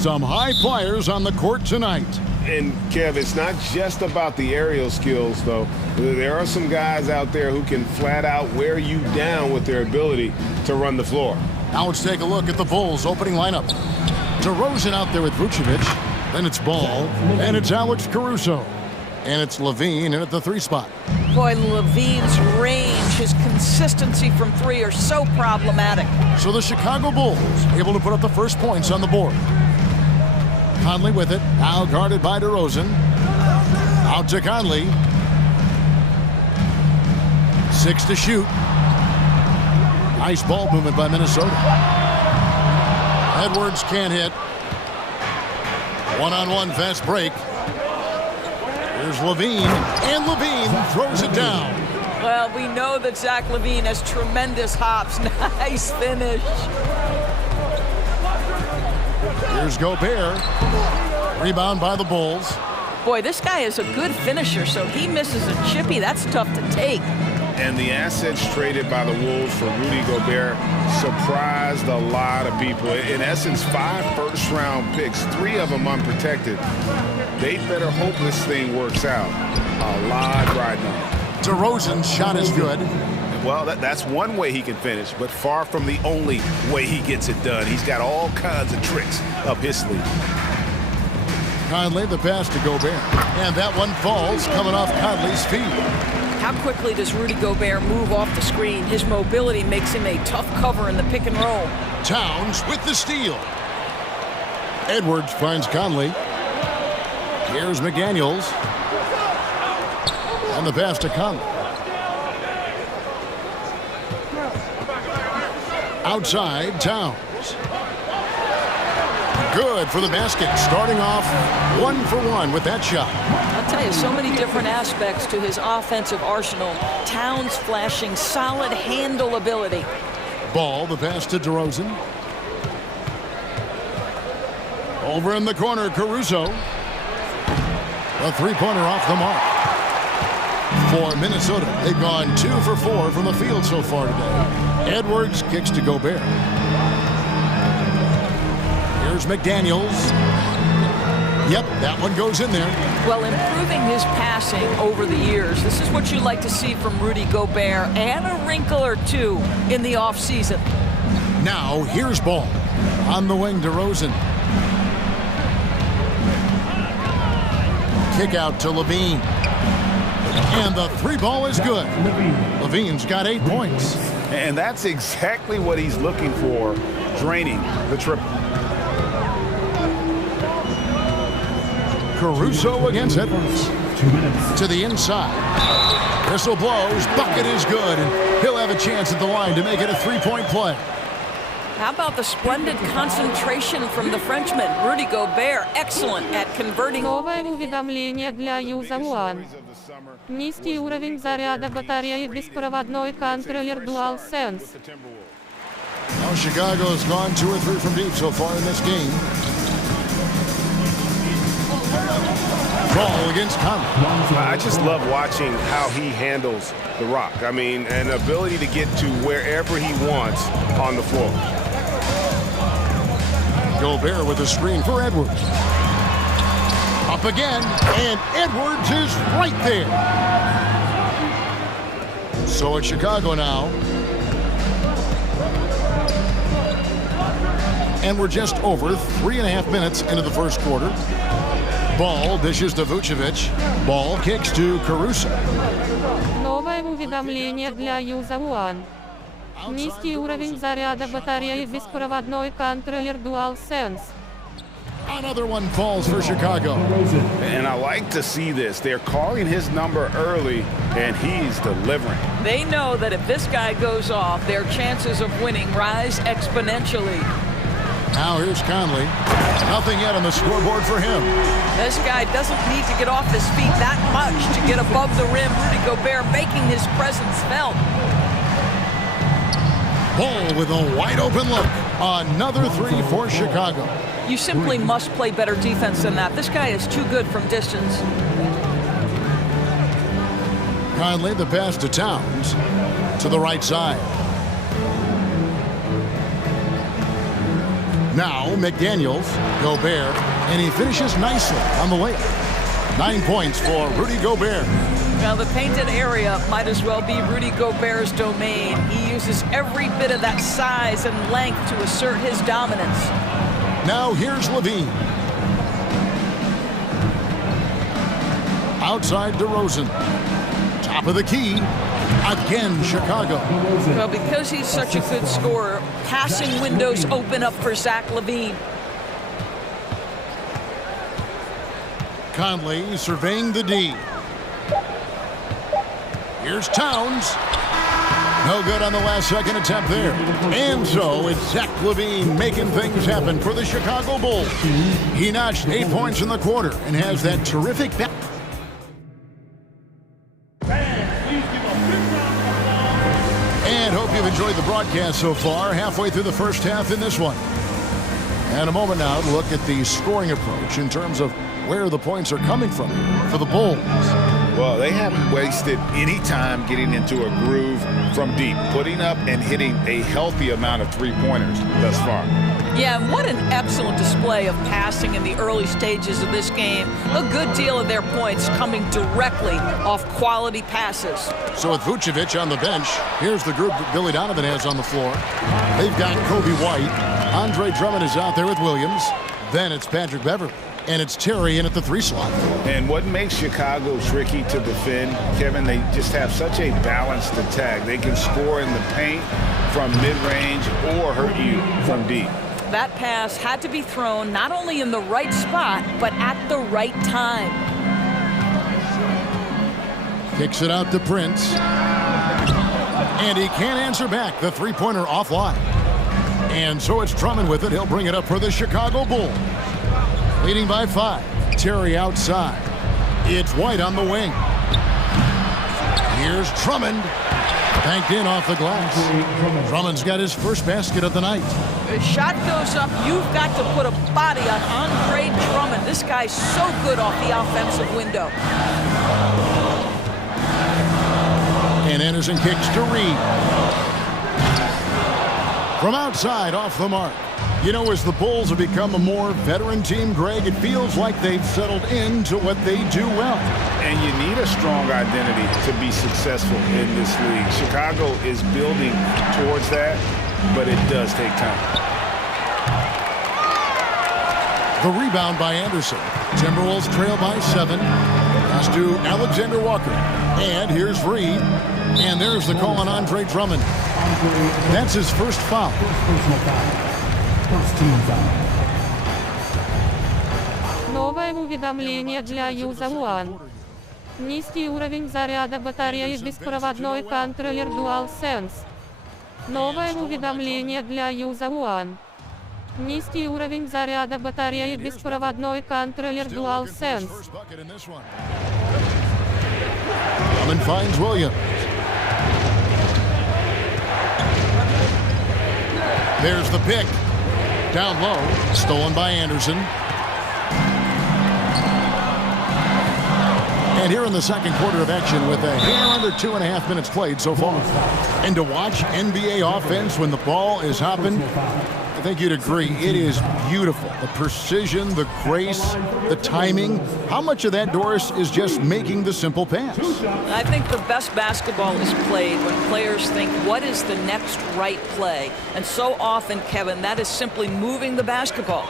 Some high flyers on the court tonight. And, Kev, it's not just about the aerial skills, though. There are some guys out there who can flat out wear you down with their ability to run the floor. Now let's take a look at the Bulls' opening lineup. DeRozan out there with Vucevic. Then it's Ball. And it's Alex Caruso. And it's Levine in at the 3 spot. Boy, Levine's range, his consistency from 3 are so problematic. So the Chicago Bulls able to put up the first points on the board. Conley with it, now guarded by DeRozan. Out to Conley. 6 to shoot. Nice ball movement by Minnesota. Edwards can't hit. One-on-one fast break. Here's Levine, and Levine throws it down. Well, we know that Zach LaVine has tremendous hops. Nice finish. Here's Gobert. Rebound by the Bulls. Boy, this guy is a good finisher, so he misses a chippy. That's tough to take. And the assets traded by the Wolves for Rudy Gobert surprised a lot of people. In essence, 5 first-round picks, 3 of them unprotected. They better hope this thing works out. A lot riding on it. DeRozan's shot is good. Well, that's one way he can finish, but far from the only way he gets it done. He's got all kinds of tricks up his sleeve. Conley, the pass to Gobert. And that one falls, coming off Conley's feet. How quickly does Rudy Gobert move off the screen? His mobility makes him a tough cover in the pick and roll. Towns with the steal. Edwards finds Conley. Here's McDaniels. And the pass to Conley. Outside, Towns. Good for the basket, starting off 1 for 1 with that shot. I'll tell you, so many different aspects to his offensive arsenal. Towns flashing solid handle ability. Ball, the pass to DeRozan. Over in the corner, Caruso. A 3-pointer off the mark. For Minnesota, they've gone 2 for 4 from the field so far today. Edwards kicks to Gobert. Here's McDaniels. Yep, that one goes in there. Well, improving his passing over the years, this is what you like to see from Rudy Gobert, and a wrinkle or 2 in the offseason. Now, here's Ball. On the wing, DeRozan. Kick out to Levine. And the 3-ball is good. Levine's got 8 points. And that's exactly what he's looking for, draining the triple. Caruso against Edwards. 2 minutes. To the inside. Whistle blows. Bucket is good. And he'll have a chance at the line to make it a 3-point play. How about the splendid concentration from the Frenchman, Rudy Gobert, excellent at converting. Новое уведомление для User One. Низкий уровень заряда батареи беспроводной контроллер DualSense. Now Chicago's gone 2 or 3 from deep so far in this game. Ball against Conley. I just love watching how he handles the rock. I mean, an ability to get to wherever he wants on the floor. Gobert with a screen for Edwards. Up again, and Edwards is right there. So it's Chicago now. And we're just over 3.5 minutes into the first quarter. Ball dishes to Vucevic. Ball kicks to Caruso. Новое уведомление для User One. Низкий уровень заряда батареи беспроводной контроллер DualSense. Another one falls for Chicago. And I like to see this. They're calling his number early, and he's delivering. They know that if this guy goes off, their chances of winning rise exponentially. Now here's Conley. Nothing yet on the scoreboard for him. This guy doesn't need to get off his feet that much to get above the rim. Rudy Gobert making his presence felt. Ball with a wide open look. Another 3 for Chicago. You simply must play better defense than that. This guy is too good from distance. Conley, the pass to Towns. To the right side. Now McDaniels. Gobert, and he finishes nicely on the layup. 9 points for Rudy Gobert. Now, the painted area might as well be Rudy Gobert's domain. He uses every bit of that size and length to assert his dominance. Now here's Levine. Outside DeRozan. Top of the key. Again, Chicago. Well, because he's such a good scorer, passing windows open up for Zach LaVine. Conley surveying the D. Here's Towns. No good on the last second attempt there. And so it's Zach LaVine making things happen for the Chicago Bulls. He notched 8 points in the quarter and has that terrific back. And hope you've enjoyed the broadcast so far. Halfway through the first half in this one. And a moment now to look at the scoring approach in terms of where the points are coming from for the Bulls. Well, they haven't wasted any time getting into a groove from deep, putting up and hitting a healthy amount of three-pointers thus far. Yeah, and what an excellent display of passing in the early stages of this game. A good deal of their points coming directly off quality passes. So with Vucevic on the bench, here's the group that Billy Donovan has on the floor. They've got Kobe White. Andre Drummond is out there with Williams. Then it's Patrick Beverley. And it's Terry in at the 3 slot. And what makes Chicago tricky to defend, Kevin, they just have such a balanced attack. They can score in the paint from mid-range or hurt you from deep. That pass had to be thrown not only in the right spot, but at the right time. Kicks it out to Prince. And he can't answer back. The three-pointer offline. And so it's Drummond with it. He'll bring it up for the Chicago Bulls. Leading by 5. Terry outside. It's White on the wing. Here's Drummond. Banked in off the glass. Drummond's got his first basket of the night. The shot goes up. You've got to put a body on Andre Drummond. This guy's so good off the offensive window. And Anderson kicks to Reed. From outside, off the mark. You know, as the Bulls have become a more veteran team, Greg, it feels like they've settled into what they do well. And you need a strong identity to be successful in this league. Chicago is building towards that, but it does take time. The rebound by Anderson. Timberwolves trail by 7. Pass to Alexander Walker. And here's Reed. And there's the call on Andre Drummond. That's his first foul. Новое уведомление для User One. Низкий уровень заряда батареи беспроводной контроллер DualSense. Новое уведомление для User One. Низкий уровень заряда батареи беспроводной контроллер DualSense. Drummond finds Williams. There's the pick. Down low, stolen by Anderson. And here in the second quarter of action with a hair under 2.5 minutes played so far. And to watch NBA offense when the ball is hopping, I think you'd agree, it is beautiful. The precision, the grace, the timing. How much of that, Doris, is just making the simple pass? I think the best basketball is played when players think, what is the next right play? And so often, Kevin, that is simply moving the basketball.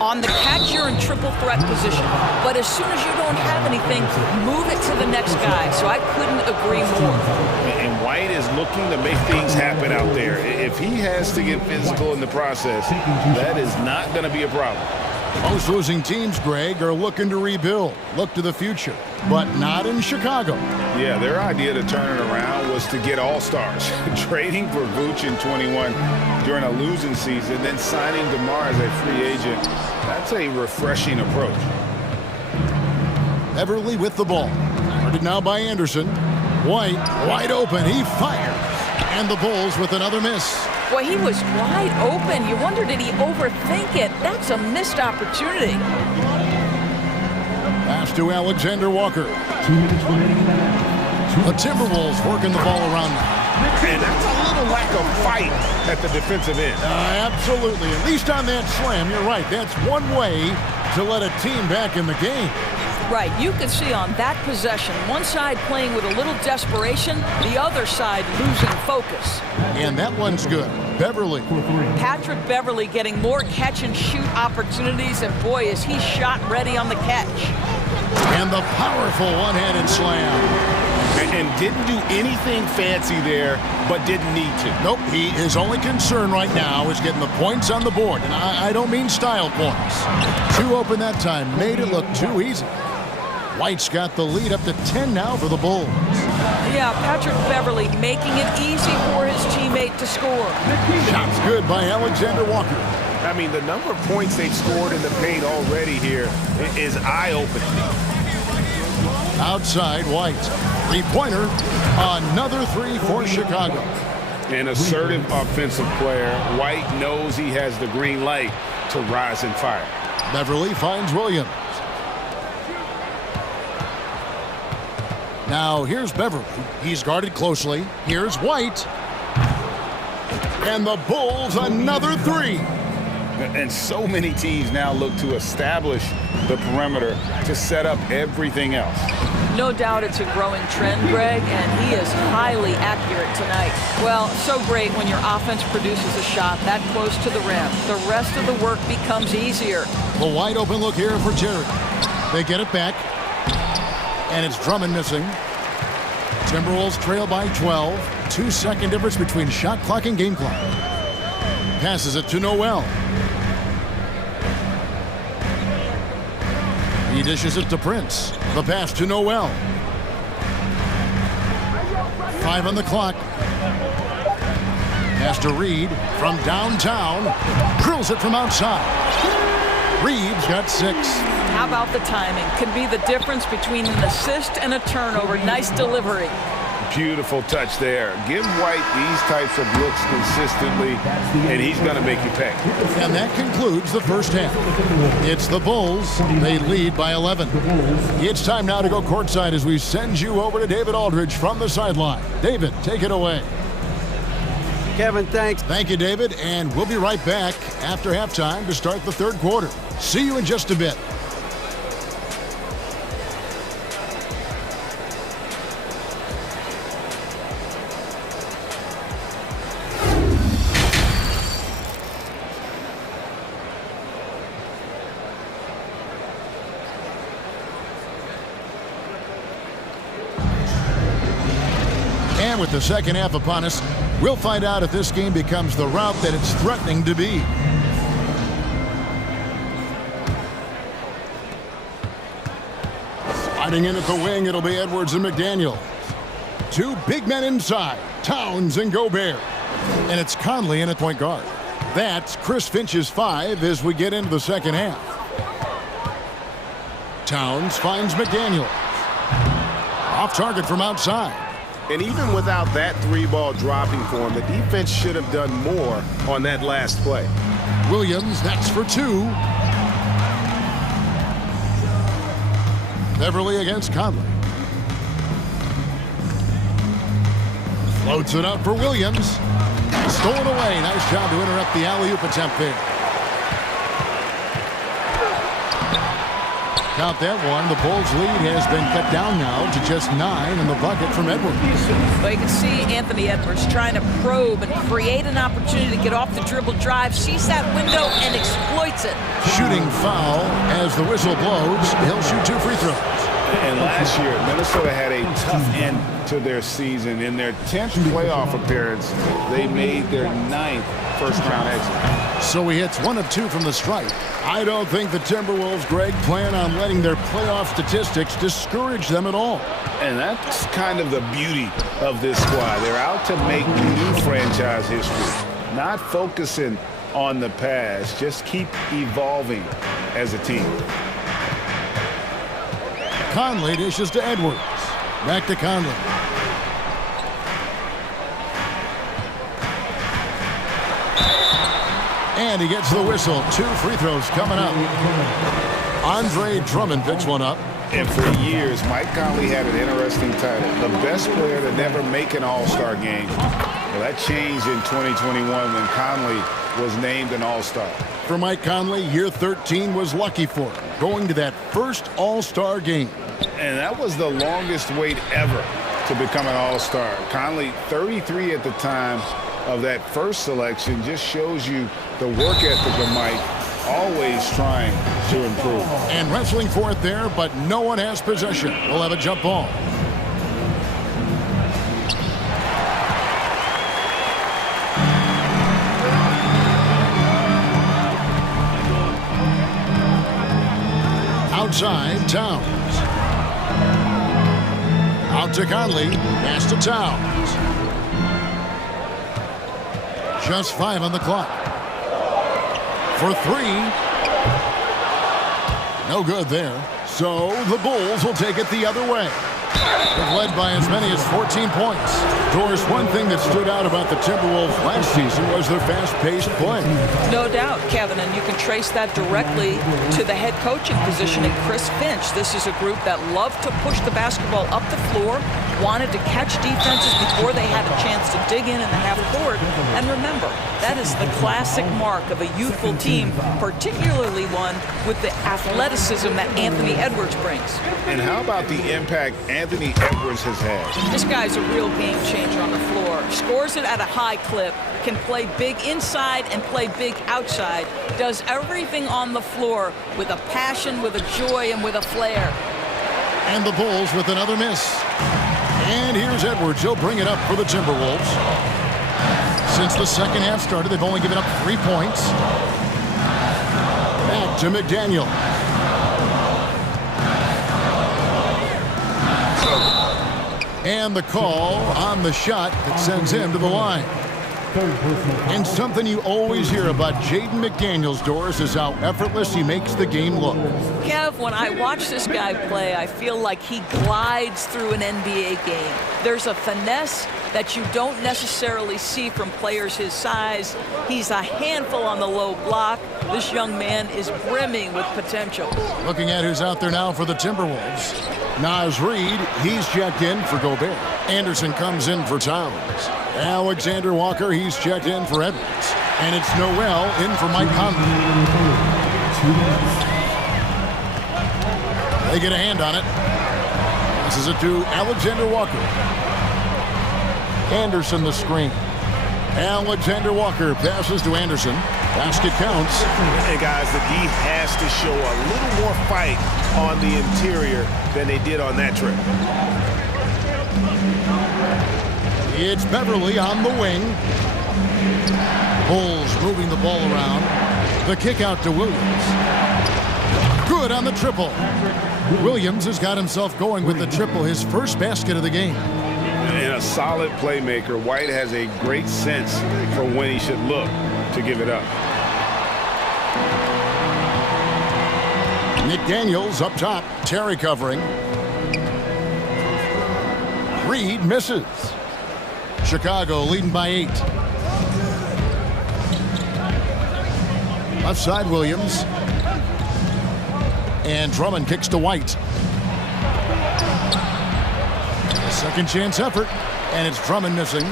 On the catch, you're in triple threat position. But as soon as you don't have anything, move it to the next guy. So I couldn't agree more. And White is looking to make things happen out there. If he has to get physical in the process, that is not going to be a problem. Most losing teams, Greg, are looking to rebuild, look to the future, but not in Chicago. Yeah, their idea to turn it around was to get all-stars. Trading for Vooch in 21 during a losing season, then signing DeMar as a free agent. That's a refreshing approach. Beverley with the ball. Guarded now by Anderson. White, wide open. He fires. And the Bulls with another miss. Boy, he was wide open. You wonder, did he overthink it? That's a missed opportunity. Pass to Alexander Walker. The Timberwolves working the ball around now. And that's a little lack of fight at the defensive end. Absolutely. At least on that slam, you're right. That's one way to let a team back in the game. Right, you can see on that possession, one side playing with a little desperation, the other side losing focus. And that one's good. Beverly. Patrick Beverly getting more catch and shoot opportunities, and boy, is he shot ready on the catch. And the powerful one-handed slam. And didn't do anything fancy there, but didn't need to. Nope, his only concern right now is getting the points on the board. And I don't mean style points. Too open that time, made it look too easy. White's got the lead up to 10 now for the Bulls. Yeah, Patrick Beverly making it easy for his teammate to score. Shots good by Alexander Walker. I mean, the number of points they've scored in the paint already here is eye-opening. Outside, White. Three-pointer. Another three for Chicago. An assertive offensive player. White knows he has the green light to rise and fire. Beverly finds Williams. Now here's Beverly. He's guarded closely. Here's White. And the Bulls another three. And so many teams now look to establish the perimeter to set up everything else. No doubt it's a growing trend, Greg, and he is highly accurate tonight. Well, so great when your offense produces a shot that close to the rim. The rest of the work becomes easier. The wide open look here for Terry. They get it back. And it's Drummond missing. Timberwolves trail by 12. 2-second difference between shot clock and game clock. Passes it to Noel. He dishes it to Prince. The pass to Noel. 5 on the clock. Pass to Reed from downtown. Drills it from outside. Reed's got 6. How about the timing? Can be the difference between an assist and a turnover. Nice delivery. Beautiful touch there. Give White these types of looks consistently, and he's going to make you pay. And that concludes the first half. It's the Bulls. They lead by 11. It's time now to go courtside as we send you over to David Aldridge from the sideline. David, take it away. Kevin, thanks. Thank you, David. And we'll be right back after halftime to start the third quarter. See you in just a bit. And with the second half upon us, we'll find out if this game becomes the route that it's threatening to be. Sliding in at the wing, it'll be Edwards and McDaniel. Two big men inside, Towns and Gobert. And it's Conley in at point guard. That's Chris Finch's 5 as we get into the second half. Towns finds McDaniel. Off target from outside. And even without that 3-ball dropping for him, the defense should have done more on that last play. Williams, that's for 2. Beverly against Conley. Floats it up for Williams. Stolen away. Nice job to interrupt the alley-oop attempt there. Count that one. The Bulls' lead has been cut down now to just 9 in the bucket from Edwards. Well, you can see Anthony Edwards trying to probe and create an opportunity to get off the dribble drive, sees that window and exploits it. Shooting foul as the whistle blows. He'll shoot 2 free throws. And last year, Minnesota had a tough end to their season. In their 10th playoff appearance, they made their 9th first-round exit. So he hits 1 of 2 from the stripe. I don't think the Timberwolves, Greg, plan on letting their playoff statistics discourage them at all. And that's kind of the beauty of this squad. They're out to make new franchise history, not focusing on the past, just keep evolving as a team. Conley dishes to Edwards. Back to Conley. And he gets the whistle. 2 free throws coming up. Andre Drummond picks one up. And for years, Mike Conley had an interesting title, the best player to never make an All-Star game. Well, that changed in 2021 when Conley was named an All-Star. For Mike Conley, year 13 was lucky for him, going to that first All-Star game. And that was the longest wait ever to become an All-Star. Conley, 33 at the time of that first selection, just shows you the work ethic of Mike, always trying to improve. And wrestling for it there, but no one has possession. We'll have a jump ball. Outside, Towns. Out to Conley, pass to Towns. Just 5 on the clock. For 3. No good there. So the Bulls will take it the other way. They've led by as many as 14 points. Doris, one thing that stood out about the Timberwolves last season was their fast-paced play. No doubt, Kevin, and you can trace that directly to the head coaching position in Chris Finch. This is a group that loved to push the basketball up the floor, wanted to catch defenses before they had a chance to dig in the half court. And remember, that is the classic mark of a youthful team, particularly one with the athleticism that Anthony Edwards brings. And how about the impact Anthony Edwards has had? This guy's a real game changer on the floor. Scores it at a high clip, can play big inside and play big outside, does everything on the floor with a passion, with a joy, and with a flair. And the Bulls with another miss. And here's Edwards. He'll bring it up for the Timberwolves. Since the second half started, they've only given up 3 points. Back to McDaniel. And the call on the shot that sends him to the line. And something you always hear about Jaden McDaniels, Doris, is how effortless he makes the game look. Kev, when I watch this guy play, I feel like he glides through an NBA game. There's a finesse that you don't necessarily see from players his size. He's a handful on the low block. This young man is brimming with potential. Looking at who's out there now for the Timberwolves. Naz Reid, he's checked in for Gobert. Anderson comes in for Towns. Alexander Walker, he's checked in for Edwards. And it's Noel in for Mike Conley. They get a hand on it. Passes it to Alexander Walker. Anderson the screen. Alexander Walker passes to Anderson. Basket counts. And guys, the D has to show a little more fight on the interior than they did on that trip. It's Beverly on the wing. Bulls moving the ball around. The kick out to Williams. Good on the triple. Williams has got himself going with the triple, his first basket of the game. And a solid playmaker, White has a great sense for when he should look to give it up. McDaniels up top. Terry covering. Reid misses. Chicago leading by 8. Left side, Williams. And Drummond kicks to White. Second chance effort. And it's Drummond missing.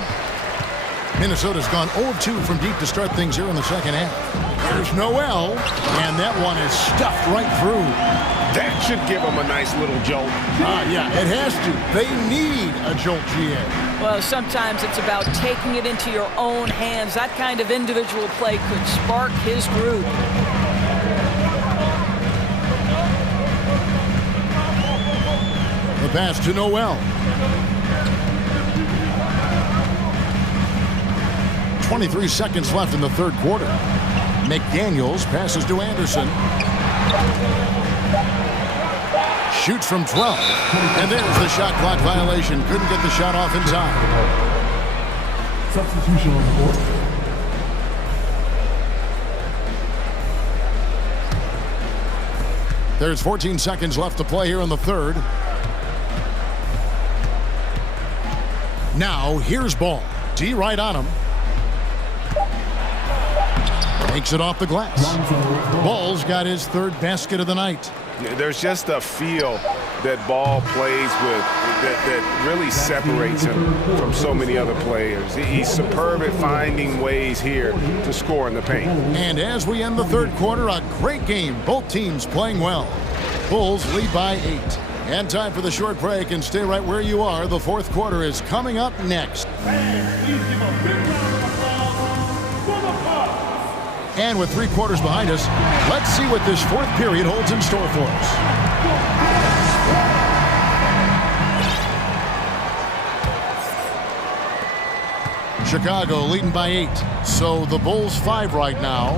Minnesota's gone 0-2 from deep to start things here in the second half. There's Noel. And that one is stuffed right through. That should give them a nice little jolt. Yeah, it has to. They need a jolt, GA. Well, sometimes it's about taking it into your own hands. That kind of individual play could spark his group. The pass to Noel. 23 seconds left in the third quarter. McDaniels passes to Anderson. Shoots from 12. And there's the shot clock violation. Couldn't get the shot off in time. Substitution on the board. There's 14 seconds left to play here in the third. Now, here's Ball. D right on him. Takes it off the glass. Ball's got his third basket of the night. There's just a feel that Ball plays with that really separates him from so many other players. He's superb at finding ways here to score in the paint. And as we end the third quarter, a great game. Both teams playing well. Bulls lead by 8. And time for the short break, and stay right where you are. The fourth quarter is coming up next. And with 3 quarters behind us, let's see what this fourth period holds in store for us. Chicago leading by 8. So the Bulls 5 right now.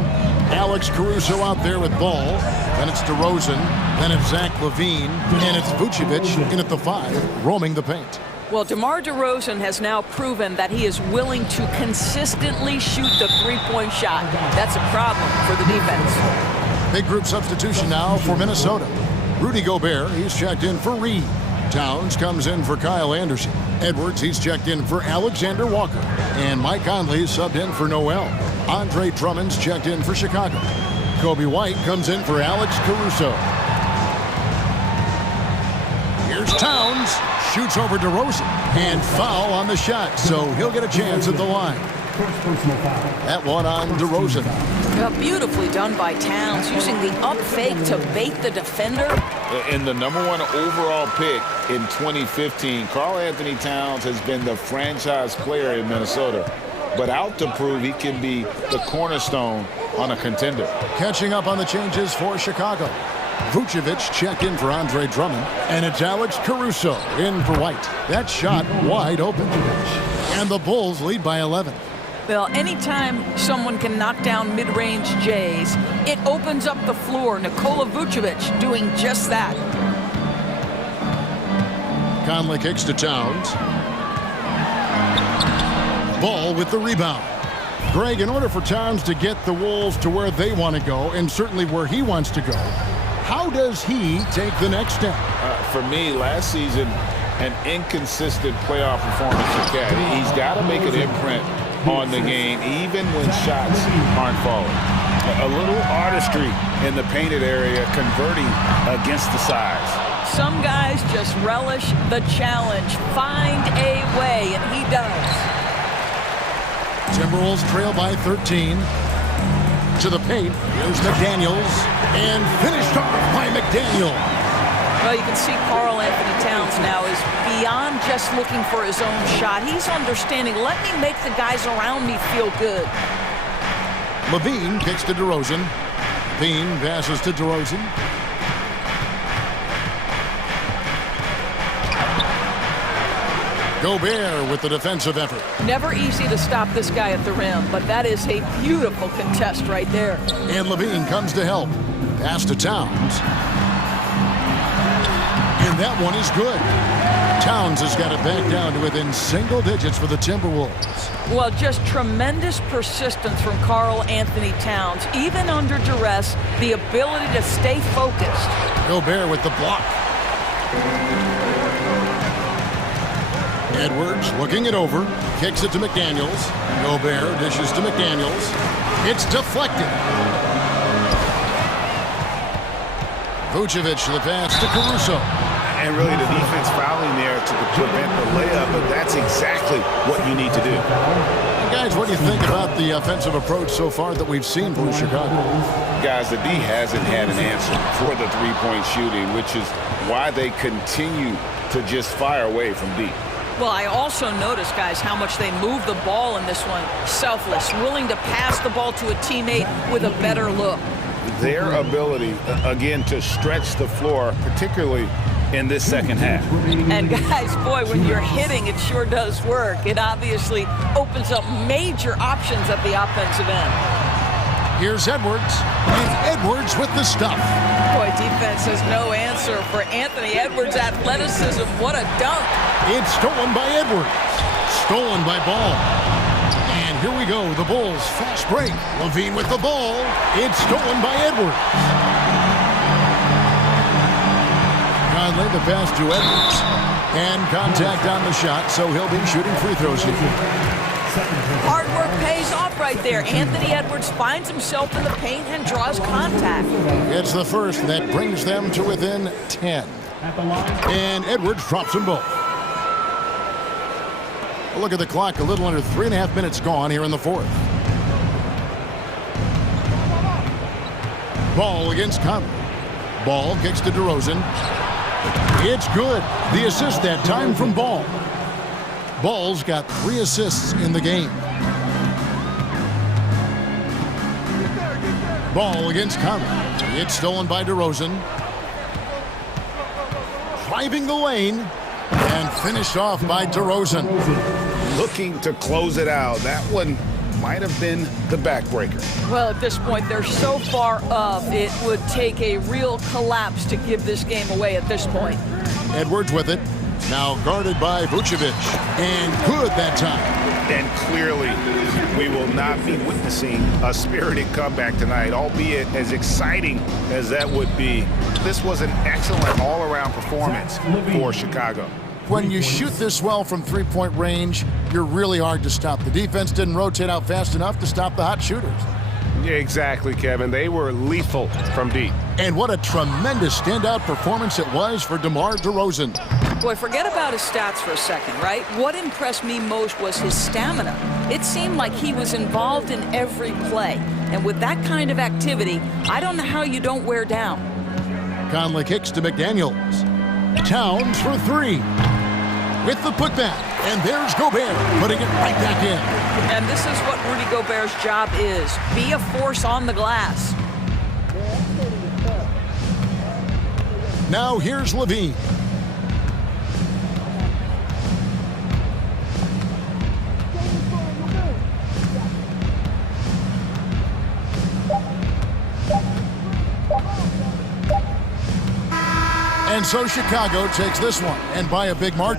Alex Caruso out there with ball. Then it's DeRozan. Then it's Zach LaVine. And it's Vucevic in at the 5, roaming the paint. Well, DeMar DeRozan has now proven that he is willing to consistently shoot the three-point shot. That's a problem for the defense. Big group substitution now for Minnesota. Rudy Gobert, he's checked in for Reed. Towns comes in for Kyle Anderson. Edwards, he's checked in for Alexander Walker. And Mike Conley subbed in for Noel. Andre Drummond's checked in for Chicago. Kobe White comes in for Alex Caruso. Here's Towns. Shoots over DeRozan. And foul on the shot, so he'll get a chance at the line. That one on DeRozan. Beautifully done by Towns, using the up fake to bait the defender. In the #1 overall pick in 2015, Karl Anthony Towns has been the franchise player in Minnesota, but out to prove he can be the cornerstone on a contender. Catching up on the changes for Chicago. Vucevic checked in for Andre Drummond, and it's Alex Caruso in for White. That shot wide open. And the Bulls lead by 11. Well, anytime someone can knock down mid-range Jays, it opens up the floor. Nikola Vucevic doing just that. Conley kicks to Towns. Ball with the rebound. Greg, in order for Towns to get the Wolves to where they want to go, and certainly where he wants to go, how does he take the next step? For me, last season, an inconsistent playoff performance again. He's got to make an imprint on the game, even when shots aren't falling. A little artistry in the painted area, converting against the size. Some guys just relish the challenge. Find a way, and he does. Timberwolves trail by 13. To the paint. Here's McDaniels. And finished off by McDaniel. Well, you can see Karl Anthony Towns now is beyond just looking for his own shot. He's understanding, let me make the guys around me feel good. LaVine kicks to DeRozan. LaVine passes to DeRozan. Gobert with the defensive effort. Never easy to stop this guy at the rim, but that is a beautiful contest right there. And LaVine comes to help. Pass to Towns. And that one is good. Towns has got it back down to within single digits for the Timberwolves. Well, just tremendous persistence from Karl Anthony Towns. Even under duress, the ability to stay focused. Gobert with the block. Edwards looking it over. Kicks it to McDaniels. Gobert dishes to McDaniels. It's deflected. Vucevic the pass to Caruso. And really the defense fouling there to prevent the layup, but that's exactly what you need to do. And guys, what do you think about the offensive approach so far that we've seen from Chicago? Guys, the D hasn't had an answer for the three-point shooting, which is why they continue to just fire away from deep. Well, I also noticed, guys, how much they move the ball in this one. Selfless, willing to pass the ball to a teammate with a better look. Their ability, again, to stretch the floor, particularly in this second half. And guys, boy, when you're hitting, it sure does work. It obviously opens up major options at the offensive end. Here's Edwards, and Edwards with the stuff. Boy, defense has no answer for Anthony Edwards' athleticism. What a dunk. It's stolen by Edwards. Stolen by Ball. And here we go, the Bulls fast break. LaVine with the ball. It's stolen by Edwards. Conley the pass to Edwards. And contact on the shot, so he'll be shooting free throws here. Hard work pays off right there. Anthony Edwards finds himself in the paint and draws contact. It's the first that brings them to within 10. And Edwards drops them both. Look at the clock, a little under 3.5 minutes gone here in the fourth. Ball against Conley. Ball kicks to DeRozan. It's good. The assist that time from Ball. Ball's got 3 assists in the game. Ball against Conley. It's stolen by DeRozan. Driving the lane and finished off by DeRozan. Looking to close it out. That one might have been the backbreaker. Well, at this point, they're so far up, it would take a real collapse to give this game away at this point. Edwards with it. Now guarded by Vucevic. And good that time. And clearly, we will not be witnessing a spirited comeback tonight, albeit as exciting as that would be. This was an excellent all-around performance for Chicago. When you shoot this well from three-point range, you're really hard to stop. The defense didn't rotate out fast enough to stop the hot shooters. Yeah, exactly, Kevin. They were lethal from deep. And what a tremendous standout performance it was for DeMar DeRozan. Boy, forget about his stats for a second, right? What impressed me most was his stamina. It seemed like he was involved in every play. And with that kind of activity, I don't know how you don't wear down. Conley kicks to McDaniels. Towns for 3. With the putback. And there's Gobert putting it right back in. And this is what Rudy Gobert's job is. Be a force on the glass. Now here's Levine. And so Chicago takes this one, and by a big mark.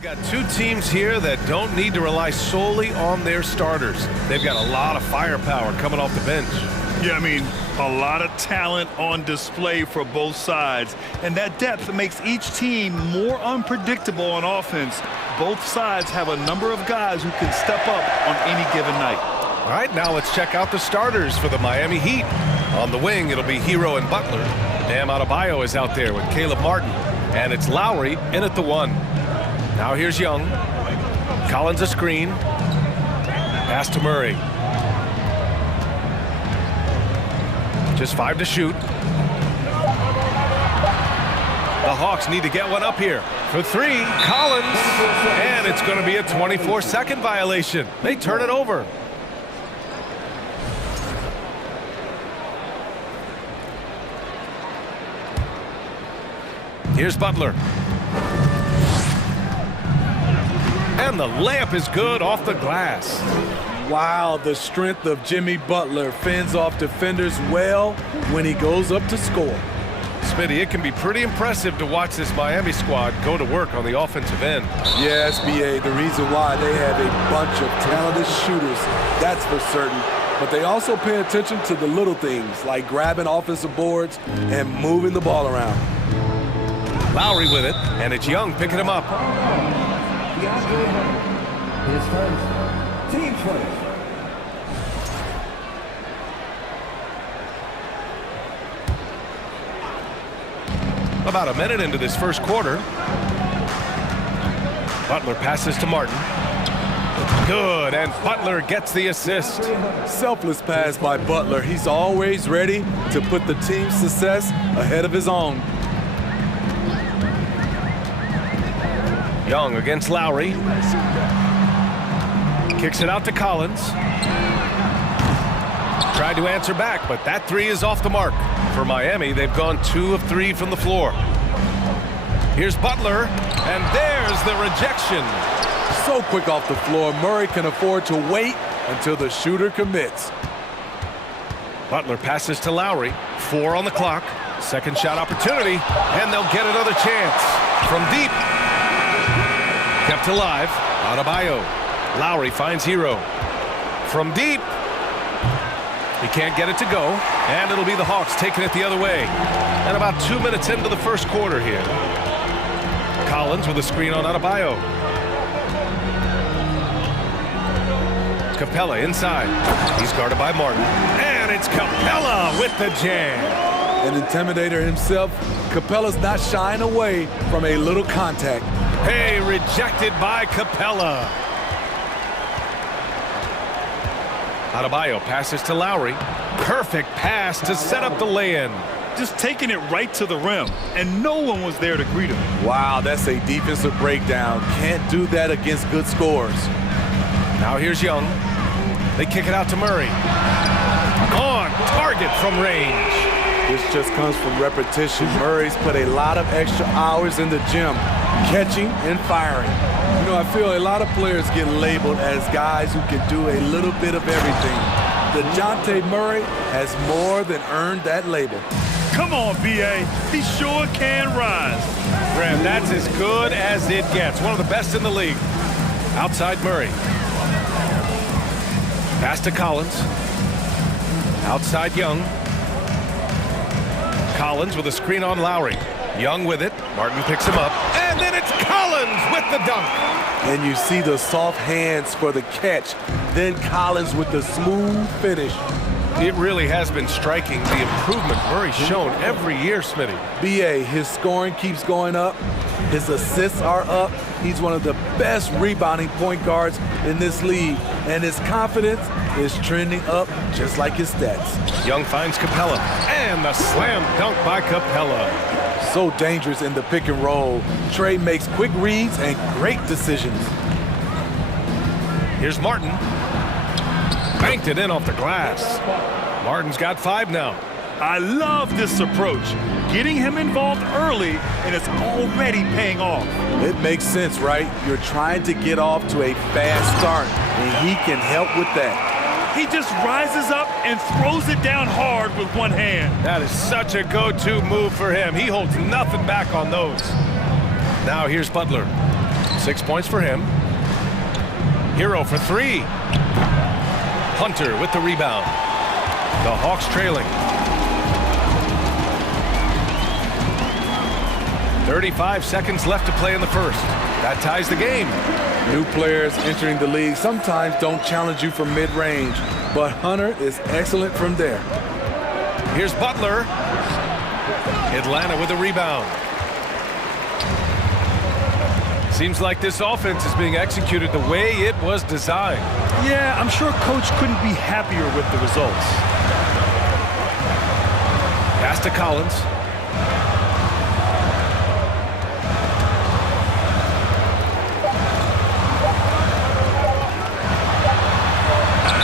We've got two teams here that don't need to rely solely on their starters. They've got a lot of firepower coming off the bench. Yeah, I mean, a lot of talent on display for both sides. And that depth makes each team more unpredictable on offense. Both sides have a number of guys who can step up on any given night. All right, now let's check out the starters for the Miami Heat. On the wing, it'll be Hero and Butler. Bam Adebayo is out there with Caleb Martin. And it's Lowry in at the one. Now here's Young. Collins a screen. Pass to Murray. Just 5 to shoot. The Hawks need to get one up here. For 3, Collins. And it's going to be a 24-second violation. They turn it over. Here's Butler. And the layup is good off the glass. Wow, the strength of Jimmy Butler fends off defenders well when he goes up to score. Smitty, it can be pretty impressive to watch this Miami squad go to work on the offensive end. Yes, BA, the reason why they have a bunch of talented shooters, that's for certain. But they also pay attention to the little things, like grabbing offensive boards and moving the ball around. Lowry with it, and it's Young picking him up. His first team first. About a minute into this first quarter. Butler passes to Martin. Good, and Butler gets the assist. Selfless pass by Butler. He's always ready to put the team's success ahead of his own. Young against Lowry. Kicks it out to Collins. Tried to answer back, but that 3 is off the mark. For Miami, they've gone 2 of 3 from the floor. Here's Butler, and there's the rejection. So quick off the floor, Murray can afford to wait until the shooter commits. Butler passes to Lowry. 4 on the clock. Second shot opportunity, and they'll get another chance. From deep. Kept alive. Adebayo. Lowry finds Hero. From deep. He can't get it to go, and it'll be the Hawks taking it the other way. And about 2 minutes into the first quarter here. Collins with a screen on Adebayo. Capella inside. He's guarded by Martin. And it's Capella with the jam. An intimidator himself, Capella's not shying away from a little contact. Hey, rejected by Capella. Adebayo passes to Lowry. Perfect pass to set up the lay-in. Just taking it right to the rim, and no one was there to greet him. Wow, that's a defensive breakdown. Can't do that against good scores. Now here's Young. They kick it out to Murray. On target from range. This just comes from repetition. Murray's put a lot of extra hours in the gym, catching and firing. You know, I feel a lot of players get labeled as guys who can do a little bit of everything. DeJounte Murray has more than earned that label. Come on, B.A. He sure can rise. Graham, that's as good as it gets. One of the best in the league. Outside Murray. Pass to Collins. Outside Young. Collins with a screen on Lowry. Young with it. Martin picks him up. And then it's Collins with the dunk. And you see the soft hands for the catch. Then Collins with the smooth finish. It really has been striking, the improvement Murray's shown every year, Smitty. B.A., his scoring keeps going up. His assists are up. He's one of the best rebounding point guards in this league. And his confidence is trending up just like his stats. Young finds Capella. And the slam dunk by Capella. So dangerous in the pick and roll. Trey makes quick reads and great decisions. Here's Martin. Banked it in off the glass. Martin's got 5 now. I love this approach. Getting him involved early, and it's already paying off. It makes sense, right? You're trying to get off to a fast start, and he can help with that. He just rises up and throws it down hard with one hand. That is such a go-to move for him. He holds nothing back on those. Now here's Butler. 6 points for him. Hero for 3. Hunter with the rebound. The Hawks trailing. 35 seconds left to play in the first. That ties the game. New players entering the league sometimes don't challenge you from mid-range, but Hunter is excellent from there. Here's Butler. Atlanta with a rebound. Seems like this offense is being executed the way it was designed. Yeah, I'm sure coach couldn't be happier with the results. Pass to Collins.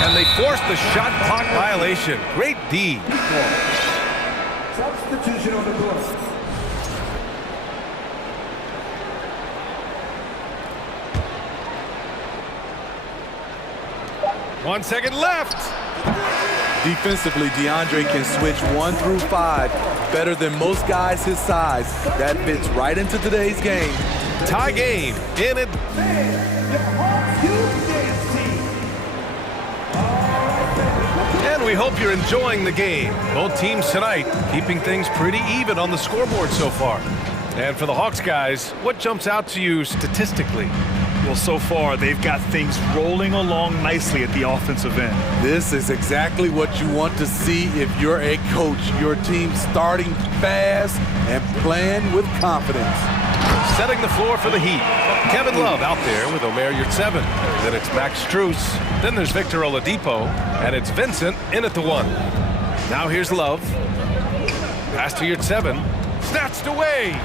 And they forced the shot clock violation. Great D. Substitution on the court. 1 second left. Defensively, DeAndre can switch 1 through 5 better than most guys his size. That fits right into today's game. Tie game in it. And we hope you're enjoying the game. Both teams tonight keeping things pretty even on the scoreboard so far. And for the Hawks guys, what jumps out to you statistically? Well, so far, they've got things rolling along nicely at the offensive end. This is exactly what you want to see if you're a coach. Your team starting fast and playing with confidence. Setting the floor for the Heat. Kevin Love out there with Omer Yurtseven. Then it's Max Strus. Then there's Victor Oladipo. And it's Vincent in at the 1. Now here's Love. Pass to Yurtseven. Snatched away.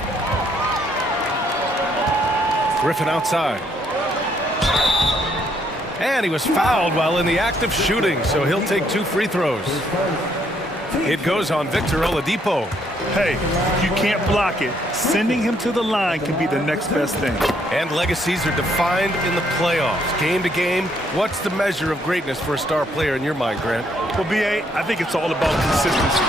Griffin outside. And he was fouled while in the act of shooting, so he'll take 2 free throws. It goes on Victor Oladipo. Hey, if you can't block it, sending him to the line can be the next best thing. And legacies are defined in the playoffs. Game to game, what's the measure of greatness for a star player in your mind, Grant? Well, B.A., I think it's all about consistency.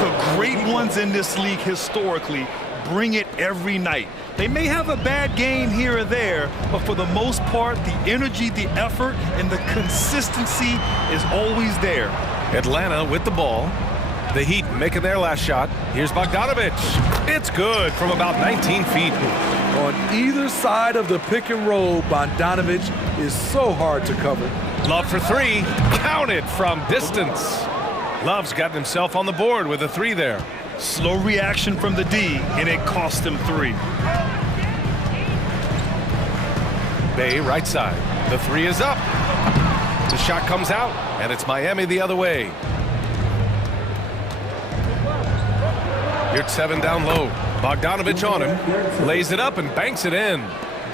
The great ones in this league historically bring it every night. They may have a bad game here or there, but for the most part, the energy, the effort, and the consistency is always there. Atlanta with the ball. The Heat making their last shot. Here's Bogdanovic. It's good from about 19 feet. On either side of the pick and roll, Bogdanovic is so hard to cover. Love for 3. Counted from distance. Love's gotten himself on the board with a 3 there. Slow reaction from the D, and it cost him 3. Bay right side. The 3 is up. The shot comes out, and it's Miami the other way. Yurtseven down low. Bogdanovic on him. Lays it up and banks it in.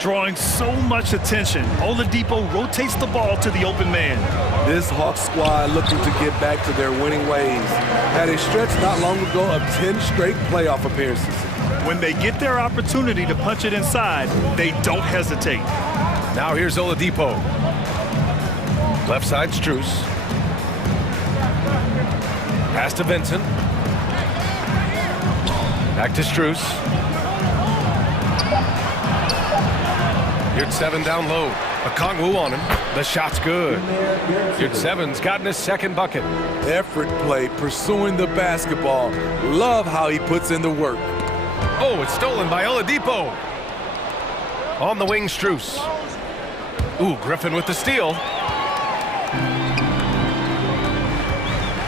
Drawing so much attention, Oladipo rotates the ball to the open man. This Hawks squad looking to get back to their winning ways. Had a stretch not long ago of 10 straight playoff appearances. When they get their opportunity to punch it inside, they don't hesitate. Now here's Oladipo. Left side, Strus. Pass to Vincent. Back to Strus. Yurtseven down low. Okongwu on him. The shot's good. Yurtseven's gotten his second bucket. Effort play, pursuing the basketball. Love how he puts in the work. Oh, it's stolen by Oladipo. On the wing, Strus. Ooh, Griffin with the steal.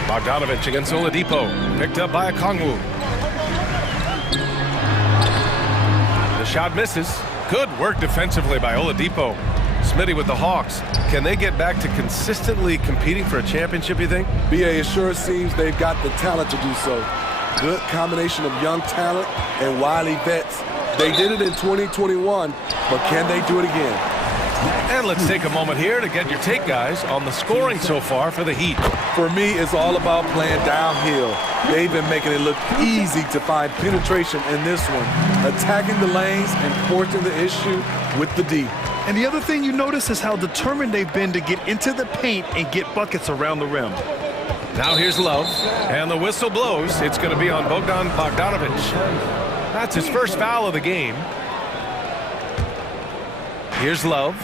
Bogdanovic against Oladipo. Picked up by Okongwu. The shot misses. Good work defensively by Oladipo. Smitty with the Hawks. Can they get back to consistently competing for a championship, you think? BA, it sure seems they've got the talent to do so. Good combination of young talent and wily vets. They did it in 2021, but can they do it again? And let's take a moment here to get your take, guys, on the scoring so far for the Heat. For me, it's all about playing downhill. They've been making it look easy to find penetration in this one, attacking the lanes and forcing the issue with the D. And the other thing you notice is how determined they've been to get into the paint and get buckets around the rim. Now here's Love, and the whistle blows. It's going to be on Bogdanovic. That's his first foul of the game. Here's Love.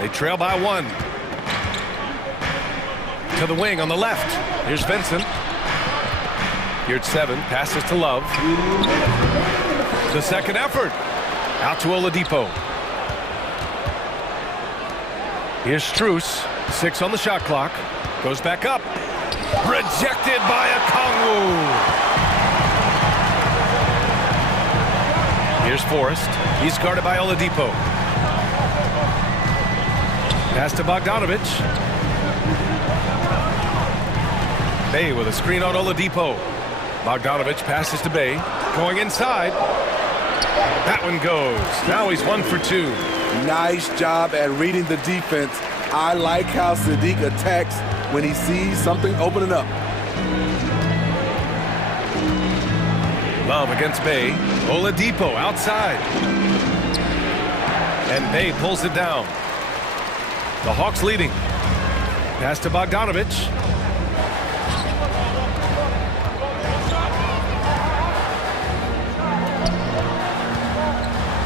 They trail by 1. To the wing on the left. Here's Vincent. Here's 7. Passes to Love. The second effort. Out to Oladipo. Here's Strus. 6 on the shot clock. Goes back up. Rejected by Okongwu. Here's Forrest. He's guarded by Oladipo. Pass to Bogdanovic. Bay with a screen on Oladipo. Bogdanovic passes to Bay. Going inside. That one goes. Now he's 1 for 2. Nice job at reading the defense. I like how Sadiq attacks when he sees something opening up. Love against Bay. Oladipo outside. And Bay pulls it down. The Hawks leading. Pass to Bogdanovic.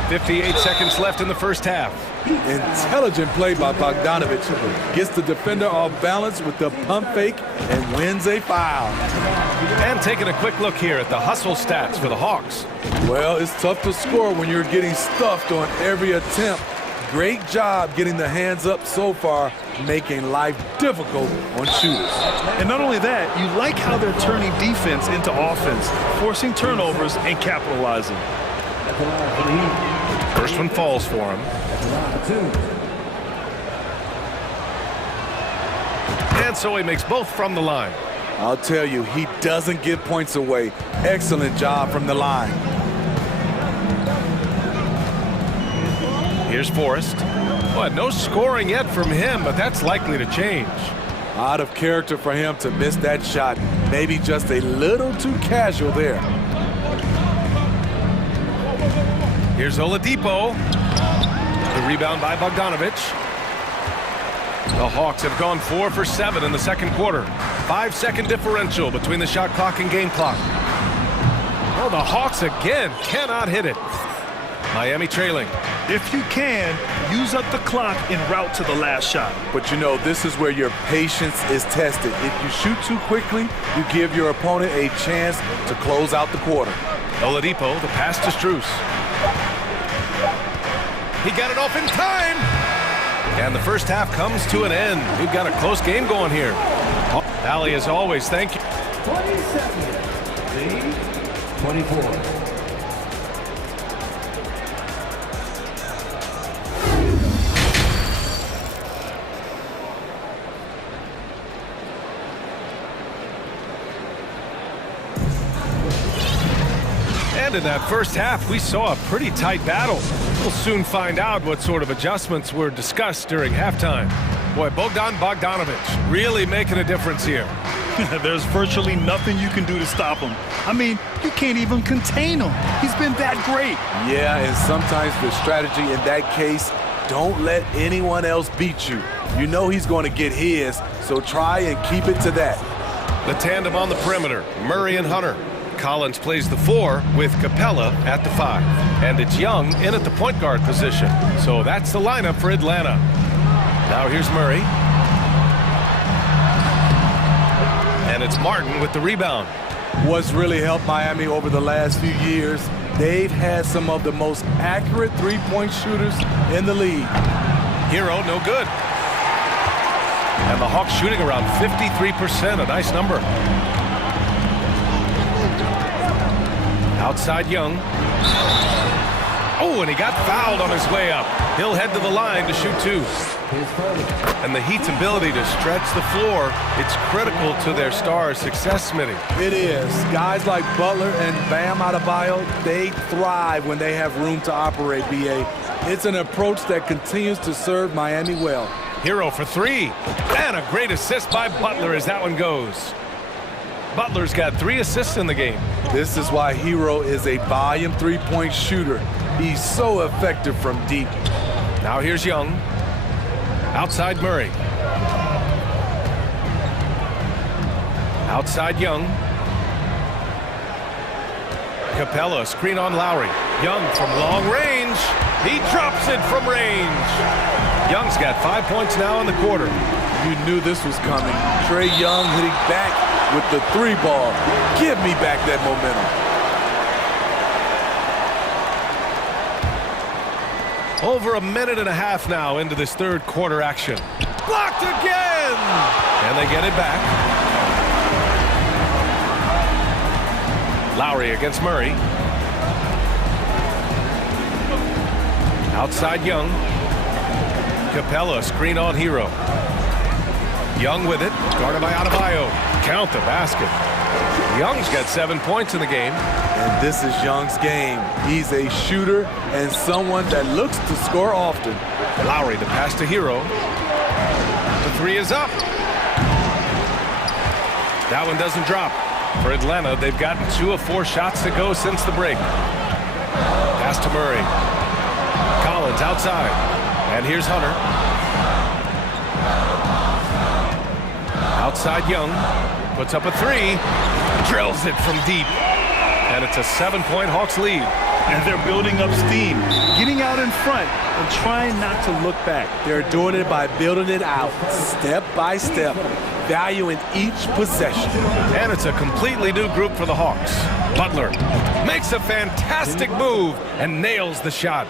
.58 seconds left in the first half. Intelligent play by Bogdanovic. Gets the defender off balance with the pump fake and wins a foul. And taking a quick look here at the hustle stats for the Hawks. Well, it's tough to score when you're getting stuffed on every attempt. Great job getting the hands up so far, making life difficult on shooters. And not only that, you like how they're turning defense into offense, forcing turnovers and capitalizing. First one falls for him. And so he makes both from the line. I'll tell you, he doesn't give points away. Excellent job from the line. Here's Forrest. Well, no scoring yet from him, but that's likely to change. Out of character for him to miss that shot. Maybe just a little too casual there. Here's Oladipo. The rebound by Bogdanovic. The Hawks have gone 4 for 7 in the second quarter. 5-second differential between the shot clock and game clock. Oh, the Hawks again cannot hit it. Miami trailing. If you can, use up the clock en route to the last shot. But you know, this is where your patience is tested. If you shoot too quickly, you give your opponent a chance to close out the quarter. Oladipo, the pass to Strus. He got it off in time. And the first half comes to an end. We've got a close game going here. Allie, as always, thank you. 20 seconds. Lead 24. And in that first half, we saw a pretty tight battle. We'll soon find out what sort of adjustments were discussed during halftime. Boy, Bogdanovic really making a difference here. There's virtually nothing you can do to stop him. I mean, you can't even contain him. He's been that great. Yeah, and sometimes the strategy in that case, don't let anyone else beat you. You know he's going to get his, so try and keep it to that. The tandem on the perimeter, Murray and Hunter. Collins plays the 4 with Capella at the 5. And it's Young in at the point guard position. So that's the lineup for Atlanta. Now here's Murray. And it's Martin with the rebound. What's really helped Miami over the last few years, they've had some of the most accurate three-point shooters in the league. Hero, no good. And the Hawks shooting around 53%, a nice number. Outside Young. Oh, and he got fouled on his way up. He'll head to the line to shoot 2. And the Heat's ability to stretch the floor, it's critical to their stars' success, Smitty. It is. Guys like Butler and Bam Adebayo, they thrive when they have room to operate, B.A. It's an approach that continues to serve Miami well. Hero for 3. And a great assist by Butler as that one goes. Butler's got 3 assists in the game. This is why Hero is a volume three-point shooter. He's so effective from deep. Now here's Young. Outside Murray. Outside Young. Capella, screen on Lowry. Young from long range. He drops it from range. Young's got 5 points now in the quarter. You knew this was coming. Trae Young hitting back with the 3 ball. Give me back that momentum. Over a minute and a half now into this third quarter action. Blocked again! And they get it back. Lowry against Murray. Outside Young. Capella, screen on Hero. Young with it, guarded by Adebayo. Count the basket. Young's got 7 points in the game. And this is Young's game. He's a shooter and someone that looks to score often. Lowry, the pass to Hero. The 3 is up. That one doesn't drop. For Atlanta, they've gotten 2 of 4 shots to go since the break. Pass to Murray. Collins outside. And here's Hunter. Outside Young. Puts up a 3. Drills it from deep. And it's a 7-point Hawks lead. And they're building up steam, getting out in front and trying not to look back. They're doing it by building it out, step by step, valuing each possession. And it's a completely new group for the Hawks. Butler makes a fantastic move and nails the shot.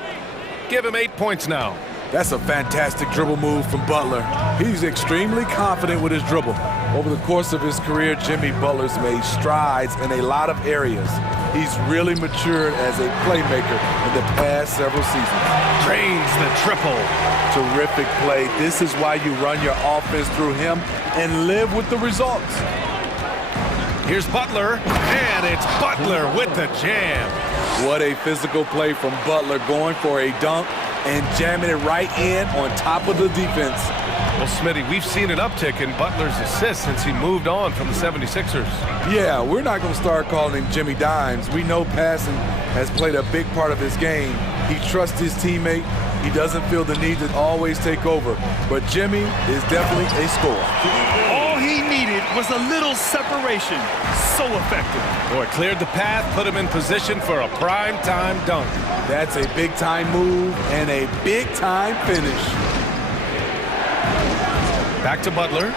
Give him 8 points now. That's a fantastic dribble move from Butler. He's extremely confident with his dribble. Over the course of his career, Jimmy Butler's made strides in a lot of areas. He's really matured as a playmaker in the past several seasons. Drains the triple. Terrific play. This is why you run your offense through him and live with the results. Here's Butler, and it's Butler with the jam. What a physical play from Butler, going for a dunk and jamming it right in on top of the defense. Well, Smitty, we've seen an uptick in Butler's assists since he moved on from the 76ers. Yeah, we're not going to start calling him Jimmy Dimes. We know passing has played a big part of his game. He trusts his teammate. He doesn't feel the need to always take over. But Jimmy is definitely a scorer. All he needed was a little separation. So effective. Boy, cleared the path, put him in position for a prime-time dunk. That's a big-time move and a big-time finish. Back to Butler.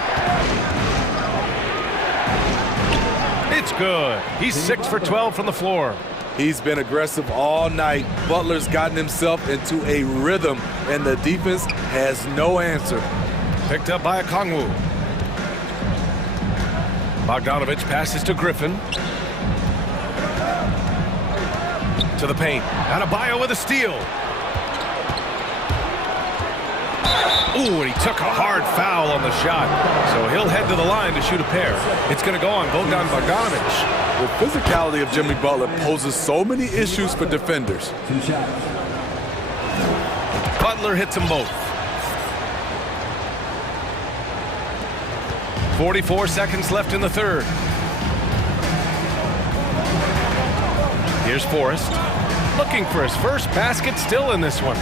It's good. He's 6 for 12 from the floor. He's been aggressive all night. Butler's gotten himself into a rhythm, and the defense has no answer. Picked up by Okongwu. Bogdanovich passes to Griffin. To the paint. Adebayo with a steal. Ooh, and he took a hard foul on the shot. So he'll head to the line to shoot a pair. It's going to go on Bogdan Bogdanovich. The physicality of Jimmy Butler poses so many issues for defenders. Butler hits them both. 44 seconds left in the third. Here's Forrest. Looking for his first basket, still in this one.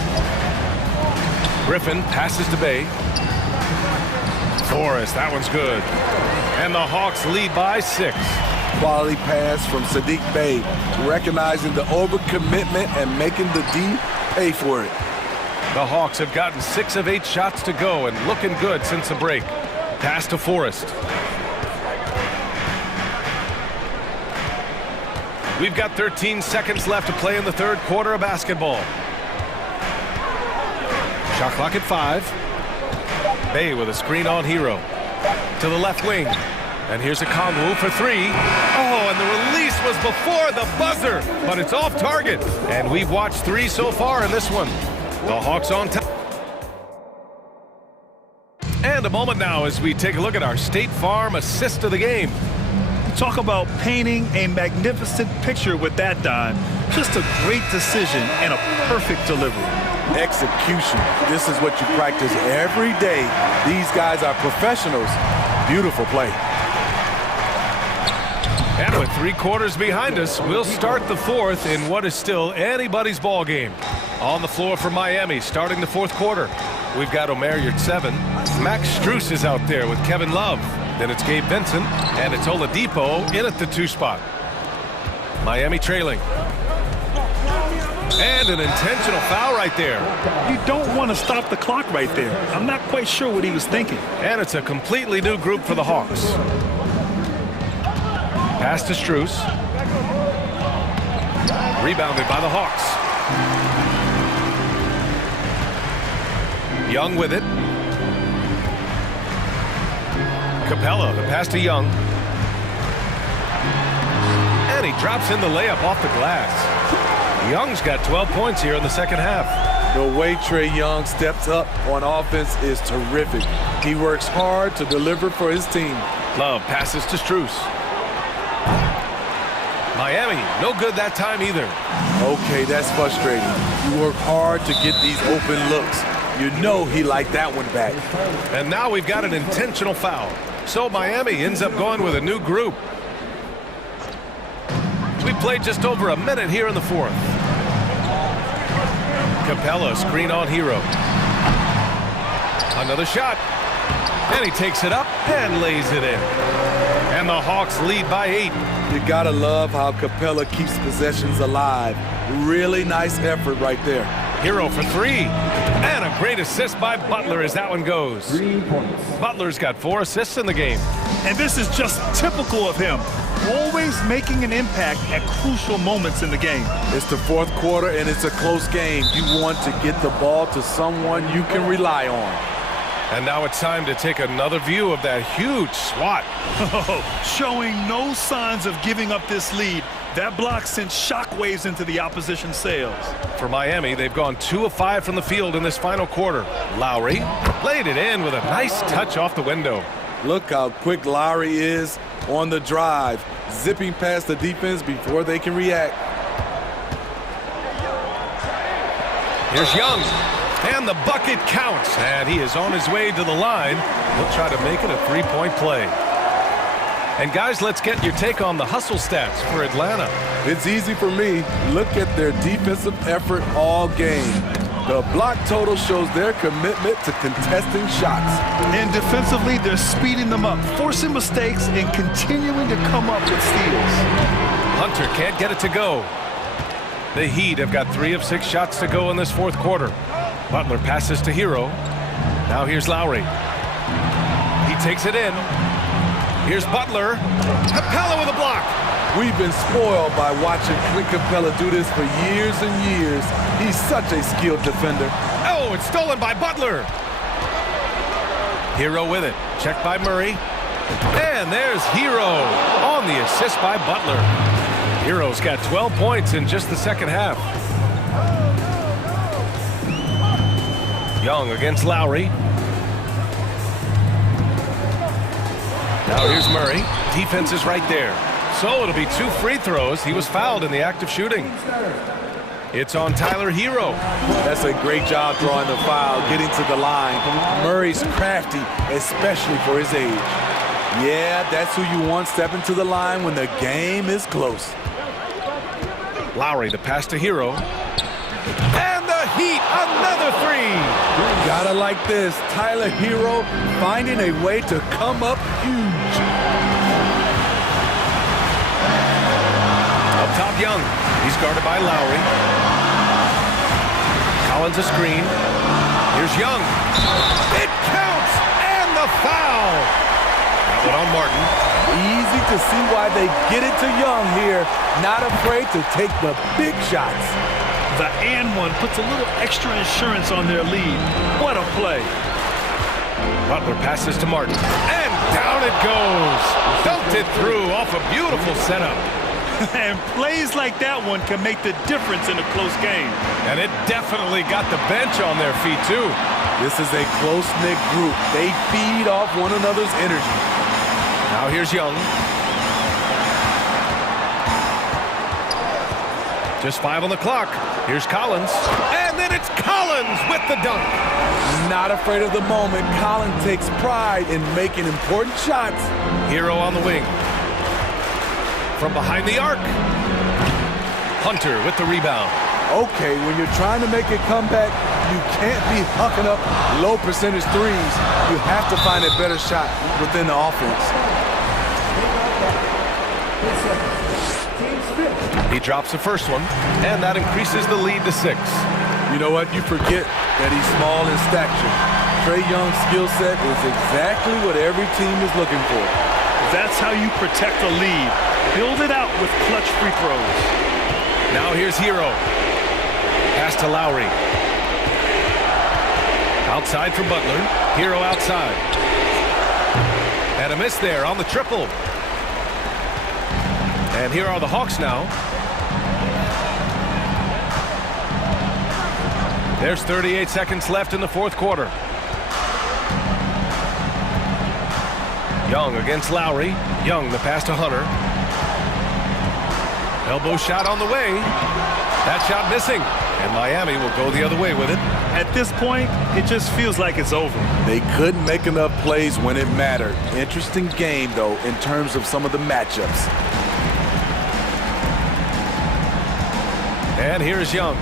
Griffin passes to Bay. Forrest, that one's good. And the Hawks lead by 6. Quality pass from Sadiq Bey, recognizing the overcommitment and making the D pay for it. The Hawks have gotten 6 of 8 shots to go and looking good since the break. Pass to Forrest. We've got 13 seconds left to play in the third quarter of basketball. Shot clock at 5. Bay with a screen on Hero. To the left wing. And here's Okongwu for 3. Oh, and the release was before the buzzer, but it's off target. And we've watched 3 so far in this one. The Hawks on top. And a moment now as we take a look at our State Farm assist of the game. Talk about painting a magnificent picture with that dime. Just a great decision and a perfect delivery. Execution. This is what you practice every day. These guys are professionals. Beautiful play. And with 3 quarters behind us, we'll start the fourth in what is still anybody's ball game. On the floor for Miami, starting the fourth quarter. We've got Omer Yurtseven. Max Strus is out there with Kevin Love. Then it's Gabe Vincent, and it's Oladipo in at the 2 spot. Miami trailing. And an intentional foul right there. You don't want to stop the clock right there. I'm not quite sure what he was thinking. And it's a completely new group for the Hawks. Pass to Strus. Rebounded by the Hawks. Young with it. Capella, the pass to Young. And he drops in the layup off the glass. Young's got 12 points here in the second half. The way Trae Young steps up on offense is terrific. He works hard to deliver for his team. Love passes to Strus. Miami, no good that time either. Okay, that's frustrating. You work hard to get these open looks. You know he liked that one back. And now we've got an intentional foul. So Miami ends up going with a new group. We played just over a minute here in the fourth. Capella, screen on Hero. Another shot. And he takes it up and lays it in. And the Hawks lead by 8. You gotta love how Capella keeps possessions alive. Really nice effort right there. Hero for 3. And a great assist by Butler as that one goes. 3 points. Butler's got 4 assists in the game. And this is just typical of him. Always making an impact at crucial moments in the game. It's the fourth quarter and it's a close game. You want to get the ball to someone you can rely on. And now it's time to take another view of that huge swat. Showing no signs of giving up this lead. That block sent shockwaves into the opposition sails. For Miami, they've gone 2 of 5 from the field in this final quarter. Lowry laid it in with a nice touch off the window. Look how quick Lowry is on the drive, zipping past the defense before they can react. Here's Young, and the bucket counts, and he is on his way to the line. He'll try to make it a 3-point play. And guys, let's get your take on the hustle stats for Atlanta. It's easy for me. Look at their defensive effort all game. The block total shows their commitment to contesting shots. And defensively, they're speeding them up, forcing mistakes and continuing to come up with steals. Hunter can't get it to go. The Heat have got 3 of 6 shots to go in this fourth quarter. Butler passes to Hero. Now here's Lowry. He takes it in. Here's Butler. Capella with a block. We've been spoiled by watching Clint Capella do this for years and years. He's such a skilled defender. Oh, it's stolen by Butler. Hero with it. Checked by Murray. And there's Hero on the assist by Butler. Hero's got 12 points in just the second half. Young against Lowry. Now here's Murray. Defense is right there. So it'll be 2 free throws. He was fouled in the act of shooting. It's on Tyler Hero. That's a great job drawing the foul, getting to the line. Murray's crafty, especially for his age. Yeah, that's who you want stepping to the line when the game is close. Lowry, the pass to Hero. And the Heat, another 3. Gotta like this. Tyler Hero finding a way to come up huge. Up top, Young. He's guarded by Lowry. Collins a screen. Here's Young. It counts! And the foul! That one on Martin. Easy to see why they get it to Young here. Not afraid to take the big shots. The and one puts a little extra insurance on their lead. What a play. Butler passes to Martin. And down it goes. Dunked it through off a beautiful setup. And plays like that one can make the difference in a close game. And it definitely got the bench on their feet, too. This is a close-knit group. They feed off one another's energy. Now here's Young. Just 5 on the clock. Here's Collins. And then it's Collins with the dunk. Not afraid of the moment. Collins takes pride in making important shots. Hero on the wing. From behind the arc. Hunter with the rebound. Okay, when you're trying to make a comeback, you can't be hucking up low percentage threes. You have to find a better shot within the offense. Team's fifth. He drops the first one, and that increases the lead to 6. You know what? You forget that he's small in stature. Trae Young's skill set is exactly what every team is looking for. That's how you protect a lead. Build it out with clutch free throws. Now here's Hero. Pass to Lowry. Outside for Butler. Hero outside. And a miss there on the triple. And here are the Hawks now. There's 38 seconds left in the fourth quarter. Young against Lowry. Young, the pass to Hunter. Elbow shot on the way. That shot missing. And Miami will go the other way with it. At this point, it just feels like it's over. They couldn't make enough plays when it mattered. Interesting game, though, in terms of some of the matchups. And here's Young.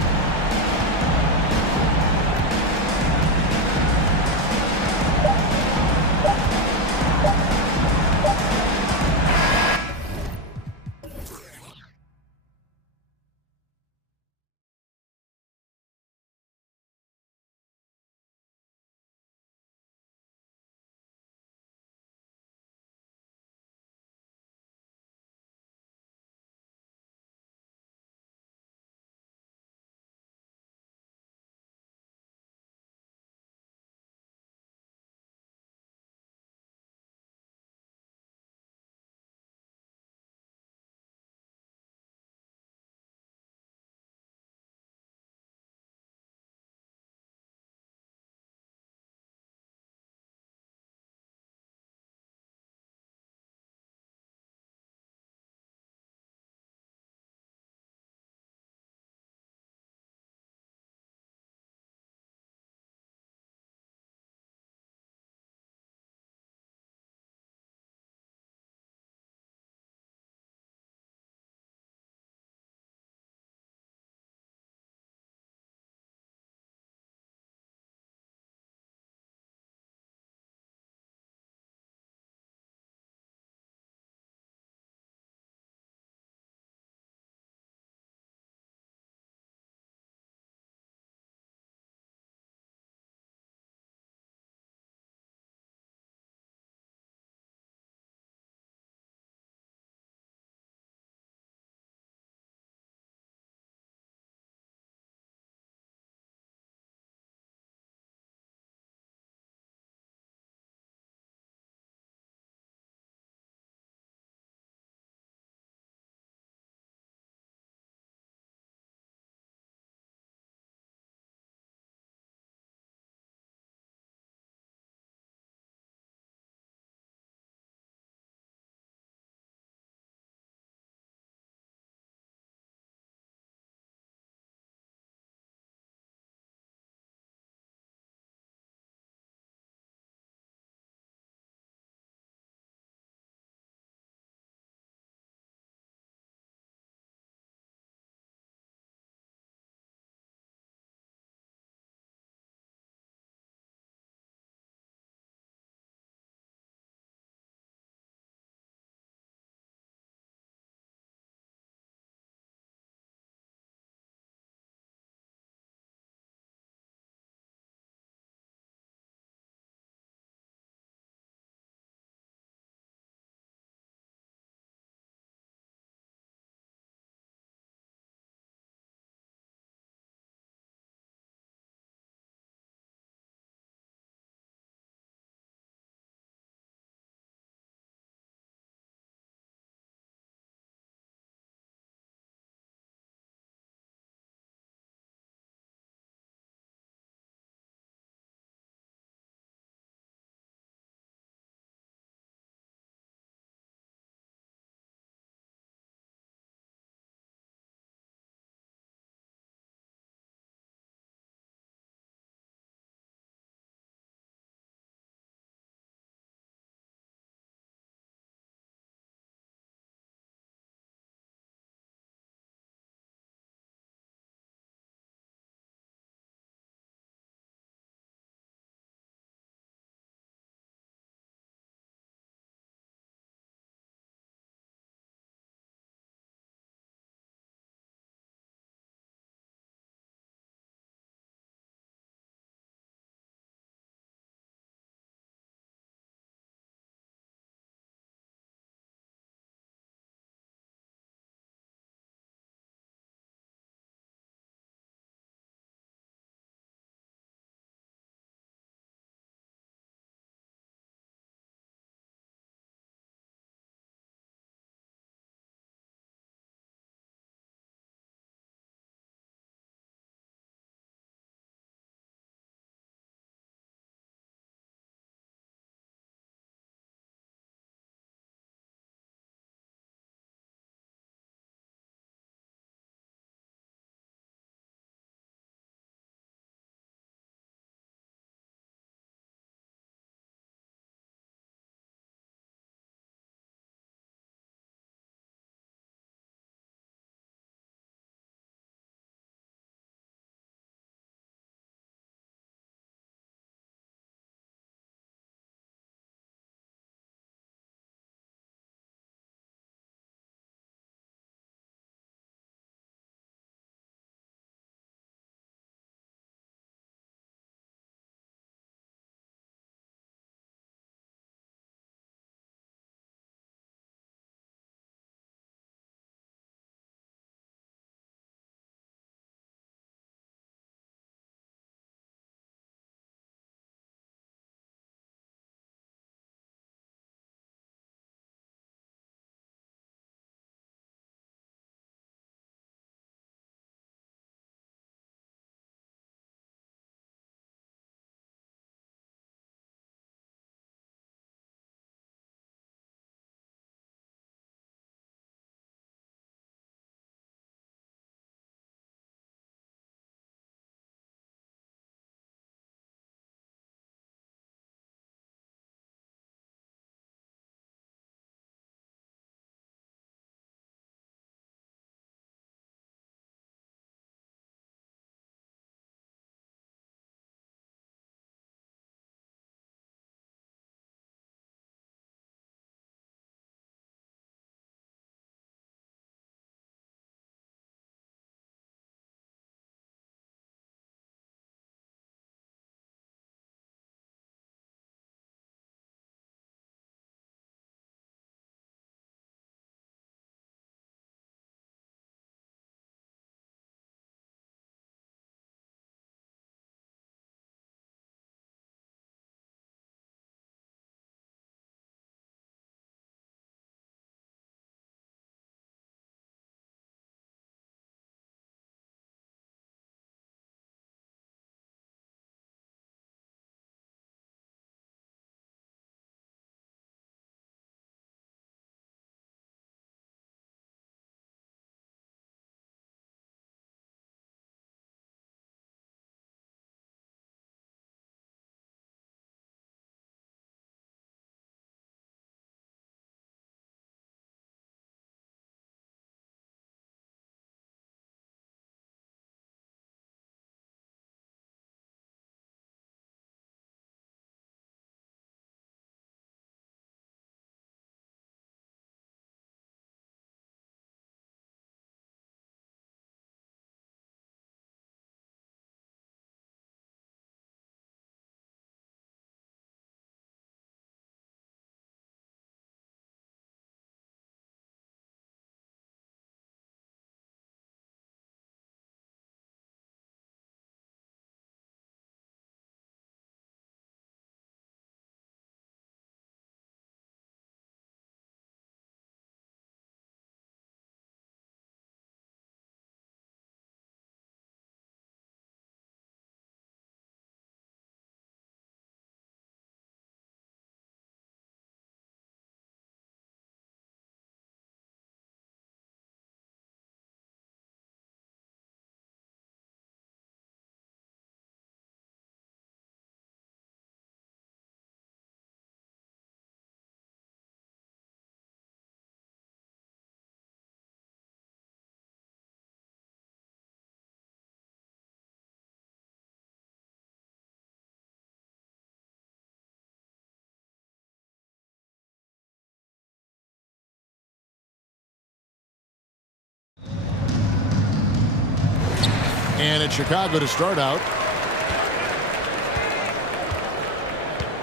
And it's Chicago to start out.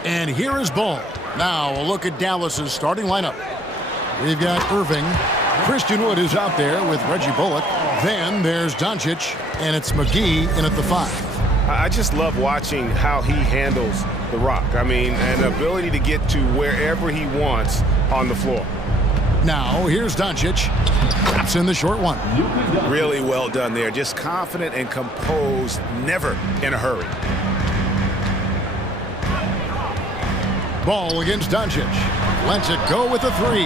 And here is Ball. Now a look at Dallas's starting lineup. We've got Irving. Christian Wood is out there with Reggie Bullock. Then there's Doncic, and it's McGee in at the 5. I just love watching how he handles the rock. I mean, an ability to get to wherever he wants on the floor. Now here's Doncic. Taps in the short one. Really well done there. Just confident and composed, never in a hurry. Ball against Doncic. Lets it go with the 3.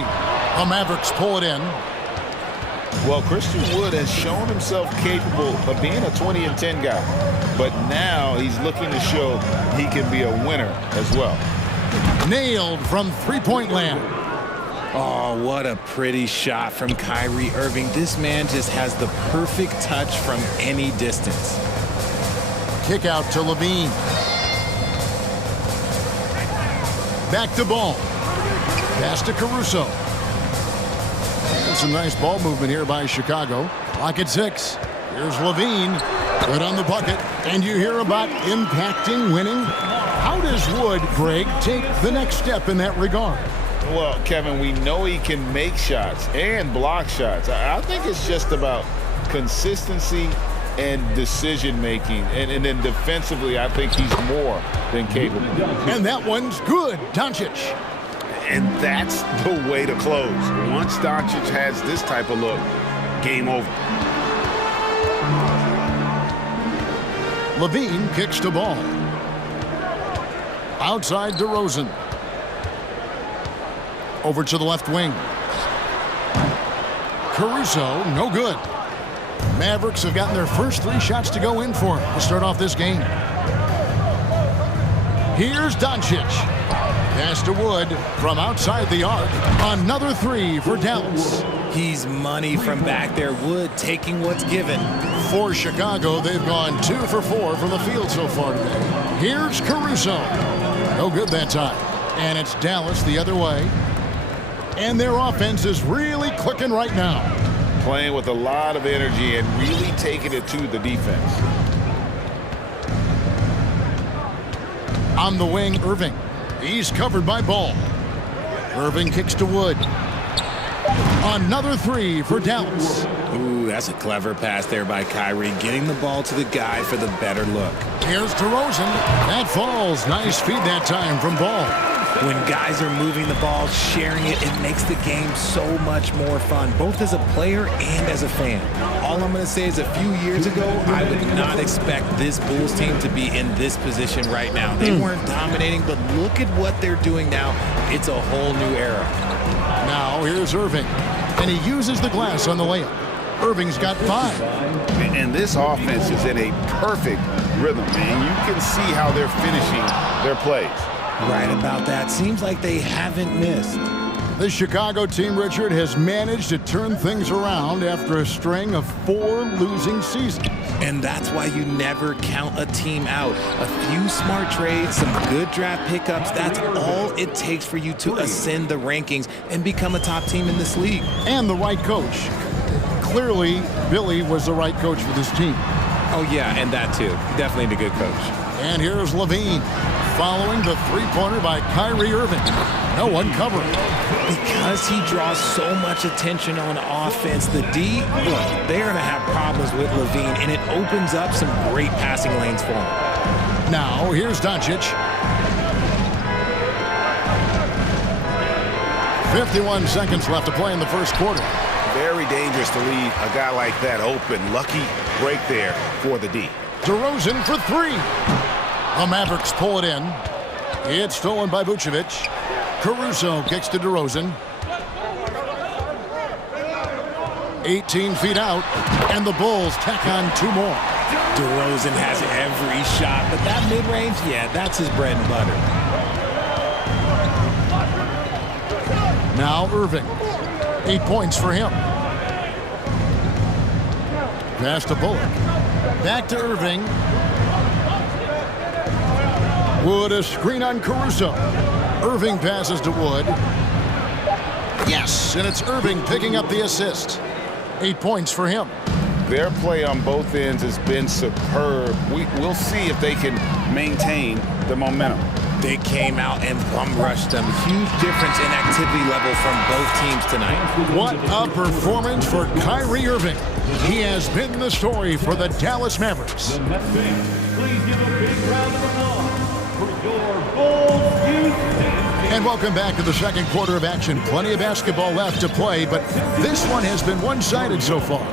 The Mavericks pull it in. Well, Christian Wood has shown himself capable of being a 20 and 10 guy, but now he's looking to show he can be a winner as well. Nailed from three-point land. Oh, what a pretty shot from Kyrie Irving. This man just has the perfect touch from any distance. Kick out to Levine. Back to Ball. Pass to Caruso. And some nice ball movement here by Chicago. Clock at 6. Here's Levine. Good on the bucket. And you hear about impacting winning. How does Wood, Greg, take the next step in that regard? Well, Kevin, we know he can make shots and block shots. I think it's just about consistency and decision-making. And then defensively, I think he's more than capable. And that one's good. Doncic. And that's the way to close. Once Doncic has this type of look, game over. Levine kicks to Ball. Outside DeRozan. Over to the left wing. Caruso, no good. Mavericks have gotten their first 3 shots to go in for him to start off this game. Here's Doncic. Pass to Wood from outside the arc. Another 3 for Dallas. He's money from back there. Wood taking what's given. For Chicago, they've gone 2 for 4 from the field so far today. Here's Caruso. No good that time. And it's Dallas the other way. And their offense is really clicking right now. Playing with a lot of energy and really taking it to the defense. On the wing, Irving. He's covered by Ball. Irving kicks to Wood. Another 3 for Dallas. Ooh, that's a clever pass there by Kyrie, getting the ball to the guy for the better look. Here's DeRozan. That falls. Nice feed that time from Ball. When guys are moving the ball, sharing it, it makes the game so much more fun, both as a player and as a fan. All I'm going to say is a few years ago, I would not expect this Bulls team to be in this position right now. They weren't dominating, but look at what they're doing now. It's a whole new era. Now here's Irving, and he uses the glass on the layup. Irving's got 5. And this offense is in a perfect rhythm, man. You can see how they're finishing their plays. Right about that. Seems like they haven't missed. The Chicago team, Richard, has managed to turn things around after a string of 4 losing seasons. And that's why you never count a team out. A few smart trades, some good draft pickups, that's all it takes for you to ascend the rankings and become a top team in this league. And the right coach. Clearly, Billy was the right coach for this team. Oh, yeah, and that too. Definitely a good coach. And here's Levine, following the 3-pointer by Kyrie Irving. No one covering. Because he draws so much attention on offense, the D, look, they're going to have problems with Levine, and it opens up some great passing lanes for him. Now, here's Doncic. 51 seconds left to play in the first quarter. Very dangerous to leave a guy like that open. Lucky break there for the D. DeRozan for 3. The Mavericks pull it in. It's stolen by Vucevic. Caruso kicks to DeRozan. 18 feet out, and the Bulls tack on 2 more. DeRozan has every shot, but that mid-range, yeah, that's his bread and butter. Now Irving. 8 points for him. Pass to Bullock. Back to Irving. Wood, a screen on Caruso. Irving passes to Wood. Yes, and it's Irving picking up the assist. 8 points for him. Their play on both ends has been superb. We'll see if they can maintain the momentum. They came out and bum rushed them. Huge difference in activity level from both teams tonight. What a performance for Kyrie Irving. He has been the story for the Dallas Mavericks. The Mets fans, please give a big round of applause for your Bulls youth. And welcome back to the second quarter of action. Plenty of basketball left to play, but this one has been one-sided so far.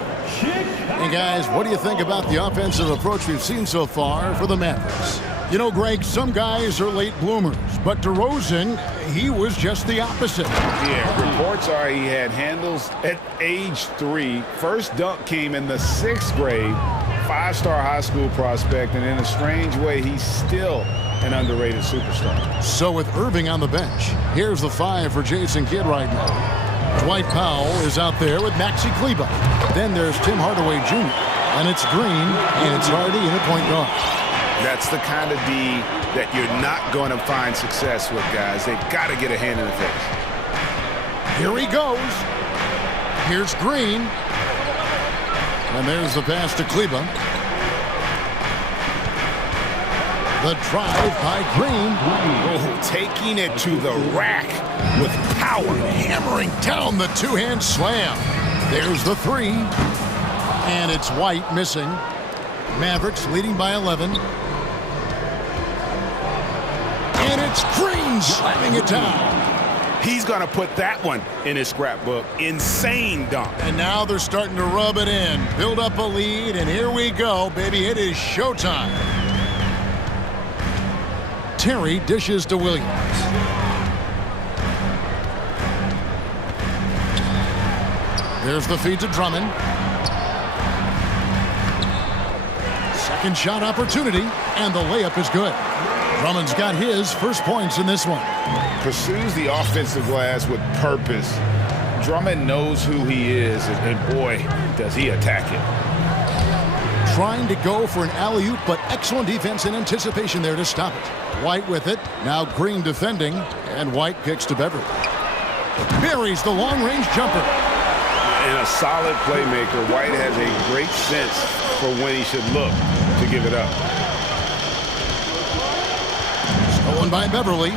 And guys, what do you think about the offensive approach we've seen so far for the Mavericks? You know, Greg, some guys are late bloomers, but DeRozan, he was just the opposite. Yeah, reports are he had handles at age 3. First dunk came in the 6th grade, 5-star high school prospect, and in a strange way, he's still an underrated superstar. So with Irving on the bench, here's the 5 for Jason Kidd right now. Dwight Powell is out there with Maxi Kleber. Then there's Tim Hardaway Jr., and it's Green, and it's Hardy in a point guard. That's the kind of D that you're not going to find success with, guys. They've got to get a hand in the face. Here he goes. Here's Green. And there's the pass to Kleber. The drive by Green. Oh, taking it to the rack with power. Hammering down the two-hand slam. There's the 3. And it's White missing. Mavericks leading by 11. And it's Green slamming it down. He's going to put that one in his scrapbook. Insane dunk. And now they're starting to rub it in. Build up a lead, and here we go, baby. It is showtime. Terry dishes to Williams. There's the feed to Drummond. Second shot opportunity, and the layup is good. Drummond's got his first points in this one. Pursues the offensive glass with purpose. Drummond knows who he is, and boy, does he attack it. Trying to go for an alley-oop, but excellent defense and anticipation there to stop it. White with it. Now Green defending, and White kicks to Beverly. Buries the long-range jumper. And a solid playmaker, White has a great sense for when he should look to give it up. Stolen by Beverly.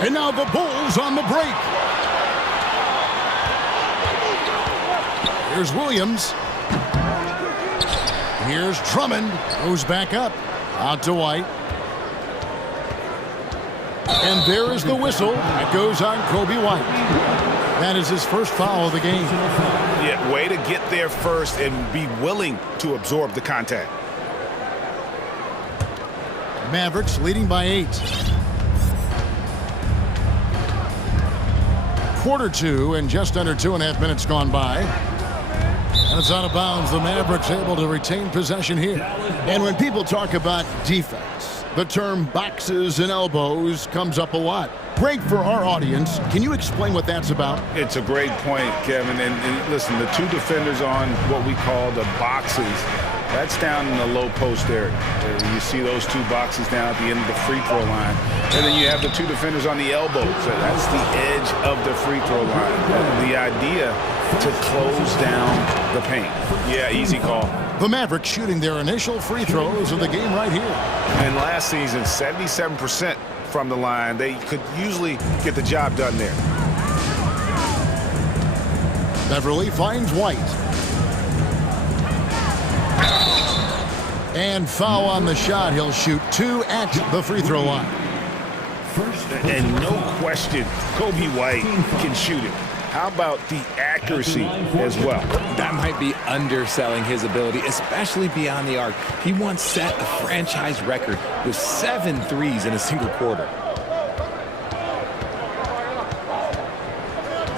And now the Bulls on the break. Here's Williams. Here's Drummond. Goes back up. Out to White. And there is the whistle. It goes on Kobe White. That is his first foul of the game. Yeah, way to get there first and be willing to absorb the contact. Mavericks leading by 8. Quarter 2 and just under 2.5 minutes gone by. And it's out of bounds. The Mavericks able to retain possession here. And when people talk about defense, the term boxes and elbows comes up a lot. Greg, for our audience, can you explain what that's about? It's a great point, Kevin. And listen, the 2 defenders on what we call the boxes, that's down in the low post area. You see those 2 boxes down at the end of the free throw line. And then you have the 2 defenders on the elbows. That's the edge of the free throw line. The idea to close down the paint. Yeah, easy call. The Mavericks shooting their initial free throws of the game right here. And last season, 77% from the line. They could usually get the job done there. Beverly finds White. And foul on the shot. He'll shoot 2 at the free throw line. And no question, Kobe White can shoot it. How about the accuracy as well? That might be underselling his ability, especially beyond the arc. He once set a franchise record with 7 threes in a single quarter.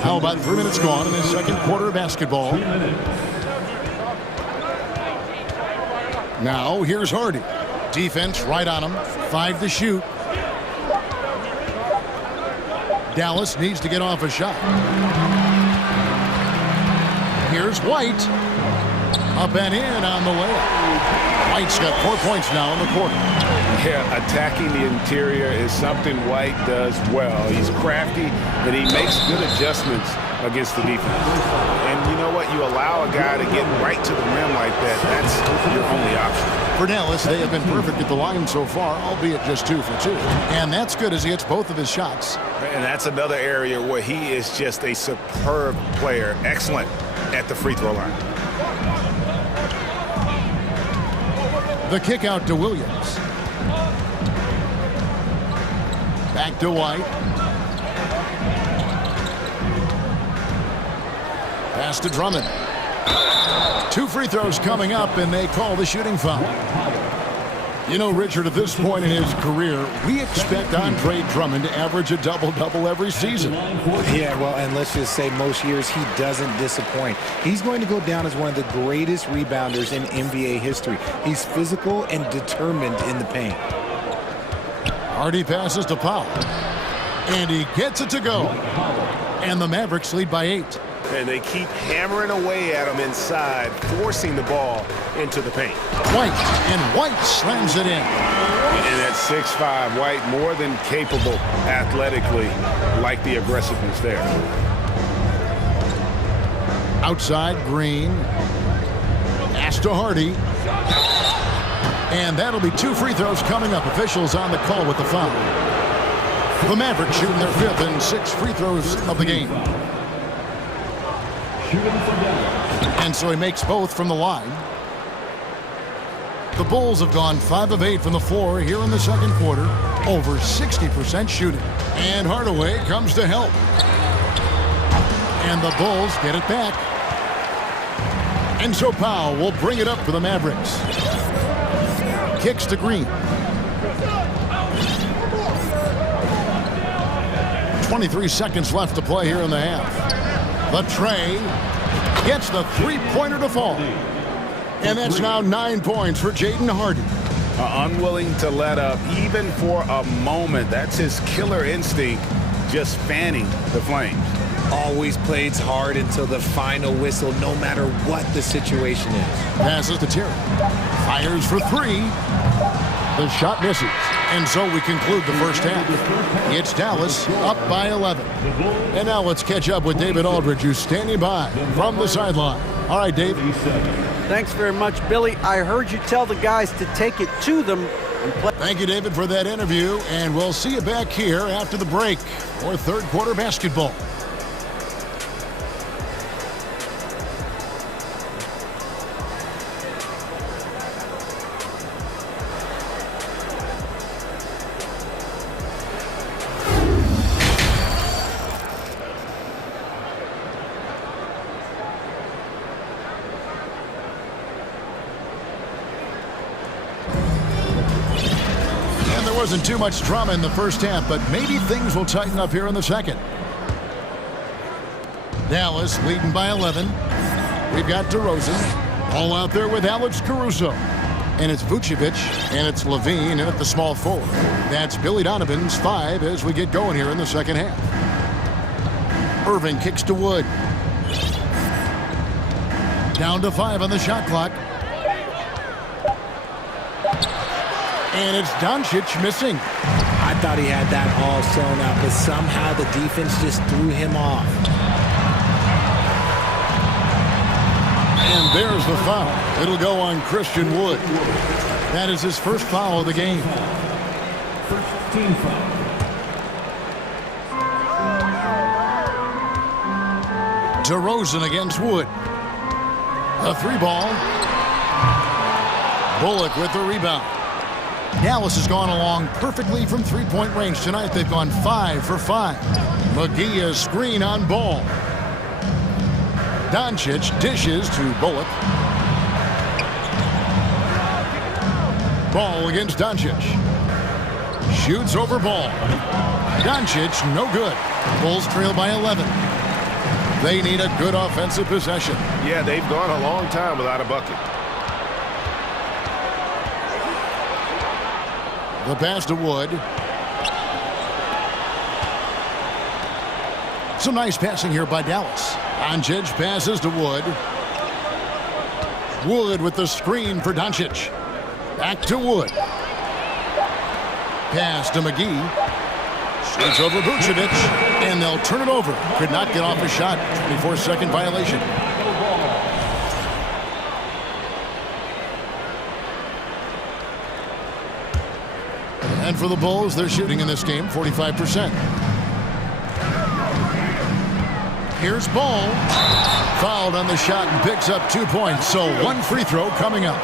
How about 3 minutes gone in the second quarter of basketball? Now here's Hardy. Defense right on him. 5 to shoot. Dallas needs to get off a shot. Here's White. Up and in on the layup. White's got 4 points now in the quarter. Yeah, attacking the interior is something White does well. He's crafty, and he makes good adjustments against the defense. And you know what? You allow a guy to get right to the rim like that. That's your only option. For Dallas, they have been perfect at the line so far, albeit just 2 for 2. And that's good as he hits both of his shots. And that's another area where he is just a superb player. Excellent at the free throw line. The kick out to Williams. Back to White. Pass to Drummond. 2 free throws coming up, and they call the shooting foul. You know, Richard, at this point in his career, we expect Andre Drummond to average a double-double every season. Yeah, well, and let's just say most years he doesn't disappoint. He's going to go down as one of the greatest rebounders in NBA history. He's physical and determined in the paint. Hardy passes to Powell. And he gets it to go. And the Mavericks lead by 8. And they keep hammering away at him inside, forcing the ball into the paint. White, and White slams it in. And at 6'5", White more than capable athletically, like the aggressiveness there. Outside, Green. Pass to Hardy. And that'll be 2 free throws coming up. Officials on the call with the foul. The Mavericks shooting their 5th and 6th free throws of the game. And so he makes both from the line. The Bulls have gone 5 of 8 from the floor here in the second quarter. Over 60% shooting. And Hardaway comes to help. And the Bulls get it back. And so Powell will bring it up for the Mavericks. Kicks to Green. 23 seconds left to play here in the half. The tray gets the 3-pointer to fall. And that's now 9 points for Jaden Hardy. Unwilling to let up even for a moment. That's his killer instinct, just fanning the flames. Always plays hard until the final whistle, no matter what the situation is. Passes to Terry. Fires for 3. The shot misses. And so we conclude the first half. It's Dallas up by 11. And now let's catch up with David Aldridge, who's standing by from the sideline. All right, Dave. Thanks very much, Billy. I heard you tell the guys to take it to them and play. Thank you, David, for that interview. And we'll see you back here after the break for third quarter basketball. Wasn't too much drama in the first half, but maybe things will tighten up here in the second. Dallas leading by 11. We've got DeRozan all out there with Alex Caruso. And it's Vucevic, and it's Levine, and at the small forward. That's Billy Donovan's 5 as we get going here in the second half. Irving kicks to Wood. Down to 5 on the shot clock. And it's Doncic missing. I thought he had that all sewn up, but somehow the defense just threw him off. And there's the foul. It'll go on Christian Wood. That is his first foul of the game. First team foul. DeRozan against Wood. A 3-ball. Bullock with the rebound. Dallas has gone along perfectly from 3-point range tonight. They've gone 5 for 5. McGee a screen on Ball. Doncic dishes to Bullock. Ball against Doncic. Shoots over Ball. Doncic no good. Bulls trail by 11. They need a good offensive possession. Yeah, they've gone a long time without a bucket. The pass to Wood. Some nice passing here by Dallas. Doncic passes to Wood. Wood with the screen for Doncic. Back to Wood. Pass to McGee. Shoots over Vucevic. And they'll turn it over. Could not get off a shot. 24-second violation. And for the Bulls, they're shooting in this game 45%. Here's Ball. Fouled on the shot and picks up 2 points. So one free throw coming up.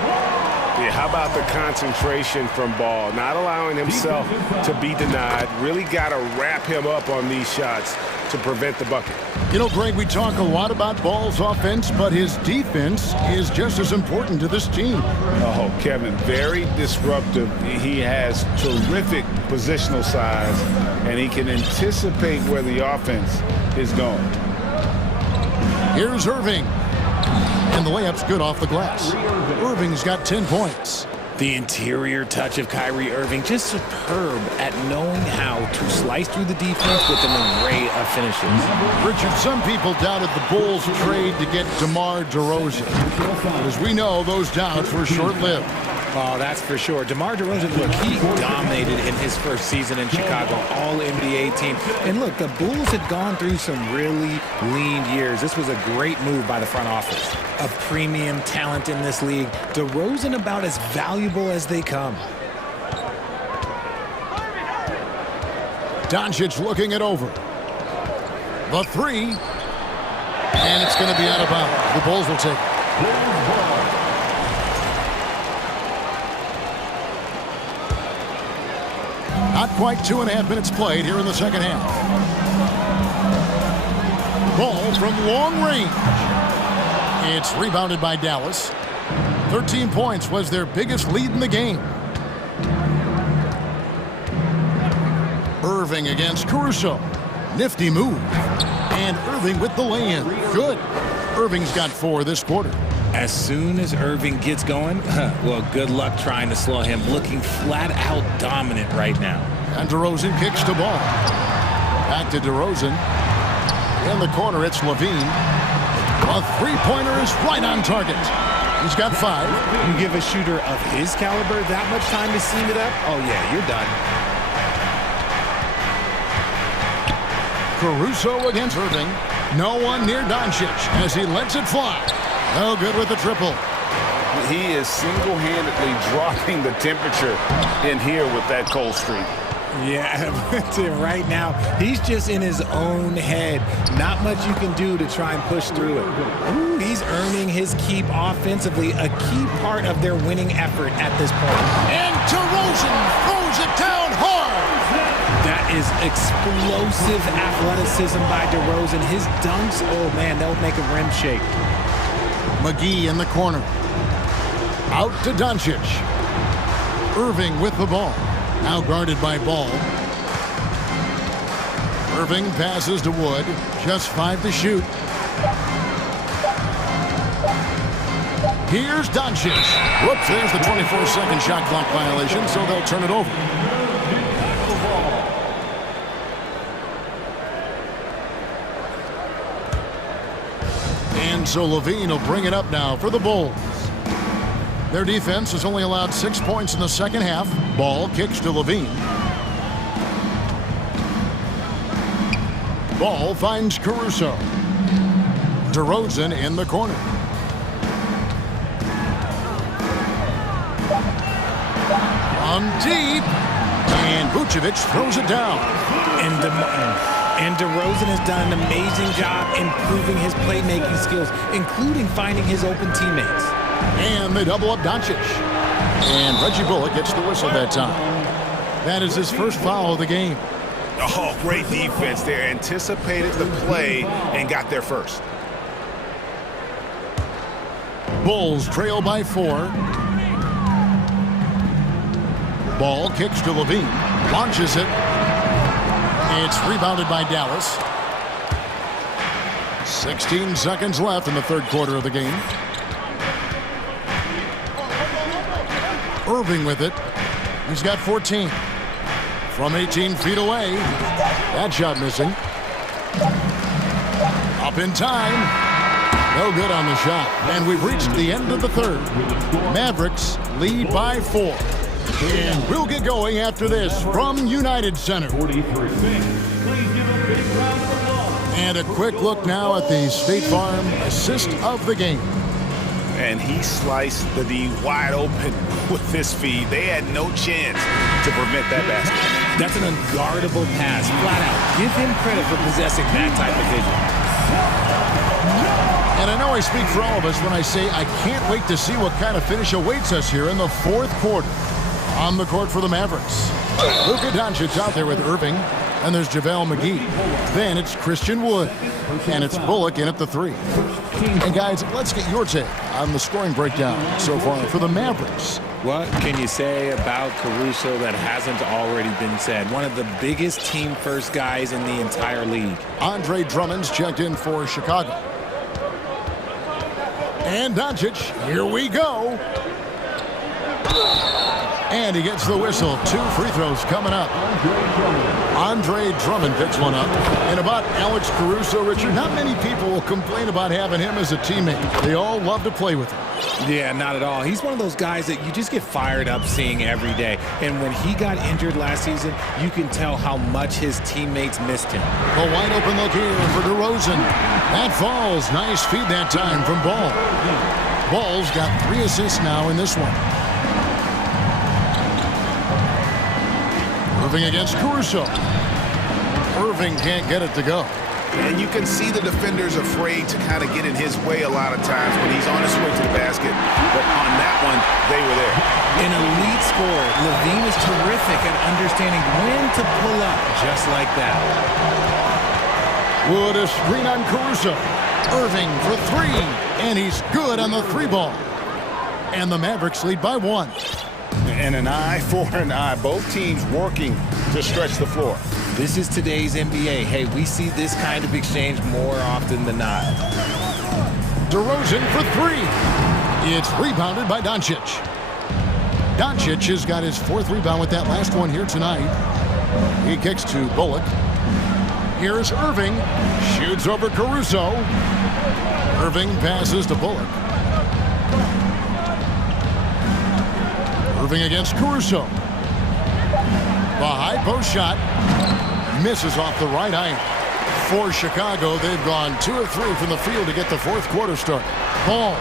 Yeah, how about the concentration from Ball? Not allowing himself to be denied. Really got to wrap him up on these shots to prevent the bucket. You know, Greg, we talk a lot about Ball's offense, but his defense is just as important to this team. Oh, Kevin, very disruptive. He has terrific positional size, and he can anticipate where the offense is going. Here's Irving. And the layup's good off the glass. Irving's got 10 points. The interior touch of Kyrie Irving, just superb at knowing how to slice through the defense with an array of finishes. Richard, some people doubted the Bulls' trade to get DeMar DeRozan. But as we know, those doubts were short-lived. Oh, that's for sure. DeMar DeRozan, look, he dominated in his first season in Chicago, all-NBA team. And look, the Bulls had gone through some really lean years. This was a great move by the front office. A premium talent in this league. DeRozan about as valuable as they come. Doncic looking it over. The three. And it's going to be out of bounds. The Bulls will take it. Not quite 2.5 minutes played here in the second half. Ball from long range. It's rebounded by Dallas. 13 points was their biggest lead in the game. Irving against Caruso. Nifty move. And Irving with the lay-in. Good. Irving's got 4 this quarter. As soon as Irving gets going, well, good luck trying to slow him. Looking flat out dominant right now. And DeRozan kicks the ball. Back to DeRozan. In the corner, it's Levine. A three-pointer is right on target. He's got 5. You give a shooter of his caliber that much time to seam it up? Oh, yeah, you're done. Caruso against Irving. No one near Doncic as he lets it fly. No good with the triple. He is single-handedly dropping the temperature in here with that cold streak. Yeah, right now, he's just in his own head. Not much you can do to try and push through it. Ooh, he's earning his keep offensively, a key part of their winning effort at this point. And DeRozan throws it down hard. That is explosive athleticism by DeRozan. His dunks, oh man, they'll make a rim shake. McGee in the corner. Out to Doncic. Irving with the ball. Now guarded by Ball. Irving passes to Wood. Just 5 to shoot. Here's Doncic. Whoops, there's the 24-second shot clock violation, so they'll turn it over. And so Levine will bring it up now for the Bulls. Their defense has only allowed 6 points in the second half. Ball kicks to Levine. Ball finds Caruso. DeRozan in the corner. From deep. And Vucevic throws it down. And DeRozan has done an amazing job improving his playmaking skills, including finding his open teammates. And they double up Doncic. And Reggie Bullock gets the whistle that time. That is his first foul of the game. Oh, great defense there. Anticipated the play and got there first. Bulls trail by 4. Ball kicks to Levine. Launches it. It's rebounded by Dallas. 16 seconds left in the third quarter of the game. Irving with it. He's got 14. From 18 feet away. That shot missing. Up in time. No good on the shot. And we've reached the end of the third. Mavericks lead by 4. And we'll get going after this from United Center. 43. Please give a big round of applause. And a quick look now at the State Farm assist of the game. And he sliced the D wide open with his feed. They had no chance to prevent that basket. That's an unguardable pass, flat out. Give him credit for possessing that type of vision. And I know I speak for all of us when I say I can't wait to see what kind of finish awaits us here in the fourth quarter. On the court for the Mavericks, Luka Doncic out there with Irving, and there's JaVale McGee. Then it's Christian Wood, and it's Bullock in at the 3. And guys, let's get your take on the scoring breakdown so far for the Mavericks. What can you say about Caruso that hasn't already been said? One of the biggest team-first guys in the entire league. Andre Drummond's checked in for Chicago. And Doncic, here we go. And he gets the whistle. 2 free throws coming up. Andre Drummond picks one up. And about Alex Caruso, Richard, not many people will complain about having him as a teammate. They all love to play with him. Yeah, not at all. He's one of those guys that you just get fired up seeing every day. And when he got injured last season, you can tell how much his teammates missed him. A wide open look here for DeRozan. That falls. Nice feed that time from Ball. Ball's got 3 assists now in this one. Irving against Caruso. Irving can't get it to go. And you can see the defenders afraid to kind of get in his way a lot of times when he's on his way to the basket. But on that one, they were there. An elite scorer, Levine is terrific at understanding when to pull up just like that. Wood a screen on Caruso. Irving for 3. And he's good on the 3 ball. And the Mavericks lead by 1. And an eye for an eye. Both teams working to stretch the floor. This is today's NBA. Hey, we see this kind of exchange more often than not. DeRozan for 3. It's rebounded by Doncic. Doncic has got his 4th rebound with that last one here tonight. He kicks to Bullock. Here's Irving. Shoots over Caruso. Irving passes to Bullock. Irving against Caruso. The high post shot misses off the right eye. For Chicago, they've gone 2 of 3 from the field to get the 4th quarter started. Ball.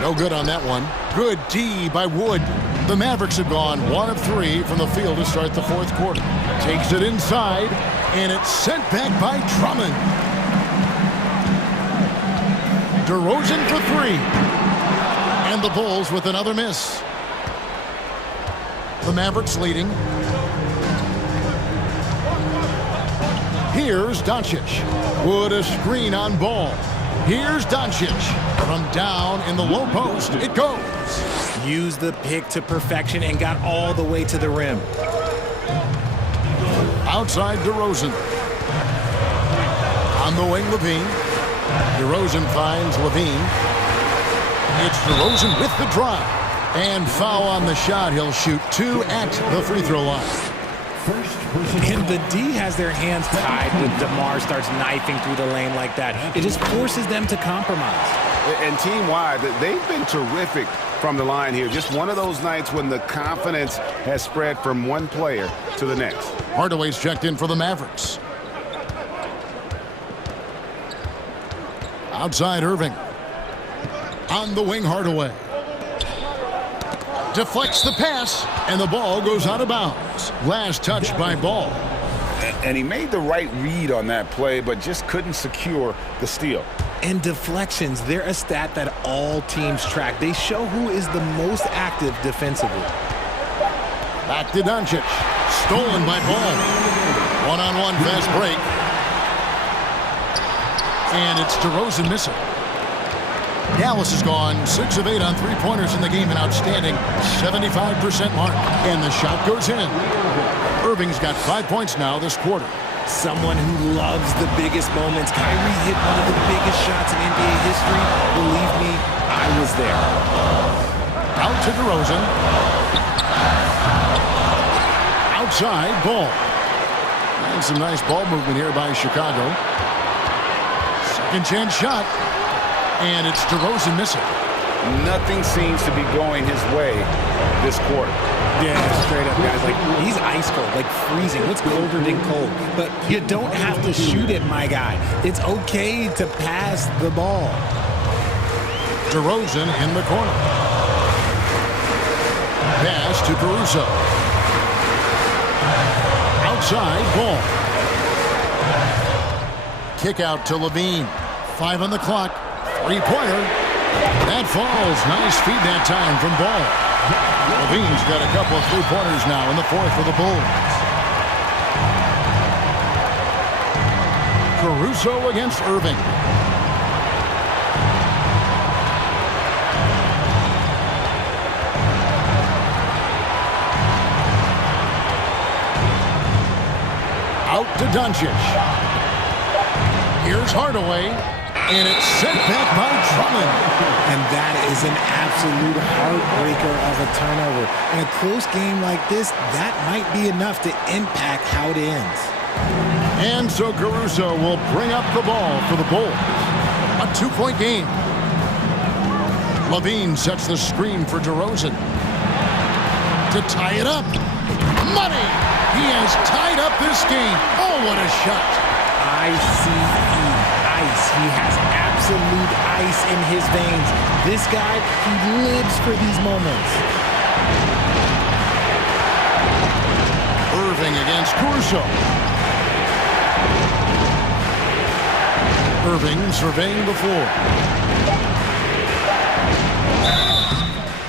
No good on that one. Good D by Wood. The Mavericks have gone 1 of 3 from the field to start the 4th quarter. Takes it inside, and it's sent back by Drummond. DeRozan for 3. And the Bulls with another miss. The Mavericks leading. Here's Doncic. Wood a screen on Ball. Here's Doncic. From down in the low post, it goes. Used the pick to perfection and got all the way to the rim. Outside DeRozan. On the wing, Levine. DeRozan finds Levine. It's DeRozan with the drive. And foul on the shot. He'll shoot 2 at the free throw line. And the D has their hands tied when DeMar starts knifing through the lane like that. It just forces them to compromise. And team-wide, they've been terrific from the line here. Just one of those nights when the confidence has spread from one player to the next. Hardaway's checked in for the Mavericks. Outside Irving. On the wing, Hardaway. Deflects the pass, and the ball goes out of bounds. Last touch by Ball. And he made the right read on that play, but just couldn't secure the steal. And deflections, they're a stat that all teams track. They show who is the most active defensively. Back to Doncic. Stolen by Ball. One-on-one fast break. And it's DeRozan missing. Dallas has gone 6 of 8 on 3-pointers in the game, an outstanding 75% mark. And the shot goes in. Irving's got 5 points now this quarter. Someone who loves the biggest moments. Kyrie hit one of the biggest shots in NBA history. Believe me, I was there. Out to DeRozan. Outside, Ball. And some nice ball movement here by Chicago. Second chance shot. And it's DeRozan missing. Nothing seems to be going his way this quarter. Yeah, straight up, guys. Like, he's ice cold, like freezing. What's colder than cold? But you don't have to shoot it, my guy. It's okay to pass the ball. DeRozan in the corner. Pass to Caruso. Outside, ball. Kick out to Levine. 5 on the clock. Three-pointer. That falls. Nice feed that time from Ball. Levine's got a couple of three-pointers now in the fourth for the Bulls. Caruso against Irving. Out to Doncic. Here's Hardaway, and it's sent back by Drummond. And that is an absolute heartbreaker of a turnover. In a close game like this, that might be enough to impact how it ends. And so Caruso will bring up the ball for the Bulls. A 2-point game. Levine sets the screen for DeRozan. To tie it up. Money! He has tied up this game. Oh, what a shot. ICE. Ice. He has absolute ice in his veins. This guy, he lives for these moments. Irving against Caruso. Irving surveying the floor.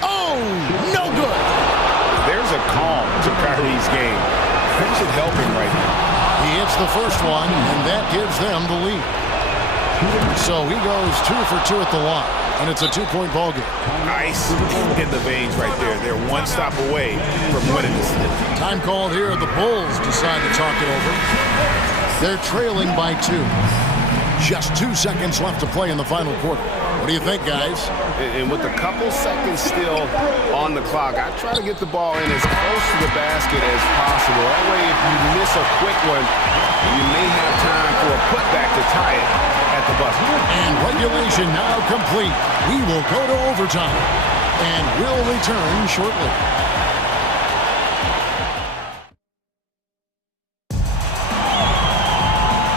Oh, no good. There's a calm to Kyrie's game. Who's it helping right now? He hits the first one, and that gives them the lead. So he goes 2 for 2 at the line, and it's a 2-point ball game. Ice in the veins right there. They're one stop away from winning this. Time called here. The Bulls decide to talk it over. They're trailing by 2. Just 2 seconds left to play in the final quarter. What do you think, guys? And with a couple seconds still on the clock, I try to get the ball in as close to the basket as possible. That way, if you miss a quick one, you may have time for a putback to tie it at the buzzer. And regulation now complete. We will go to overtime, and we'll return shortly.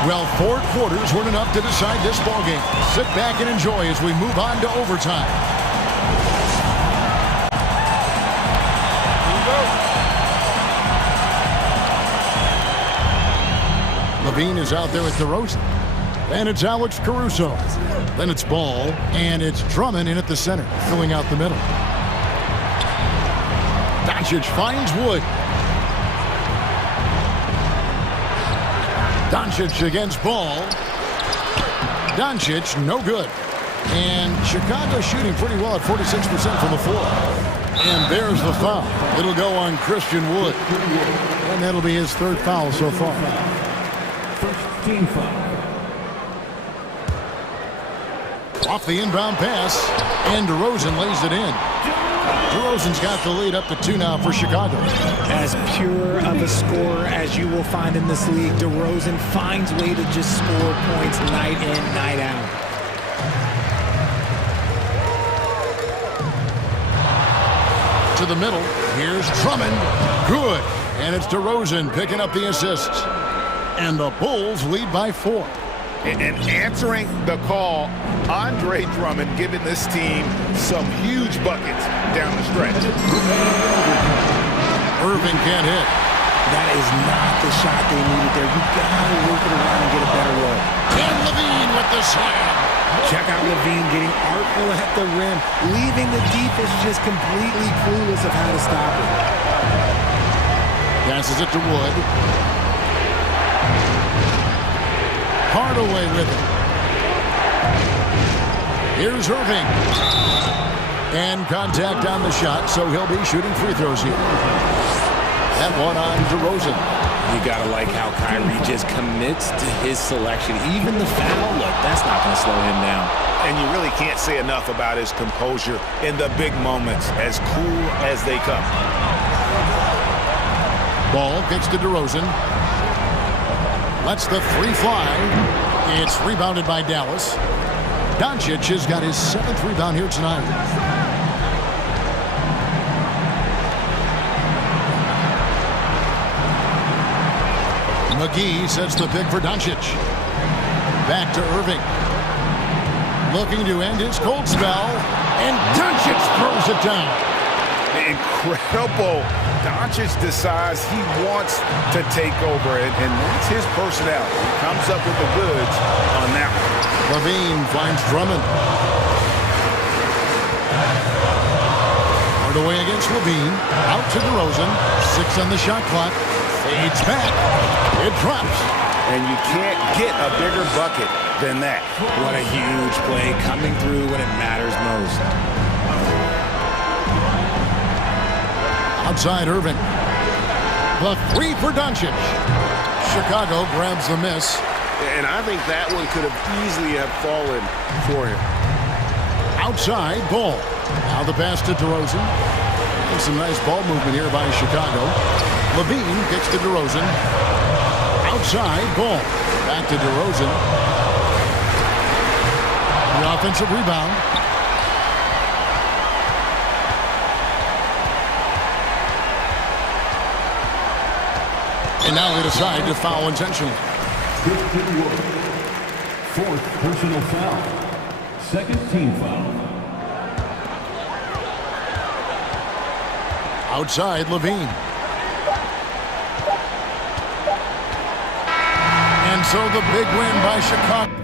Well, 4 quarters weren't enough to decide this ballgame. Sit back and enjoy as we move on to overtime. Levine is out there with DeRozan. And it's Alex Caruso. Then it's Ball, and it's Drummond in at the center, filling out the middle. Doncic finds Wood. Doncic against Ball. Doncic, no good. And Chicago shooting pretty well at 46% from the floor. And there's the foul. It'll go on Christian Wood. And that'll be his 3rd foul so far. First team foul. Off the inbound pass, and DeRozan lays it in. DeRozan's got the lead up to 2 now for Chicago. As pure of a scorer as you will find in this league, DeRozan finds a way to just score points night in, night out. To the middle, here's Drummond. Good. And it's DeRozan picking up the assists. And the Bulls lead by 4. And answering the call, Andre Drummond giving this team some huge buckets down the stretch. Irving can't hit. That is not the shot they needed there. You gotta work it around and get a better look. And Levine with the slam. Check out Levine getting artful at the rim, leaving the defense just completely clueless of how to stop it. Passes it to Wood. Hardaway with it. Here's Irving. And contact on the shot, so he'll be shooting free throws here. That one on DeRozan. You gotta like how Kyrie just commits to his selection. Even the foul, look, that's not gonna slow him down. And you really can't say enough about his composure in the big moments, as cool as they come. Ball gets to DeRozan. Lets the 3 fly. It's rebounded by Dallas. Doncic has got his 7th rebound here tonight. McGee sets the pick for Doncic. Back to Irving. Looking to end his cold spell. And Doncic throws it down. Incredible. Doncic decides he wants to take over, and that's his personality. He comes up with the goods on that one. Levine finds Drummond. Hard away against Levine. Out to DeRozan. 6 on the shot clock. Fades back. It drops. And you can't get a bigger bucket than that. What a huge play coming through when it matters most. Outside Irving. The 3 for Doncic. Chicago grabs the miss. And I think that one could have easily have fallen for him. Outside, Ball. Now the pass to DeRozan. And some nice ball movement here by Chicago. Levine gets to DeRozan. Outside, Ball. Back to DeRozan. The offensive rebound. And now they decide to foul intentionally. 4th personal foul. 2nd team foul. Outside, Levine. And so the big win by Chicago.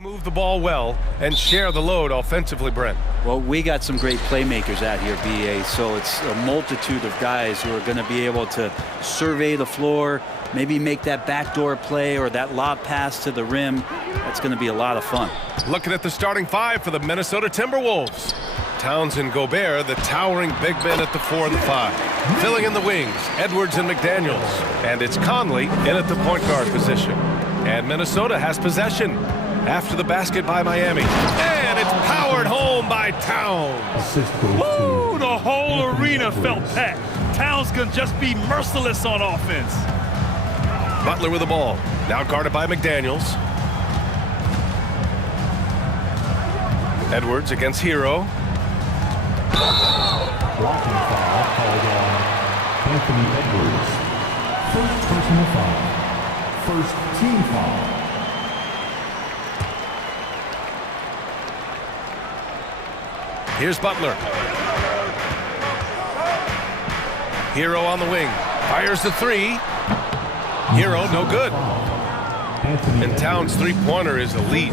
Move the ball well and share the load offensively, Brent. Well, we got some great playmakers out here, BA, so it's a multitude of guys who are going to be able to survey the floor, maybe make that backdoor play or that lob pass to the rim. That's going to be a lot of fun. Looking at the starting five for the Minnesota Timberwolves. Towns and Gobert, the towering big men at the 4 and the 5. Filling in the wings, Edwards and McDaniels. And it's Conley in at the point guard position. And Minnesota has possession after the basket by Miami. And it's powered home by Towns. Woo! The whole arena felt packed. Towns can just be merciless on offense. Butler with the ball. Now guarded by McDaniels. Edwards against Hero. Blocking foul called on Anthony Edwards. First personal foul. First team foul. Here's Butler. Hero on the wing. Fires the three. Hero, no good. And Towns' three-pointer is elite.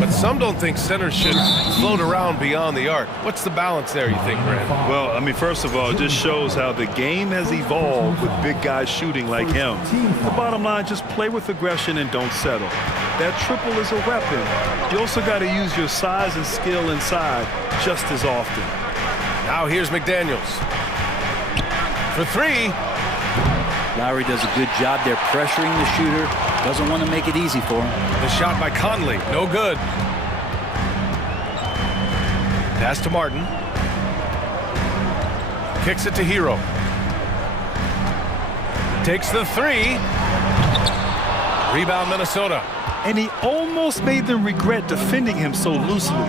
But some don't think centers should float around beyond the arc. What's the balance there, you think, Brand? Well, I mean, first of all, it just shows how the game has evolved with big guys shooting like him. The bottom line, just play with aggression and don't settle. That triple is a weapon. You also got to use your size and skill inside just as often. Now here's McDaniels. For three. Lowry does a good job there pressuring the shooter. Doesn't want to make it easy for him. The shot by Conley, no good. Pass to Martin. Kicks it to Hero. Takes the three. Rebound Minnesota. And he almost made them regret defending him so loosely.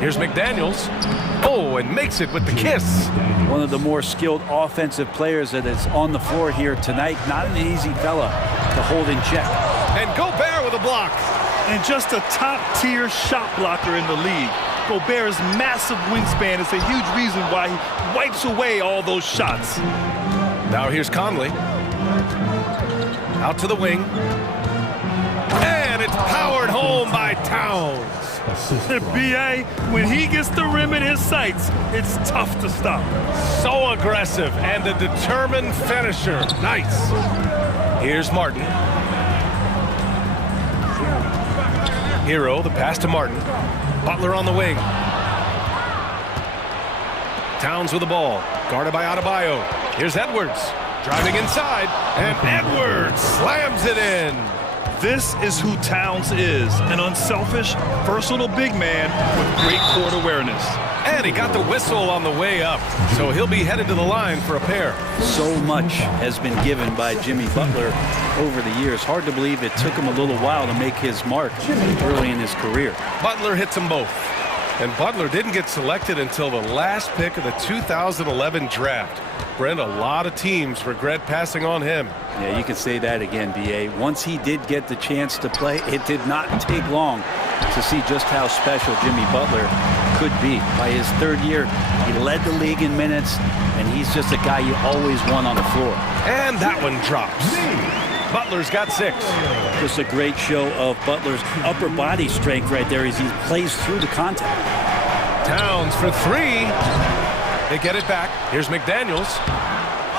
Here's McDaniels. Oh, and makes it with the kiss. One of the more skilled offensive players that is on the floor here tonight. Not an easy fella to hold in check. And Gobert with a block. And just a top-tier shot blocker in the league. Gobert's massive wingspan is a huge reason why he wipes away all those shots. Now here's Conley. Out to the wing. And it's powered home by Towns. BA, when he gets the rim in his sights, it's tough to stop. So aggressive and a determined finisher. Nice. Here's Martin. Hero, the pass to Martin. Butler on the wing. Towns with the ball. Guarded by Adebayo. Here's Edwards. Driving inside. And Edwards slams it in. This is who Towns is, an unselfish, versatile big man with great court awareness. And he got the whistle on the way up, so he'll be headed to the line for a pair. So much has been given by Jimmy Butler over the years. Hard to believe it took him a little while to make his mark early in his career. Butler hits them both. And Butler didn't get selected until the last pick of the 2011 draft. Brent, a lot of teams regret passing on him. Yeah, you can say that again, BA. Once he did get the chance to play, it did not take long to see just how special Jimmy Butler could be. By his third year, he led the league in minutes, and he's just a guy you always want on the floor. And that one drops. Butler's got 6. Just a great show of Butler's upper body strength right there as he plays through the contact. Towns for 3. They get it back. Here's McDaniels.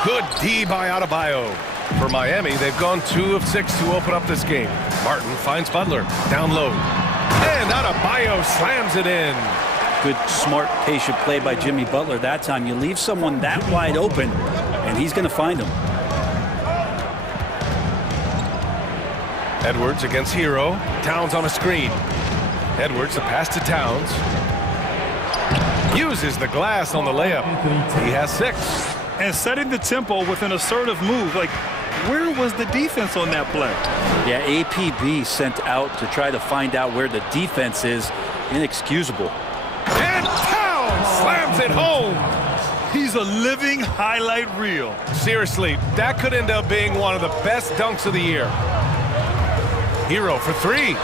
Good D by Adebayo. For Miami, they've gone 2 of 6 to open up this game. Martin finds Butler down low. And Adebayo slams it in. Good, smart, patient play by Jimmy Butler that time. You leave someone that wide open, and he's going to find him. Edwards against Hero. Towns on a screen. Edwards, the pass to Towns. Uses the glass on the layup. He has 6. And setting the tempo with an assertive move. Like, where was the defense on that play? Yeah, APB sent out to try to find out where the defense is. Inexcusable. And Towns slams it home. He's a living highlight reel. Seriously, that could end up being one of the best dunks of the year. Hero for 3.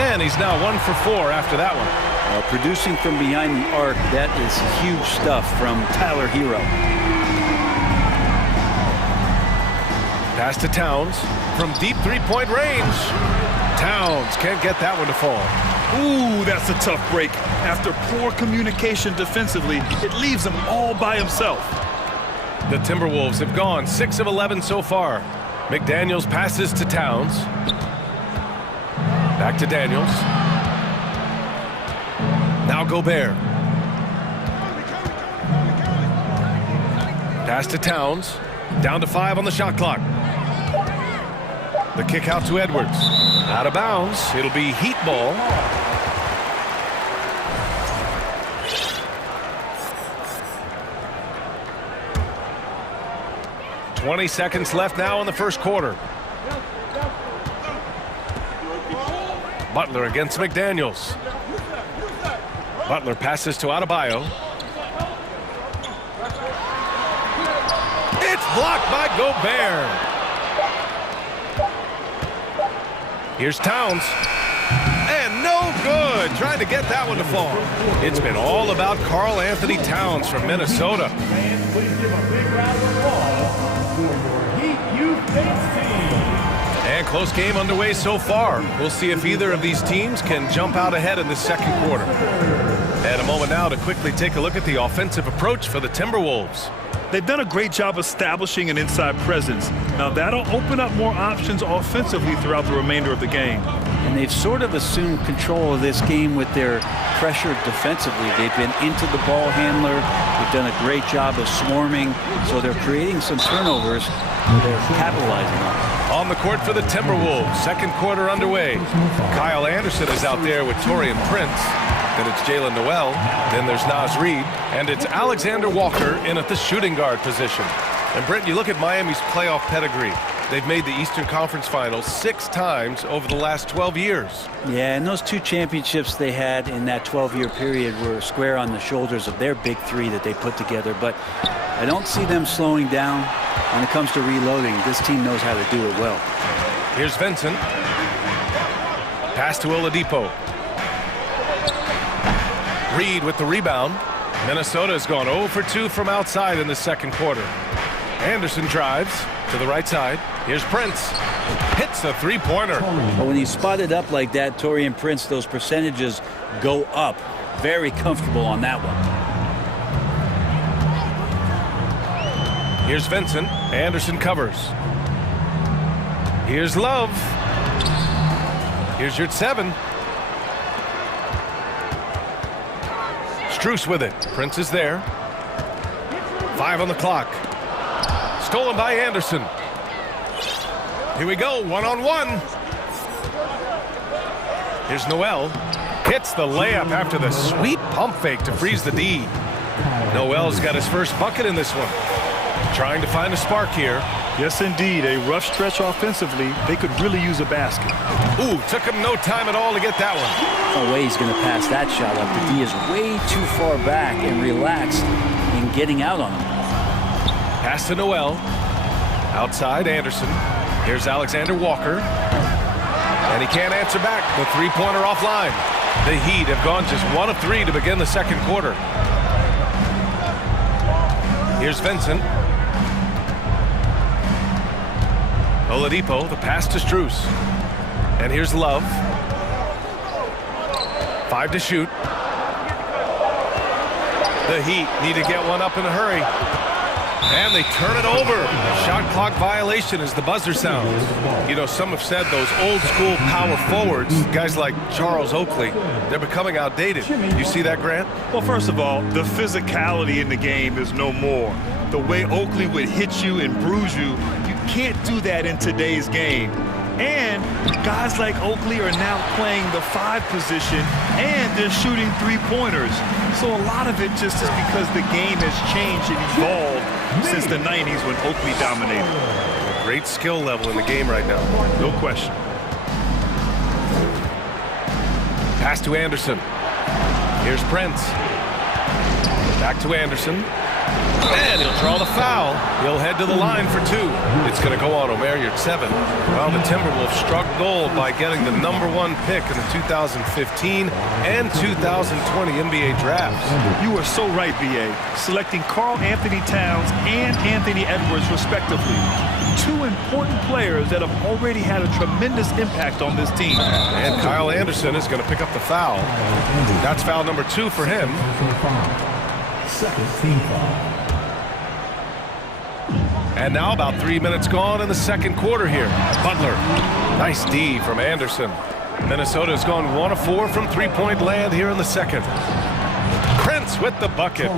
And he's now 1 for 4 after that one. Producing from behind the arc, that is huge stuff from Tyler Hero. Pass to Towns from deep 3-point range. Towns can't get that one to fall. Ooh, that's a tough break. After poor communication defensively, it leaves him all by himself. The Timberwolves have gone 6 of 11 so far. McDaniels passes to Towns. Back to Daniels. Now Gobert. Pass to Towns. Down to 5 on the shot clock. The kick out to Edwards. Out of bounds. It'll be Heat ball. "20 seconds left now in the first quarter. Butler against McDaniels. Butler passes to Adebayo. It's blocked by Gobert. Here's Towns. And no good. Trying to get that one to fall. It's been all about Karl Anthony Towns from Minnesota. And close game underway so far. We'll see if either of these teams can jump out ahead in the second quarter. And a moment now to quickly take a look at the offensive approach for the Timberwolves. They've done a great job establishing an inside presence. Now that'll open up more options offensively throughout the remainder of the game. And they've sort of assumed control of this game with their pressure defensively. They've been into the ball handler. They've done a great job of swarming. So they're creating some turnovers that they're capitalizing on. On the court for the Timberwolves, second quarter underway. Kyle Anderson is out there with Taurean Prince. Then it's Jalen Noel. Then there's Naz Reid. And it's Alexander Walker in at the shooting guard position. And Brent, you look at Miami's playoff pedigree. They've made the Eastern Conference Finals 6 times over the last 12 years. Yeah, and those 2 championships they had in that 12-year period were square on the shoulders of their big 3 that they put together. But I don't see them slowing down when it comes to reloading. This team knows how to do it well. Here's Vincent. Pass to Oladipo. Reed with the rebound. Minnesota has gone 0 for 2 from outside in the second quarter. Anderson drives to the right side. Here's Prince. Hits a 3-pointer. But when you spot it up like that, Taurean Prince, those percentages go up. Very comfortable on that one. Here's Vincent. Anderson covers. Here's Love. Here's your 7. Strus with it. Prince is there. 5 on the clock. Stolen by Anderson. Here we go, 1-on-1. Here's Noel. Hits the layup after the sweet pump fake to freeze the D. Noel's got his first bucket in this one. Trying to find a spark here. Yes, indeed. A rough stretch offensively. They could really use a basket. Ooh, took him no time at all to get that one. No way he's going to pass that shot up. The D is way too far back and relaxed in getting out on him. Pass to Noel. Outside, Anderson. Here's Alexander Walker. And he can't answer back. The 3-pointer offline. The Heat have gone just 1 of 3 to begin the second quarter. Here's Vincent. Oladipo, the pass to Strus. And here's Love. 5 to shoot. The Heat need to get one up in a hurry. And they turn it over. Shot clock violation as the buzzer sounds. You know, some have said those old school power forwards, guys like Charles Oakley, they're becoming outdated. You see that, Grant? Well, first of all, the physicality in the game is no more. The way Oakley would hit you and bruise you, you can't do that in today's game. And guys like Oakley are now playing the 5 position, and they're shooting 3-pointers. So a lot of it just is because the game has changed and evolved since the 90s when Oakley dominated. Great skill level in the game right now. No question. Pass to Anderson. Here's Prince. Back to Anderson. And he'll draw the foul. He'll head to the line for two. It's going to go on Omer Yurtseven. Well, the Timberwolves struck gold by getting the #1 pick in the 2015 and 2020 NBA drafts. You are so right, B.A. Selecting Karl Anthony Towns and Anthony Edwards, respectively. Two important players that have already had a tremendous impact on this team. And Kyle Anderson is going to pick up the foul. That's foul number 2 for him. Second team foul. And now about 3 minutes gone in the second quarter here. Butler, nice D from Anderson. Minnesota has gone 1 of 4 from three-point land here in the second. Prince with the bucket.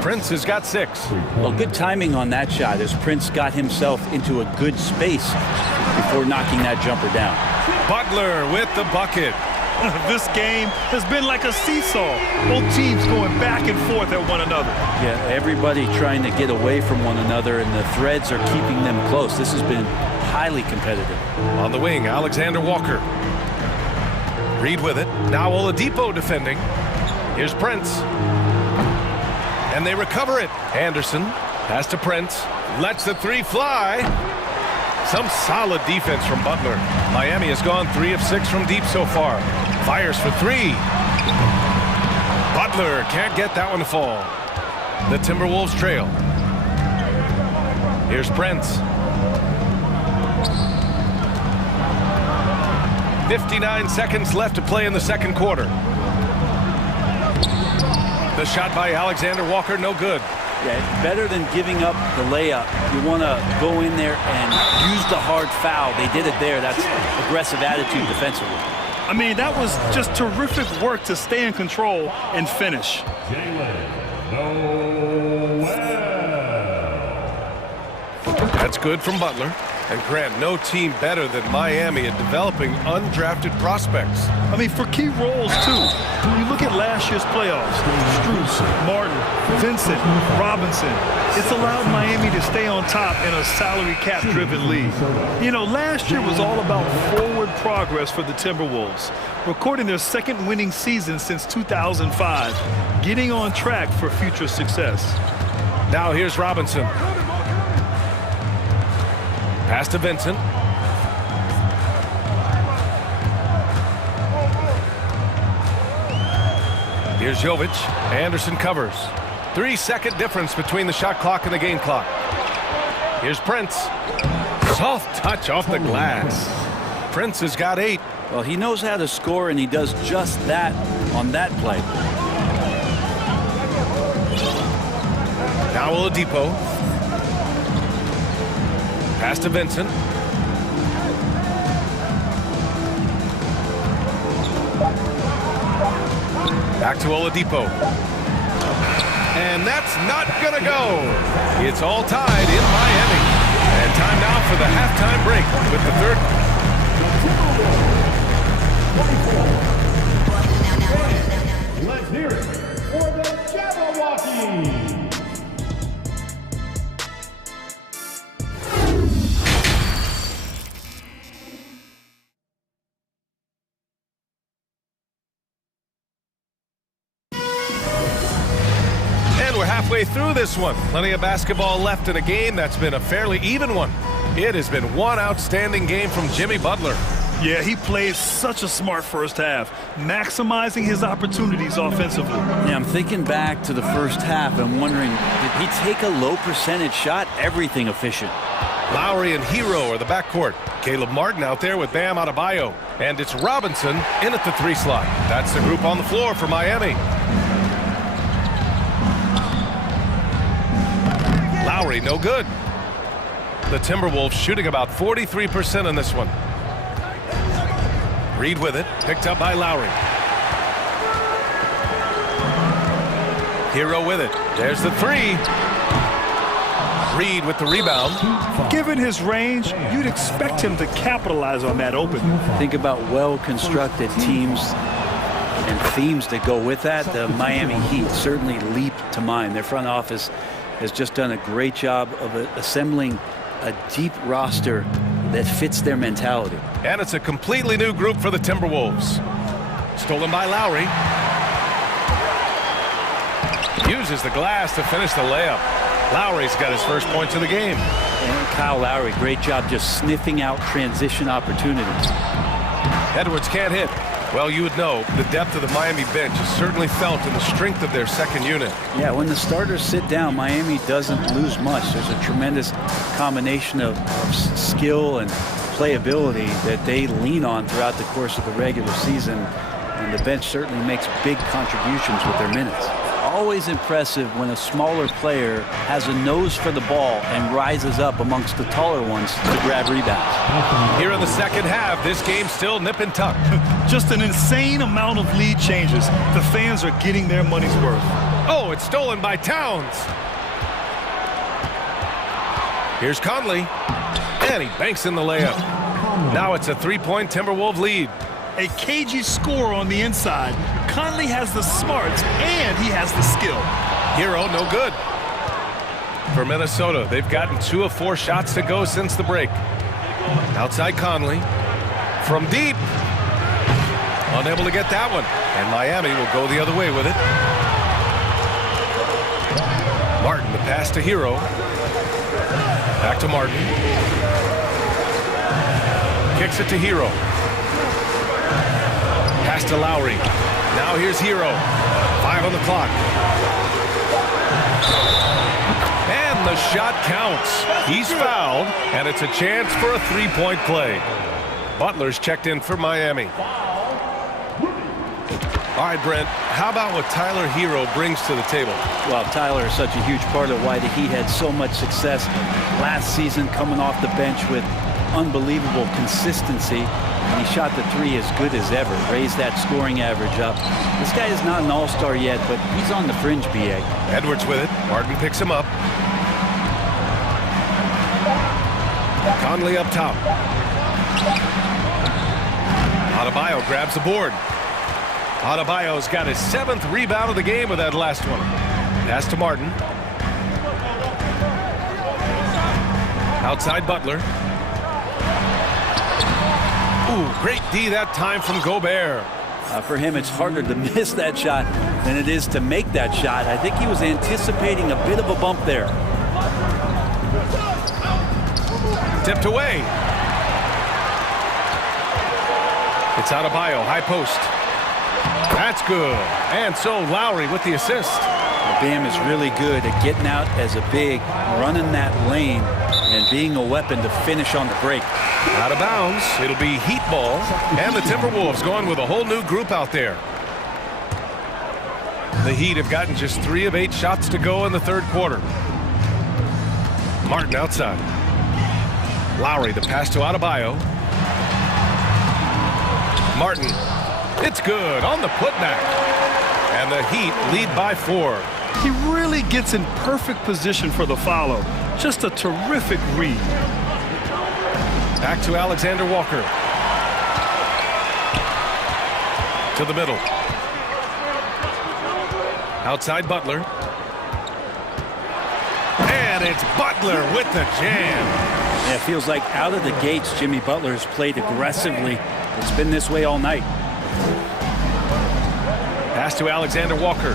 Prince has got 6. Well, good timing on that shot as Prince got himself into a good space before knocking that jumper down. Butler with the bucket. This game has been like a seesaw. Both teams going back and forth at one another. Yeah, everybody trying to get away from one another, and the threads are keeping them close. This has been highly competitive. On the wing, Alexander Walker. Reed with it. Now Oladipo defending. Here's Prince. And they recover it. Anderson pass to Prince. Lets the three fly. Some solid defense from Butler. Miami has gone 3 of 6 from deep so far. Fires for 3. Butler can't get that one to fall. The Timberwolves trail. Here's Prince. 59 seconds left to play in the second quarter. The shot by Alexander Walker, no good. Yeah, better than giving up the layup. You want to go in there and use the hard foul. They did it there. That's aggressive attitude defensively. I mean, that was just terrific work to stay in control and finish. That's good from Butler. And Grant, no team better than Miami at developing undrafted prospects. I mean, for key roles, too. When you look at last year's playoffs, Strus, Martin, Vincent, Robinson, it's allowed Miami to stay on top in a salary cap-driven league. You know, last year was all about forward progress for the Timberwolves, recording their second winning season since 2005, getting on track for future success. Now here's Robinson. Pass to Vincent. Here's Jovic. Anderson covers. 3-second difference between the shot clock and the game clock. Here's Prince. Soft touch off the glass. Prince has got 8. Well, he knows how to score, and he does just that on that play. Now Oladipo. Pass to Vincent. Back to Oladipo. And that's not gonna go. It's all tied in Miami. And time now for the halftime break with the third. Let's hear it for the Jabberwocky. Halfway through this one. Plenty of basketball left in a game that's been a fairly even one. It has been one outstanding game from Jimmy Butler. Yeah, he played such a smart first half, maximizing his opportunities offensively. Yeah, I'm thinking back to the first half and wondering, did he take a low percentage shot? Everything efficient. Lowry and Hero are the backcourt. Caleb Martin out there with Bam Adebayo. And it's Robinson in at the 3 slot. That's the group on the floor for Miami. Lowry, no good. The Timberwolves shooting about 43% in this one. Reed with it, picked up by Lowry. Hero with it. There's the 3. Reed with the rebound. Given his range, you'd expect him to capitalize on that open. Think about well-constructed teams and themes that go with that. The Miami Heat certainly leap to mind. Their front office has just done a great job of assembling a deep roster that fits their mentality. And it's a completely new group for the Timberwolves. Stolen by Lowry. Uses the glass to finish the layup. Lowry's got his first points of the game. And Kyle Lowry, great job just sniffing out transition opportunities. Edwards can't hit. Well, you would know the depth of the Miami bench is certainly felt in the strength of their second unit. Yeah, when the starters sit down, Miami doesn't lose much. There's a tremendous combination of skill and playability that they lean on throughout the course of the regular season, and the bench certainly makes big contributions with their minutes. Always impressive when a smaller player has a nose for the ball and rises up amongst the taller ones to grab rebounds. Here in the second half, this game's still nip and tuck. Just an insane amount of lead changes. The fans are getting their money's worth. Oh, it's stolen by Towns. Here's Conley, and he banks in the layup. Now it's a three-point Timberwolves lead. A cagey score on the inside. Conley has the smarts and he has the skill. Hero, no good. For Minnesota, they've gotten 2 of 4 shots to go since the break. Outside Conley. From deep. Unable to get that one. And Miami will go the other way with it. Martin, the pass to Hero. Back to Martin. Kicks it to Hero. Pass to Lowry. Now here's Hero. 5 on the clock. And the shot counts. He's fouled, and it's a chance for a three-point play. Butler's checked in for Miami. All right, Brent, how about what Tyler Hero brings to the table? Well, Tyler is such a huge part of why the Heat had so much success last season, coming off the bench with unbelievable consistency. And he shot the three as good as ever, raised that scoring average up. This guy is not an all-star yet, but he's on the fringe, B.A. Edwards with it. Martin picks him up. Conley up top. Adebayo grabs the board. Adebayo's got his 7th rebound of the game with that last one. Pass to Martin. Outside Butler. Ooh, great D that time from Gobert. For him, it's harder to miss that shot than it is to make that shot. I think he was anticipating a bit of a bump there. Tipped away. It's Adebayo, high post. That's good. And so Lowry with the assist. Bam is really good at getting out as a big, running that lane, and being a weapon to finish on the break. Out of bounds. It'll be Heat ball. And the Timberwolves going with a whole new group out there. The Heat have gotten just 3 of 8 shots to go in the third quarter. Martin outside. Lowry, the pass to Adebayo. Martin. It's good on the putback. And the Heat lead by 4. He really gets in perfect position for the follow. Just a terrific read. Back to Alexander Walker. To the middle. Outside Butler. And it's Butler with the jam. Yeah, it feels like out of the gates, Jimmy Butler has played aggressively. It's been this way all night. Pass to Alexander Walker.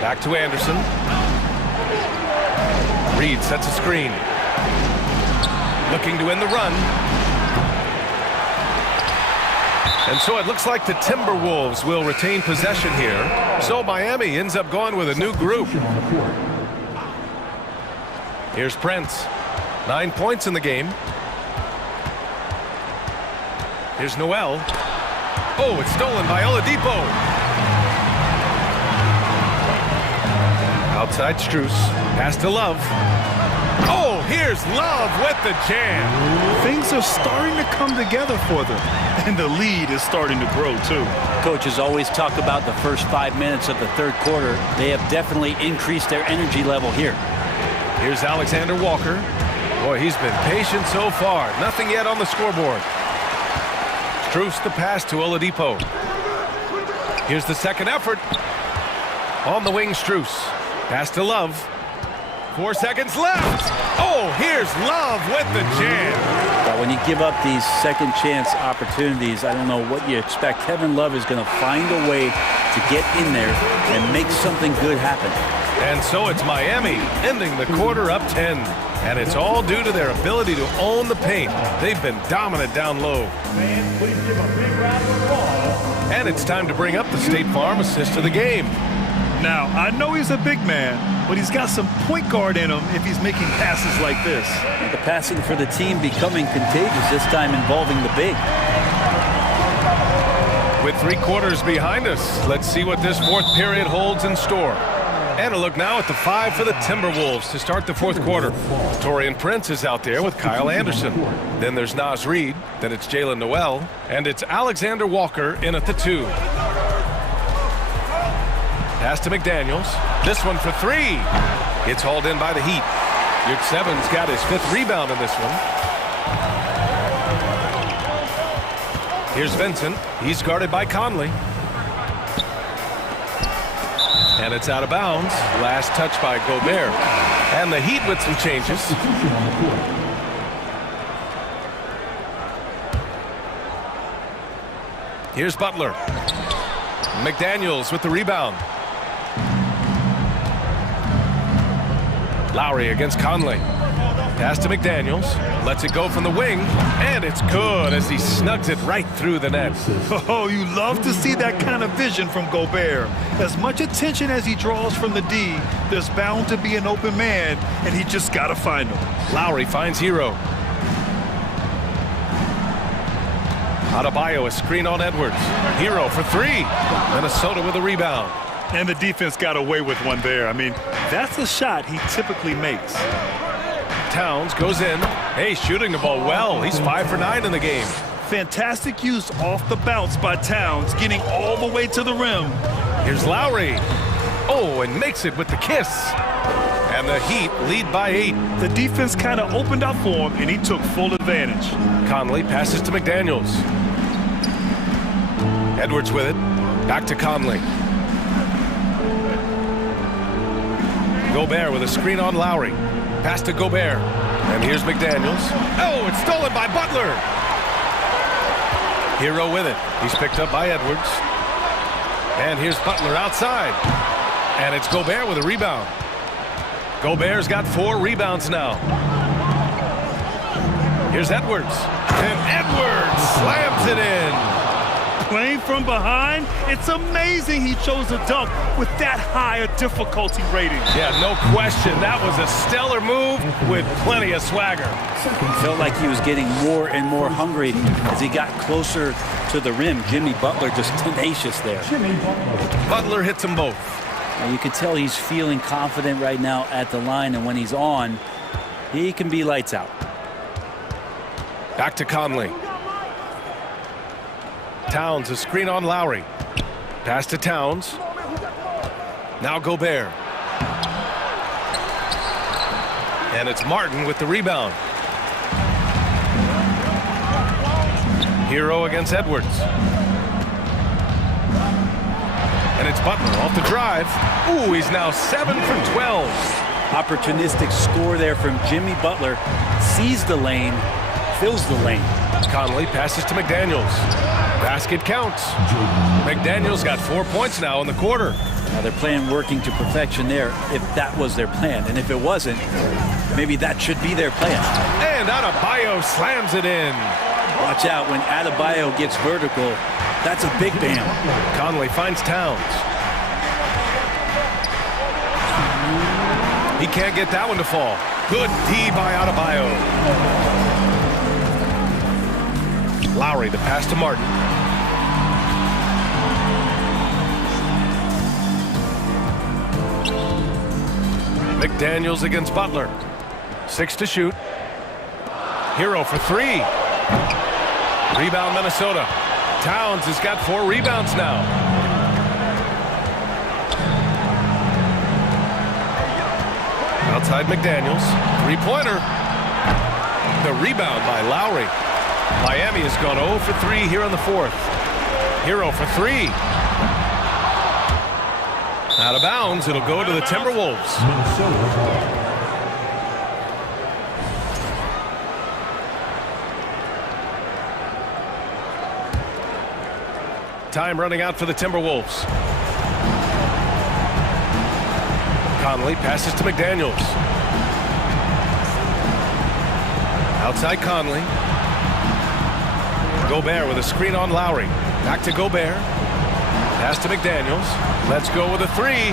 Back to Anderson. Reed sets a screen. Looking to end the run. And so it looks like the Timberwolves will retain possession here. So Miami ends up going with a new group. Here's Prince. 9 points in the game. Here's Noel. Oh, it's stolen by Oladipo. Outside Strus. Pass to Love. Oh, here's Love with the jam. Things are starting to come together for them. And the lead is starting to grow, too. Coaches always talk about the first 5 minutes of the third quarter. They have definitely increased their energy level here. Here's Alexander Walker. Boy, he's been patient so far. Nothing yet on the scoreboard. Strus the pass to Oladipo. Here's the second effort. On the wing, Strus. Pass to Love. 4 seconds left. Oh, here's Love with the jam. But when you give up these second chance opportunities, I don't know what you expect. Kevin Love is going to find a way to get in there and make something good happen. And so it's Miami ending the quarter up 10. And it's all due to their ability to own the paint. They've been dominant down low. And it's time to bring up the State Farm assist of the game. Now, I know he's a big man, but he's got some point guard in him if he's making passes like this. The passing for the team becoming contagious, this time involving the big. With 3 quarters behind us, let's see what this fourth period holds in store. And a look now at the 5 for the Timberwolves to start the fourth quarter. Torian Prince is out there with Kyle Anderson. Then there's Naz Reid. Then it's Jalen Noel. And it's Alexander Walker in at the 2. Pass to McDaniels. This one for 3. It's hauled in by the Heat. Yurt Evans got his 5th rebound in this one. Here's Vincent. He's guarded by Conley. And it's out of bounds. Last touch by Gobert. And the Heat with some changes. Here's Butler. McDaniels with the rebound. Lowry against Conley. Pass to McDaniels. Lets it go from the wing. And it's good as he snugs it right through the net. Oh, you love to see that kind of vision from Gobert. As much attention as he draws from the D, there's bound to be an open man, and he just got to find him. Lowry finds Hero. Adebayo, a screen on Edwards. Hero for 3. Minnesota with a rebound. And the defense got away with one there. I mean, that's a shot he typically makes. Towns goes in. Hey, shooting the ball well. He's 5 for 9 in the game. Fantastic use off the bounce by Towns, getting all the way to the rim. Here's Lowry. Oh, and makes it with the kiss. And the Heat lead by 8. The defense kind of opened up for him, and he took full advantage. Conley passes to McDaniels. Edwards with it. Back to Conley. Gobert with a screen on Lowry. Pass to Gobert. And here's McDaniels. Oh, it's stolen by Butler. Hero with it. He's picked up by Edwards. And here's Butler outside. And it's Gobert with a rebound. Gobert's got 4 rebounds now. Here's Edwards. And Edwards slams it in. Playing from behind, it's amazing he chose a dunk with that high a difficulty rating. Yeah, no question. That was a stellar move with plenty of swagger. Felt like he was getting more and more hungry as he got closer to the rim. Jimmy Butler just tenacious there. Butler hits them both. And you can tell he's feeling confident right now at the line, and when he's on, he can be lights out. Back to Conley. Towns, a screen on Lowry. Pass to Towns. Now Gobert. And it's Martin with the rebound. Hero against Edwards. And it's Butler off the drive. Ooh, he's now 7 for 12. Opportunistic score there from Jimmy Butler. Sees the lane, fills the lane. Conley passes to McDaniels. Basket counts. McDaniels got 4 points now in the quarter. Now they're playing working to perfection there, if that was their plan. And if it wasn't, maybe that should be their plan. And Adebayo slams it in. Watch out, when Adebayo gets vertical, that's a big bam. Conley finds Towns. He can't get that one to fall. Good D by Adebayo. Lowry, the pass to Martin. McDaniels against Butler. 6 to shoot. Hero for 3. Rebound Minnesota. Towns has got 4 rebounds now. Outside McDaniels. 3-pointer. The rebound by Lowry. Miami has gone 0 for 3 here in the fourth. Hero for 3. Out of bounds. It'll go to the Timberwolves. Time running out for the Timberwolves. Conley passes to McDaniels. Outside Conley. Gobert with a screen on Lowry. Back to Gobert. Pass to McDaniels. Let's go with a three.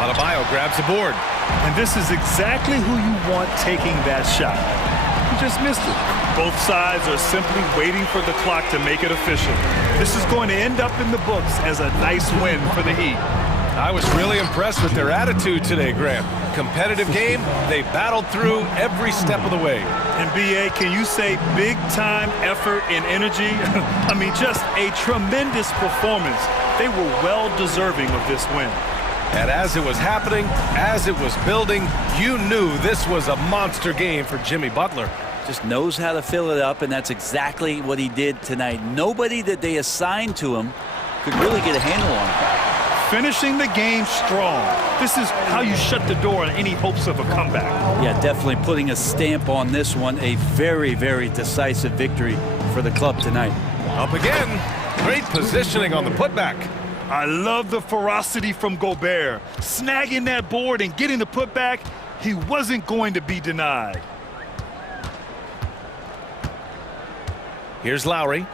Adebayo grabs the board. And this is exactly who you want taking that shot. He just missed it. Both sides are simply waiting for the clock to make it official. This is going to end up in the books as a nice win for the Heat. I was really impressed with their attitude today, Graham. Competitive game, they battled through every step of the way. And BA, can you say big time effort and energy? I mean, just a tremendous performance. They were well deserving of this win. And as it was happening, as it was building, you knew this was a monster game for Jimmy Butler. Just knows how to fill it up, and that's exactly what he did tonight. Nobody that they assigned to him could really get a handle on him. Finishing the game strong. This is how you shut the door on any hopes of a comeback. Yeah, definitely putting a stamp on this one. A very, very decisive victory for the club tonight. Up again. Great positioning on the putback. I love the ferocity from Gobert. Snagging that board and getting the putback, he wasn't going to be denied. Here's Lowry.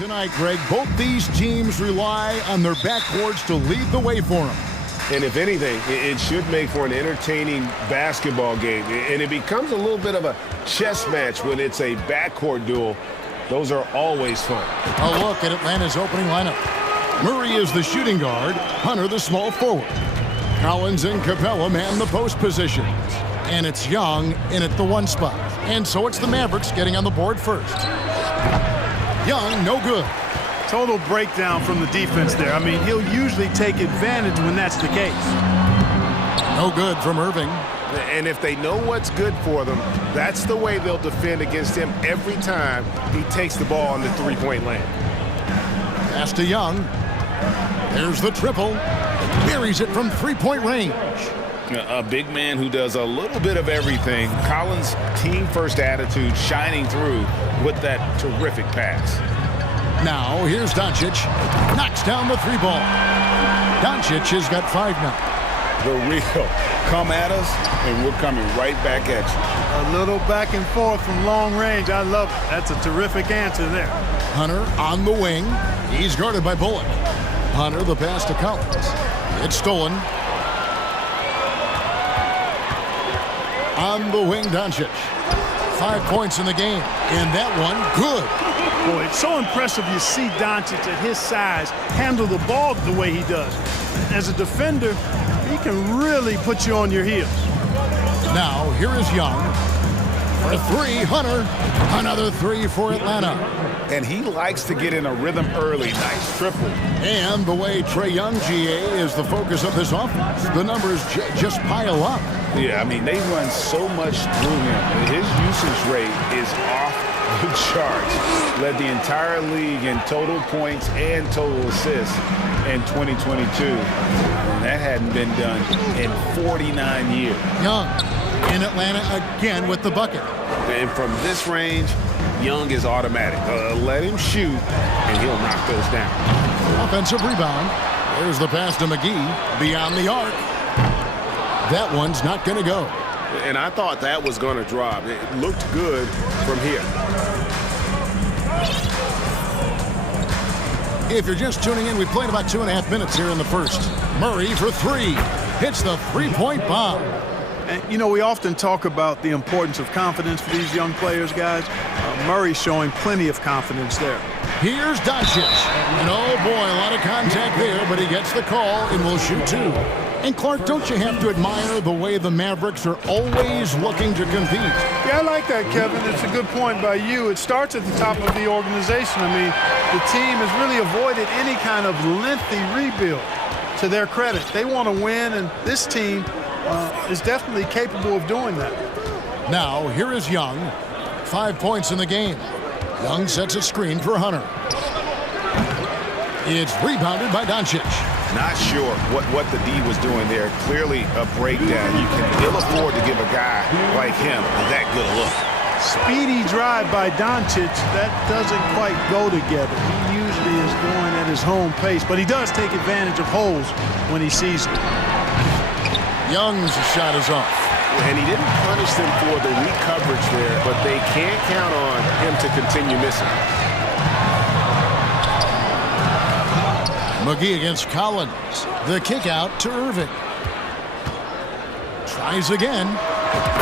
tonight, Greg. Both these teams rely on their backcourts to lead the way for them. And if anything, it should make for an entertaining basketball game. And it becomes a little bit of a chess match when it's a backcourt duel. Those are always fun. A look at Atlanta's opening lineup. Murray is the shooting guard, Hunter the small forward. Collins and Capella man the post positions. And it's Young in at the 1 spot. And so it's the Mavericks getting on the board first. Young, no good. Total breakdown from the defense there. I mean, he'll usually take advantage when that's the case. No good from Irving. And if they know what's good for them, that's the way they'll defend against him every time he takes the ball in the three-point lane. Pass to Young. There's the triple. Buries it from three-point range. A big man who does a little bit of everything. Collins' team-first attitude shining through with that terrific pass. Now, here's Doncic. Knocks down the 3 ball. Doncic has got 5 now. The real. Come at us, and we're coming right back at you. A little back and forth from long range. I love it. That's a terrific answer there. Hunter on the wing. He's guarded by Bullock. Hunter, the pass to Collins. It's stolen. On the wing, Doncic. 5 points in the game. And that one, good. Boy, it's so impressive you see Doncic at his size handle the ball the way he does. As a defender, he can really put you on your heels. Now, here is Young. For 3, Hunter. Another 3 for Atlanta. And he likes to get in a rhythm early. Nice triple. And the way Trae Young, GA, is the focus of this offense. The numbers just pile up. Yeah, I mean, they run so much through him. His usage rate is off the charts. Led the entire league in total points and total assists in 2022. And that hadn't been done in 49 years. Young in Atlanta again with the bucket. And from this range, Young is automatic. Let him shoot, and he'll knock those down. Offensive rebound. There's the pass to McGee beyond the arc. That one's not going to go. And I thought that was going to drop. It looked good from here. If you're just tuning in, we played about 2.5 minutes here in the first. Murray for 3. Hits the 3-point bomb. And, you know, we often talk about the importance of confidence for these young players, guys. Murray's showing plenty of confidence there. Here's Doncic. And oh boy, a lot of contact there, but he gets the call and will shoot 2. And Clark, don't you have to admire the way the Mavericks are always looking to compete? Yeah, I like that, Kevin. It's a good point by you. It starts at the top of the organization. I mean, the team has really avoided any kind of lengthy rebuild. To their credit, they want to win, and this team is definitely capable of doing that. Now, here is Young. 5 points in the game. Young sets a screen for Hunter. It's rebounded by Doncic. Not sure what the D was doing there. Clearly a breakdown. You can ill afford to give a guy like him that good a look. Speedy drive by Doncic. That doesn't quite go together. He usually is going at his home pace, but he does take advantage of holes when he sees them. Young's shot is off. And he didn't punish them for the weak coverage there, but they can't count on him to continue missing. McGee against Collins. The kick out to Irving. Tries again.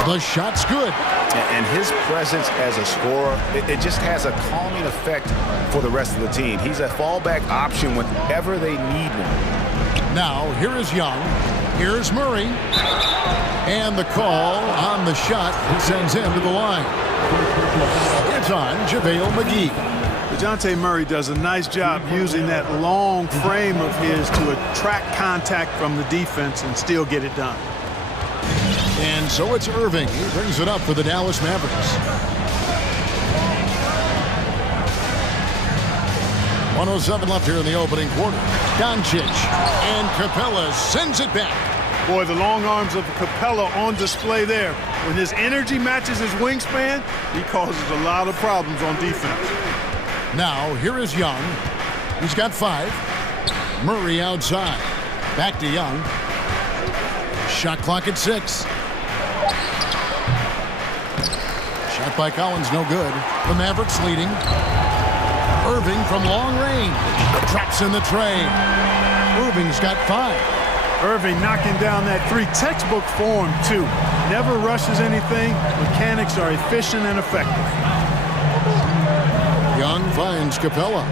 The shot's good. And his presence as a scorer, it just has a calming effect for the rest of the team. He's a fallback option whenever they need one. Now, here is Young. Here's Murray. And the call on the shot sends him to the line. It's on JaVale McGee. DeJounte Murray does a nice job using that long frame of his to attract contact from the defense and still get it done. And so it's Irving. He brings it up for the Dallas Mavericks. 1:07 left here in the opening quarter. Doncic and Capella sends it back. Boy, the long arms of Capella on display there. When his energy matches his wingspan, he causes a lot of problems on defense. Now, here is Young. He's got 5. Murray outside. Back to Young. Shot clock at 6. Shot by Collins, no good. The Mavericks leading. Irving from long range. Drops in the tray. Irving's got 5. Irving knocking down that 3. Textbook form, too. Never rushes anything. Mechanics are efficient and effective. Young finds Capella.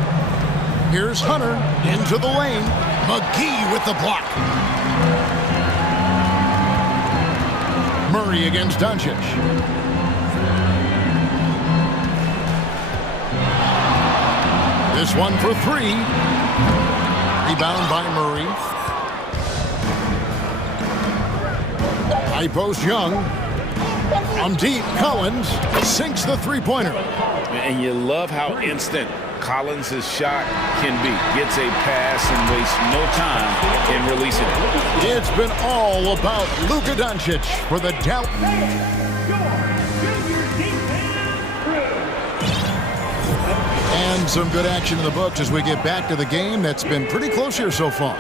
Here's Hunter into the lane. McGee with the block. Murray against Doncic. This one for 3. Rebound by Murray. High post Young. From deep, Collins sinks the three-pointer. And you love how instant Collins' shot can be. Gets a pass and wastes no time in releasing it. It's been all about Luka Doncic for the Dallas. And some good action in the books as we get back to the game that's been pretty close here so far.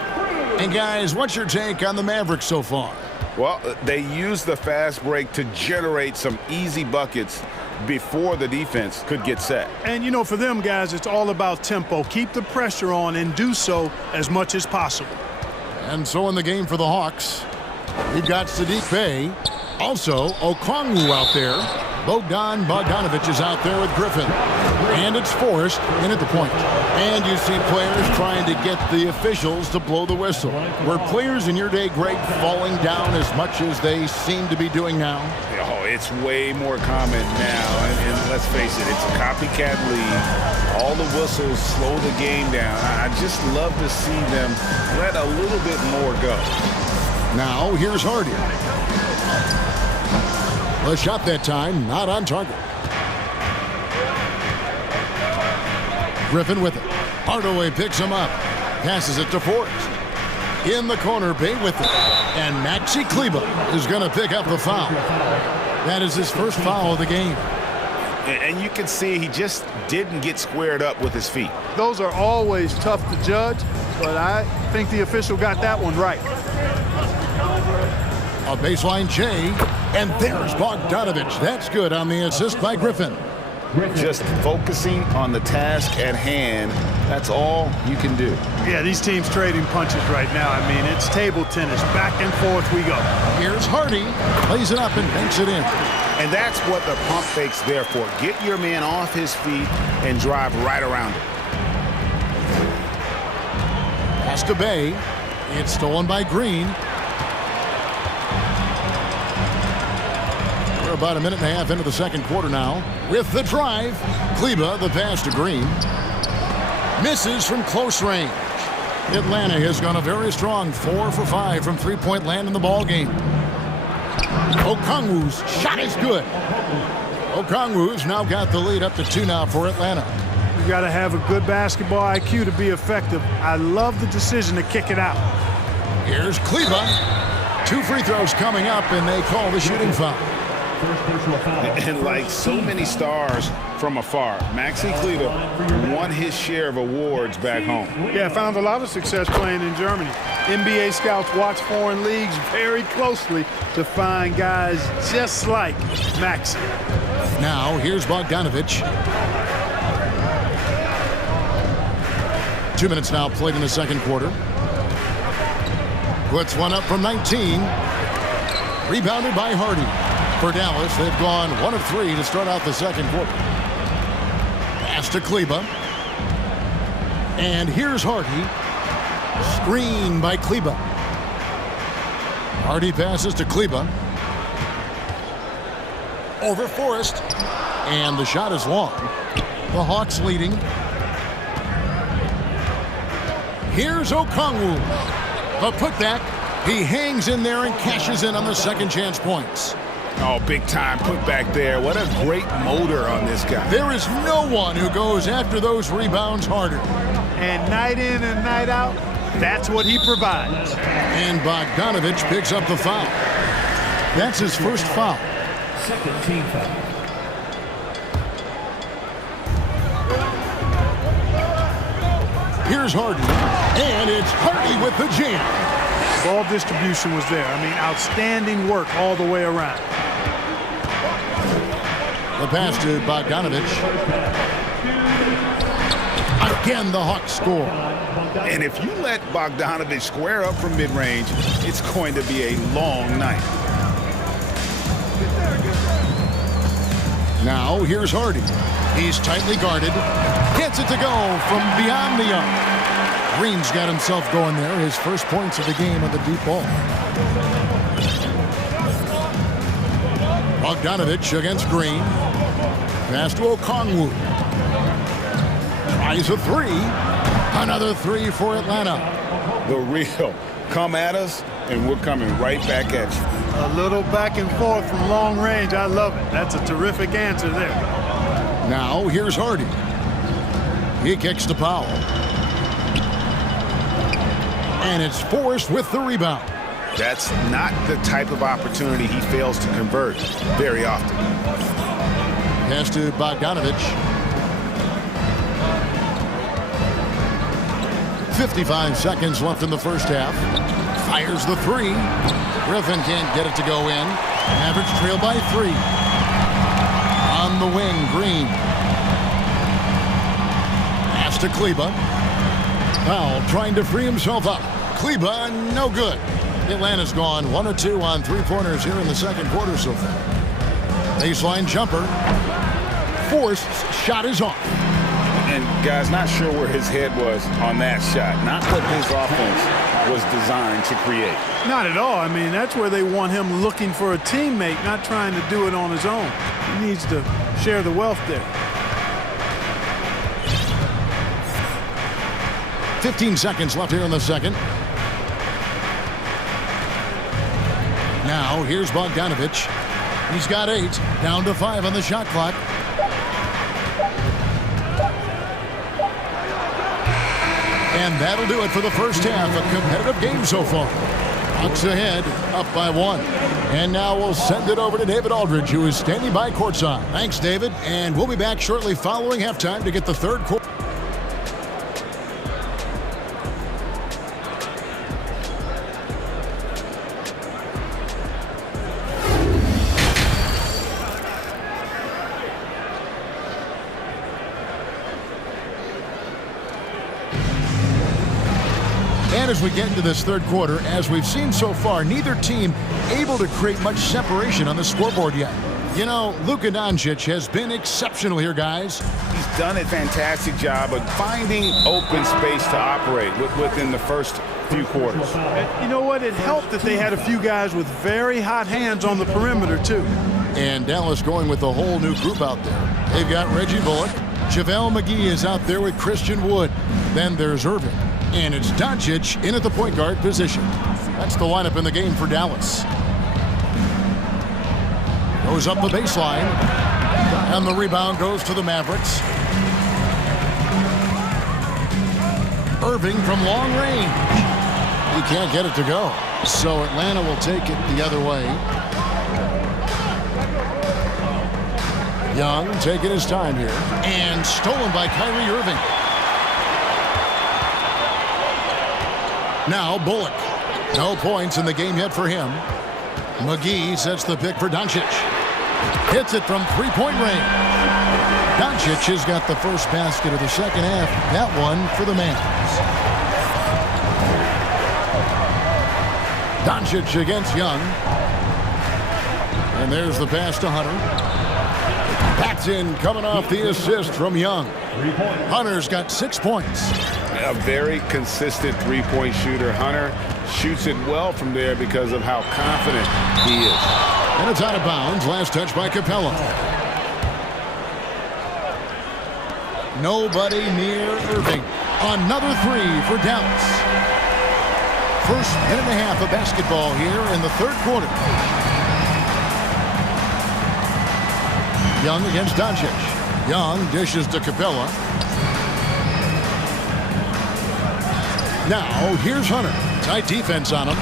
And guys, what's your take on the Mavericks so far? Well, they used the fast break to generate some easy buckets before the defense could get set. And, you know, for them guys, it's all about tempo. Keep the pressure on and do so as much as possible. And so in the game for the Hawks, we've got Sadiq Bey. Also, Okongwu out there. Bogdan Bogdanovic is out there with Griffin. And it's Forrest in at the point. And you see players trying to get the officials to blow the whistle. Were players in your day, Greg, falling down as much as they seem to be doing now? Oh, it's way more common now. And let's face it, it's a copycat league. All the whistles slow the game down. I just love to see them let a little bit more go. Now, here's Hardy. The shot that time, not on target. Griffin with it. Hardaway picks him up. Passes it to Forrest. In the corner, Bey with it. And Maxi Kleber is going to pick up the foul. That is his first foul of the game. And you can see he just didn't get squared up with his feet. Those are always tough to judge, but I think the official got that one right. A baseline J, and there's Bogdanovic. That's good on the assist by Griffin. Just focusing on the task at hand, that's all you can do. Yeah, these teams trading punches right now. I mean, it's table tennis. Back and forth we go. Here's Hardy. Plays it up and banks it in. And that's what the pump fake's there for. Get your man off his feet and drive right around it. Pass to Bey. It's stolen by Green. We're about a minute and a half into the second quarter now. With the drive, Kleber, the pass to Green. Misses from close range. Atlanta has gone a very strong 4 for 5 from three-point land in the ball game. Okongwu's shot is good. Okongwu's now got the lead up to 2 now for Atlanta. You got to have a good basketball IQ to be effective. I love the decision to kick it out. Here's Kleber. 2 free throws coming up, and they call the shooting foul. And like so many stars from afar, Maxi Kleber won his share of awards back home. Yeah, found a lot of success playing in Germany. NBA scouts watch foreign leagues very closely to find guys just like Maxi. Now, here's Bogdanovic. 2 minutes now played in the second quarter. Puts one up from 19. Rebounded by Hardy. For Dallas, they've gone 1 of 3 to start out the second quarter. Pass to Kleber. And here's Hardy. Screen by Kleber. Hardy passes to Kleber. Over Forrest. And the shot is long. The Hawks leading. Here's Okongwu. The putback. He hangs in there and cashes in on the second chance points. Oh, big time put back there. What a great motor on this guy. There is no one who goes after those rebounds harder. And night in and night out, that's what he provides. And Bogdanovic picks up the foul. That's his first foul. Second team foul. Here's Hardy. And it's Hardy with the jam. Ball distribution was there. I mean, outstanding work all the way around. The pass to Bogdanovic. Again, the Hawks score. And if you let Bogdanovic square up from mid-range, it's going to be a long night. Now, here's Hardy. He's tightly guarded. Gets it to go from beyond the arc. Green's got himself going there. His first points of the game on the deep ball. Bogdanovic against Green. Pass to Okongwu. Tries a three. Another three for Atlanta. The real. Come at us, and we're coming right back at you. A little back and forth from long range. I love it. That's a terrific answer there. Now, here's Hardy. He kicks to Powell. And it's Forrest with the rebound. That's not the type of opportunity he fails to convert very often. Pass to Bogdanovic. 55 seconds left in the first half. Fires the three. Griffin can't get it to go in. Mavericks trail by 3. On the wing, Green. Pass to Kleba. Powell trying to free himself up. Kleba, no good. Atlanta's gone 1 of 2 on three-pointers here in the second quarter so far. Baseline jumper. Forrest's shot is off. And guys, not sure where his head was on that shot. Not what his offense was designed to create. Not at all. I mean, that's where they want him looking for a teammate, not trying to do it on his own. He needs to share the wealth there. 15 seconds left here in the second. Now, here's Bogdanovic. He's got 8, down to 5 on the shot clock. And that'll do it for the first half. A competitive game so far. Hawks ahead, up by 1. And now we'll send it over to David Aldridge, who is standing by courtside. Thanks, David. And we'll be back shortly following halftime to get the third quarter. And as we get into this third quarter, as we've seen so far, neither team able to create much separation on the scoreboard yet. You know, Luka Doncic has been exceptional here, guys. He's done a fantastic job of finding open space to operate within the first few quarters. And you know what? It helped that they had a few guys with very hot hands on the perimeter, too. And Dallas going with a whole new group out there. They've got Reggie Bullock. JaVale McGee is out there with Christian Wood. Then there's Irving. And it's Doncic in at the point guard position. That's the lineup in the game for Dallas. Goes up the baseline. And the rebound goes to the Mavericks. Irving from long range. He can't get it to go. So Atlanta will take it the other way. Young taking his time here. And stolen by Kyrie Irving. Now Bullock. No points in the game yet for him. McGee sets the pick for Doncic. Hits it from three-point range. Doncic has got the first basket of the second half. That one for the Mavs. Doncic against Young. And there's the pass to Hunter. Paxton coming off the assist from Young. Hunter's got 6 points. A very consistent three-point shooter. Hunter shoots it well from there because of how confident he is. And it's out of bounds. Last touch by Capella. Nobody near Irving. Another three for Dallas. First minute and a half of basketball here in the third quarter. Young against Doncic. Young dishes to Capella. Now, here's Hunter. Tight defense on him.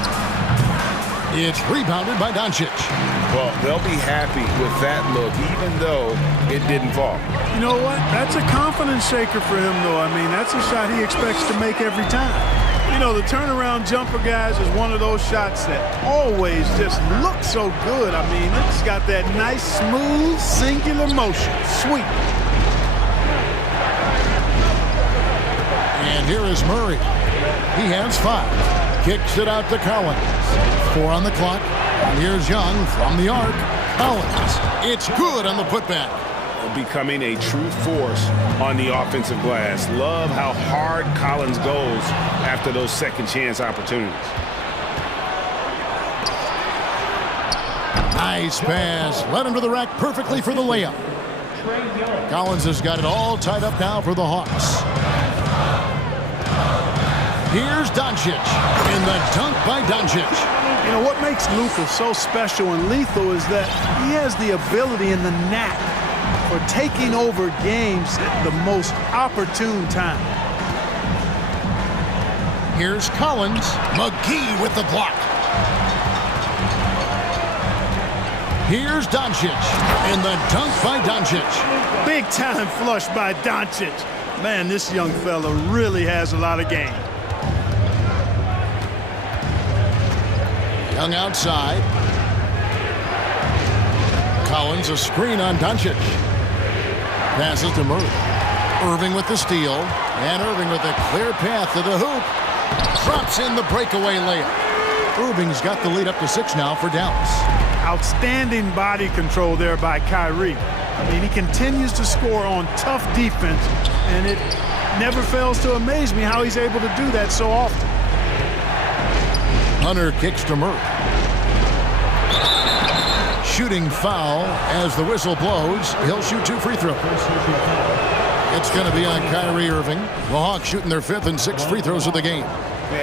It's rebounded by Doncic. Well, they'll be happy with that look, even though it didn't fall. You know what? That's a confidence shaker for him, though. I mean, that's a shot he expects to make every time. You know, the turnaround jumper, guys, is one of those shots that always just looks so good. I mean, it's got that nice, smooth, singular motion. Sweet. And here is Murray. He has 5. Kicks it out to Collins. 4 on the clock. And here's Young from the arc. Collins. It's good on the putback. Becoming a true force on the offensive glass. Love how hard Collins goes after those second chance opportunities. Nice pass. Led him to the rack perfectly for the layup. Collins has got it all tied up now for the Hawks. Here's Doncic. In the dunk by Doncic. You know, what makes Luka so special and lethal is that he has the ability and the knack for taking over games at the most opportune time. Here's Collins. McGee with the block. Here's Doncic. In the dunk by Doncic. Big time flush by Doncic. Man, this young fella really has a lot of game. Young outside. Collins a screen on Doncic. Passes to Murray. Irving with the steal. And Irving with a clear path to the hoop. Drops in the breakaway layup. Irving's got the lead up to 6 now for Dallas. Outstanding body control there by Kyrie. I mean, he continues to score on tough defense, and it never fails to amaze me how he's able to do that so often. Hunter kicks to Murray. Shooting foul as the whistle blows. He'll shoot 2 free throws. It's going to be on Kyrie Irving. The Hawks shooting their 5th and 6th free throws of the game.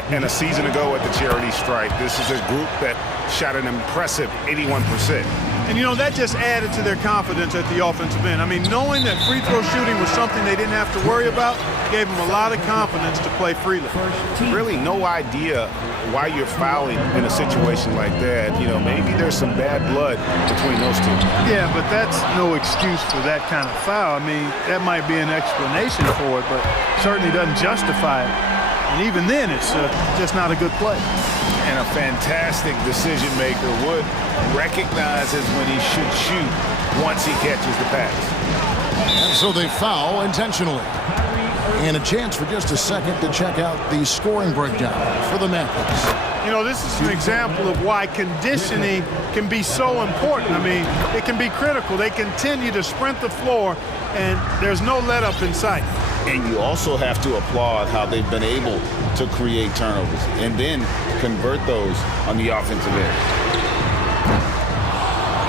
And a season ago at the charity stripe, this is a group that shot an impressive 81%. And, you know, that just added to their confidence at the offensive end. I mean, knowing that free throw shooting was something they didn't have to worry about gave them a lot of confidence to play freely. Really no idea why you're fouling in a situation like that. You know, maybe there's some bad blood between those two. Yeah, but that's no excuse for that kind of foul. I mean, that might be an explanation for it, but certainly doesn't justify it. And even then, it's just not a good play. And a fantastic decision maker would recognizes when he should shoot once he catches the pass. And so they foul intentionally. And a chance for just a second to check out the scoring breakdown for the Mavericks. You know, this is an example of why conditioning can be so important. I mean, it can be critical. They continue to sprint the floor, and there's no let up in sight. And you also have to applaud how they've been able to create turnovers and then convert those on the offensive end.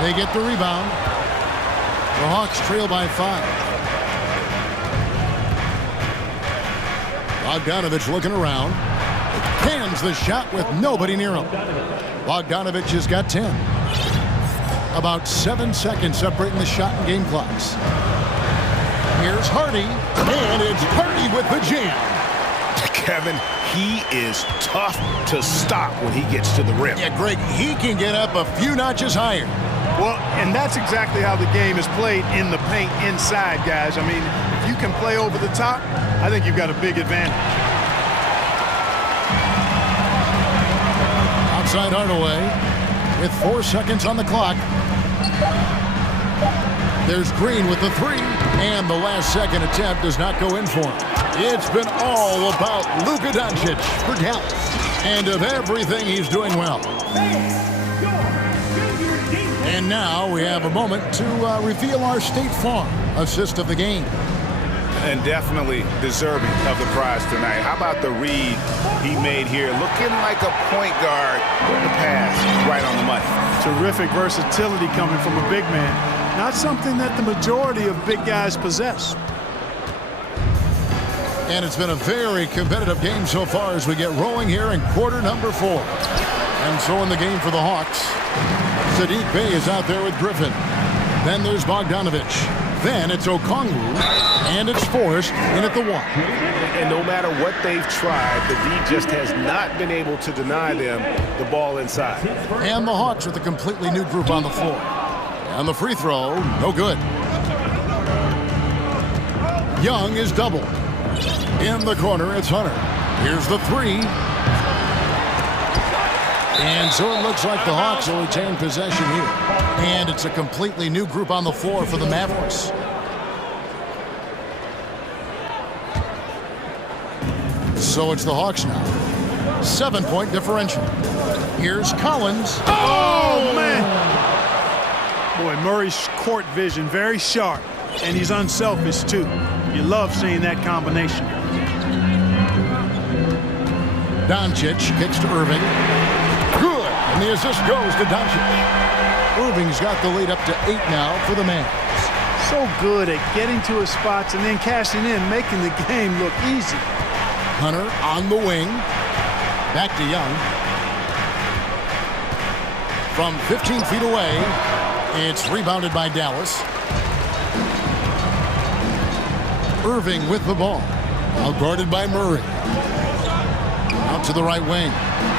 They get the rebound. The Hawks trail by 5. Bogdanovich looking around. Cans the shot with nobody near him. Bogdanovich has got 10. About 7 seconds separating the shot and game clocks. Here's Hardy, and it's Hardy with the jam. Kevin, he is tough to stop when he gets to the rim. Yeah, Greg, he can get up a few notches higher. Well, and that's exactly how the game is played in the paint inside, guys. I mean, if you can play over the top, I think you've got a big advantage. Outside Hardaway with 4 seconds on the clock. There's Green with the 3, and the last second attempt does not go in for him. It's been all about Luka Doncic for Dallas, and of everything he's doing well. And now we have a moment to reveal our State Farm assist of the game. And definitely deserving of the prize tonight. How about the read he made here? Looking like a point guard with the pass right on the money. Terrific versatility coming from a big man. Not something that the majority of big guys possess. And it's been a very competitive game so far as we get rolling here in quarter number 4. And so in the game for the Hawks, Sadiq Bey is out there with Griffin. Then there's Bogdanovich. Then it's Okongwu, and it's Forrest in at the 1. And no matter what they've tried, the D just has not been able to deny them the ball inside. And the Hawks with a completely new group on the floor. And the free throw, no good. Young is doubled. In the corner, it's Hunter. Here's the 3. And so it looks like the Hawks will retain possession here. And it's a completely new group on the floor for the Mavericks. So it's the Hawks now. 7-point differential. Here's Collins. Oh, man. Boy, Murray's court vision very sharp, and he's unselfish, too. You love seeing that combination. Doncic kicks to Irving. Good. And the assist goes to Doncic. Irving's got the lead up to 8 now for the Mavs. So good at getting to his spots and then cashing in, making the game look easy. Hunter on the wing. Back to Young. From 15 feet away, it's rebounded by Dallas. Irving with the ball. Now guarded by Murray. Out to the right wing.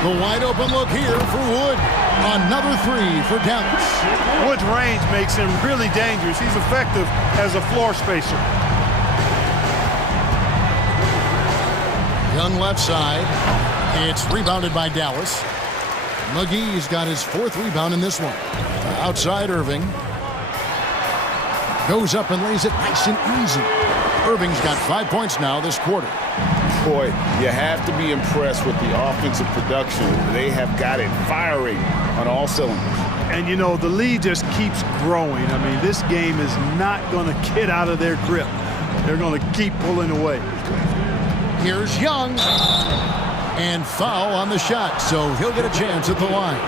The wide open look here for Wood. Another three for Dallas. Wood's range makes him really dangerous. He's effective as a floor spacer. Young left side. It's rebounded by Dallas. McGee's got his 4th rebound in this one. Outside Irving. Goes up and lays it nice and easy. Irving's got 5 points now this quarter. Boy, you have to be impressed with the offensive production. They have got it firing on all cylinders. And, you know, the lead just keeps growing. I mean, this game is not going to get out of their grip. They're going to keep pulling away. Here's Young. And foul on the shot, so he'll get a chance at the line.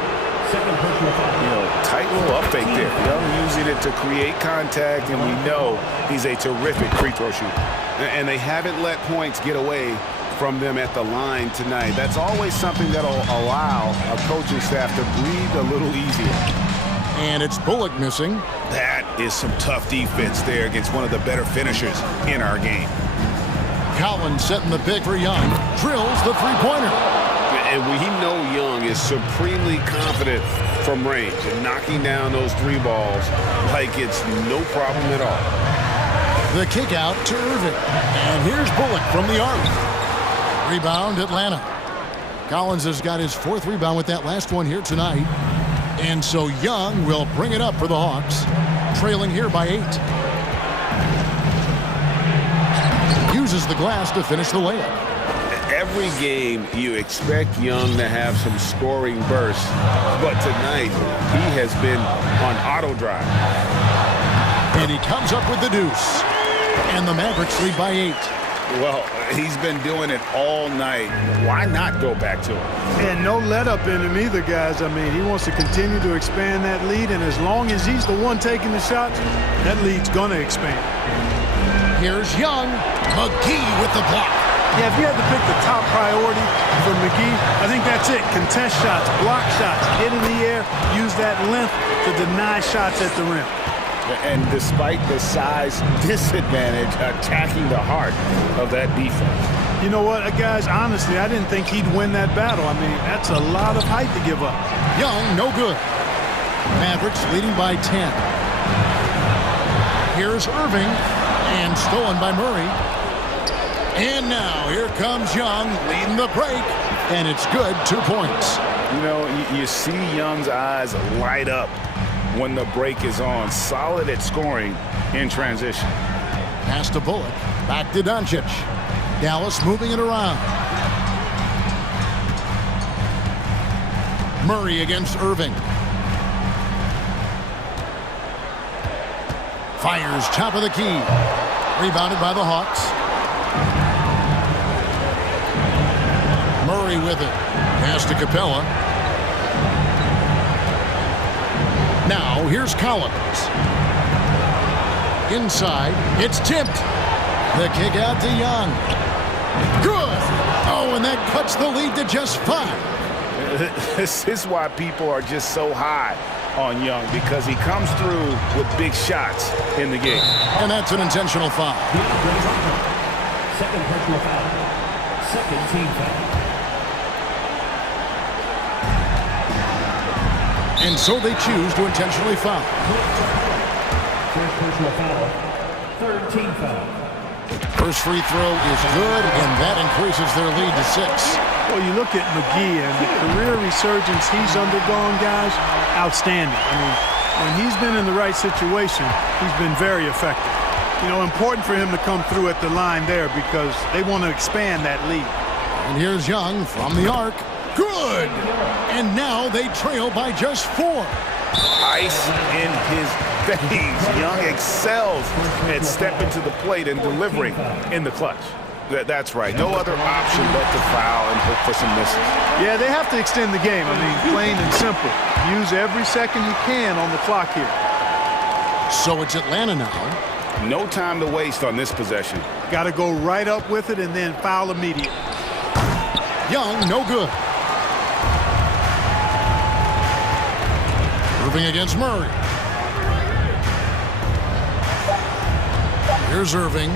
You know, tight little up fake there. Young using it to create contact, and we know he's a terrific free throw shooter. And they haven't let points get away from them at the line tonight. That's always something that'll allow a coaching staff to breathe a little easier. And it's Bullock missing. That is some tough defense there against one of the better finishers in our game. Collins setting the pick for Young. Drills the three-pointer. And we know Young is supremely confident from range and knocking down those 3 balls like it's no problem at all. The kick out to Irving. And here's Bullock from the arc. Rebound Atlanta. Collins has got his 4th rebound with that last one here tonight. And so Young will bring it up for the Hawks. Trailing here by 8. Uses the glass to finish the layup. Every game you expect Young to have some scoring bursts, but tonight he has been on auto drive. And he comes up with the deuce. And the Mavericks lead by 8. Well, he's been doing it all night. Why not go back to him? And no let up in him either, guys. I mean, he wants to continue to expand that lead, and as long as he's the one taking the shots, that lead's going to expand. Here's Young. McGee with the block. Yeah, if you had to pick the top priority for McGee, I think that's it. Contest shots, block shots, get in the air, use that length to deny shots at the rim. And despite the size disadvantage, attacking the heart of that defense. You know what, guys, honestly, I didn't think he'd win that battle. I mean, that's a lot of height to give up. Young, no good. Mavericks leading by 10. Here's Irving. And stolen by Murray. And now here comes Young leading the break. And it's good, 2 points. You know, you see Young's eyes light up when the break is on. Solid at scoring in transition. Pass to Bullock. Back to Doncic. Dallas moving it around. Murray against Irving. Fires top of the key. Rebounded by the Hawks. Murray with it. Pass to Capella. Now here's Collins. Inside. It's tipped. The kick out to Young. Good. Oh, and that cuts the lead to just 5. This is why people are just so high on Young, because he comes through with big shots in the game. And that's an intentional foul. Second personal foul. Second team foul. And so they choose to intentionally foul. First personal foul. Third team foul. First free throw is good, and that increases their lead to 6. Well, you look at McGee and the career resurgence he's undergone, guys, outstanding. I mean, when he's been in the right situation, he's been very effective. You know, important for him to come through at the line there because they want to expand that lead. And here's Young from the arc. Good! And now they trail by just 4. Ice in his veins. Young excels at stepping to the plate and delivering in the clutch. That's right. No other option but to foul and hope for some misses. Yeah, they have to extend the game. I mean, plain and simple. Use every second you can on the clock here. So it's Atlanta now. No time to waste on this possession. Got to go right up with it and then foul immediately. Young, no good. Irving against Murray. Here's Irving.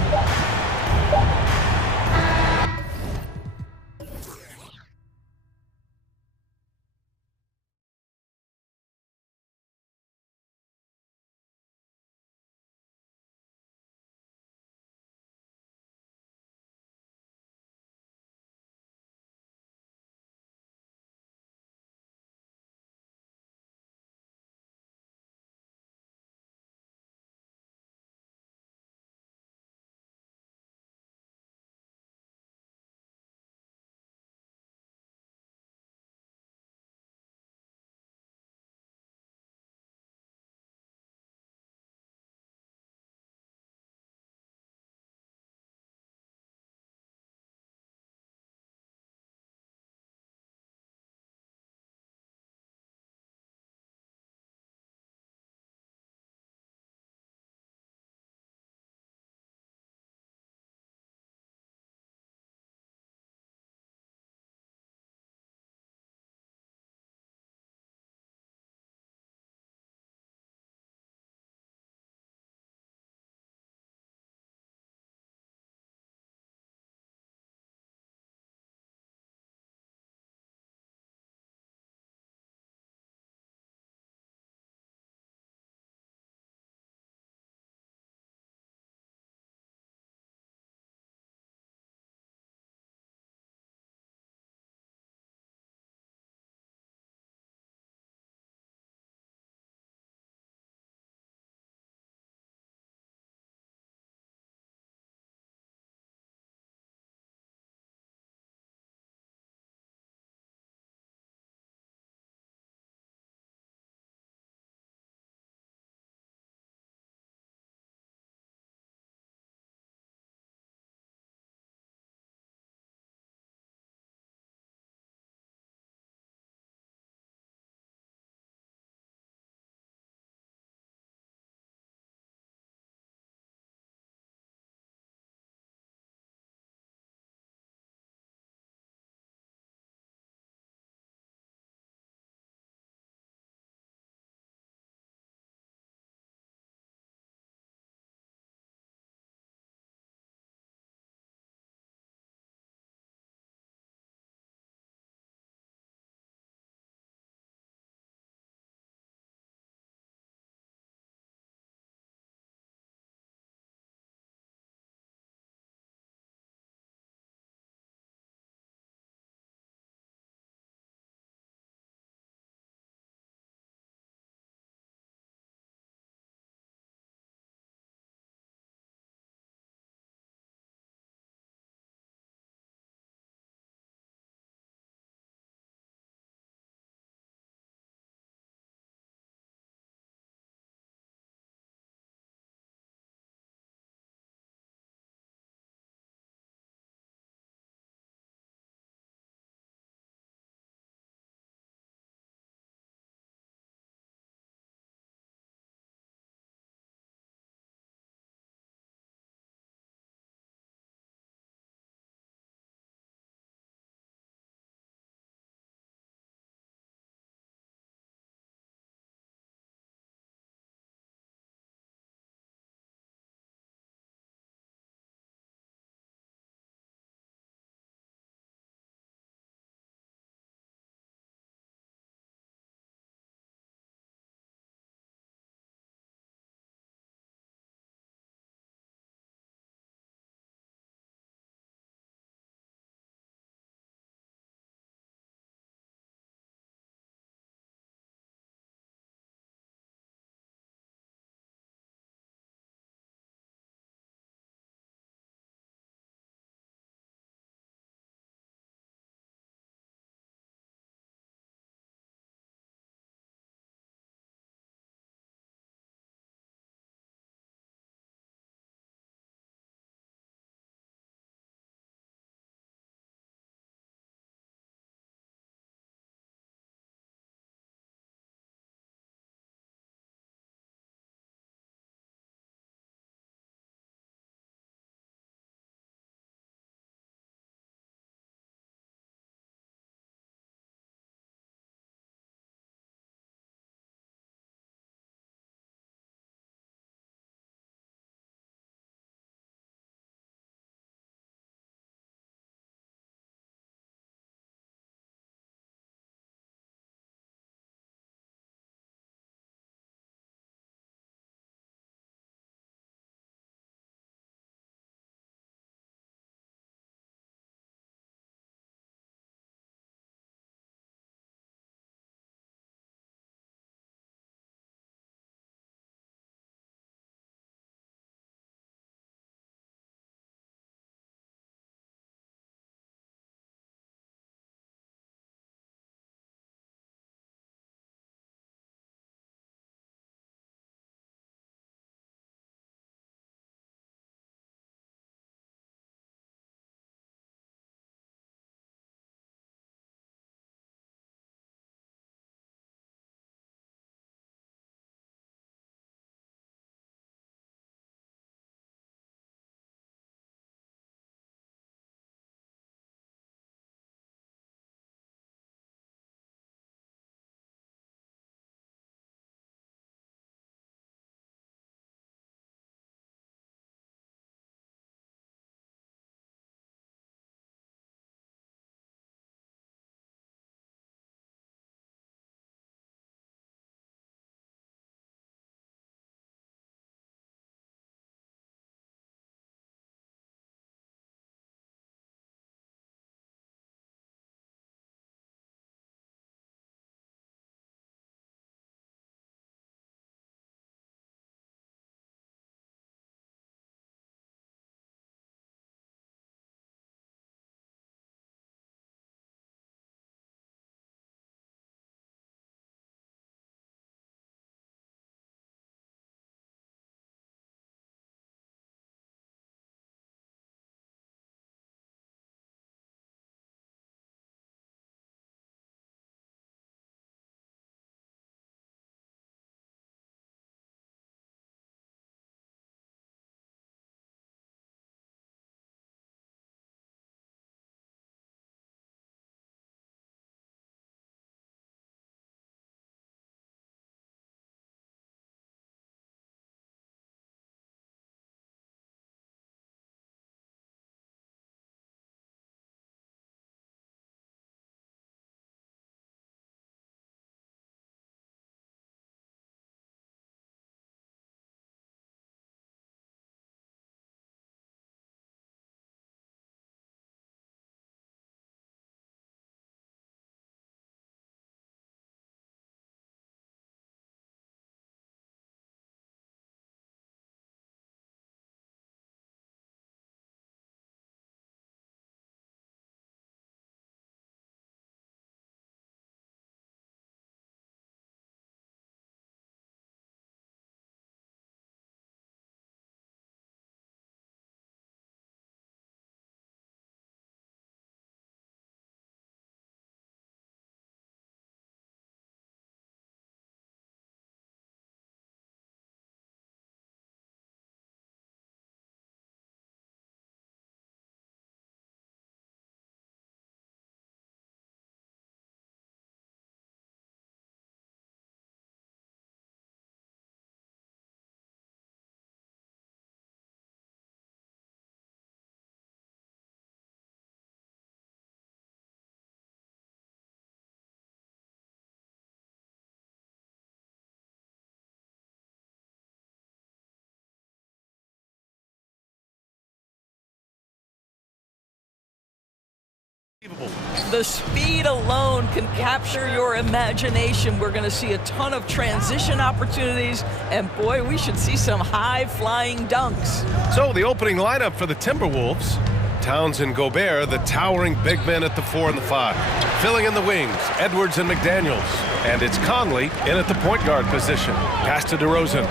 The speed alone can capture your imagination. We're going to see a ton of transition opportunities, and boy, we should see some high-flying dunks. So the opening lineup for the Timberwolves. Towns and Gobert, the towering big men at the 4 and the 5. Filling in the wings, Edwards and McDaniels. And it's Conley in at the point guard position. Pass to DeRozan.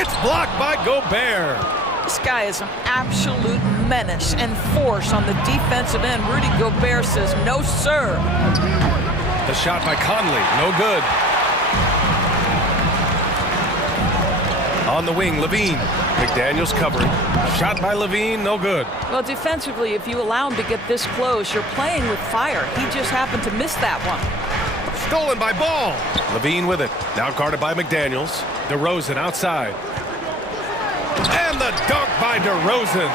It's blocked by Gobert. This guy is an absolute menace and force on the defensive end. Rudy Gobert says, no, sir. The shot by Conley, no good. On the wing, Levine. McDaniels covering. Shot by Levine, no good. Well, defensively, if you allow him to get this close, you're playing with fire. He just happened to miss that one. Stolen by Ball. Levine with it. Now guarded by McDaniels. DeRozan outside. And the dunk by DeRozan.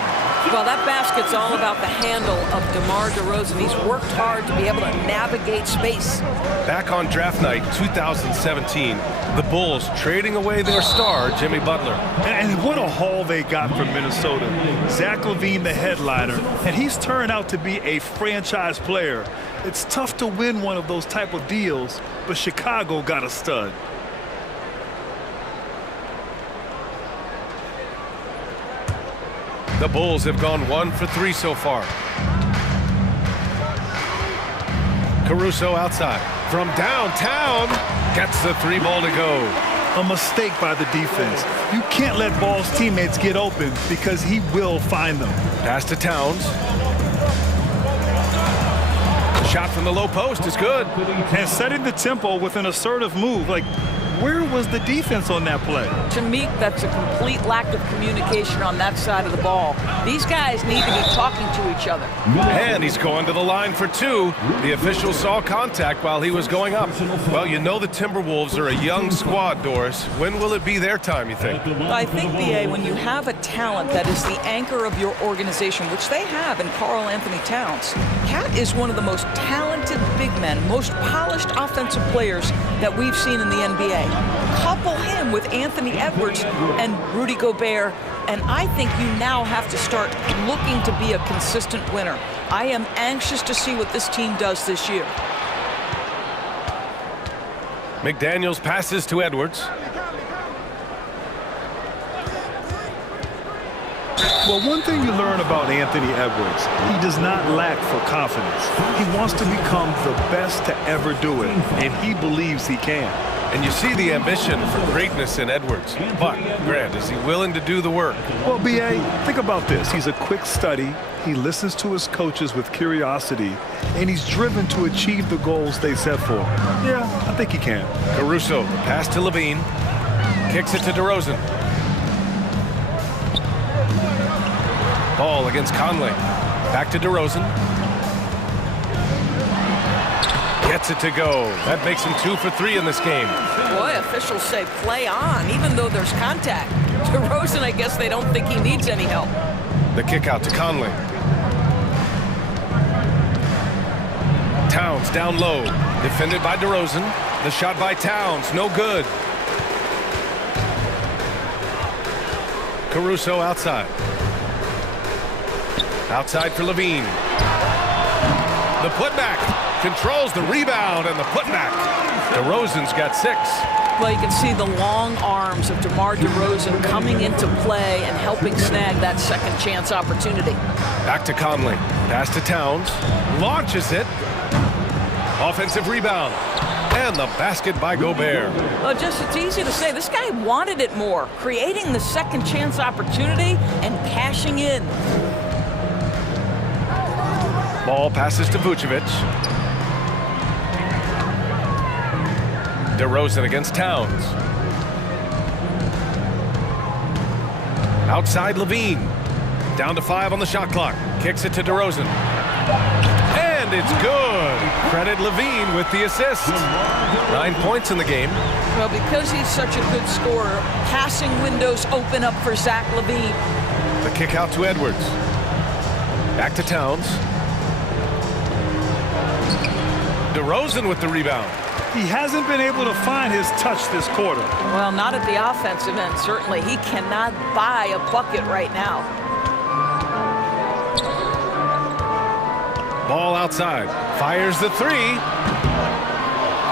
Well, that basket's all about the handle of DeMar DeRozan. He's worked hard to be able to navigate space. Back on draft night 2017, the Bulls trading away their star, Jimmy Butler. And what a haul they got from Minnesota. Zach LaVine, the headliner, and he's turned out to be a franchise player. It's tough to win one of those type of deals, but Chicago got a stud. The Bulls have gone 1 for 3 so far. Caruso outside. From downtown, gets the 3 ball to go. A mistake by the defense. You can't let Ball's teammates get open because he will find them. Pass to Towns. The shot from the low post is good. And setting the tempo with an assertive move. Like, where was the defense on that play? To me, that's a complete lack of communication on that side of the ball. These guys need to be talking to each other. And he's going to the line for 2. The official saw contact while he was going up. Well, you know the Timberwolves are a young squad, Doris. When will it be their time, you think? I think, B.A., when you have a talent that is the anchor of your organization, which they have in Karl Anthony Towns, Cat is one of the most talented big men, most polished offensive players that we've seen in the NBA. Couple him with Anthony Edwards and Rudy Gobert, and I think you now have to start looking to be a consistent winner. I am anxious to see what this team does this year. McDaniels passes to Edwards. Well, one thing you learn about Anthony Edwards, he does not lack for confidence. He wants to become the best to ever do it, and he believes he can. And you see the ambition for greatness in Edwards. But, Grant, is he willing to do the work? Well, B.A., think about this. He's a quick study. He listens to his coaches with curiosity, and he's driven to achieve the goals they set for him. Yeah, I think he can. Caruso, pass to Levine. Kicks it to DeRozan. Ball against Conley. Back to DeRozan. Gets it to go. That makes him 2 for 3 in this game. Boy, officials say play on, even though there's contact. DeRozan, I guess they don't think he needs any help. The kick out to Conley. Towns down low. Defended by DeRozan. The shot by Towns, no good. Caruso outside. Outside for Levine. The putback. Controls the rebound and the putback. DeRozan's got 6. Well, you can see the long arms of DeMar DeRozan coming into play and helping snag that second chance opportunity. Back to Conley. Pass to Towns. Launches it. Offensive rebound. And the basket by Gobert. Well, it's easy to say. This guy wanted it more. Creating the second chance opportunity and cashing in. Ball passes to Vucevic. DeRozan against Towns. Outside Levine. Down to 5 on the shot clock. Kicks it to DeRozan. And it's good. Credit Levine with the assist. 9 points in the game. Well, because he's such a good scorer, passing windows open up for Zach LaVine. The kick out to Edwards. Back to Towns. DeRozan with the rebound. He hasn't been able to find his touch this quarter. Well, not at the offensive end, certainly. He cannot buy a bucket right now. Ball outside. Fires the three.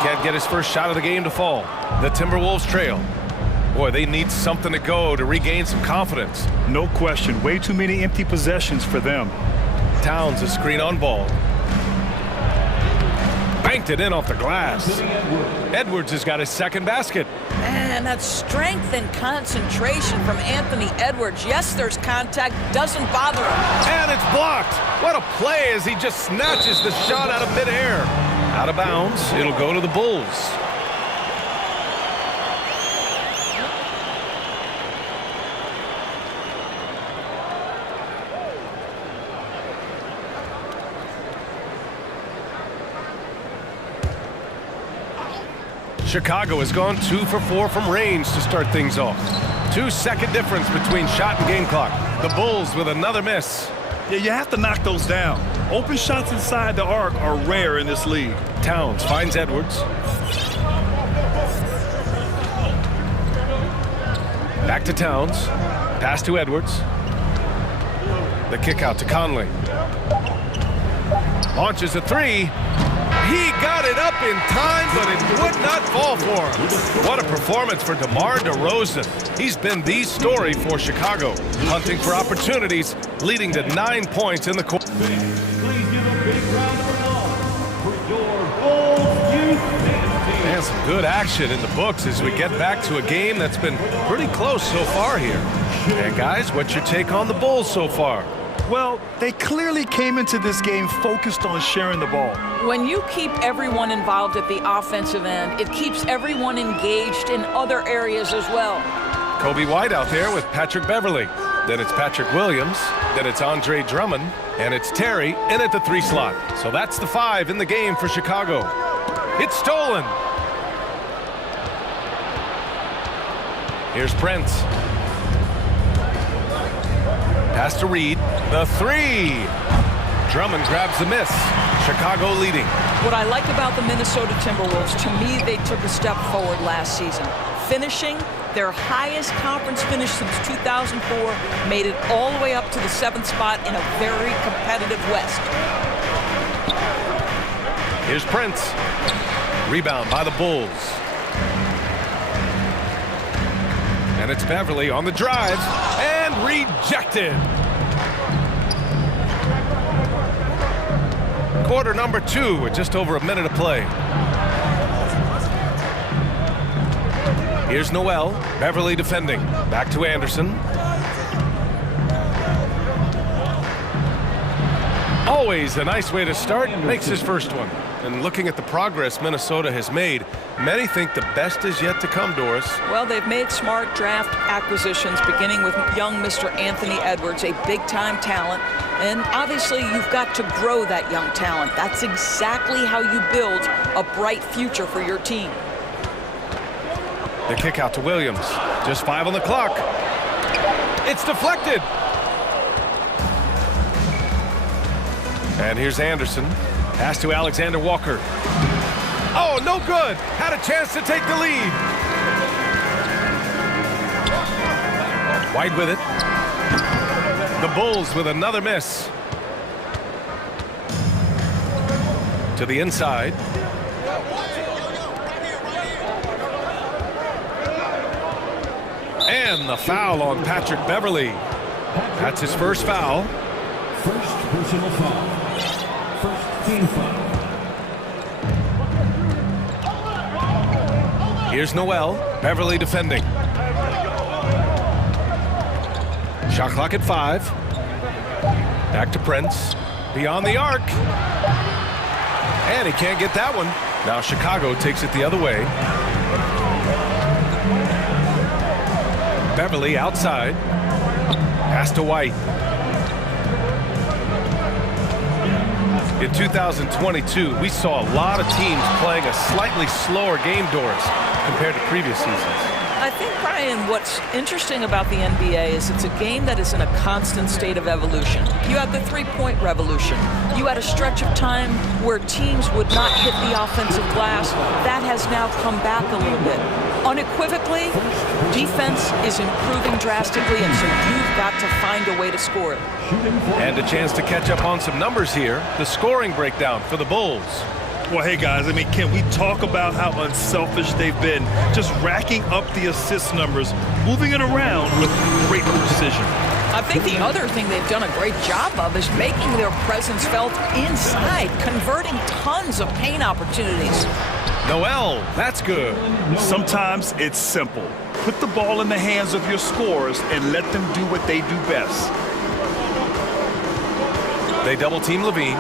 Can't get his first shot of the game to fall. The Timberwolves trail. Boy, they need something to go to regain some confidence. No question. Way too many empty possessions for them. Towns a screen on ball. Banked it in off the glass. Edwards has got his second basket. And that strength and concentration from Anthony Edwards. Yes, there's contact. Doesn't bother him. And it's blocked. What a play as he just snatches the shot out of midair. Out of bounds. It'll go to the Bulls. Chicago has gone 2 for 4 from range to start things off. 2-second difference between shot and game clock. The Bulls with another miss. Yeah, you have to knock those down. Open shots inside the arc are rare in this league. Towns finds Edwards. Back to Towns. Pass to Edwards. The kick out to Conley. Launches a three. He got it up in time, but it would not fall for him. What a performance for DeMar DeRozan. He's been the story for Chicago, hunting for opportunities, leading to 9 points in the court. Please give a big round of applause for your Bulls Youth Dance Team. And some good action in the books as we get back to a game that's been pretty close so far here. And guys, what's your take on the Bulls so far? Well, they clearly came into this game focused on sharing the ball. When you keep everyone involved at the offensive end, it keeps everyone engaged in other areas as well. Kobe White out there with Patrick Beverly. Then it's Patrick Williams. Then it's Andre Drummond. And it's Terry in at the 3 slot. So that's the 5 in the game for Chicago. It's stolen. Here's Prince. Pass to Reed. The 3. Drummond grabs the miss. Chicago leading. What I like about the Minnesota Timberwolves, to me, they took a step forward last season. Finishing their highest conference finish since 2004, made it all the way up to the 7th spot in a very competitive West. Here's Prince. Rebound by the Bulls. And it's Beverly on the drive. And rejected. Quarter number 2 with just over a minute of play. Here's Noel. Beverly defending. Back to Anderson. Always a nice way to start. Makes his first one. And looking at the progress Minnesota has made, many think the best is yet to come, Doris. Well, they've made smart draft acquisitions, beginning with young Mr. Anthony Edwards, a big-time talent. And obviously, you've got to grow that young talent. That's exactly how you build a bright future for your team. The kick out to Williams. Just 5 on the clock. It's deflected. And here's Anderson. Pass to Alexander Walker. Oh, no good. Had a chance to take the lead. White with it. The Bulls with another miss. To the inside. And the foul on Patrick Beverly. That's his first foul. First personal foul. First team foul. Here's Noel. Beverly defending. Shot clock at 5. Back to Prince. Beyond the arc. And he can't get that one. Now Chicago takes it the other way. Beverly outside. Pass to White. In 2022, we saw a lot of teams playing a slightly slower game, Doris, compared to previous seasons. I think, Brian, what's interesting about the NBA is it's a game that is in a constant state of evolution. You had the three-point revolution. You had a stretch of time where teams would not hit the offensive glass. That has now come back a little bit. Unequivocally, defense is improving drastically, and so you've got to find a way to score it. And a chance to catch up on some numbers here. The scoring breakdown for the Bulls. Well, hey, guys, I mean, can we talk about how unselfish they've been? Just racking up the assist numbers, moving it around with great precision. I think the other thing they've done a great job of is making their presence felt inside, converting tons of paint opportunities. Noel, that's good. Sometimes it's simple. Put the ball in the hands of your scorers and let them do what they do best. They double-team Levine.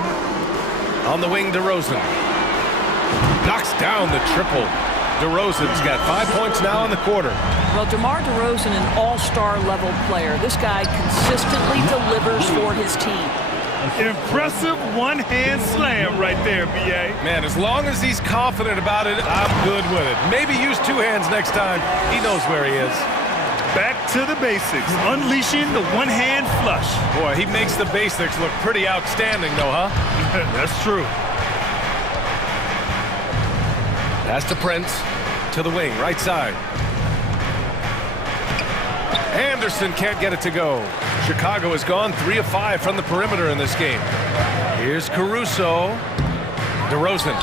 On the wing, DeRozan. Knocks down the triple. DeRozan's got 5 points now in the quarter. Well, DeMar DeRozan, an all-star level player. This guy consistently delivers for his team. Impressive one-hand slam right there, B.A. Man, as long as he's confident about it, I'm good with it. Maybe use two hands next time. He knows where he is. Back to the basics, unleashing the one-hand flush. Boy, he makes the basics look pretty outstanding, though, huh? That's true. Pass to Prince, to the wing, right side. Anderson can't get it to go. Chicago has gone 3 of 5 from the perimeter in this game. Here's Caruso. DeRozan.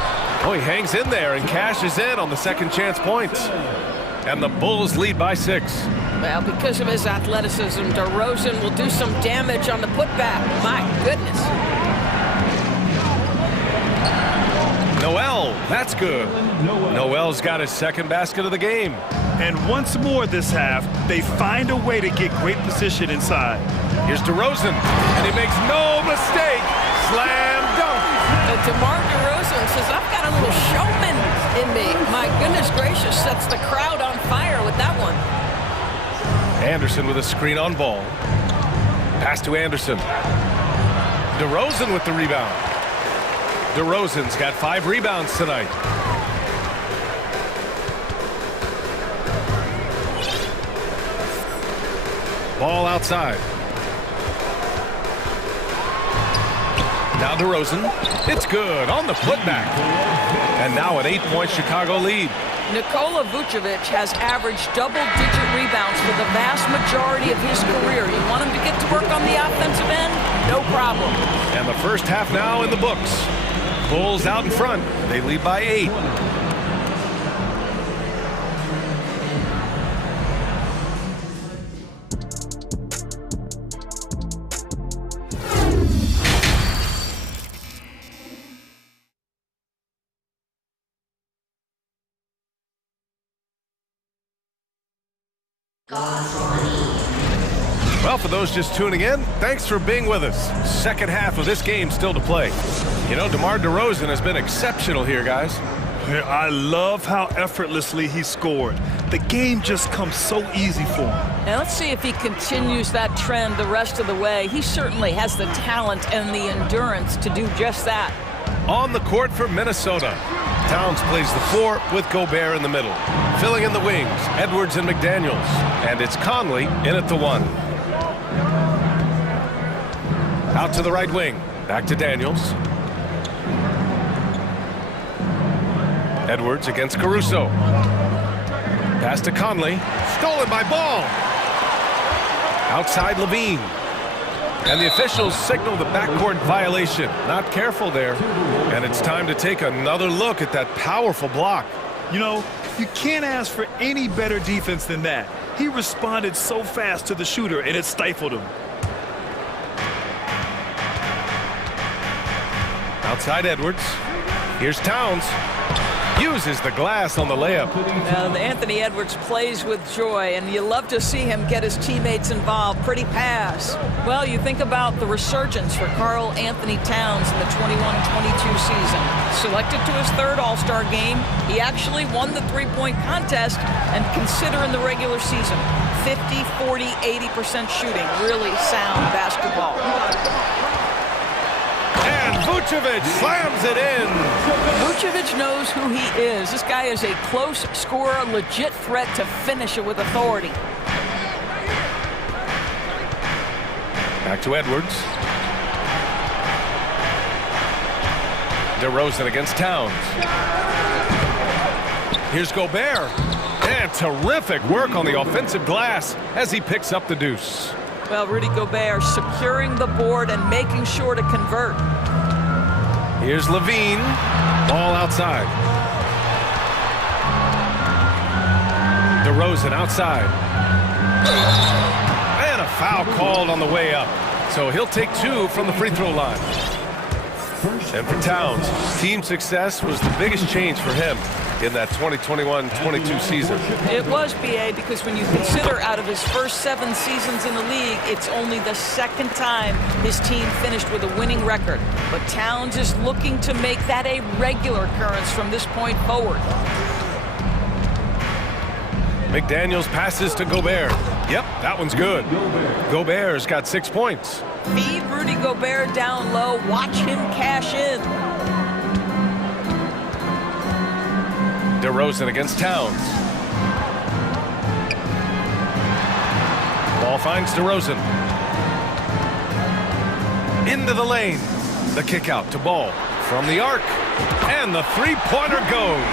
Oh, he hangs in there and cashes in on the second chance points. And the Bulls lead by 6. Well, because of his athleticism, DeRozan will do some damage on the putback. My goodness. Noel, that's good. Noel's got his second basket of the game. And once more this half, they find a way to get great position inside. Here's DeRozan, and he makes no mistake. Slam dunk. DeMar DeRozan says, I've got a little showman in me. My goodness gracious, sets the crowd on fire with that one. Anderson with a screen on ball. Pass to Anderson. DeRozan with the rebound. DeRozan's got 5 rebounds tonight. Ball outside. Now DeRozan. It's good on the putback. And now an 8-point Chicago lead. Nikola Vucevic has averaged double-digit rebounds for the vast majority of his career. You want him to get to work on the offensive end? No problem. And the first half now in the books. Bulls out in front. They lead by 8. Well, for those just tuning in, thanks for being with us. Second half of this game still to play. You know, DeMar DeRozan has been exceptional here, guys. I love how effortlessly he scored. The game just comes so easy for him. Now let's see if he continues that trend the rest of the way. He certainly has the talent and the endurance to do just that. On the court for Minnesota. Towns plays the 4 with Gobert in the middle. Filling in the wings, Edwards and McDaniels. And it's Conley in at the 1. Out to the right wing. Back to Daniels. Edwards against Caruso. Pass to Conley. Stolen by Ball. Outside Levine. And the officials signal the backcourt violation. Not careful there. And it's time to take another look at that powerful block. You know, you can't ask for any better defense than that. He responded so fast to the shooter, and it stifled him. Outside Edwards. Here's Towns. Uses the glass on the layup. Anthony Edwards plays with joy, and you love to see him get his teammates involved. Pretty pass. Well, you think about the resurgence for Karl Anthony Towns in the 21-22 season. Selected to his 3rd All-Star game, he actually won the three-point contest, and consider in the regular season, 50, 40, 80% shooting. Really sound basketball. And Vucevic slams it in. Vucevic knows who he is. This guy is a close scorer, legit threat to finish it with authority. Back to Edwards. DeRozan against Towns. Here's Gobert. And terrific work on the offensive glass as he picks up the deuce. Well, Rudy Gobert securing the board and making sure to convert. Here's Levine. Ball outside. DeRozan outside. And a foul called on the way up. So he'll take 2 from the free throw line. And for Towns, team success was the biggest change for him in that 2021-22 season. It was, BA, because when you consider out of his first 7 seasons in the league, it's only the second time his team finished with a winning record. But Towns is looking to make that a regular occurrence from this point forward. McDaniels passes to Gobert. Yep, that one's good. Gobert's got 6 points. Feed Rudy Gobert down low. Watch him cash in. DeRozan against Towns. Ball finds DeRozan. Into the lane. The kick out to Ball from the arc. And the three-pointer goes.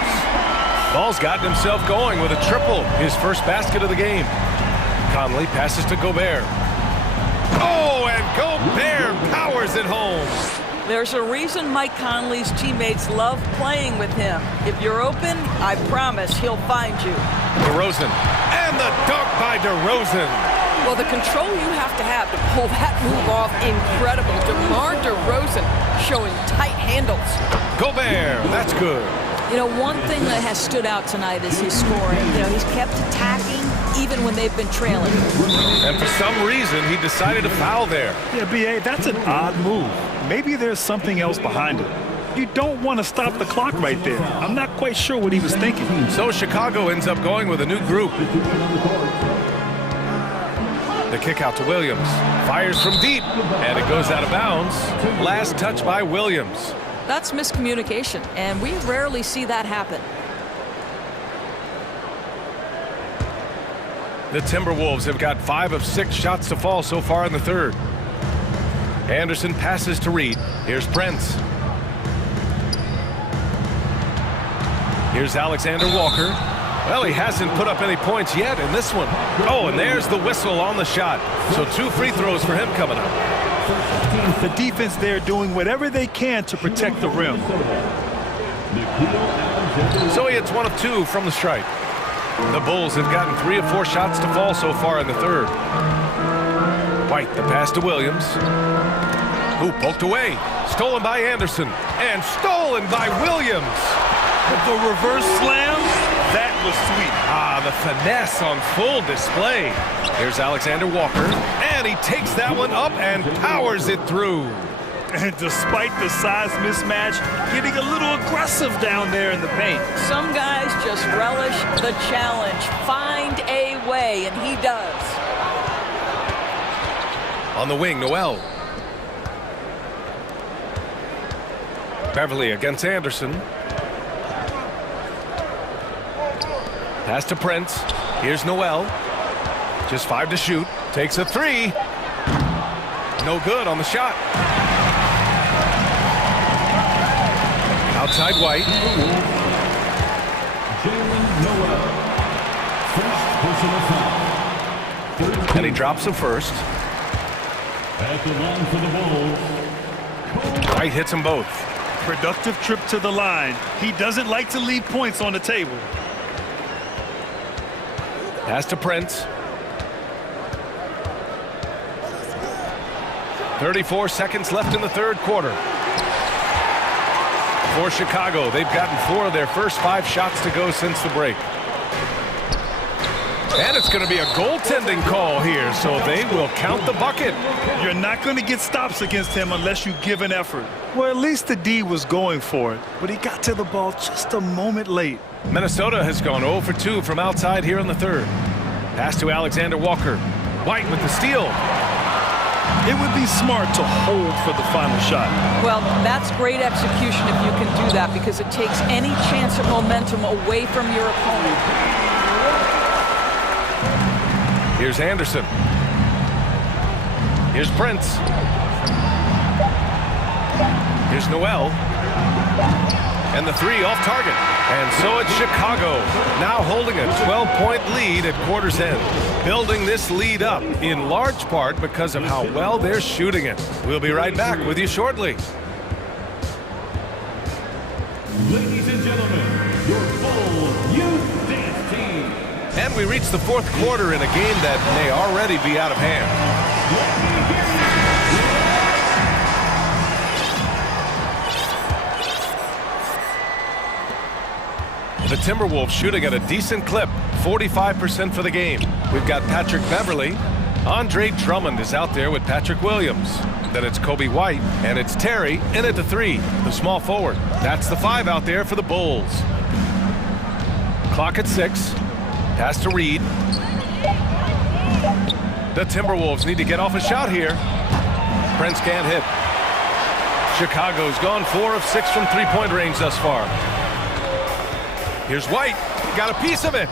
Ball's gotten himself going with a triple, his first basket of the game. Conley passes to Gobert. Oh, and Gobert powers it home. There's a reason Mike Conley's teammates love playing with him. If you're open, I promise he'll find you. DeRozan. And the dunk by DeRozan. Well, the control you have to pull that move off, incredible. DeMar DeRozan showing tight handles. Gobert, that's good. You know, one thing that has stood out tonight is his scoring. You know, he's kept attacking even when they've been trailing. And for some reason, he decided to foul there. Yeah, BA, that's an odd move. Maybe there's something else behind it. You don't want to stop the clock right there. I'm not quite sure what he was thinking. So Chicago ends up going with a new group. The kick out to Williams. Fires from deep, and it goes out of bounds. Last touch by Williams. That's miscommunication, and we rarely see that happen. The Timberwolves have got 5 of 6 shots to fall so far in the third. Anderson passes to Reed. Here's Prince. Here's Alexander Walker. Well, he hasn't put up any points yet in this one. Oh, and there's the whistle on the shot. So 2 free throws for him coming up. The defense there doing whatever they can to protect the rim. So he hits 1 of 2 from the stripe. The Bulls have gotten 3 of 4 shots to fall so far in the third. White, the pass to Williams. Who poked away. Stolen by Anderson. And stolen by Williams. The reverse slam, that was sweet. Ah, the finesse on full display. Here's Alexander Walker. And he takes that one up and powers it through. And despite the size mismatch, getting a little aggressive down there in the paint. Some guys just relish the challenge. Find a way, and he does. On the wing, Noel. Beverly against Anderson. Pass to Prince. Here's Noel. Just 5 to shoot. Takes a 3. No good on the shot. Outside White. And he drops the first. White hits them both. Productive trip to the line. He doesn't like to leave points on the table. Pass to Prince. 34 seconds left in the third quarter. For Chicago, they've gotten 4 of their first 5 shots to go since the break. And it's going to be a goaltending call here, so they will count the bucket. You're not going to get stops against him unless you give an effort. Well, at least the D was going for it, but he got to the ball just a moment late. Minnesota has gone 0 for 2 from outside here in the third. Pass to Alexander Walker. White with the steal. It would be smart to hold for the final shot. Well, that's great execution if you can do that, because it takes any chance of momentum away from your opponent. Here's Anderson. Here's Prince. Here's Noel. And the three off target. And so it's Chicago, now holding a 12-point lead at quarter's end. Building this lead up in large part because of how well they're shooting it. We'll be right back with you shortly. Ladies and gentlemen, your full youth dance team. And we reach the fourth quarter in a game that may already be out of hand. The Timberwolves shooting at a decent clip, 45% for the game. We've got Patrick Beverly. Andre Drummond is out there with Patrick Williams. Then it's Kobe White, and it's Terry in at the three, the small forward. That's the five out there for the Bulls. Clock at 6. Pass to Reed. The Timberwolves need to get off a shot here. Prince can't hit. Chicago's gone 4 of 6 from three-point range thus far. Here's White, got a piece of it.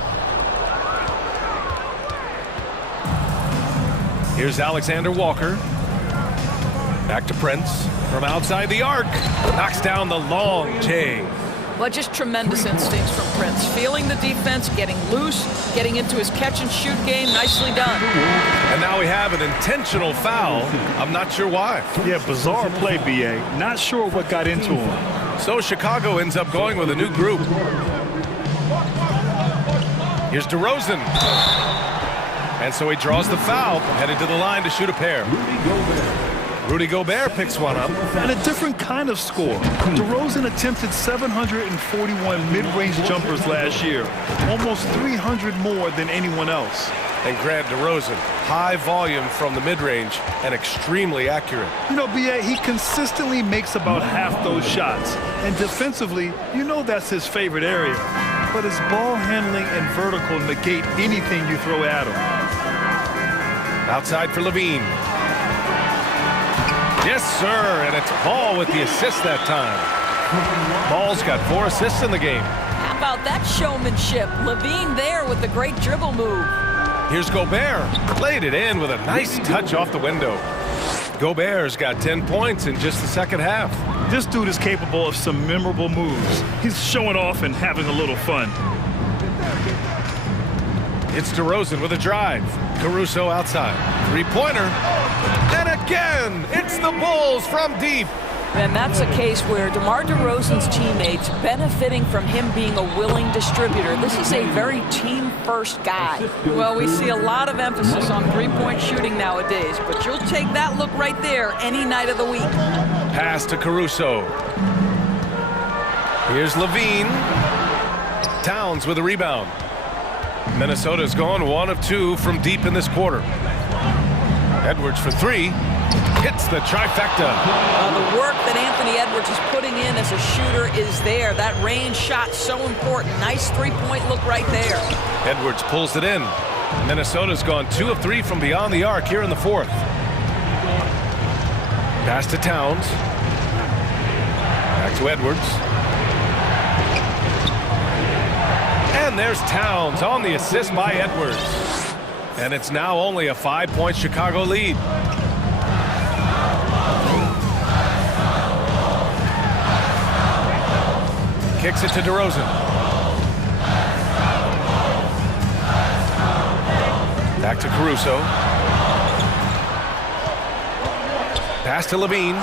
Here's Alexander Walker. Back to Prince from outside the arc. Knocks down the long J. Well, just tremendous instincts from Prince. Feeling the defense, getting loose, getting into his catch-and-shoot game. Nicely done. And now we have an intentional foul. I'm not sure why. Yeah, bizarre play, B.A. Not sure what got into him. So Chicago ends up going with a new group. Here's DeRozan. And so he draws the foul, headed to the line to shoot a pair. Rudy Gobert picks one up. And a different kind of score. DeRozan attempted 741 mid-range jumpers last year, almost 300 more than anyone else. And Grant DeRozan, high volume from the mid-range and extremely accurate. You know, B.A., he consistently makes about half those shots. And defensively, you know that's his favorite area. But his ball handling and vertical negate anything you throw at him. Outside for Levine. Yes, sir, and it's Ball with the assist that time. Ball's got 4 assists in the game. How about that showmanship? Levine there with the great dribble move. Here's Gobert. Laid it in with a nice touch off the window. Gobert's got 10 points in just the second half. This dude is capable of some memorable moves. He's showing off and having a little fun. It's DeRozan with a drive. Caruso outside. Three-pointer. And again, it's the Bulls from deep. And that's a case where DeMar DeRozan's teammates benefiting from him being a willing distributor. This is a very team-first guy. Well, we see a lot of emphasis on three-point shooting nowadays, but you'll take that look right there any night of the week. Pass to Caruso. Here's Levine. Towns with a rebound. Minnesota's gone 1 of 2 from deep in this quarter. Edwards for 3. Hits the trifecta. The work that Anthony Edwards is putting in as a shooter is there. That range shot so important. Nice three-point look right there. Edwards pulls it in. Minnesota's gone 2 of 3 from beyond the arc here in the fourth. Pass to Towns. Back to Edwards. And there's Towns on the assist by Edwards. And it's now only a 5-point Chicago lead. Kicks it to DeRozan. Back to Caruso. Pass to Levine.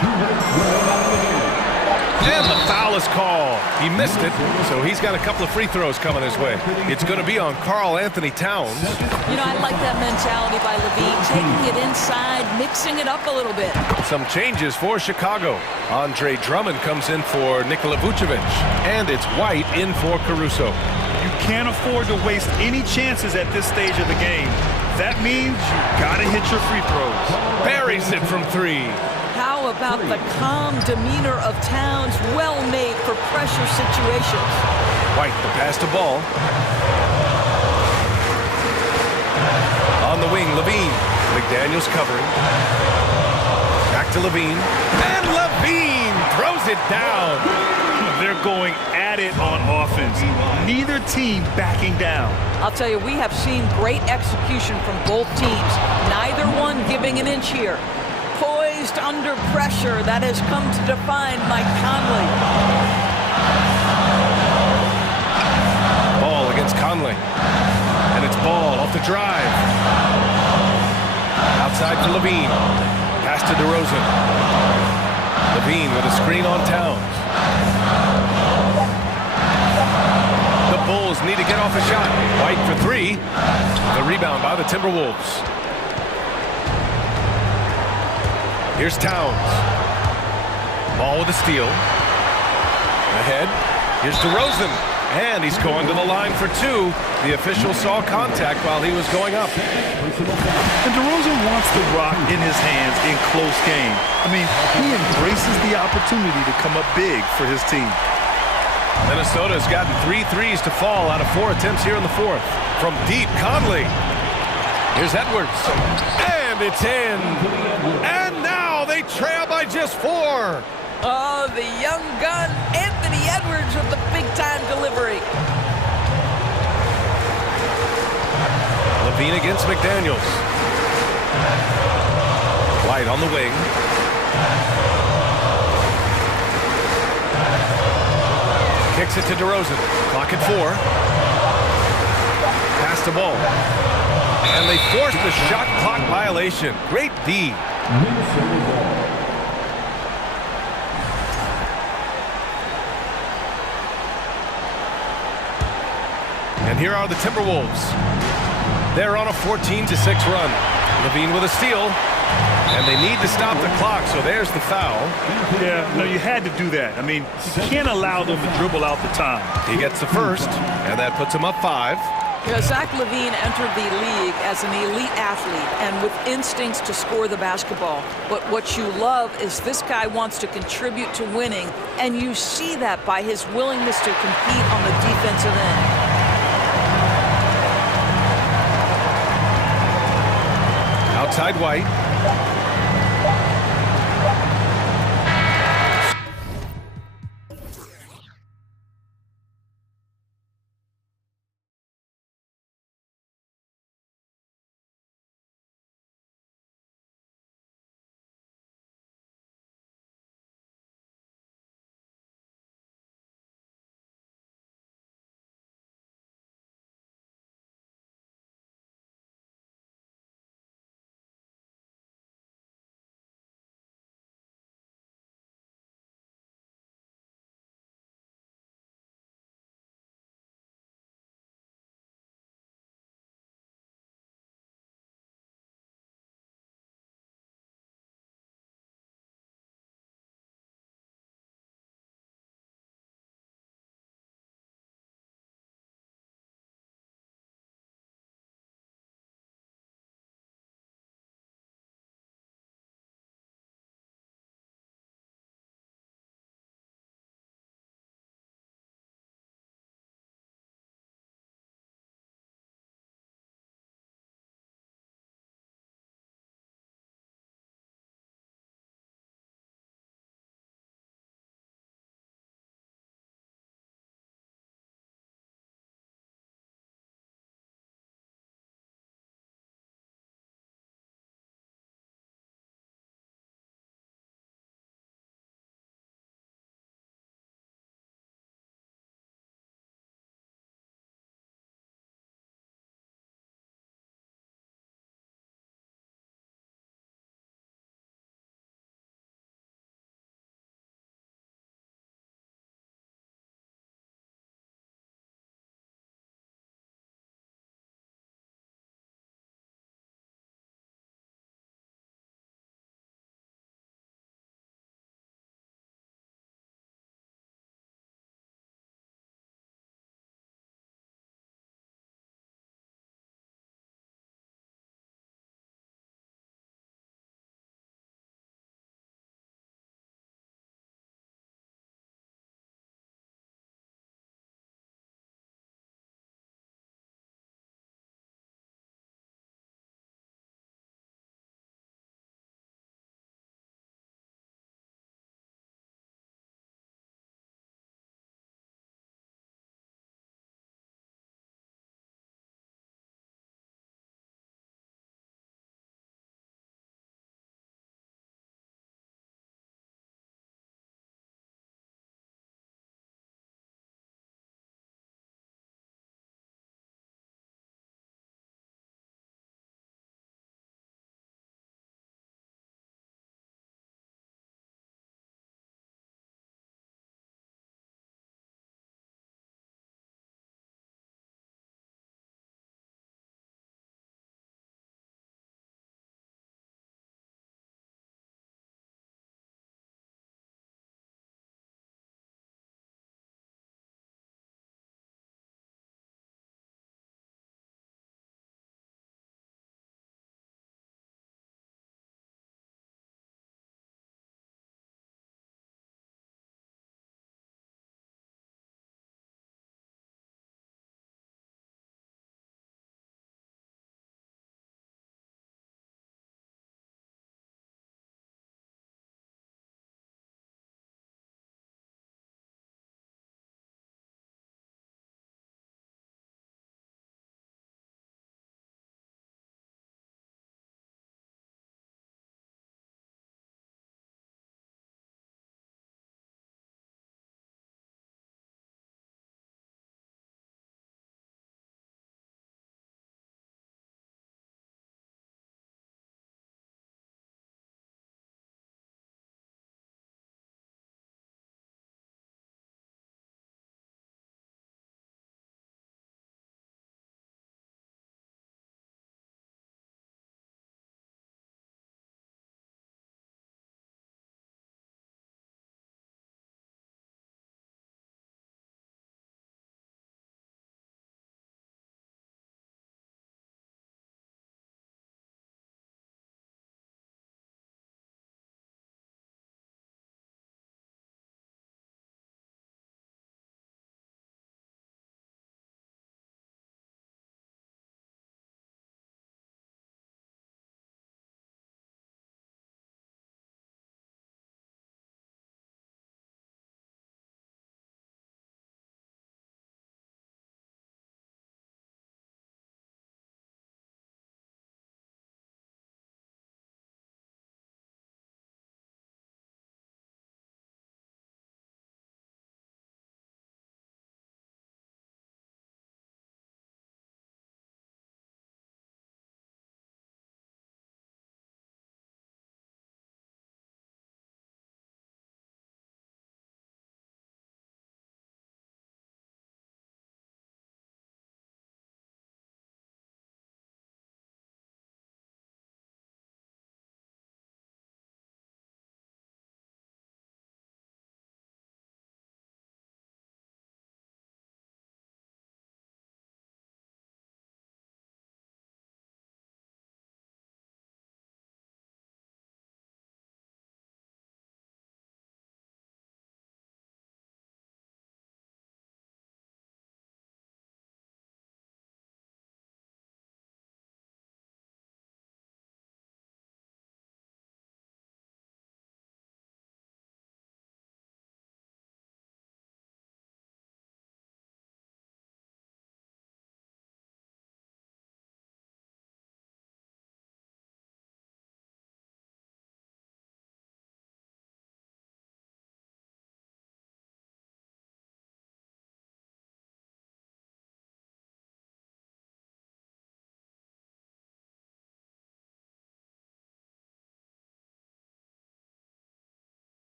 And the foul is called. He missed it, so he's got a couple of free throws coming his way. It's going to be on Karl Anthony Towns. You know, I like that mentality by Levine, taking it inside, mixing it up a little bit. Some changes for Chicago. Andre Drummond comes in for Nikola Vucevic, and it's White in for Caruso. You can't afford to waste any chances at this stage of the game. That means you got to hit your free throws. Buries it from 3. How about the calm demeanor of Towns, well made for pressure situations. White, the pass to Ball. On the wing, Levine. McDaniels covering. to Levine. And Levine throws it down. They're going at it on offense. Neither team backing down. I'll tell you, we have seen great execution from both teams. Neither one giving an inch here. Poised under pressure, that has come to define Mike Conley. Ball against Conley. And it's Ball off the drive. Outside to Levine. Pass to DeRozan. Levine with a screen on Towns. The Bulls need to get off a shot. White for three. The rebound by the Timberwolves. Here's Towns. Ball with a steal. Ahead. Here's DeRozan. And he's going to the line for two. The official saw contact while he was going up. And DeRozan wants the rock in his hands in close game. I mean, he embraces the opportunity to come up big for his team. Minnesota's gotten 3 threes to fall out of 4 attempts here in the fourth. From deep, Conley. Here's Edwards. And it's in. And now they trail by just 4. Oh, the young gun, Anthony Edwards with the big-time delivery. Levine against McDaniels. White on the wing. Kicks it to DeRozan. Clock at 4. Pass the ball. And they force the shot clock violation. Great D. And here are the Timberwolves. They're on a 14-6 run. Levine with a steal. And they need to stop the clock, so there's the foul. Yeah, no, you had to do that. I mean, you can't allow them to dribble out the time. He gets the first, and that puts him up 5. You know, Zach LaVine entered the league as an elite athlete and with instincts to score the basketball. But what you love is this guy wants to contribute to winning, and you see that by his willingness to compete on the defensive end. Outside White.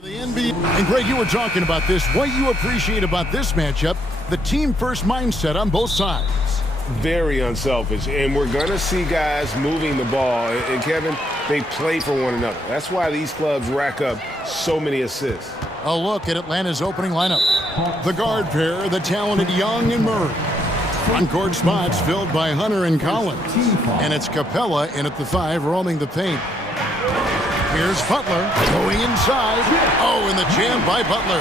The NBA, and Greg, you were talking about this. What you appreciate about this matchup, the team-first mindset on both sides. Very unselfish, and we're going to see guys moving the ball. And Kevin, they play for one another. That's why these clubs rack up so many assists. A look at Atlanta's opening lineup. The guard pair, the talented Young and Murray. Front-court spots filled by Hunter and Collins. And it's Capella in at the 5, roaming the paint. Here's Butler going inside. Oh, and the jam by Butler.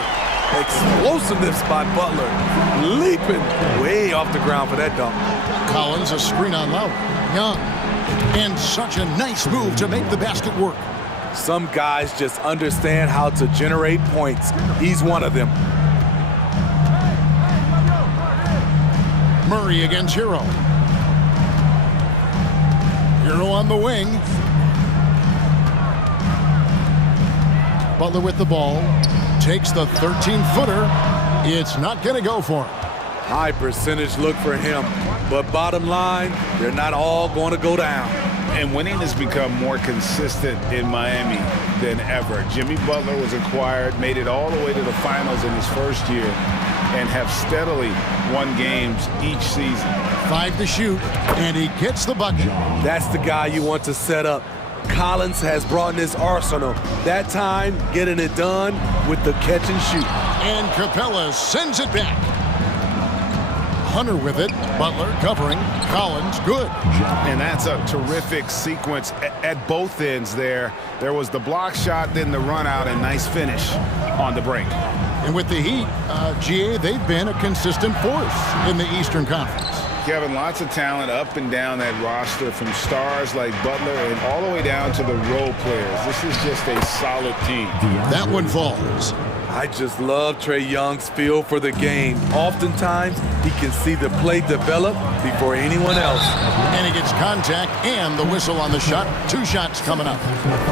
Explosiveness by Butler. Leaping way off the ground for that dunk. Collins, a screen on Lowry. Young. And such a nice move to make the basket work. Some guys just understand how to generate points. He's one of them. Murray against Hero. Hero on the wing. Butler with the ball. Takes the 13-footer. It's not going to go for him. High percentage look for him. But bottom line, they're not all going to go down. And winning has become more consistent in Miami than ever. Jimmy Butler was acquired, made it all the way to the finals in his first year, and have steadily won games each season. 5 to shoot, and he gets the bucket. That's the guy you want to set up. Collins has brought in his arsenal. That time, getting it done with the catch and shoot. And Capella sends it back. Hunter with it. Butler covering. Collins, good. And that's a terrific sequence at both ends there. There was the block shot, then the run out, and nice finish on the break. And with the Heat, GA, they've been a consistent force in the Eastern Conference. Kevin, lots of talent up and down that roster, from stars like Butler and all the way down to the role players. This is just a solid team. That one falls. I just love Trae Young's feel for the game. Oftentimes, he can see the play develop before anyone else. And he gets contact and the whistle on the shot. 2 shots coming up.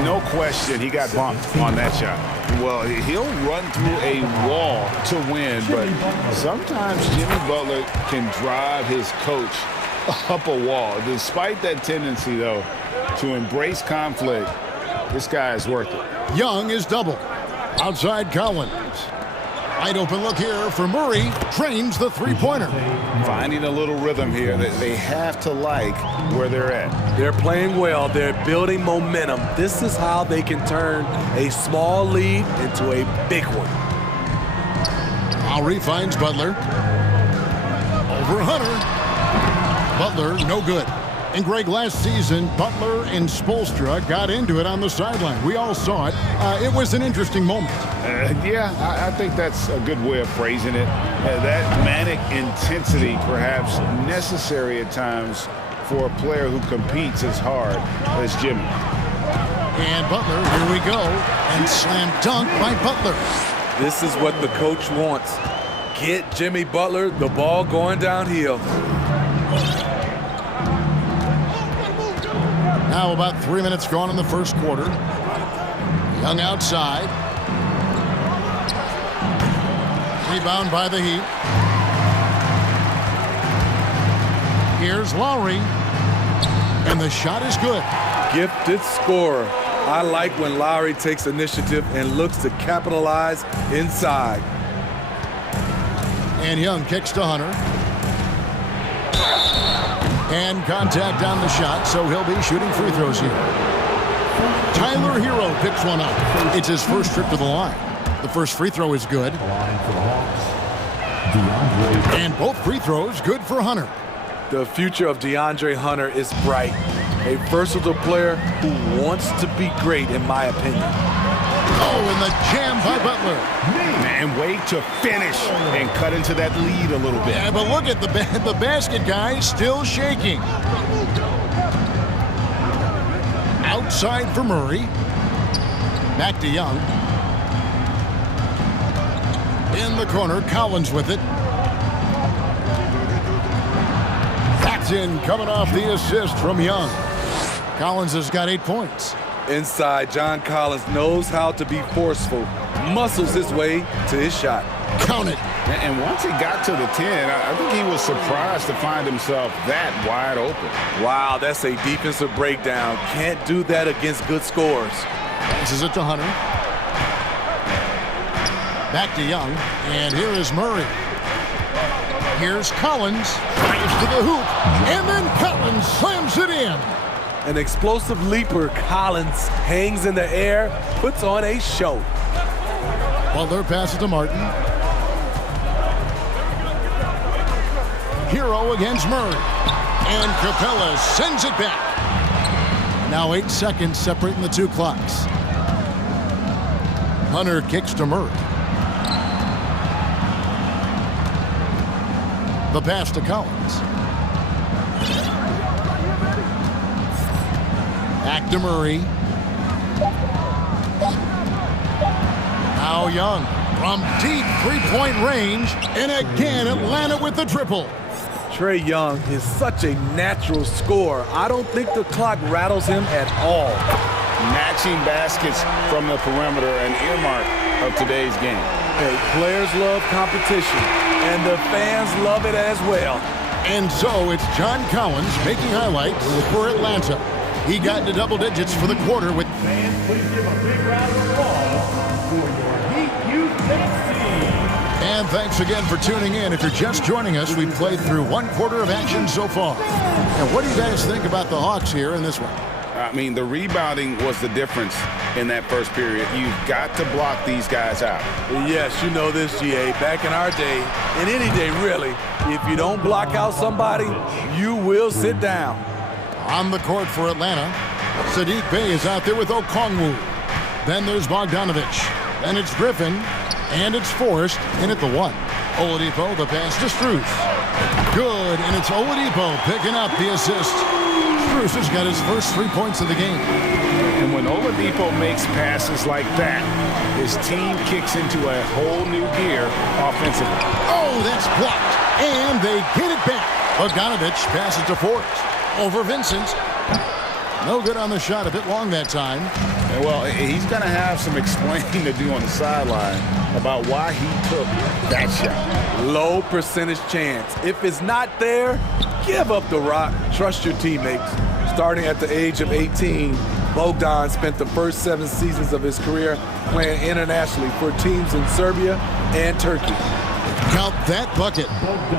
No question, he got bumped on that shot. Well, he'll run through a wall to win, but sometimes Jimmy Butler can drive his coach up a wall. Despite that tendency, though, to embrace conflict, this guy is worth it. Young is double. Outside Collins. Wide open look here for Murray. Trains the 3-pointer. Finding a little rhythm here that they have to like where they're at. They're playing well. They're building momentum. This is how they can turn a small lead into a big one. Lowry finds Butler. Over Hunter. Butler, no good. And Greg, last season, Butler and Spoelstra got into it on the sideline. We all saw it. It was an interesting moment. Yeah, I think that's a good way of phrasing it. That manic intensity, perhaps necessary at times for a player who competes as hard as Jimmy. And Butler, here we go. And slam dunk by Butler. This is what the coach wants. Get Jimmy Butler the ball going downhill. Now about 3 minutes gone in the first quarter. Young outside. Rebound by the Heat. Here's Lowry. And the shot is good. Gifted scorer. I like when Lowry takes initiative and looks to capitalize inside. And Young kicks to Hunter. And contact on the shot, so he'll be shooting free throws here. Tyler Hero picks one up. It's his first trip to the line. The first free throw is good. And both free throws good for Hunter. The future of DeAndre Hunter is bright. A versatile player who wants to be great, in my opinion. Oh, and the jam by Butler. Man, way to finish and cut into that lead a little bit. Yeah, but look at the basket guy still shaking. Outside for Murray. Back to Young. In the corner, Collins with it. That's in, coming off the assist from Young. Collins has got 8 points. Inside, John Collins knows how to be forceful, muscles his way to his shot. Count it. And once he got to the 10, I think he was surprised to find himself that wide open. Wow, that's a defensive breakdown. Can't do that against good scores. This is it to Hunter. Back to Young, and here is Murray. Here's Collins, drives to the hoop, and then Collins slams it in. An explosive leaper, Collins hangs in the air, puts on a show. Butler passes to Martin. Hero against Murray. And Capella sends it back. Now 8 seconds separating the two clocks. Hunter kicks to Murray. The pass to Collins. Back to Murray. Now Young from deep three-point range. And again, Atlanta with the triple. Trae Young is such a natural scorer. I don't think the clock rattles him at all. Matching baskets from the perimeter, an earmark of today's game. Hey, players love competition, and the fans love it as well. And so it's John Collins making highlights for Atlanta. He got into double digits for the quarter with... Fans, please give a big round of applause for your Heat Youth Tennis team. And thanks again for tuning in. If you're just joining us, we've played through one quarter of action so far. And what do you guys think about the Hawks here in this one? I mean, the rebounding was the difference in that first period. You've got to block these guys out. Yes, you know this, GA. Back in our day, and any day really, if you don't block out somebody, you will sit down. On the court for Atlanta, Sadiq Bey is out there with Okongwu. Then there's Bogdanovich. Then it's Griffin. And it's Forrest in at the 1. Oladipo, the pass to Strus. Good, and it's Oladipo picking up the assist. Strus has got his first 3 points of the game. And when Oladipo makes passes like that, his team kicks into a whole new gear offensively. Oh, that's blocked. And they get it back. Bogdanovich passes to Forrest. Over Vincent. No good on the shot, a bit long that time. Well, he's going to have some explaining to do on the sideline about why he took that shot. Low percentage chance. If it's not there, give up the rock. Trust your teammates. Starting at the age of 18, Bogdan spent the first 7 seasons of his career playing internationally for teams in Serbia and Turkey. Count that bucket.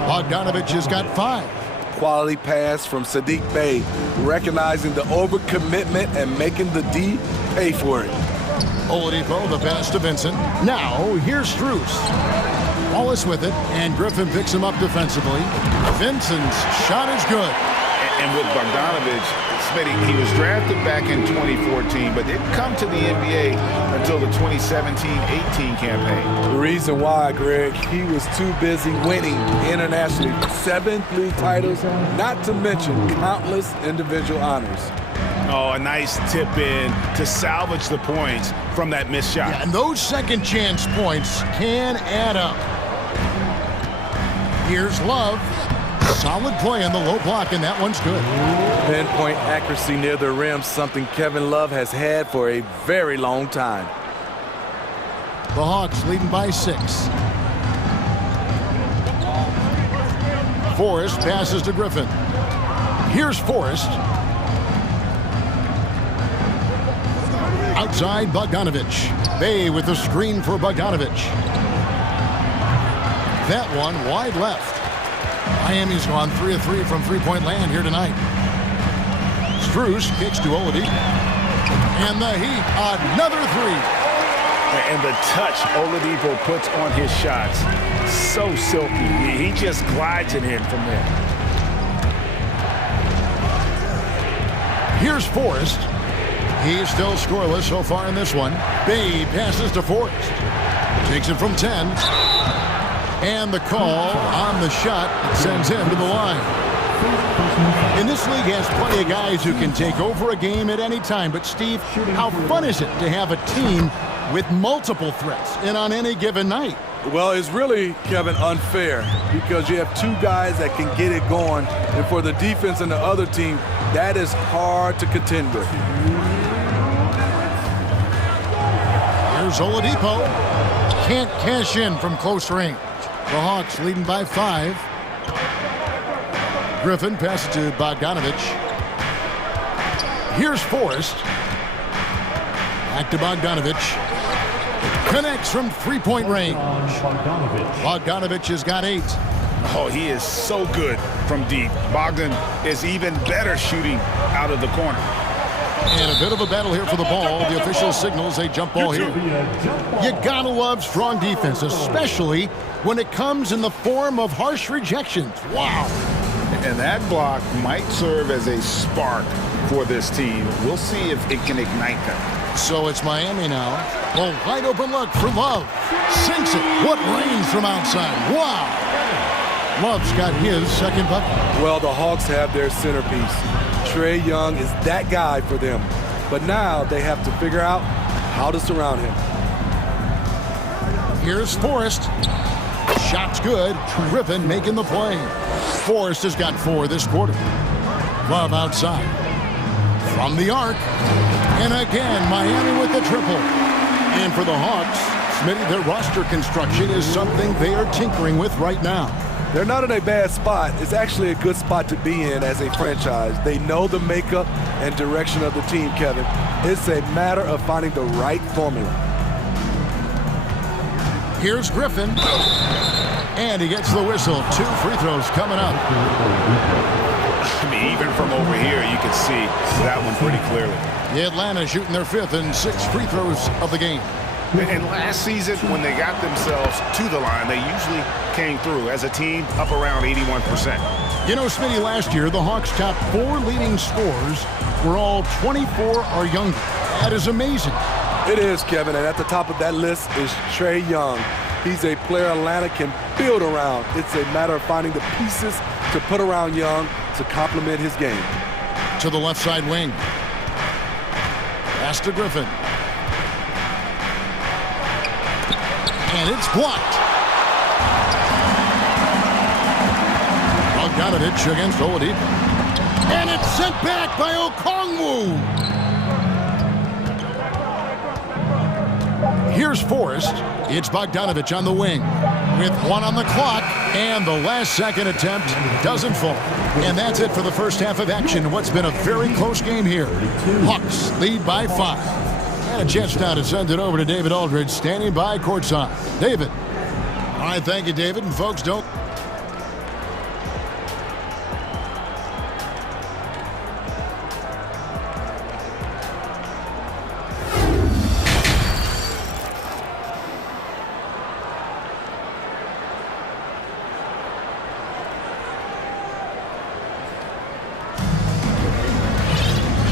Bogdanovich has got 5. Quality pass from Sadiq Bey, recognizing the overcommitment and making the D pay for it. Oladipo, the pass to Vincent. Now, here's Strus. Wallace with it, and Griffin picks him up defensively. Vincent's shot is good. And with Bogdanovich, Smitty, he was drafted back in 2014, but didn't come to the NBA until the 2017-18 campaign. The reason why, Greg, he was too busy winning internationally. 7 league titles, not to mention countless individual honors. Oh, a nice tip in to salvage the points from that missed shot. Yeah, and those second chance points can add up. Here's Love. Solid play on the low block, and that one's good. Pinpoint accuracy near the rim, something Kevin Love has had for a very long time. The Hawks leading by 6. Forrest passes to Griffin. Here's Forrest. Outside Bogdanovich. Bey with the screen for Bogdanovich. That one wide left. Miami's gone 3 of 3 from three-point land here tonight. Strus kicks to Oladipo. And the Heat, another 3. And the touch Oladipo puts on his shots, so silky. He just glides it in from there. Here's Forrest. He's still scoreless so far in this one. Bey passes to Forrest. Takes it from 10. And the call on the shot sends him to the line. And this league has plenty of guys who can take over a game at any time. But, Steve, how fun is it to have a team with multiple threats and on any given night? Well, it's really, Kevin, unfair because you have 2 guys that can get it going. And for the defense and the other team, that is hard to contend with. Here's Oladipo. Can't cash in from close range. The Hawks leading by 5. Griffin passes to Bogdanovich. Here's Forrest. Back to Bogdanovich. Connects from three-point range. Bogdanovich has got 8. Oh, he is so good from deep. Bogdan is even better shooting out of the corner. And a bit of a battle here for the ball. The official signals a jump ball here. You gotta love strong defense, especially when it comes in the form of harsh rejections. Wow. And that block might serve as a spark for this team. We'll see if it can ignite them. So it's Miami now. A wide open look for Love. Sinks it. What range from outside. Wow. Love's got his second bucket. Well, the Hawks have their centerpiece. Trae Young is that guy for them. But now they have to figure out how to surround him. Here's Forrest. Shot's good. Griffin making the play. Forrest has got 4 this quarter. Love outside. From the arc. And again, Miami with the triple. And for the Hawks, Smitty, their roster construction is something they are tinkering with right now. They're not in a bad spot. It's actually a good spot to be in as a franchise. They know the makeup and direction of the team, Kevin. It's a matter of finding the right formula. Here's Griffin. And he gets the whistle. 2 free throws coming up. I mean, even from over here, you can see that one pretty clearly. The Atlanta shooting their 5th and 6th free throws of the game. And last season, when they got themselves to the line, they usually came through as a team up around 81%. You know, Smitty, last year, the Hawks' top 4 leading scorers were all 24 or younger. That is amazing. It is, Kevin, and at the top of that list is Trae Young. He's a player Atlanta can build around. It's a matter of finding the pieces to put around Young to complement his game. To the left side wing. Pass to Griffin. And it's blocked. Bogdanovich against Oladipo. And it's sent back by Okongwu. Here's Forrest. It's Bogdanovich on the wing. With 1 on the clock, and the last second attempt doesn't fall. And that's it for the first half of action. What's been a very close game here. Hawks lead by 5. And a chance now to send it over to David Aldridge, standing by courtside. David. All right, thank you, David. And folks, don't...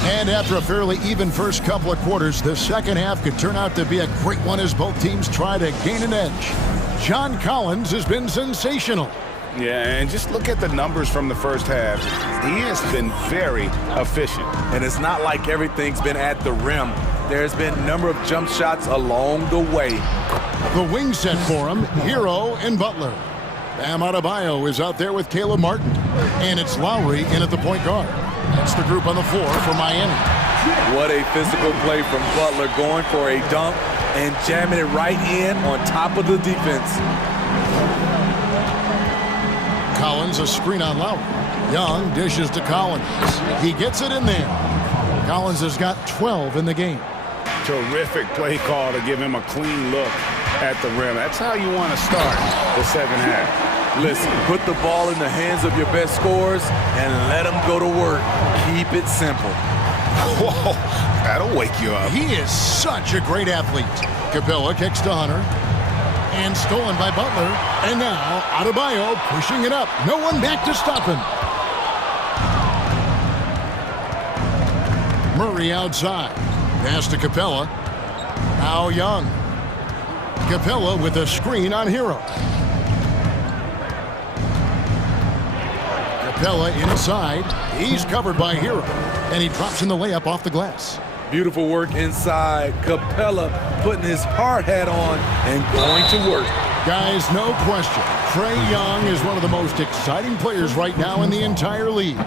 And after a fairly even first couple of quarters, the second half could turn out to be a great one as both teams try to gain an edge. John Collins has been sensational. Yeah, and just look at the numbers from the first half. He has been very efficient. And it's not like everything's been at the rim. There's been a number of jump shots along the way. The wing set for him, Hero and Butler. Bam Adebayo is out there with Caleb Martin. And it's Lowry in at the point guard. That's the group on the floor for Miami. What a physical play from Butler, going for a dunk and jamming it right in on top of the defense. Collins, a screen on Lowry. Young dishes to Collins. He gets it in there. Collins has got 12 in the game. Terrific play call to give him a clean look at the rim. That's how you want to start the second half. Listen, put the ball in the hands of your best scorers and let them go to work. Keep it simple. Whoa, that'll wake you up. He is such a great athlete. Capella kicks to Hunter. And stolen by Butler. And now Adebayo pushing it up. No one back to stop him. Murray outside. Pass to Capella. Now Young. Capella with a screen on Hero. Capella inside. He's covered by Hero. And he drops in the layup off the glass. Beautiful work inside. Capella putting his hard hat on and going to work. Guys, no question. Trae Young is one of the most exciting players right now in the entire league.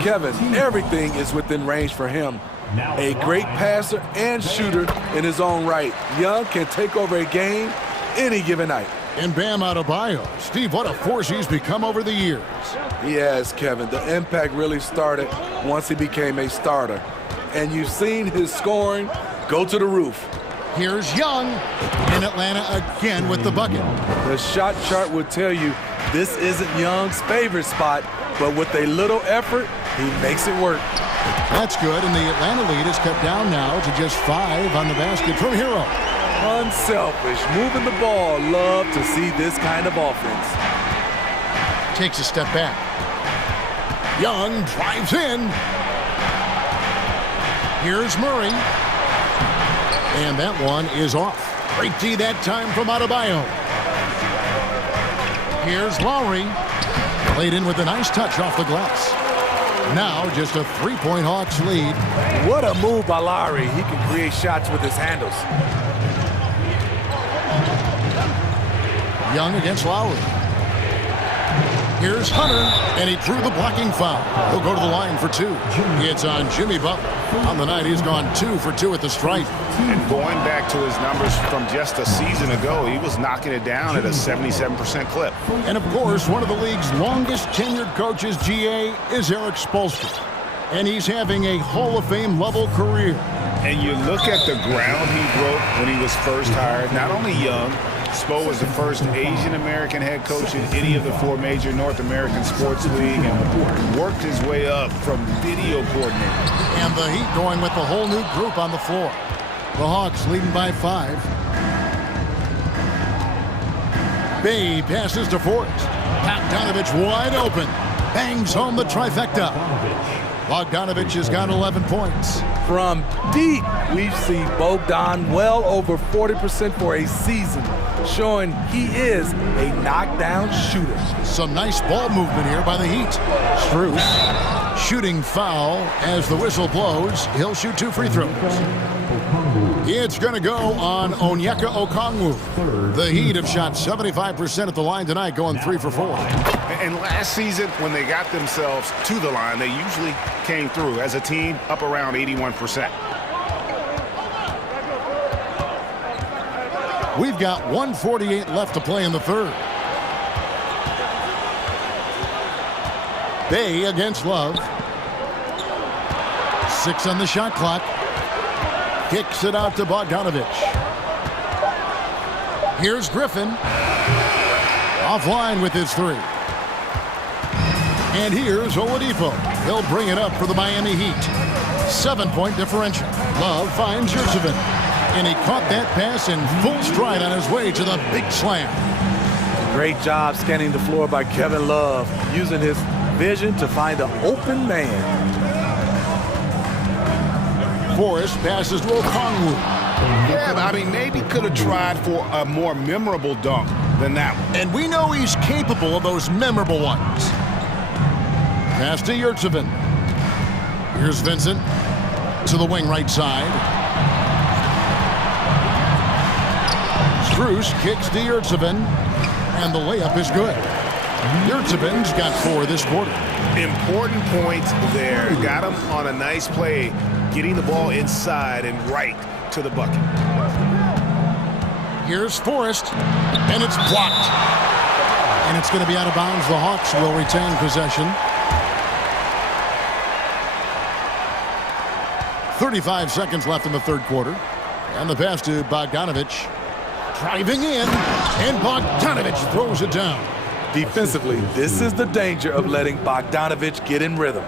Kevin, everything is within range for him. A great passer and shooter in his own right. Young can take over a game any given night. And Bam Adebayo. Steve, what a force he's become over the years. He has, Kevin. The impact really started once he became a starter. And you've seen his scoring go to the roof. Here's Young, and Atlanta again with the bucket. The shot chart will tell you this isn't Young's favorite spot, but with a little effort, he makes it work. That's good, and the Atlanta lead is cut down now to just 5 on the basket from Hero. Unselfish, moving the ball. Love to see this kind of offense. Takes a step back. Young drives in. Here's Murray. And that one is off. Great D that time from Adebayo. Here's Lowry. Played in with a nice touch off the glass. Now just a 3-point Hawks lead. What a move by Lowry. He can create shots with his handles. Young against Lowry. Here's Hunter, and he drew the blocking foul. He'll go to the line for 2. It's on Jimmy Butler. On the night, he's gone 2 for 2 at the stripe. And going back to his numbers from just a season ago, he was knocking it down at a 77% clip. And of course, one of the league's longest tenured coaches, GA, is Eric Spoelstra. And he's having a Hall of Fame level career. And you look at the ground he broke when he was first hired. Not only young, Spo was the first Asian-American head coach in any of the 4 major North American sports league and worked his way up from video coordinator. And the Heat going with the whole new group on the floor. The Hawks leading by 5. Bay passes to Forrest. Bogdanovich wide open. Bangs home the trifecta. Bogdanovich has got 11 points. From deep, we've seen Bogdan well over 40% for a season, showing he is a knockdown shooter. Some nice ball movement here by the Heat. Strus shooting foul as the whistle blows. He'll shoot 2 free throws. It's going to go on Onyeka Okongwu. The Heat have shot 75% at the line tonight, going 3 for 4. And last season, when they got themselves to the line, they usually came through as a team up around 81%. We've got 1:48 left to play in the third. Bay against Love. 6 on the shot clock. Kicks it out to Bogdanovich. Here's Griffin. Offline with his 3. And here's Oladipo. He'll bring it up for the Miami Heat. 7-point differential. Love finds Yurtseven. And he caught that pass in full stride on his way to the big slam. Great job scanning the floor by Kevin Love, using his vision to find the open man. Forrest passes to Okongwu. Yeah, I mean, maybe could have tried for a more memorable dunk than that one. And we know he's capable of those memorable ones. Pass to Yurtseven. Here's Vincent to the wing right side. Strus kicks to Yurtseven, and the layup is good. Yurtseven's got 4 this quarter. Important points there. Got him on a nice play, getting the ball inside and right to the bucket. Here's Forrest, and it's blocked. And it's going to be out of bounds. The Hawks will retain possession. 35 seconds left in the third quarter. And the pass to Bogdanovich. Driving in, and Bogdanovich throws it down. Defensively, this is the danger of letting Bogdanovich get in rhythm.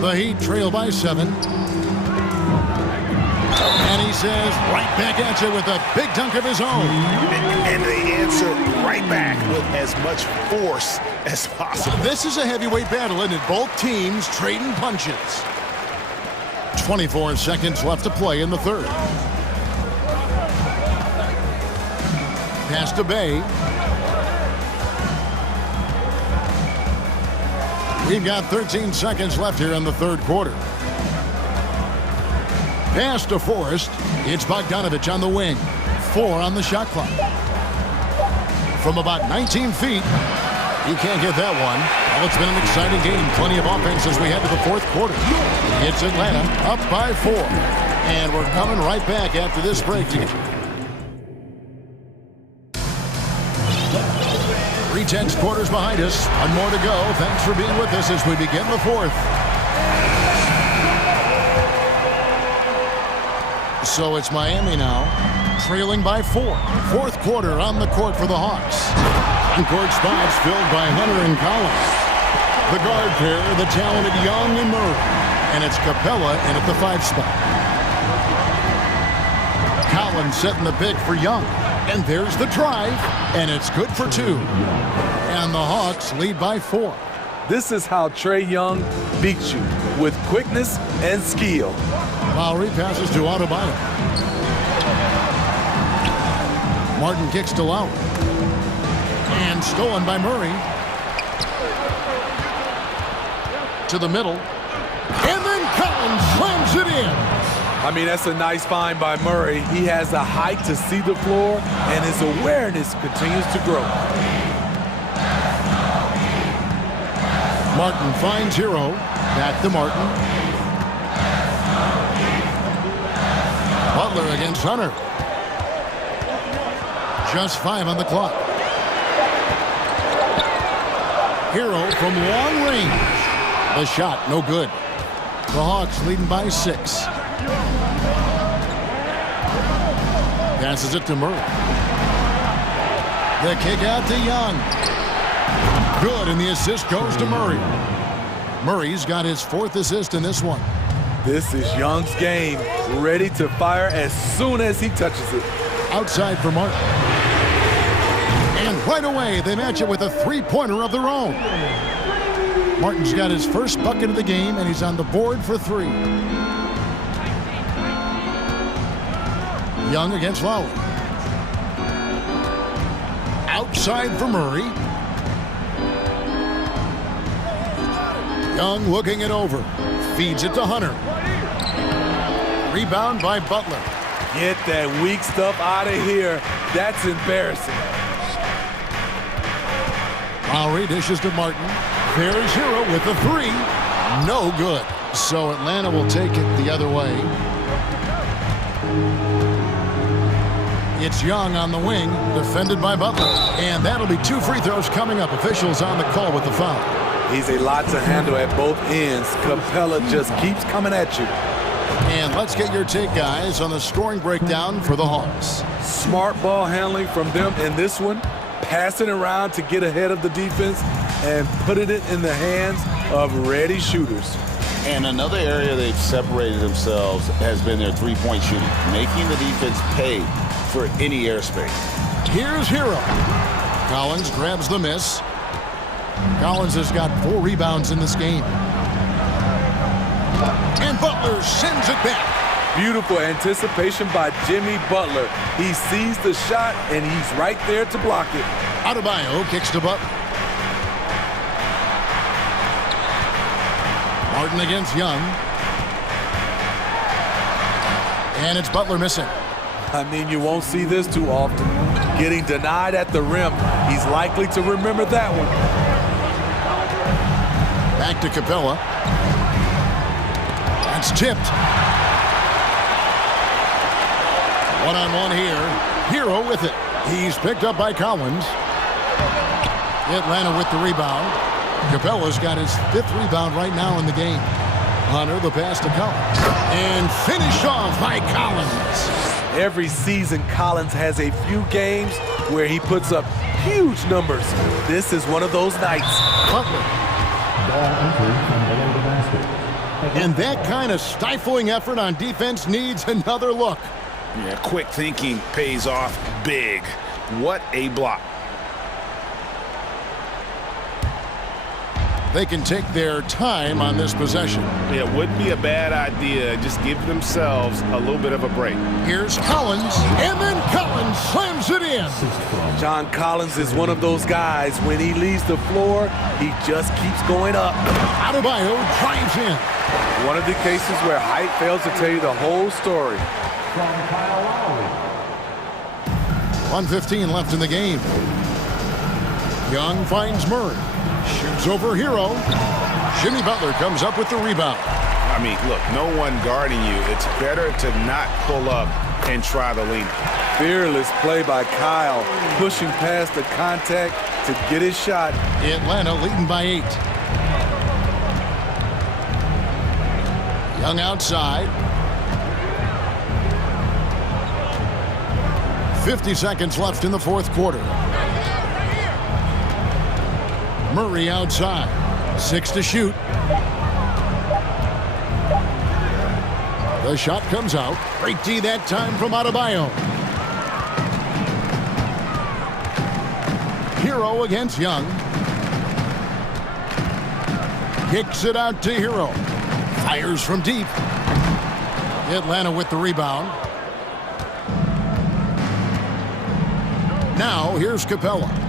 The Heat trail by 7. And he says, right back at you with a big dunk of his own. And they answer right back with as much force as possible. This is a heavyweight battle, isn't it? Both teams trading punches. 24 seconds left to play in the third. Pass to Bay. We've got 13 seconds left here in the third quarter. Pass to Forrest. It's Bogdanovich on the wing. 4 on the shot clock. From about 19 feet, you can't get that one. Well, it's been an exciting game. Plenty of offense as we head to the fourth quarter. It's Atlanta up by 4. And we're coming right back after this break. 3/10 quarters behind us. One more to go. Thanks for being with us as we begin the fourth. So it's Miami now, trailing by 4. Fourth quarter on the court for the Hawks. On-court spots filled by Hunter and Collins. The guard pair, the talented Young and Murray. And it's Capella in at the 5 spot. Collins setting the pick for Young. And there's the drive, and it's good for 2. And the Hawks lead by 4. This is how Trae Young beats you, with quickness and skill. Lowry passes to Adebayo. Martin kicks to Lowry. And stolen by Murray. To the middle. And then Collins slams it in. I mean, that's a nice find by Murray. He has the height to see the floor, and his awareness continues to grow. Martin finds Hero. Back to Martin. Butler against Hunter. Just 5 on the clock. Hero from long range. The shot, no good. The Hawks leading by 6. Passes it to Murray. The kick out to Young. Good, and the assist goes to Murray. Murray's got his 4th assist in this one. This is Young's game, ready to fire as soon as he touches it. Outside for Martin. And right away, they match it with a 3-pointer of their own. Martin's got his first bucket of the game, and he's on the board for 3. Young against Lowry. Outside for Murray. Young looking it over. Feeds it to Hunter. Rebound by Butler. Get that weak stuff out of here. That's embarrassing. Lowry dishes to Martin. There's Hero with the 3. No good. So Atlanta will take it the other way. It's Young on the wing, defended by Butler. And that'll be 2 free throws coming up. Officials on the call with the foul. He's a lot to handle at both ends. Capella just keeps coming at you. And let's get your take, guys, on the scoring breakdown for the Hawks. Smart ball handling from them in this one. Passing around to get ahead of the defense and putting it in the hands of ready shooters. And another area they've separated themselves has been their three-point shooting, making the defense pay for any airspace. Here's Hero. Collins grabs the miss. Collins has got 4 rebounds in this game. And Butler sends it back. Beautiful anticipation by Jimmy Butler. He sees the shot, and he's right there to block it. Adebayo kicks to Butler. Martin against Young. And it's Butler missing. I mean, you won't see this too often. Getting denied at the rim. He's likely to remember that one. Back to Capella. That's tipped. One-on-one here. Hero with it. He's picked up by Collins. Atlanta with the rebound. Capella's got his 5th rebound right now in the game. Hunter, the pass to Collins. And finished off by Collins. Every season, Collins has a few games where he puts up huge numbers. This is one of those nights. Butler. Ball entry from below the basket. And that kind of stifling effort on defense needs another look. Yeah, quick thinking pays off big. What a block. They can take their time on this possession. It wouldn't be a bad idea. Just give themselves a little bit of a break. Here's Collins, and then Collins slams it in. John Collins is one of those guys. When he leaves the floor, he just keeps going up. Adebayo drives in. One of the cases where height fails to tell you the whole story. From Kyle Lowry. 1:15 left in the game. Young finds Murray. Shoots over Hero. Jimmy Butler comes up with the rebound. I mean, look, no one guarding you. It's better to not pull up and try the lean. Fearless play by Kyle, pushing past the contact to get his shot. Atlanta leading by 8. Young outside. 50 seconds left in the fourth quarter. Murray outside. 6 to shoot. The shot comes out. Great D that time from Adebayo. Hero against Young. Kicks it out to Hero. Fires from deep. Atlanta with the rebound. Now here's Capella.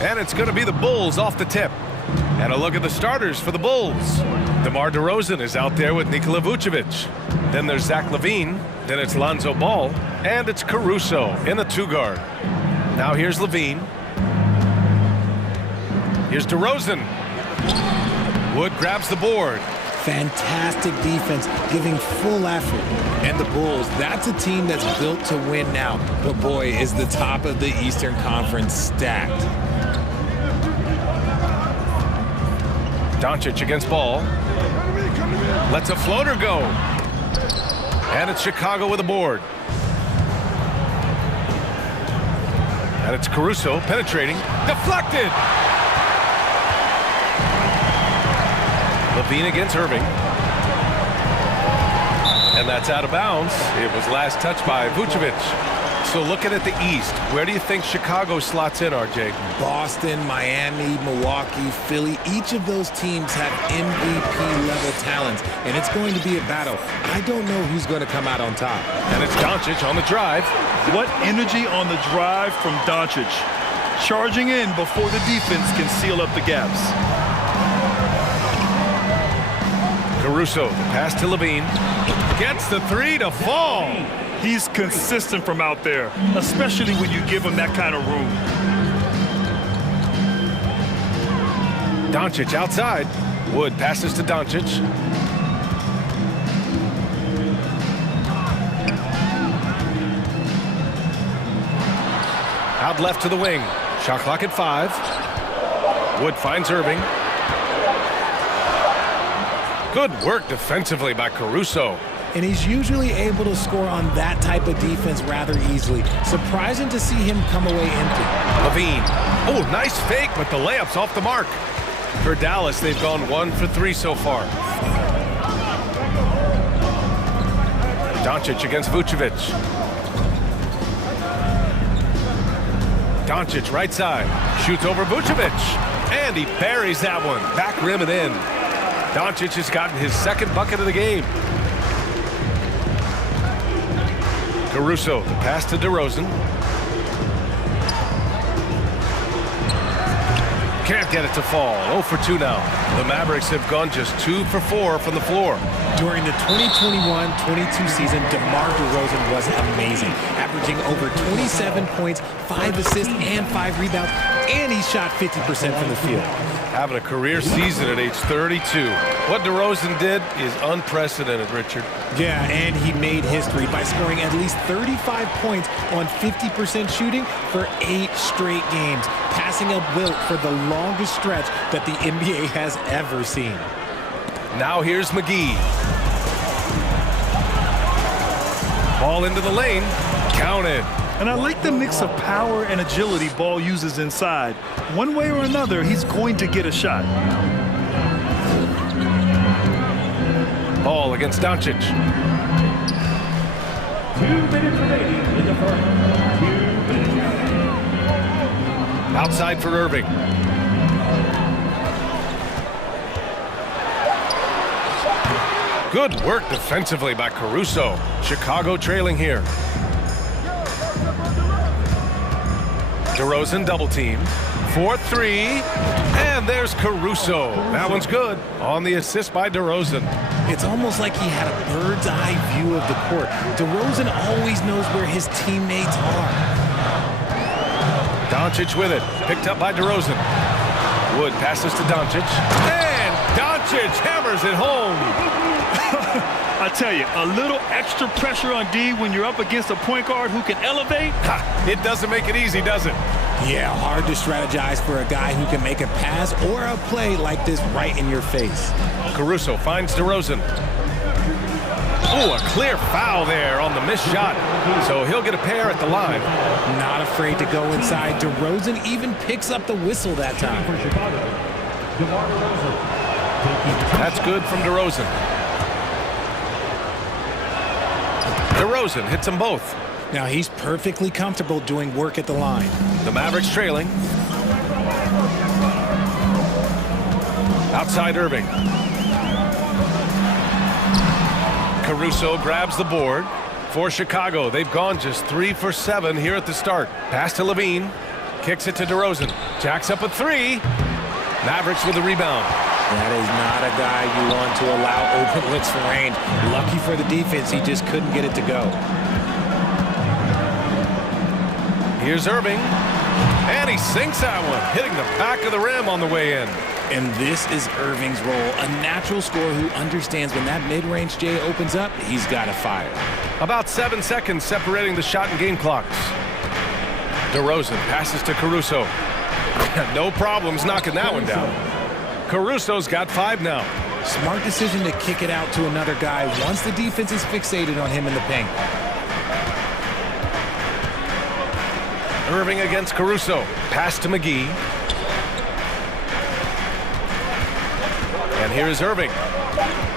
And it's going to be the Bulls off the tip. And a look at the starters for the Bulls. DeMar DeRozan is out there with Nikola Vucevic. Then there's Zach LaVine. Then it's Lonzo Ball. And it's Caruso in the 2-guard. Now here's LaVine. Here's DeRozan. Wood grabs the board. Fantastic defense, giving full effort. And the Bulls, that's a team that's built to win now. But boy, is the top of the Eastern Conference stacked. Doncic against Ball. Lets a floater go. And it's Chicago with a board. And it's Caruso penetrating. Deflected! LaVine against Irving. And that's out of bounds. It was last touched by Vucevic. So looking at the East, where do you think Chicago slots in, RJ? Boston, Miami, Milwaukee, Philly, each of those teams have MVP-level talents, and it's going to be a battle. I don't know who's going to come out on top. And it's Doncic on the drive. What energy on the drive from Doncic. Charging in before the defense can seal up the gaps. Caruso, the pass to LaVine. Gets the 3 to fall. He's consistent from out there, especially when you give him that kind of room. Doncic outside. Wood passes to Doncic. Out left to the wing. Shot clock at 5. Wood finds Irving. Good work defensively by Caruso. And he's usually able to score on that type of defense rather easily. Surprising to see him come away empty. LaVine. Oh, nice fake, but the layup's off the mark. For Dallas, they've gone 1 for 3 so far. Doncic against Vucevic. Doncic right side. Shoots over Vucevic. And he buries that one. Back rim and in. Doncic has gotten his second bucket of the game. Caruso, the pass to DeRozan. Can't get it to fall. 0 for 2 now. The Mavericks have gone just 2 for 4 from the floor. During the 2021-22 season, DeMar DeRozan was amazing, averaging over 27 points, 5 assists, and 5 rebounds, and he shot 50% from the field. Having a career season at age 32. What DeRozan did is unprecedented, Richard. Yeah, and he made history by scoring at least 35 points on 50% shooting for 8 straight games, passing up Wilt for the longest stretch that the NBA has ever seen. Now here's McGee. Ball into the lane. Counted. And I like the mix of power and agility Ball uses inside. One way or another, he's going to get a shot. Ball against Doncic. 2 minutes remaining in the first. 2 minutes. Outside for Irving. Good work defensively by Caruso. Chicago trailing here. DeRozan double team. 4-3. And there's Caruso. That one's good. On the assist by DeRozan. It's almost like he had a bird's eye view of the court. DeRozan always knows where his teammates are. Doncic with it. Picked up by DeRozan. Wood passes to Doncic. And Doncic hammers it home. I tell you, a little extra pressure on D when you're up against a point guard who can elevate. It doesn't make it easy, does it? Yeah, hard to strategize for a guy who can make a pass or a play like this right in your face. Caruso finds DeRozan. Oh, a clear foul there on the missed shot. So he'll get a pair at the line. Not afraid to go inside. DeRozan even picks up the whistle that time. That's good from DeRozan. DeRozan hits them both. Now he's perfectly comfortable doing work at the line. The Mavericks trailing. Outside Irving. Caruso grabs the board for Chicago. They've gone just 3 for 7 here at the start. Pass to LaVine. Kicks it to DeRozan. Jacks up a three. Mavericks with the rebound. That is not a guy you want to allow open looks from range. Lucky for the defense, he just couldn't get it to go. Here's Irving. And he sinks that one, hitting the back of the rim on the way in. And this is Irving's role, a natural scorer who understands when that mid-range J opens up, he's got to fire. About 7 seconds separating the shot and game clocks. DeRozan passes to Caruso. No problems knocking that one down. Caruso's got 5 now. Smart decision to kick it out to another guy once the defense is fixated on him in the paint. Irving against Caruso. Pass to McGee. And here is Irving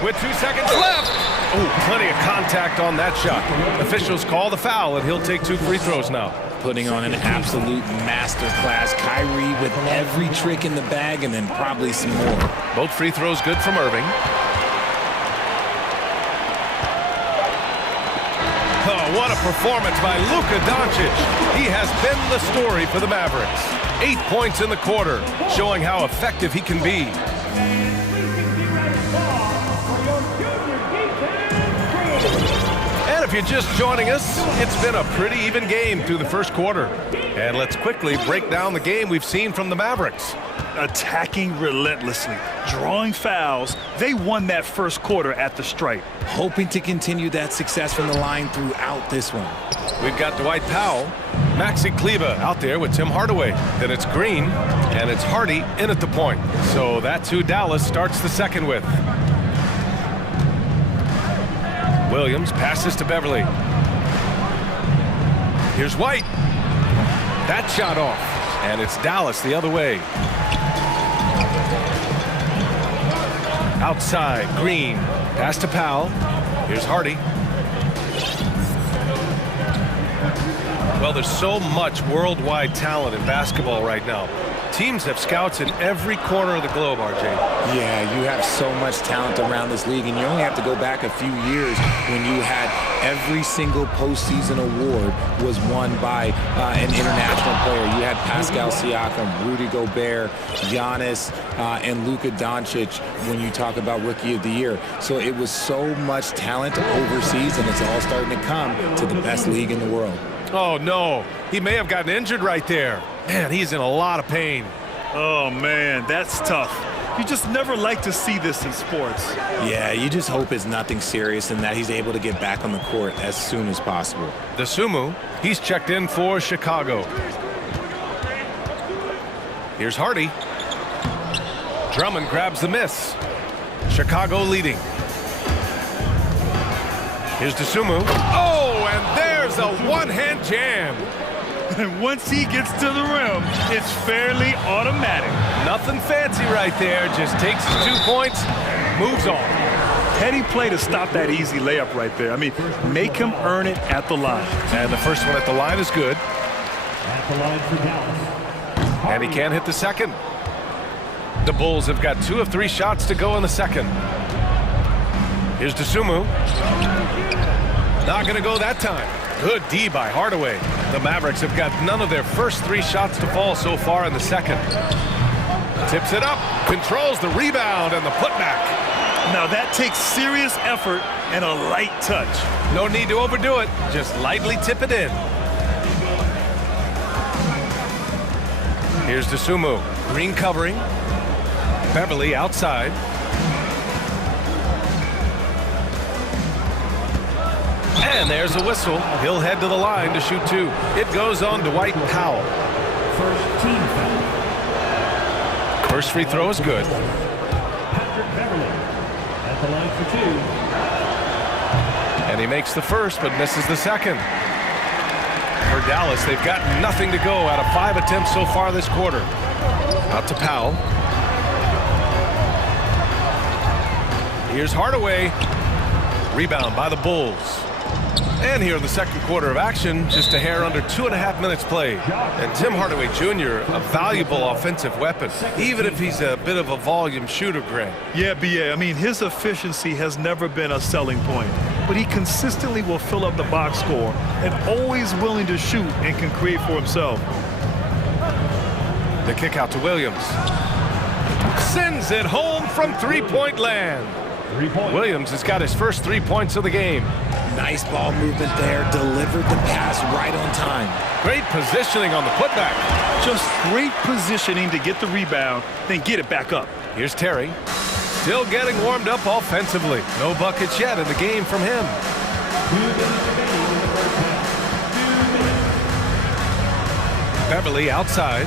with 2 seconds left. Oh, plenty of contact on that shot. Officials call the foul, and he'll take 2 free throws now. Putting on an absolute masterclass. Kyrie with every trick in the bag and then probably some more. Both free throws good from Irving. Oh, what a performance by Luka Doncic. He has been the story for the Mavericks. 8 points in the quarter, showing how effective he can be. And if you're just joining us, it's been a pretty even game through the first quarter. And let's quickly break down the game we've seen from the Mavericks. Attacking relentlessly, drawing fouls. They won that first quarter at the stripe. Hoping to continue that success from the line throughout this one. We've got Dwight Powell, Maxi Kleber out there with Tim Hardaway. Then it's Green, and it's Hardy in at the point. So that's who Dallas starts the second with. Williams passes to Beverly. Here's White. That shot off, and it's Dallas the other way. Outside, Green. Pass to Powell. Here's Hardy. Well, there's so much worldwide talent in basketball right now. Teams have scouts in every corner of the globe, RJ. Yeah, you have so much talent around this league, and you only have to go back a few years when you had every single postseason award was won by an international player. You had Pascal Siakam, Rudy Gobert, Giannis, and Luka Doncic when you talk about Rookie of the Year. So it was so much talent overseas, and it's all starting to come to the best league in the world. Oh, no. He may have gotten injured right there. Man, he's in a lot of pain. Oh, man, that's tough. You just never like to see this in sports. Yeah, you just hope it's nothing serious and that he's able to get back on the court as soon as possible. DeSumo, he's checked in for Chicago. Here's Hardy. Drummond grabs the miss. Chicago leading. Here's DeSumo. Oh, and there's a one-hand jam. And once he gets to the rim, it's fairly automatic. Nothing fancy right there. Just takes his 2 points, moves on. Heady play to stop that easy layup right there. I mean, make him earn it at the line. And the first one at the line is good. At the line for Dallas. And he can't hit the second. The Bulls have got 2 of 3 shots to go in the second. Here's DeSumo. Not going to go that time. Good D by Hardaway. The Mavericks have got none of their first 3 shots to fall so far in the second. Tips it up, controls the rebound and the putback. Now that takes serious effort and a light touch. No need to overdo it, just lightly tip it in. Here's DeSumo, Green covering. Beverly outside. And there's a whistle. He'll head to the line to shoot 2. It goes on to Dwight Powell. First team foul. First free throw is good. Patrick Beverly at the line for 2. And he makes the first but misses the second. For Dallas, they've got nothing to go out of 5 attempts so far this quarter. Out to Powell. Here's Hardaway. Rebound by the Bulls. And here in the second quarter of action, just a hair under 2.5 minutes played. And Tim Hardaway Jr., a valuable offensive weapon, even if he's a bit of a volume shooter, Greg. Yeah, BA. I mean, his efficiency has never been a selling point, but he consistently will fill up the box score and always willing to shoot and can create for himself. The kick out to Williams. Sends it home from three-point land. Williams has got his first 3 points of the game. Nice ball movement there. Delivered the pass right on time. Great positioning on the putback. Just great positioning to get the rebound, then get it back up. Here's Terry. Still getting warmed up offensively. No buckets yet in the game from him. Beverly outside.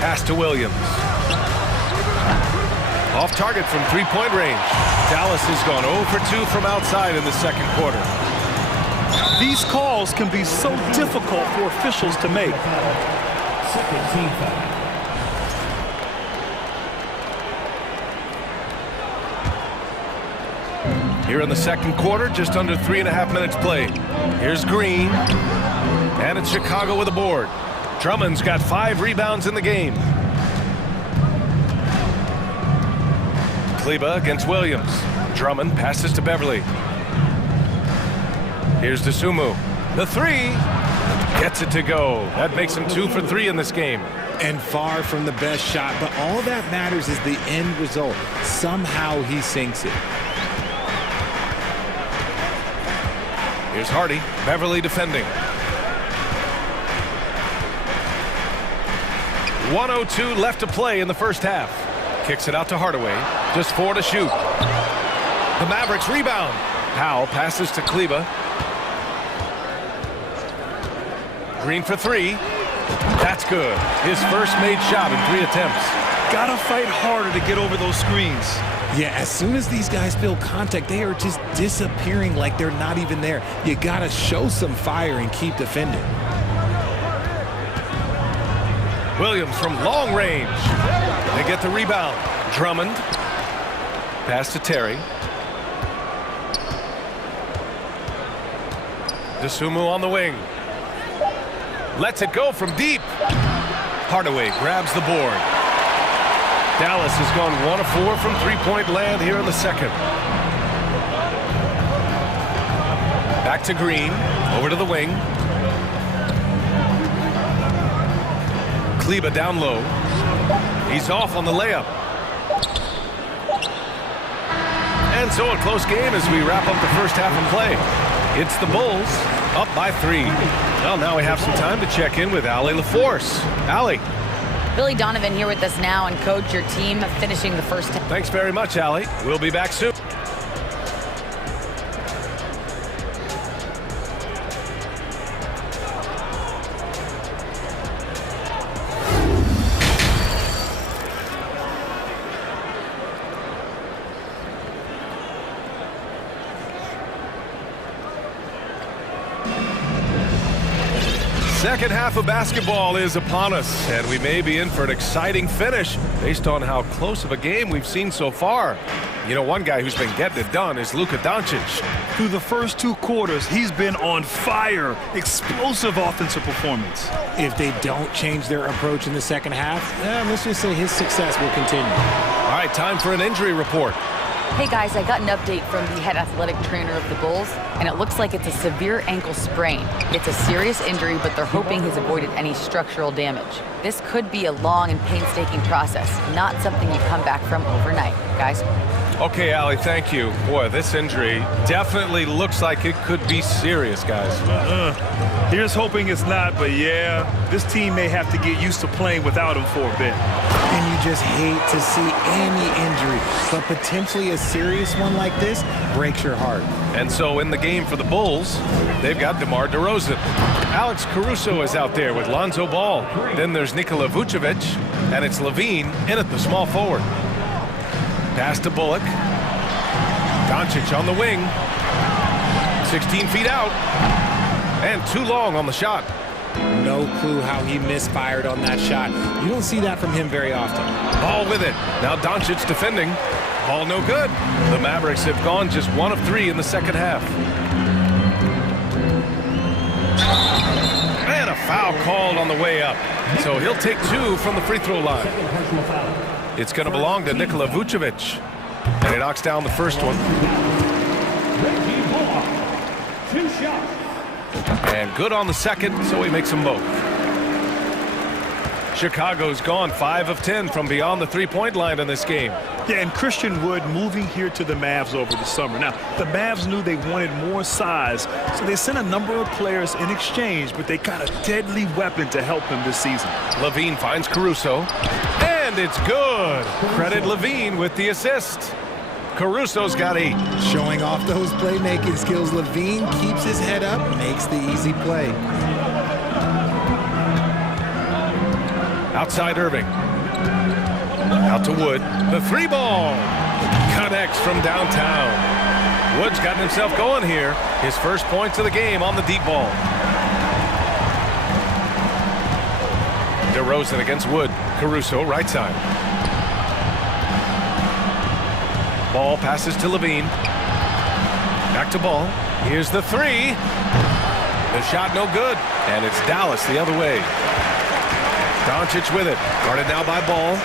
Pass to Williams. Off target from three-point range. Dallas has gone 0 for 2 from outside in the second quarter. These calls can be so difficult for officials to make. Here in the second quarter, just under 3.5 minutes played. Here's Green. And it's Chicago with a board. Drummond's got 5 rebounds in the game. Kleba against Williams. Drummond passes to Beverly. Here's Dosunmu. The three. Gets it to go. That makes him 2 for 3 in this game. And far from the best shot, but all that matters is the end result. Somehow he sinks it. Here's Hardy. Beverly defending. 1:02 left to play in the first half. Kicks it out to Hardaway. Just 4 to shoot. The Mavericks rebound. Powell passes to Kleba. Green for 3. That's good. His first made shot in 3 attempts. Gotta fight harder to get over those screens. Yeah, as soon as these guys feel contact, they are just disappearing like they're not even there. You gotta show some fire and keep defending. Williams from long range. They get the rebound. Drummond. Pass to Terry. Dosunmu on the wing. Lets it go from deep. Hardaway grabs the board. Dallas has gone 1 of 4 from three-point land here in the second. Back to Green. Over to the wing. Kleba down low. He's off on the layup. And so a close game as we wrap up the first half of play. It's the Bulls up by 3. Well, now we have some time to check in with Allie LaForce. Allie. Billy Donovan here with us now, and coach, your team finishing the first half. Thanks very much, Allie. We'll be back soon. Second half of basketball is upon us, and we may be in for an exciting finish based on how close of a game we've seen so far. You know, one guy who's been getting it done is Luka Doncic. Through the first 2 quarters, he's been on fire. Explosive offensive performance. If they don't change their approach in the second half, let's just say his success will continue. All right, time for an injury report. Hey guys, I got an update from the head athletic trainer of the Bulls, and it looks like it's a severe ankle sprain. It's a serious injury, but they're hoping he's avoided any structural damage. This could be a long and painstaking process, not something you come back from overnight, guys. Okay, Allie, thank you. Boy, this injury definitely looks like it could be serious, guys. Here's hoping it's not, but yeah, this team may have to get used to playing without him for a bit. And you just hate to see any injury, but potentially a serious one like this breaks your heart. And so in the game for the Bulls, they've got DeMar DeRozan. Alex Caruso is out there with Lonzo Ball. Then there's Nikola Vucevic, and it's Levine in at the small forward. Pass to Bullock. Doncic on the wing. 16 feet out. And too long on the shot. No clue how he misfired on that shot. You don't see that from him very often. Ball with it. Now Doncic defending. Ball no good. The Mavericks have gone just 1 of 3 in the second half. And a foul called on the way up. So he'll take 2 from the free throw line. It's going to belong to Nikola Vucevic. And he knocks down the first one. 2 shots. And good on the second, so he makes them both. Chicago's gone 5 of 10 from beyond the three-point line in this game. Yeah, and Christian Wood moving here to the Mavs over the summer. Now, the Mavs knew they wanted more size, so they sent a number of players in exchange, but they got a deadly weapon to help them this season. Levine finds Caruso, and it's good. Credit Levine with the assist. Caruso's got 8. Showing off those playmaking skills, Levine keeps his head up, makes the easy play. Outside Irving. Out to Wood. The 3-ball. Connects from downtown. Wood's gotten himself going here. His first points of the game on the deep ball. DeRozan against Wood. Caruso, right side. Ball passes to Levine. Back to Ball. Here's the 3. The shot no good. And it's Dallas the other way. Doncic with it. Guarded now by Ball.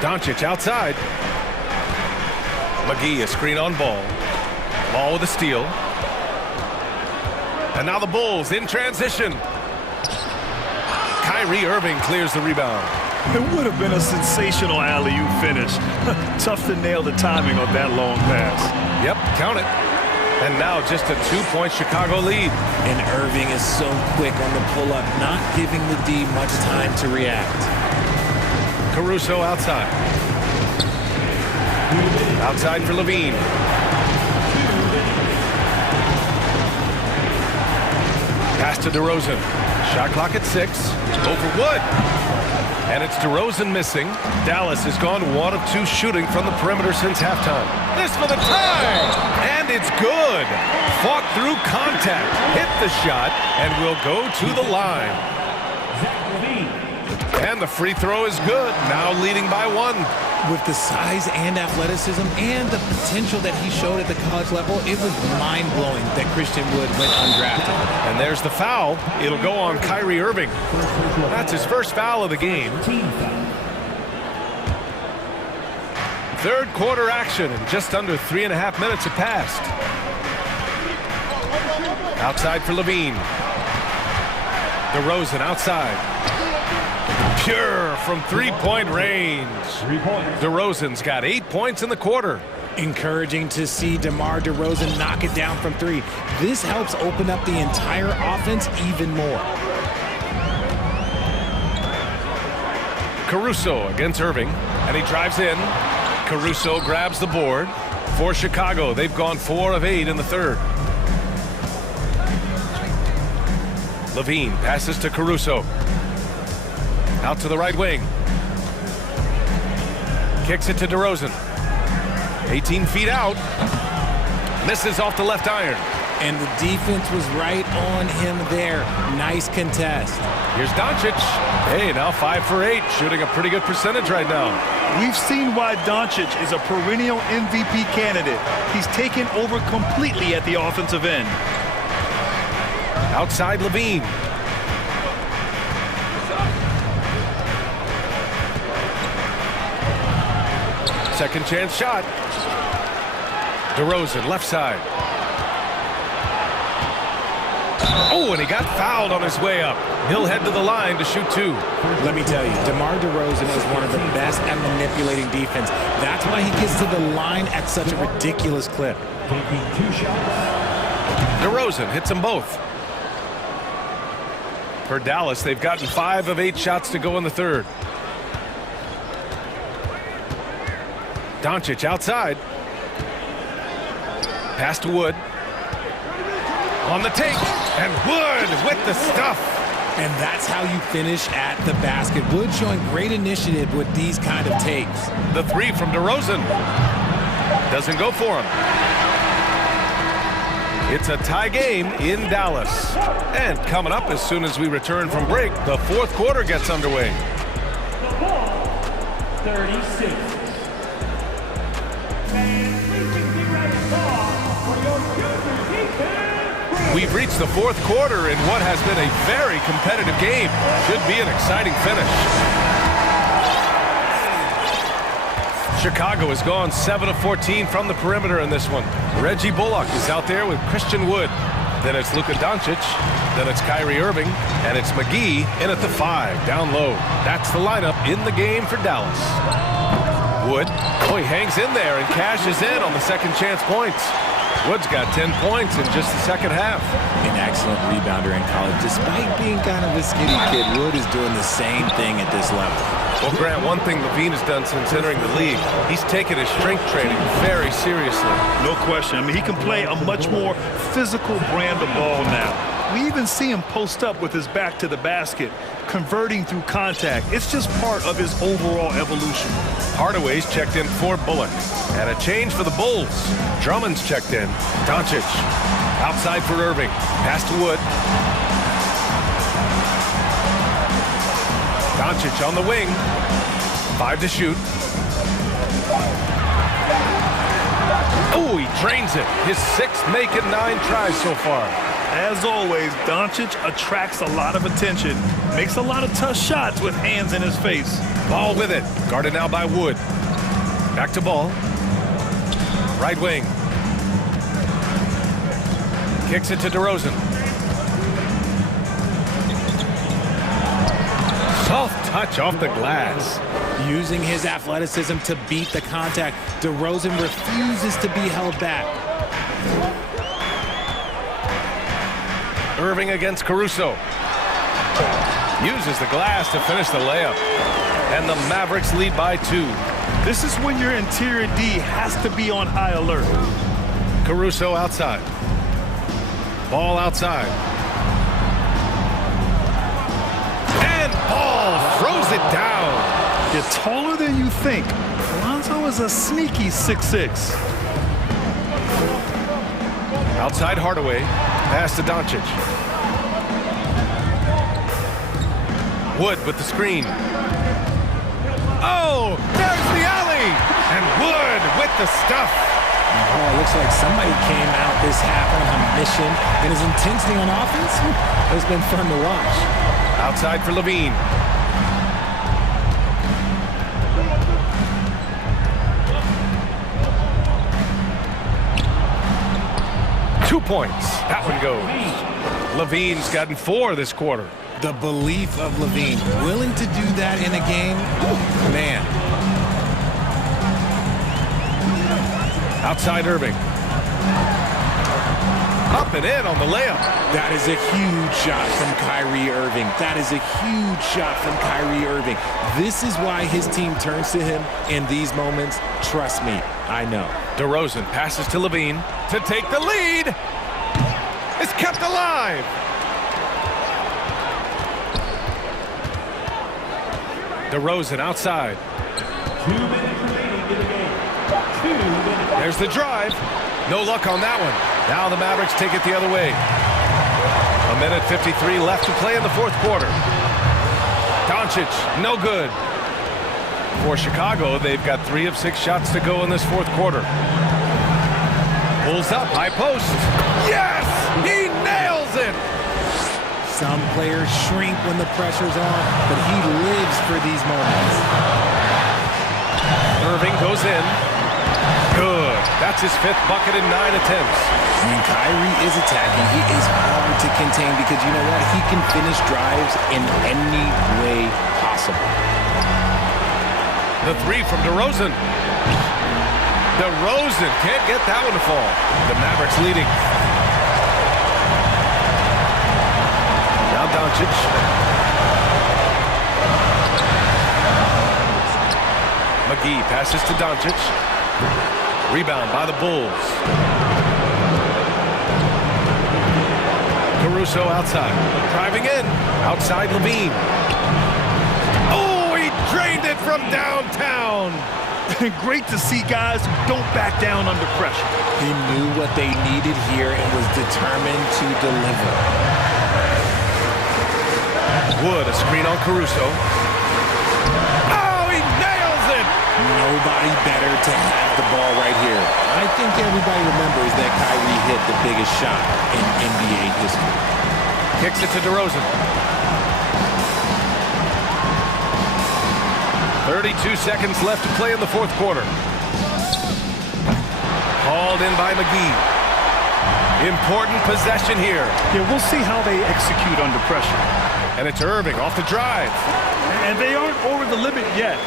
Doncic outside. McGee a screen on Ball. Ball with a steal. And now the Bulls in transition. Kyrie Irving clears the rebound. It would have been a sensational alley-oop finish. Tough to nail the timing of that long pass. Yep, count it. And now just a 2-point Chicago lead. And Irving is so quick on the pull-up, not giving the D much time to react. Caruso outside. Outside for Levine. Pass to DeRozan. Shot clock at 6. Over Wood. And it's DeRozan missing. Dallas has gone 1 of 2 shooting from the perimeter since halftime. This for the tie! And it's good. Fought through contact. Hit the shot and will go to the line. And the free throw is good. Now leading by 1. With the size and athleticism and the potential that he showed at the college level, it was mind-blowing that Christian Wood went undrafted. And there's the foul. It'll go on Kyrie Irving. That's his first foul of the game. Third quarter action, and just under 3.5 minutes have passed. Outside for Levine. DeRozan outside. Pure from three-point range. DeRozan's got 8 points in the quarter. Encouraging to see DeMar DeRozan knock it down from 3. This helps open up the entire offense even more. Caruso against Irving, and he drives in. Caruso grabs the board. For Chicago, they've gone 4 of 8 in the third. Levine passes to Caruso. Out to the right wing. Kicks it to DeRozan. 18 feet out. Misses off the left iron. And the defense was right on him there. Nice contest. Here's Doncic. Hey, now 5 for 8. Shooting a pretty good percentage right now. We've seen why Doncic is a perennial MVP candidate. He's taken over completely at the offensive end. Outside Levine. Second chance shot. DeRozan, left side. Oh, and he got fouled on his way up. He'll head to the line to shoot 2. Let me tell you, DeMar DeRozan is one of the best at manipulating defense. That's why he gets to the line at such a ridiculous clip. DeRozan hits them both. For Dallas, they've gotten 5 of 8 shots to go in the third. Doncic outside. Pass to Wood. On the take. And Wood with the stuff. And that's how you finish at the basket. Wood showing great initiative with these kind of takes. The 3 from DeRozan. Doesn't go for him. It's a tie game in Dallas. And coming up as soon as we return from break, the fourth quarter gets underway. 36. We've reached the fourth quarter in what has been a very competitive game. Should be an exciting finish. Chicago has gone 7 of 14 from the perimeter in this one. Reggie Bullock is out there with Christian Wood. Then it's Luka Doncic. Then it's Kyrie Irving. And it's McGee in at the 5, down low. That's the lineup in the game for Dallas. Wood, he hangs in there and cashes in on the second chance points. Wood's got 10 points in just the second half. An excellent rebounder in college. Despite being kind of a skinny kid, Wood is doing the same thing at this level. Well, Grant, one thing Levine has done since entering the league, he's taken his strength training very seriously. No question. I mean, he can play a much more physical brand of ball now. We even see him post up with his back to the basket, converting through contact. It's just part of his overall evolution. Hardaway's checked in for Bullock. And a change for the Bulls. Drummond's checked in. Doncic outside for Irving. Pass to Wood. Doncic on the wing. 5 to shoot. Oh, he drains it. His 6th make in 9 tries so far. As always, Doncic attracts a lot of attention, makes a lot of tough shots with hands in his face. Ball with it. Guarded now by Wood. Back to Ball. Right wing. Kicks it to DeRozan. Soft touch off the glass. Using his athleticism to beat the contact, DeRozan refuses to be held back. Irving against Caruso. Uses the glass to finish the layup. And the Mavericks lead by 2. This is when your interior D has to be on high alert. Caruso outside. Ball outside. And Ball throws it down. You're taller than you think. Lonzo is a sneaky 6'6". Outside Hardaway. Pass to Doncic. Wood with the screen. Oh, there's the alley! And Wood with the stuff. Oh, it looks like somebody came out this half on a mission, and his intensity on offense has been fun to watch. Outside for Levine. Two points. That one goes. Levine's gotten 4 this quarter. The belief of Levine, willing to do that in a game, man. Outside Irving. Up and in on the layup. That is a huge shot from Kyrie Irving. That is a huge shot from Kyrie Irving. This is why his team turns to him in these moments. Trust me, I know. DeRozan passes to Levine to take the lead. It's kept alive. DeRozan outside. 2 minutes remaining in the game. 2 minutes. There's the drive. No luck on that one. Now the Mavericks take it the other way. 1:53 left to play in the 4th quarter. Doncic, no good. For Chicago, they've got 3 of 6 shots to go in this 4th quarter. Pulls up, high post. Yes! He nails it! Some players shrink when the pressure's on, but he lives for these moments. Irving goes in. Good. That's his 5th bucket in 9 attempts. When Kyrie is attacking, he is hard to contain because you know what? He can finish drives in any way possible. The 3 from DeRozan. DeRozan can't get that one to fall. The Mavericks leading. Now Doncic. McGee passes to Doncic. Rebound by the Bulls. Caruso outside. Driving in. Outside Levine. Oh, he drained it from downtown. Great to see guys who don't back down under pressure. He knew what they needed here and was determined to deliver. Wood, a screen on Caruso. Oh, he nails it! Nobody better to have the ball right here. I think everybody remembers that Kyrie hit the biggest shot in NBA history. Kicks it to DeRozan. 32 seconds left to play in the fourth quarter. Hauled in by McGee. Important possession here. Yeah, we'll see how they execute under pressure. And it's Irving off the drive. And they aren't over the limit yet.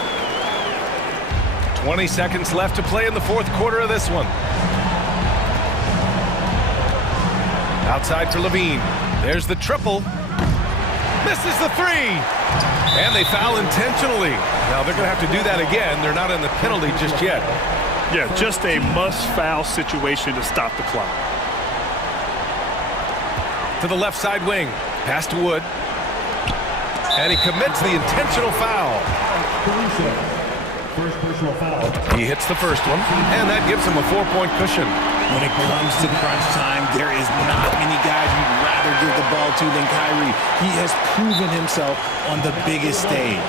20 seconds left to play in the fourth quarter of this one. Outside for Levine. There's the triple. Misses the three. And they foul intentionally. Now they're going to have to do that again. They're not in the penalty just yet. Yeah, just a must-foul situation to stop the clock. To the left side wing. Pass to Wood. And he commits the intentional foul. First personal foul. He hits the first one, and that gives him a 4-point cushion. When it comes to crunch time, there is not many guys you'd rather give the ball to than Kyrie. He has proven himself on the biggest stage.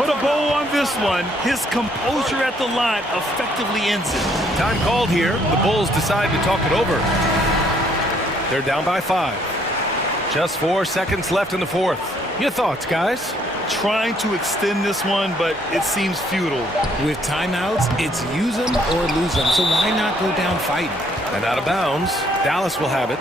Put a bow on this one. His composure at the line effectively ends it. Time called here. The Bulls decide to talk it over. They're down by 5. Just 4 seconds left in the fourth. Your thoughts, guys? Trying to extend this one, but it seems futile. With timeouts, it's use them or lose them, so why not go down fighting? And out of bounds, Dallas will have it.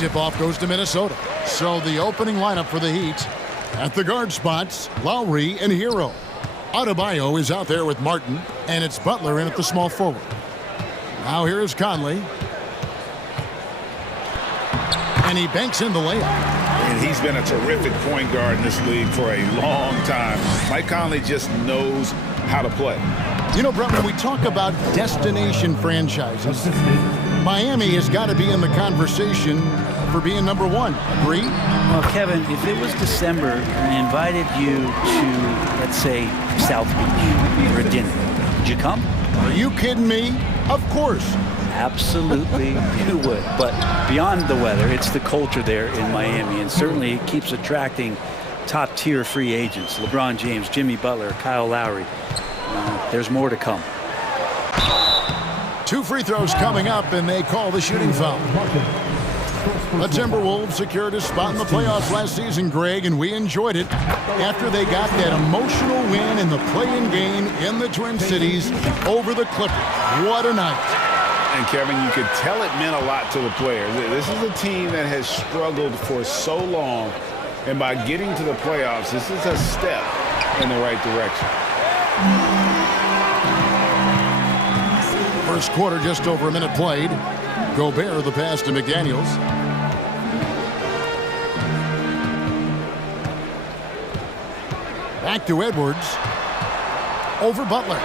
Tip-off goes to Minnesota. So the opening lineup for the Heat. At the guard spots, Lowry and Hero. Adebayo is out there with Martin, and it's Butler in at the small forward. Now here is Conley. And he banks in the layup. And he's been a terrific point guard in this league for a long time. Mike Conley just knows how to play. You know, Brett, when we talk about destination franchises, Miami has got to be in the conversation for being number one. Agree? Well, Kevin, if it was December and I invited you to, let's say, South Beach for a dinner, would you come? Are you kidding me? Of course. Absolutely, you would. But beyond the weather, it's the culture there in Miami, and certainly it keeps attracting top-tier free agents. LeBron James, Jimmy Butler, Kyle Lowry. There's more to come. 2 free throws coming up, and they call the shooting foul. The Timberwolves secured a spot in the playoffs last season, Greg, and we enjoyed it after they got that emotional win in the play-in game in the Twin Cities over the Clippers. What a night. And, Kevin, you could tell it meant a lot to the players. This is a team that has struggled for so long, and by getting to the playoffs, this is a step in the right direction. First quarter, just over a minute played. Gobert, the pass to McDaniels. Back to Edwards. Over Butler.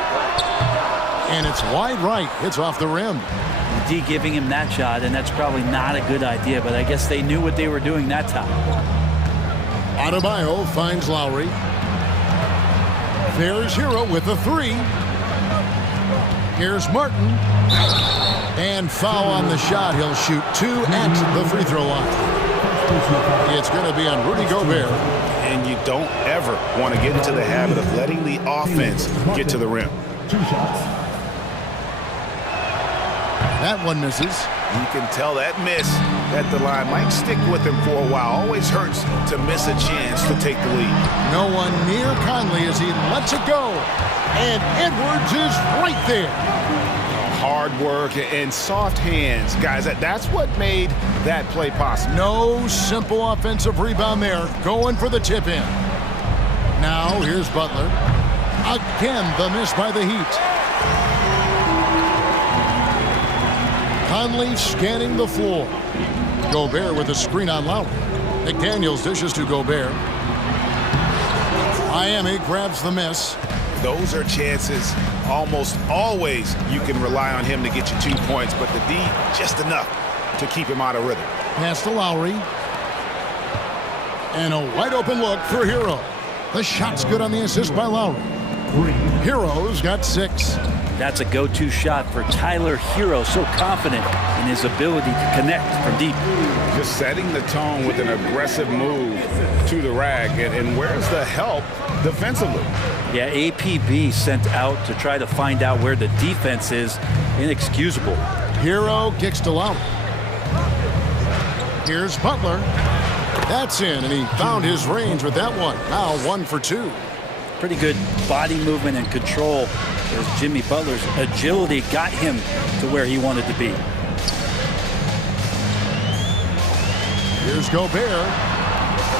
And it's wide right. It's off the rim. D giving him that shot, and that's probably not a good idea, but I guess they knew what they were doing that time. Adebayo finds Lowry. There's Hero with the three. Here's Martin. And foul on the shot. He'll shoot 2 at the free throw line. It's going to be on Rudy Gobert. And you don't ever want to get into the habit of letting the offense get to the rim. 2 shots. That one misses. You can tell that miss at the line might stick with him for a while. Always hurts to miss a chance to take the lead. No one near Conley as he lets it go. And Edwards is right there. Hard work and soft hands, guys. That's what made that play possible. No simple offensive rebound there. Going for the tip in. Now here's Butler. Again, the miss by the Heat. Conley scanning the floor. Gobert with a screen on Lowry. McDaniels dishes to Gobert. Miami grabs the miss. Those are chances. Almost always you can rely on him to get you 2 points, but the D just enough to keep him out of rhythm. Pass to Lowry. And a wide open look for Hero. The shot's good on the assist by Lowry. Hero's got 6. That's a go-to shot for Tyler Hero, so confident in his ability to connect from deep. Just setting the tone with an aggressive move to the rack. And where's the help defensively? Yeah, APB sent out to try to find out where the defense is. Inexcusable. Hero kicks to Lowry. Here's Butler. That's in, and he found his range with that one. Now 1 for 2. Pretty good body movement and control as Jimmy Butler's agility got him to where he wanted to be. Here's Gobert.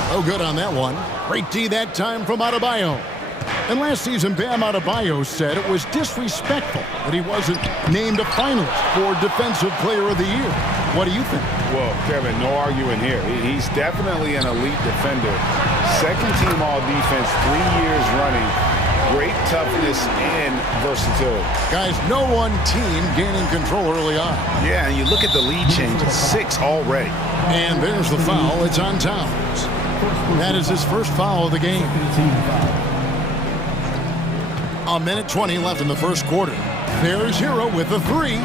No good on that one. Great D that time from Adebayo. And last season, Bam Adebayo said it was disrespectful that he wasn't named a finalist for Defensive Player of the Year. What do you think? Well, Kevin, no arguing here. He's definitely an elite defender. Second team all-defense 3 years running. Great toughness and versatility. Guys, no one team gaining control early on. Yeah, and you look at the lead changes, 6 already. And there's the foul. It's on Towns. That is his first foul of the game. A minute 20 left in the first quarter. There's Hero with the 3.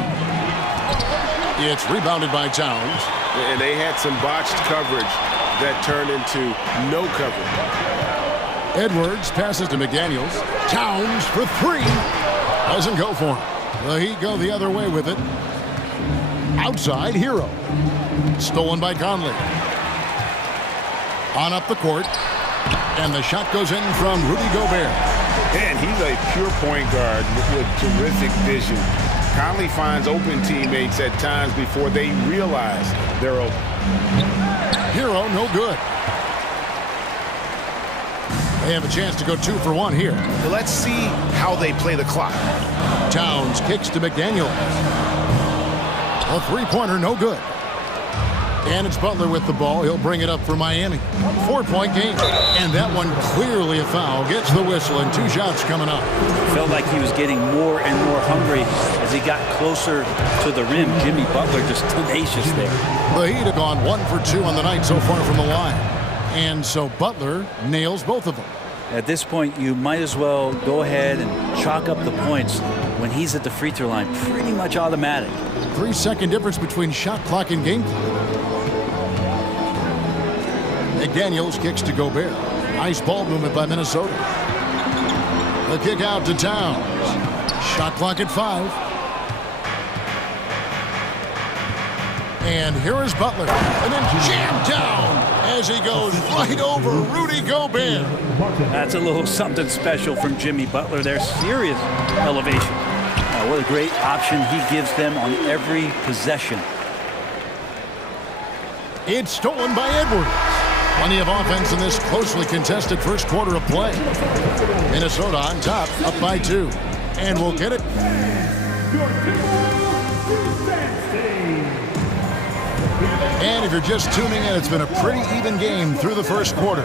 It's rebounded by Towns. And they had some botched coverage that turned into no coverage. Edwards passes to McDaniels. Towns for 3. Doesn't go for him. The Heat go the other way with it. Outside, Hero. Stolen by Conley. On up the court. And the shot goes in from Rudy Gobert. And he's a pure point guard with terrific vision. Conley finds open teammates at times before they realize they're open. Hero, no good. They have a chance to go 2 for 1 here. Let's see how they play the clock. Towns kicks to McDaniel. A three-pointer, no good. And it's Butler with the ball. He'll bring it up for Miami. 4-point game. And that one clearly a foul. Gets the whistle and 2 shots coming up. Felt like he was getting more and more hungry as he got closer to the rim. Jimmy Butler just tenacious there. The Heat have gone 1 for 2 on the night so far from the line. And so Butler nails both of them. At this point, you might as well go ahead and chalk up the points when he's at the free throw line. Pretty much automatic. 3-second difference between shot clock and game clock. McDaniels kicks to Gobert. Nice ball movement by Minnesota. The kick out to Towns. Shot clock at 5. And here is Butler. And then jammed down as he goes right over Rudy Gobert. That's a little something special from Jimmy Butler there. Serious elevation. What a great option he gives them on every possession. It's stolen by Edwards. Plenty of offense in this closely contested first quarter of play. Minnesota on top, up by 2. And we'll get it. And if you're just tuning in, it's been a pretty even game through the first quarter.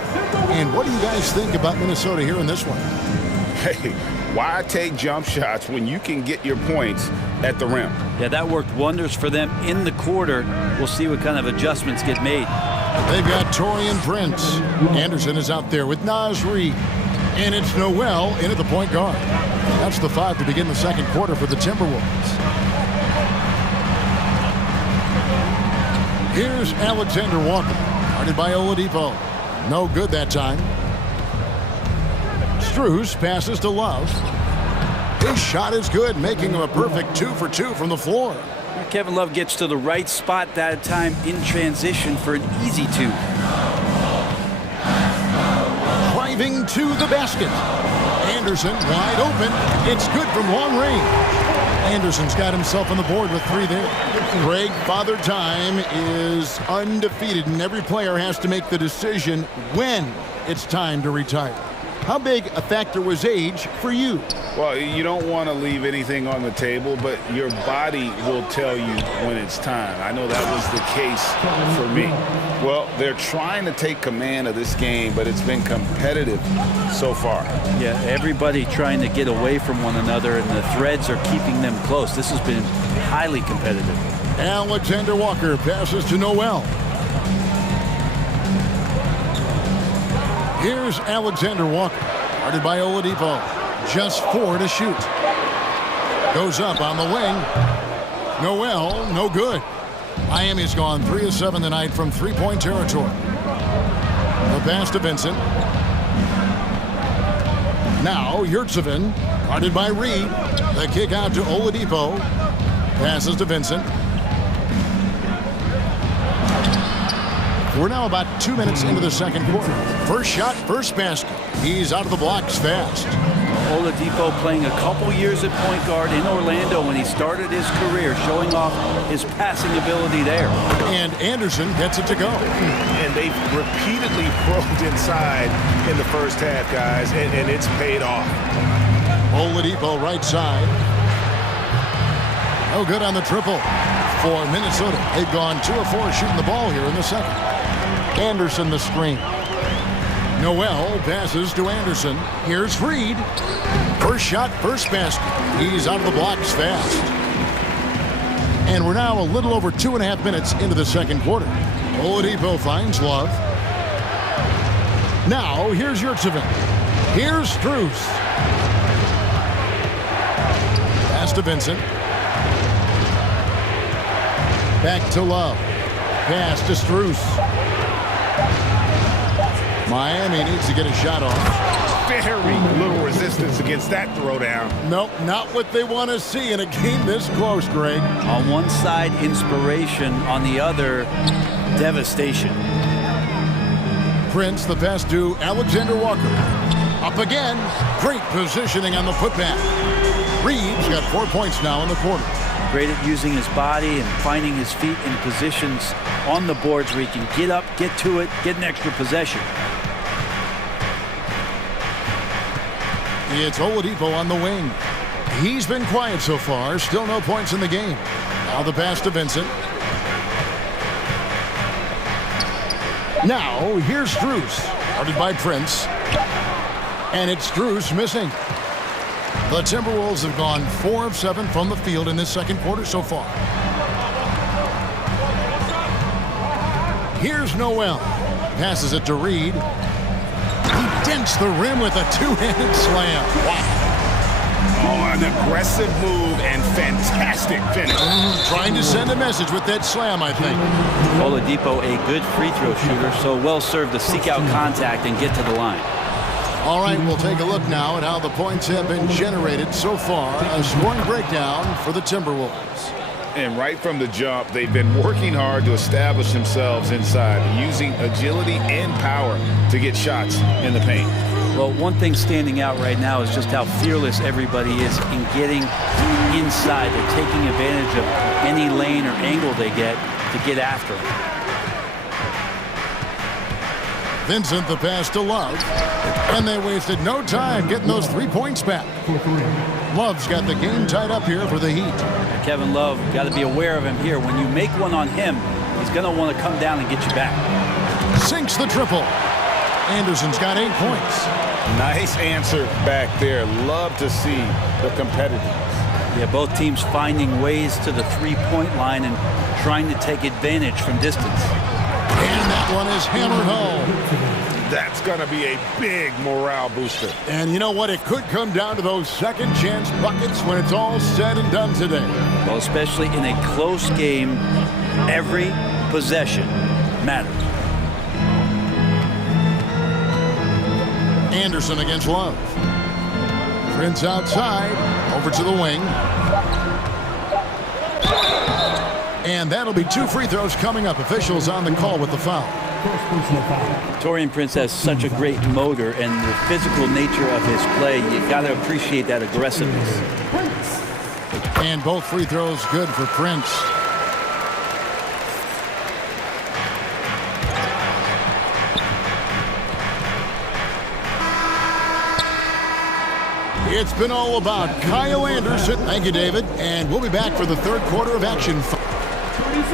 And what do you guys think about Minnesota here in this one? Hey, why take jump shots when you can get your points at the rim? Yeah, that worked wonders for them in the quarter. We'll see what kind of adjustments get made. They've got Taurean Prince. Anderson is out there with Naz Reid. And it's Noel in at the point guard. That's the 5 to begin the second quarter for the Timberwolves. Here's Alexander Walker. Guarded by Oladipo. No good that time. Strus passes to Love. His shot is good, making him a perfect 2 for 2 from the floor. Kevin Love gets to the right spot that time in transition for an easy 2. Driving to the basket. Anderson wide open. It's good from long range. Anderson's got himself on the board with 3 there. Greg, Father Time is undefeated, and every player has to make the decision when it's time to retire. How big a factor was age for you? Well, you don't want to leave anything on the table, but your body will tell you when it's time. I know that was the case for me. Well, they're trying to take command of this game, but it's been competitive so far. Yeah, everybody trying to get away from one another, and the threads are keeping them close. This has been highly competitive. Alexander Walker passes to Noel. Here's Alexander Walker, guarded by Oladipo. Just 4 to shoot. Goes up on the wing. Noel, no good. Miami's gone 3 of 7 tonight from 3-point territory. The pass to Vincent. Now Yurtsevin, guarded by Reed. The kick out to Oladipo. Passes to Vincent. We're now about 2 minutes into the second quarter. First shot, first basket. He's out of the blocks fast. Oladipo playing a couple years at point guard in Orlando when he started his career, showing off his passing ability there. And Anderson gets it to go. And they've repeatedly probed inside in the first half, guys, and it's paid off. Oladipo right side. No good on the triple for Minnesota. They've gone 2 of 4 shooting the ball here in the second. Anderson the screen. Noel passes to Anderson. Here's Reed. First shot, first basket. He's out of the blocks fast. And we're now a little over 2.5 minutes into the second quarter. Oladipo finds Love. Now here's Yurtsevin. Here's Strus. Pass to Vincent. Back to Love. Pass to Strus. Miami needs to get a shot off. Very little resistance against that throwdown. Nope, not what they want to see in a game this close, Greg. On one side, inspiration. On the other, devastation. Prince, the pass to Alexander Walker. Up again. Great positioning on the putback. Reed's got 4 points now in the quarter. great at using his body and finding his feet in positions on the boards where he can get up, get to it, get an extra possession. It's Oladipo on the wing. He's been quiet so far. Still no points in the game. Now the pass to Vincent. Now here's Strus. Guarded by Prince. And it's Strus missing. The Timberwolves have gone 4 of 7 from the field in this second quarter so far. Here's Noel. Passes it to Reed. He dents the rim with a two-handed slam. Wow. Oh, an aggressive move and fantastic finish. Trying to send a message with that slam, I think. Oladipo, a good free throw shooter, so well served to seek out contact and get to the line. All right, we'll take a look now at how the points have been generated so far. A scoring breakdown for the Timberwolves. And right from the jump, they've been working hard to establish themselves inside, using agility and power to get shots in the paint. Well, one thing standing out right now is just how fearless everybody is in getting inside. They're taking advantage of any lane or angle they get to get after it. Vincent, the pass to Love. And they wasted no time getting those 3 points back. Love's got the game tied up here for the Heat. Kevin Love, got to be aware of him here. When you make one on him, he's going to want to come down and get you back. Sinks the triple. Anderson's got 8 points. Nice answer back there. Love to see the competitiveness. Yeah, both teams finding ways to the three-point line and trying to take advantage from distance. And that one is hammered home. That's going to be a big morale booster. And you know what? It could come down to those second chance buckets when it's all said and done today. Well, especially in a close game, every possession matters. Anderson against Love. Prince outside, over to the wing. And that'll be 2 free throws coming up. Officials on the call with the foul. Taurean Prince has such a great motor and the physical nature of his play. You've got to appreciate that aggressiveness. And both free throws good for Prince. It's been all about Kyle Anderson. Thank you, David. And we'll be back for the third quarter of action. 36,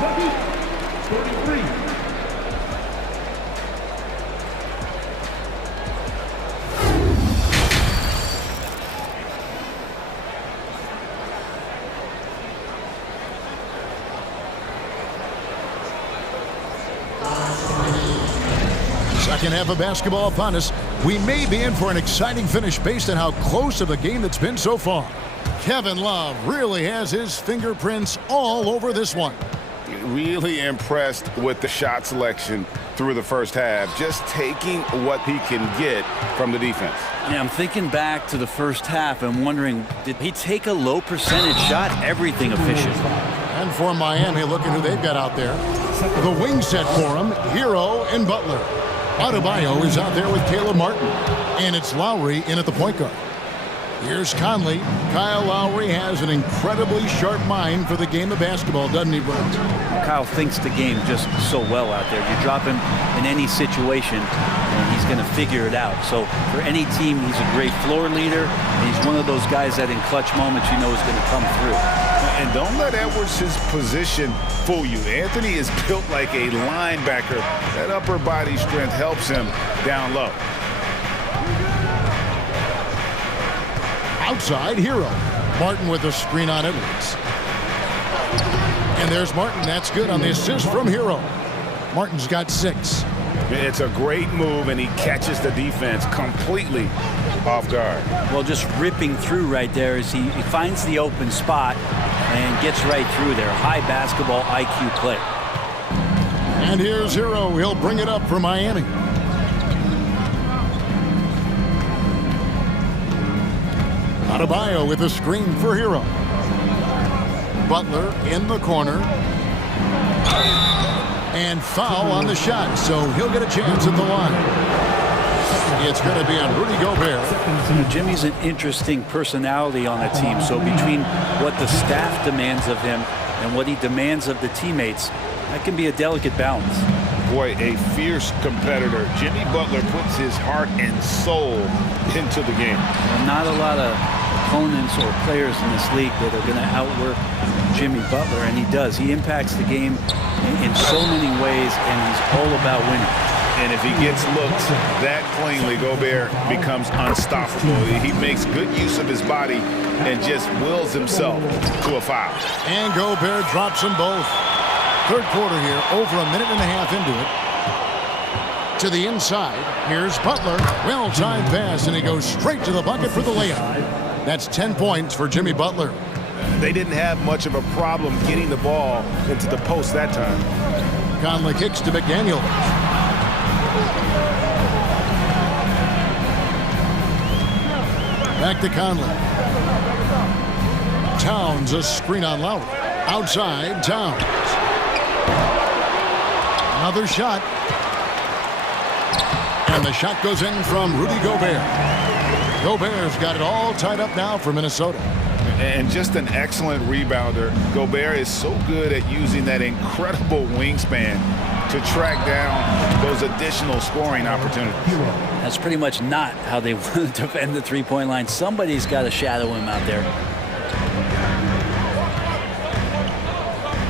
the Heat, 33. Second half of basketball upon us. We may be in for an exciting finish based on how close of a game it's been so far. Kevin Love really has his fingerprints all over this one. Really impressed with the shot selection through the first half, just taking what he can get from the defense. Yeah, I'm thinking back to the first half and wondering, did he take a low percentage shot? Everything efficient. And for Miami, look at who they've got out there. The wing set for him, Hero and Butler. Adebayo is out there with Caleb Martin. And it's Lowry in at the point guard. Here's Conley. Kyle Lowry has an incredibly sharp mind for the game of basketball, doesn't he, Brent? Kyle thinks the game just so well out there. You drop him in any situation, and he's going to figure it out. So for any team, he's a great floor leader. And he's one of those guys that in clutch moments you know is going to come through. And don't let Edwards' position fool you. Anthony is built like a linebacker. That upper body strength helps him down low. Outside, Hero. Martin with a screen on Edwards. And there's Martin. That's good on the assist from Hero. Martin's got 6. It's a great move, and he catches the defense completely off guard. Well, just ripping through right there as he finds the open spot and gets right through there. High basketball IQ play. And here's Hero. He'll bring it up for Miami. Adebayo with a screen for Hero. Butler in the corner. And foul on the shot, so he'll get a chance at the line. It's going to be on Rudy Gobert. Jimmy's an interesting personality on the team. So between what the staff demands of him and what he demands of the teammates, that can be a delicate balance. Boy, a fierce competitor. Jimmy Butler puts his heart and soul into the game. Not a lot of opponents or players in this league that are going to outwork Jimmy Butler, and he does. He impacts the game in so many ways, and he's all about winning. And if he gets looked that cleanly, Gobert becomes unstoppable. He makes good use of his body and just wills himself to a foul. And Gobert drops them both. Third quarter here, over a minute and a half into it. To the inside, here's Butler. Well-timed pass, and he goes straight to the bucket for the layup. That's 10 points for Jimmy Butler. They didn't have much of a problem getting the ball into the post that time. Conley kicks to McDaniel. Back to Conley. Towns, a screen on Lowry. Outside, Towns. Another shot. And the shot goes in from Rudy Gobert. Gobert's got it all tied up now for Minnesota. And just an excellent rebounder. Gobert is so good at using that incredible wingspan to track down those additional scoring opportunities. That's pretty much not how they want to defend the three-point line. Somebody's got to shadow him out there.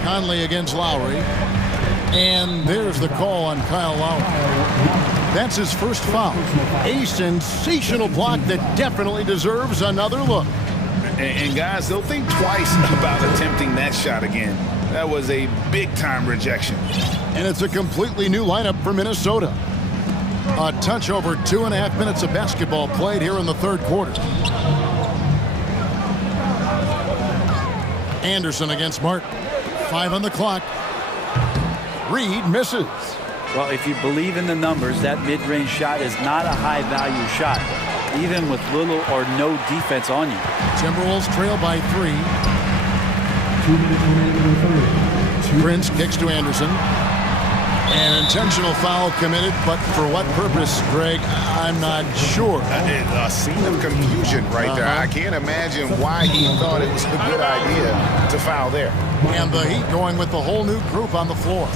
Conley against Lowry. And there's the call on Kyle Lowry. That's his first foul. A sensational block that definitely deserves another look. And guys, they'll think twice about attempting that shot again. That was a big-time rejection. And it's a completely new lineup for Minnesota. A touch over 2.5 minutes of basketball played here in the third quarter. Anderson against Martin. 5 on the clock. Reed misses. Well, if you believe in the numbers, that mid-range shot is not a high-value shot, even with little or no defense on you. Timberwolves trail by 3. Prince kicks to Anderson. An intentional foul committed, but for what purpose, Greg? I'm not sure. A scene of confusion right there. I can't imagine why he thought it was a good idea to foul there. And the Heat going with the whole new group on the floor.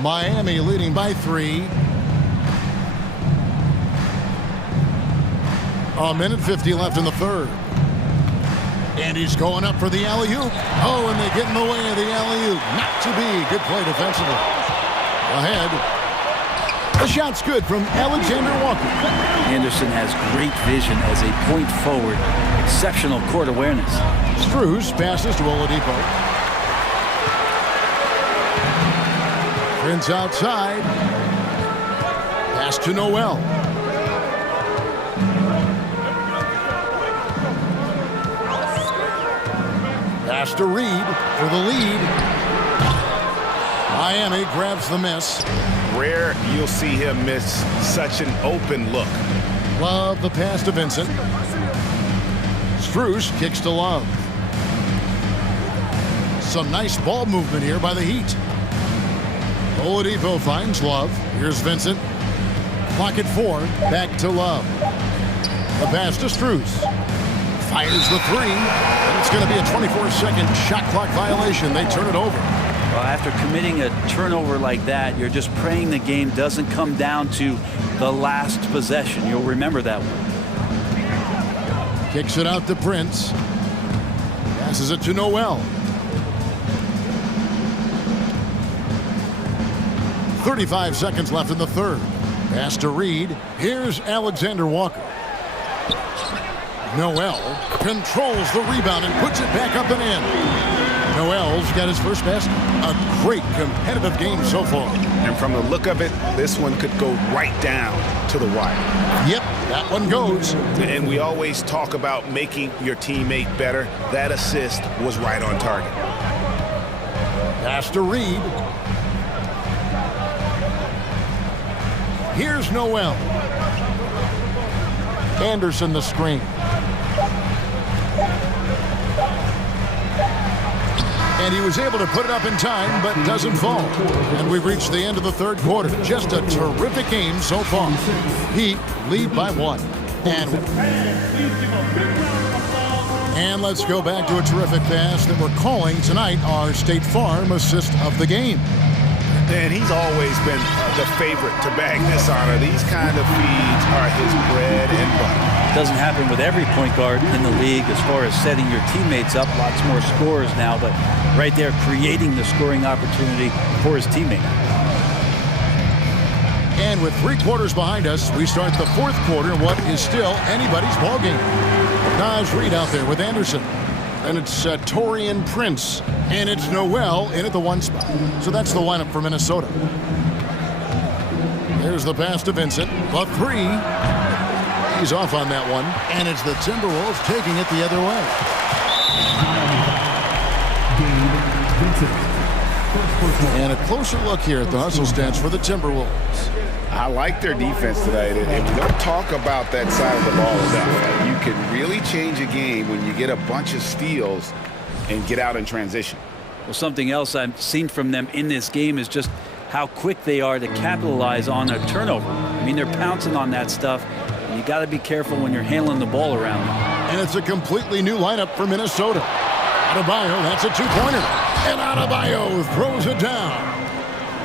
Miami leading by 3. A minute 50 left in the third. And he's going up for the alley-oop. Oh, and they get in the way of the alley-oop. Not to be. Good play defensively. Ahead. The shot's good from Alexander Walker. Anderson has great vision as a point forward. Exceptional court awareness. Strus passes to Oladipo. Prince outside. Pass to Noel. Pass to Reed for the lead. Miami grabs the miss. Rare you'll see him miss such an open look. Love the pass to Vincent. Strus kicks to Love. Some nice ball movement here by the Heat. Oladipo finds Love. Here's Vincent. Clock at 4. Back to Love. The pass to Strus. Fires the 3. And it's going to be a 24-second shot clock violation. They turn it over. Well, after committing a turnover like that, you're just praying the game doesn't come down to the last possession. You'll remember that one. Kicks it out to Prince. Passes it to Noel. 35 seconds left in the third. Pass to Reed. Here's Alexander Walker. Noel controls the rebound and puts it back up and in. Noel's got his first basket. A great competitive game so far. And from the look of it, this one could go right down to the wire. Yep, that one goes. And we always talk about making your teammate better. That assist was right on target. Pass to Reed. Here's Noel. Anderson the screen. And he was able to put it up in time, but doesn't fall. And we've reached the end of the third quarter. Just a terrific game so far. Heat lead by 1. And let's go back to a terrific pass that we're calling tonight our State Farm assist of the game. And he's always been the favorite to bag this honor. These kind of feeds are his bread and butter. Doesn't happen with every point guard in the league as far as setting your teammates up. Lots more scores now, but right there creating the scoring opportunity for his teammate. And with 3 quarters behind us, we start the fourth quarter in what is still anybody's ballgame. Naj Reed out there with Anderson. And it's Torian Prince. And it's Noel in at the 1 spot. So that's the lineup for Minnesota. There's the pass to Vincent. The 3. He's off on that one. And it's the Timberwolves taking it the other way. And a closer look here at the hustle stats for the Timberwolves. I like their defense today. And we don't talk about that side of the ball enough. You can really change a game when you get a bunch of steals and get out in transition. Well, something else I've seen from them in this game is just how quick they are to capitalize on a turnover. I mean, they're pouncing on that stuff. You got to be careful when you're handling the ball around them. And it's a completely new lineup for Minnesota. Adebayo, that's a 2-pointer. And Adebayo throws it down.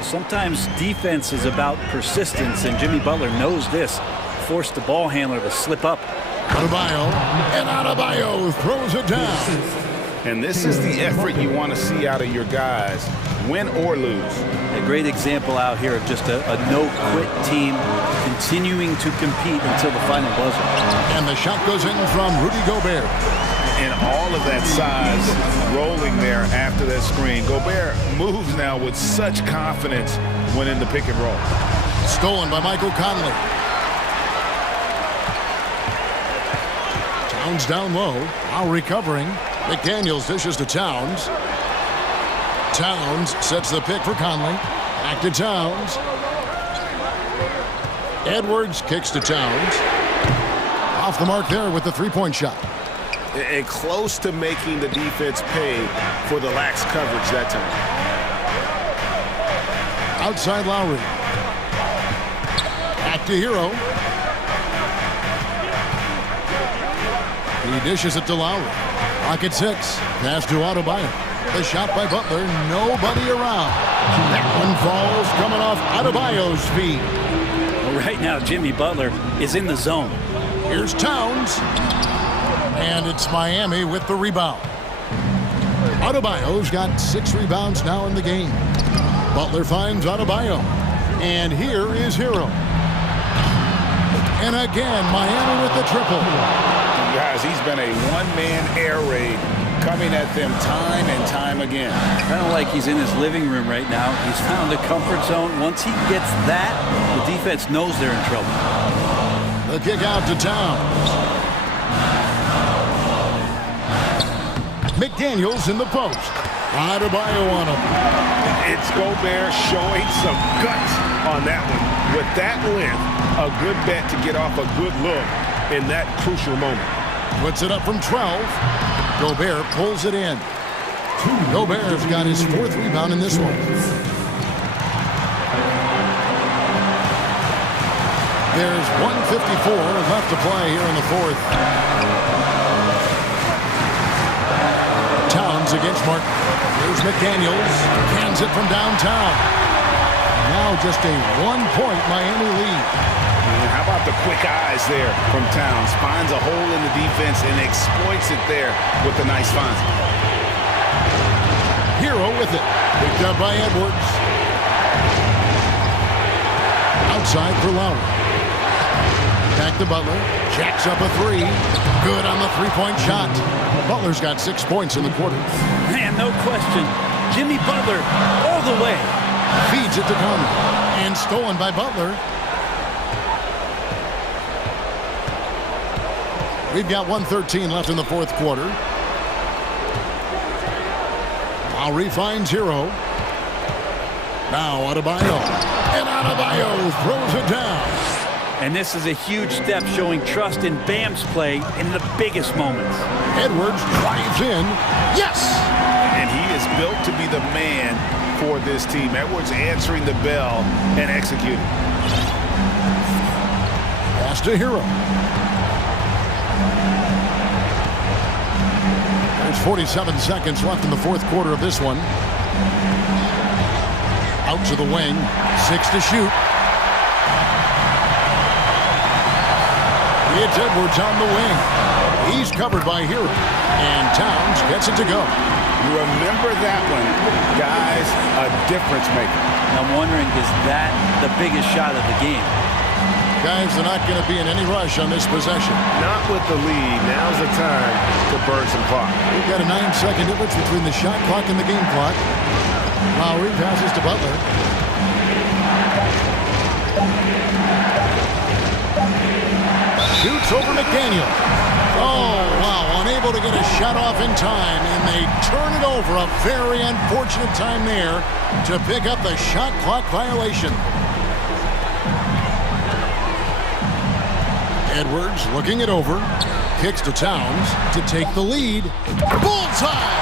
Sometimes defense is about persistence, and Jimmy Butler knows this. Forced the ball handler to slip up. Adebayo, and Adebayo throws it down. And this is the effort you want to see out of your guys, win or lose. A great example out here of just a no-quit team continuing to compete until the final buzzer. And the shot goes in from Rudy Gobert. And all of that size rolling there after that screen. Gobert moves now with such confidence when in the pick and roll. Stolen by Michael Conley. Towns down low, now recovering. McDaniels dishes to Towns. Towns sets the pick for Conley. Back to Towns. Edwards kicks to Towns. Off the mark there with the 3-point shot. And close to making the defense pay for the lax coverage that time. Outside Lowry. Back to Hero. He dishes it to Lowry. Pocket 6. Pass to Adebayo. The shot by Butler. Nobody around. That one falls coming off Adebayo's feet. Well, right now, Jimmy Butler is in the zone. Here's Towns. And it's Miami with the rebound. Adebayo's got 6 rebounds now in the game. Butler finds Adebayo. And here is Hero. And again, Miami with the triple. Guys, he's been a one-man air raid coming at them time and time again. Kind of like he's in his living room right now. He's found a comfort zone. Once he gets that, the defense knows they're in trouble. The kick out to Towns. McDaniels in the post. Adebayo on him. It's Gobert showing some guts on that one. With that length, a good bet to get off a good look in that crucial moment. Puts it up from 12. Gobert pulls it in. Gobert's got his 4th rebound in this one. There's 1:54 left to play here in the 4th. Towns against Mark. Here's McDaniels. Cans it from downtown. Now just a 1-point Miami lead. And how about the quick eyes there from Towns? Finds a hole in the defense and exploits it there with a nice find. Hero with it. Picked up by Edwards. Outside for Lowry. Back to Butler. Jacks up a 3. Good on the 3-point shot. Butler's got 6 points in the quarter. Man, no question. Jimmy Butler all the way. Feeds it to Conley. And stolen by Butler. We've got 1:13 left in the 4th quarter. Lowry finds Hero. Now Adebayo. And Adebayo throws it down. And this is a huge step showing trust in Bam's play in the biggest moments. Edwards drives in. Yes! and he is built to be the man for this team. Edwards answering the bell and executing. Pass to Hero. There's 47 seconds left in the fourth quarter of this one. Out to the wing. 6 to shoot. It's Edwards on the wing. He's covered by Hero. And Towns gets it to go. You remember that one, guys, a difference maker. I'm wondering, is that the biggest shot of the game? Guys, they're not going to be in any rush on this possession. Not with the lead. Now's the time to burn some clock. We've got a 9-second difference between the shot clock and the game clock. Lowry passes to Butler. Shoots over McDaniel. Oh, wow, unable to get a shot off in time, and they turn it over. A very unfortunate time there to pick up the shot clock violation. Edwards looking it over. Kicks to Towns to take the lead. Bullseye!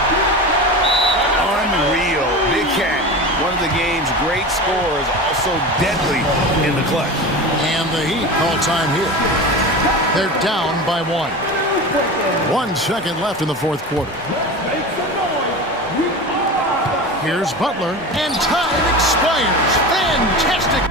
Unreal. Big Cat, one of the game's great scorers, also deadly in the clutch. And the Heat call time here. They're down by 1. 1 second left in the fourth quarter. Here's Butler, and time expires. Fantastic.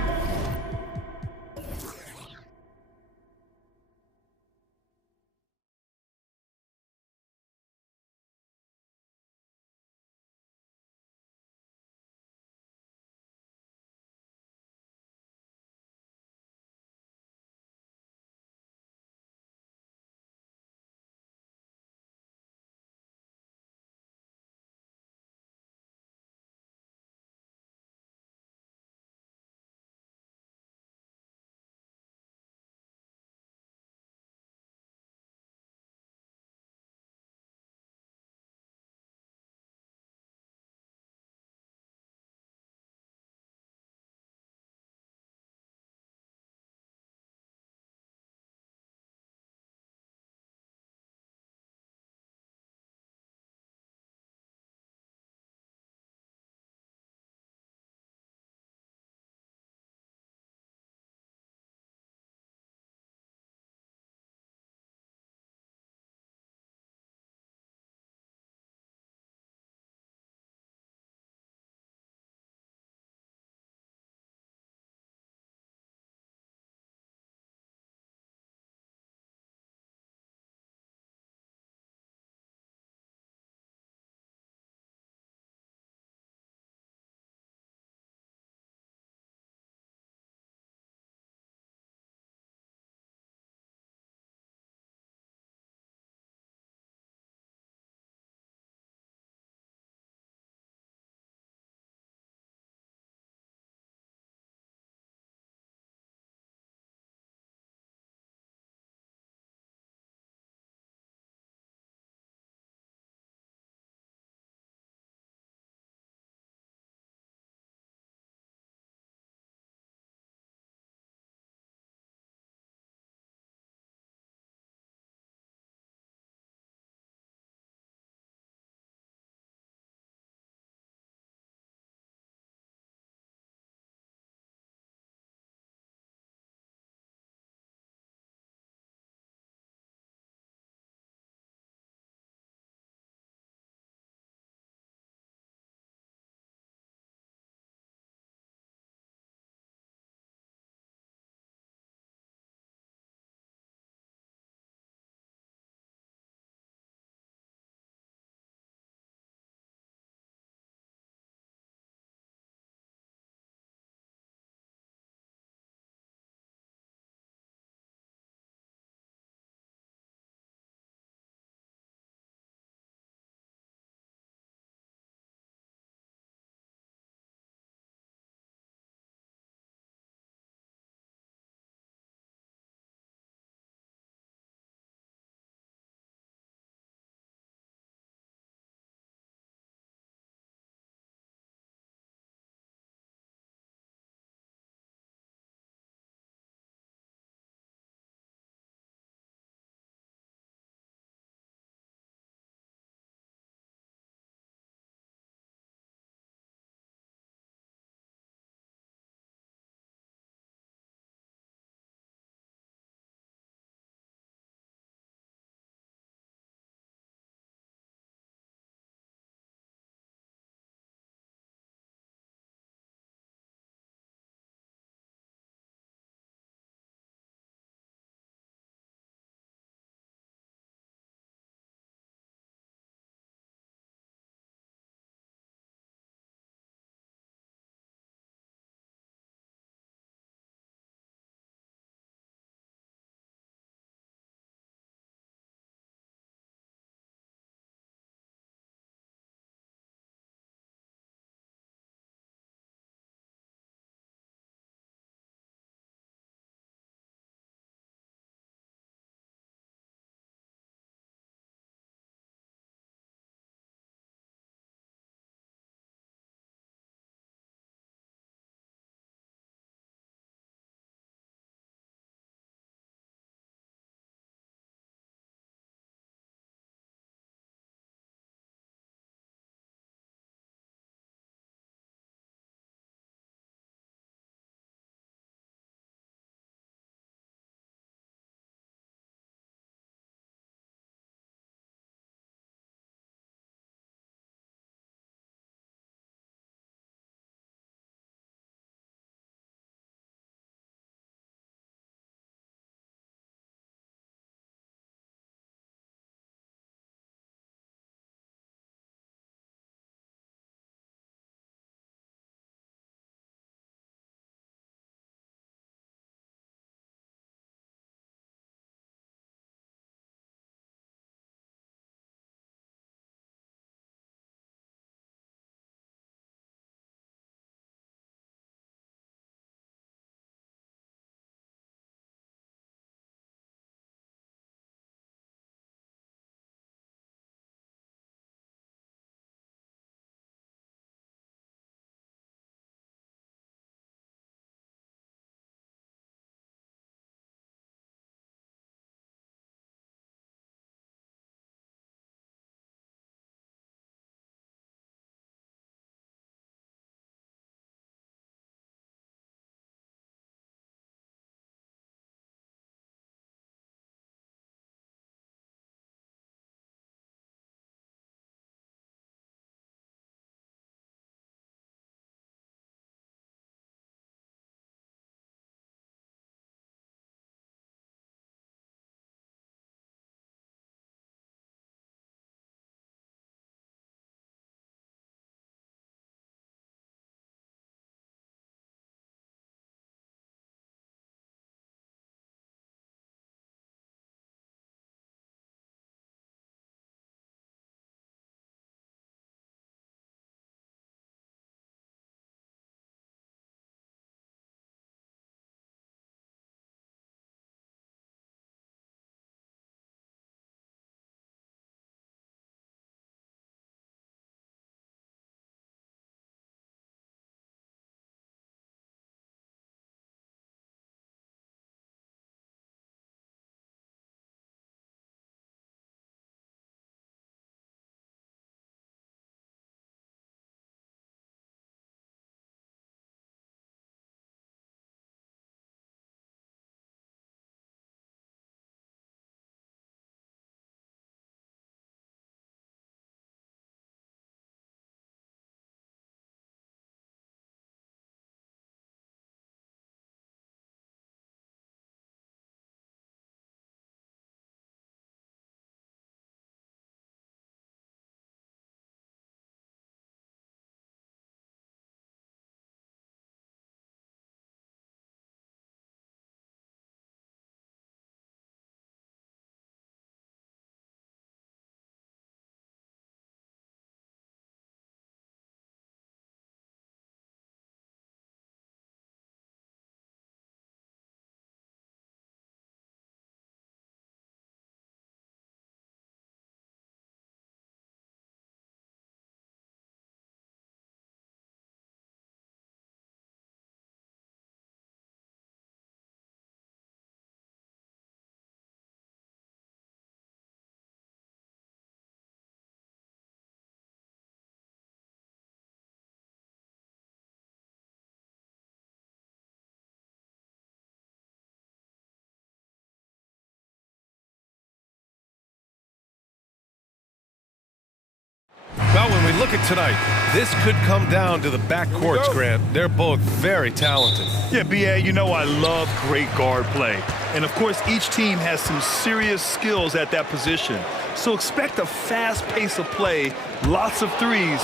look at tonight. This could come down to the backcourts, Grant. They're both very talented. Yeah, B.A., you know I love great guard play. And, of course, each team has some serious skills at that position. So expect a fast pace of play, lots of threes.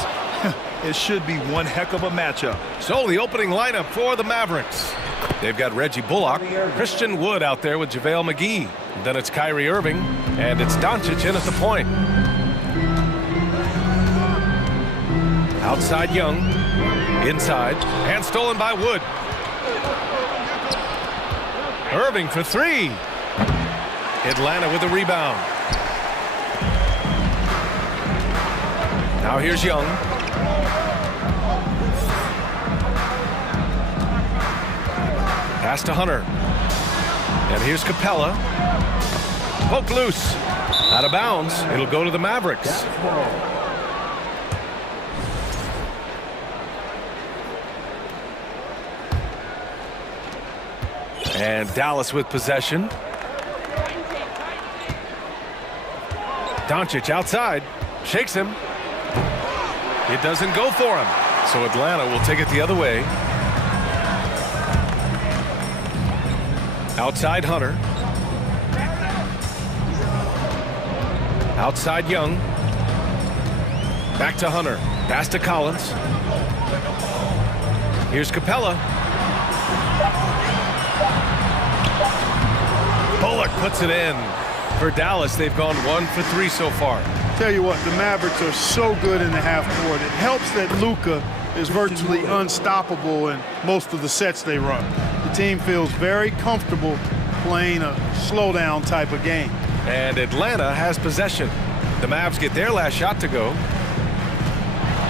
It should be one heck of a matchup. So the opening lineup for the Mavericks. They've got Reggie Bullock, Christian Wood out there with JaVale McGee. Then it's Kyrie Irving, and it's Doncic in at the point. Outside Young, inside, and stolen by Wood. Irving for three. Atlanta with the rebound. Now here's Young. Pass to Hunter. And here's Capella. Poke loose. Out of bounds. It'll go to the Mavericks. And Dallas with possession. Doncic outside. Shakes him. It doesn't go for him. So Atlanta will take it the other way. Outside Hunter. Outside Young. Back to Hunter. Pass to Collins. Here's Capella. Bullock puts it in. For Dallas, they've gone 1 for 3 so far. Tell you what, the Mavericks are so good in the half court. It helps that Luka is virtually unstoppable in most of the sets they run. The team feels very comfortable playing a slowdown type of game. And Atlanta has possession. The Mavs get their last shot to go.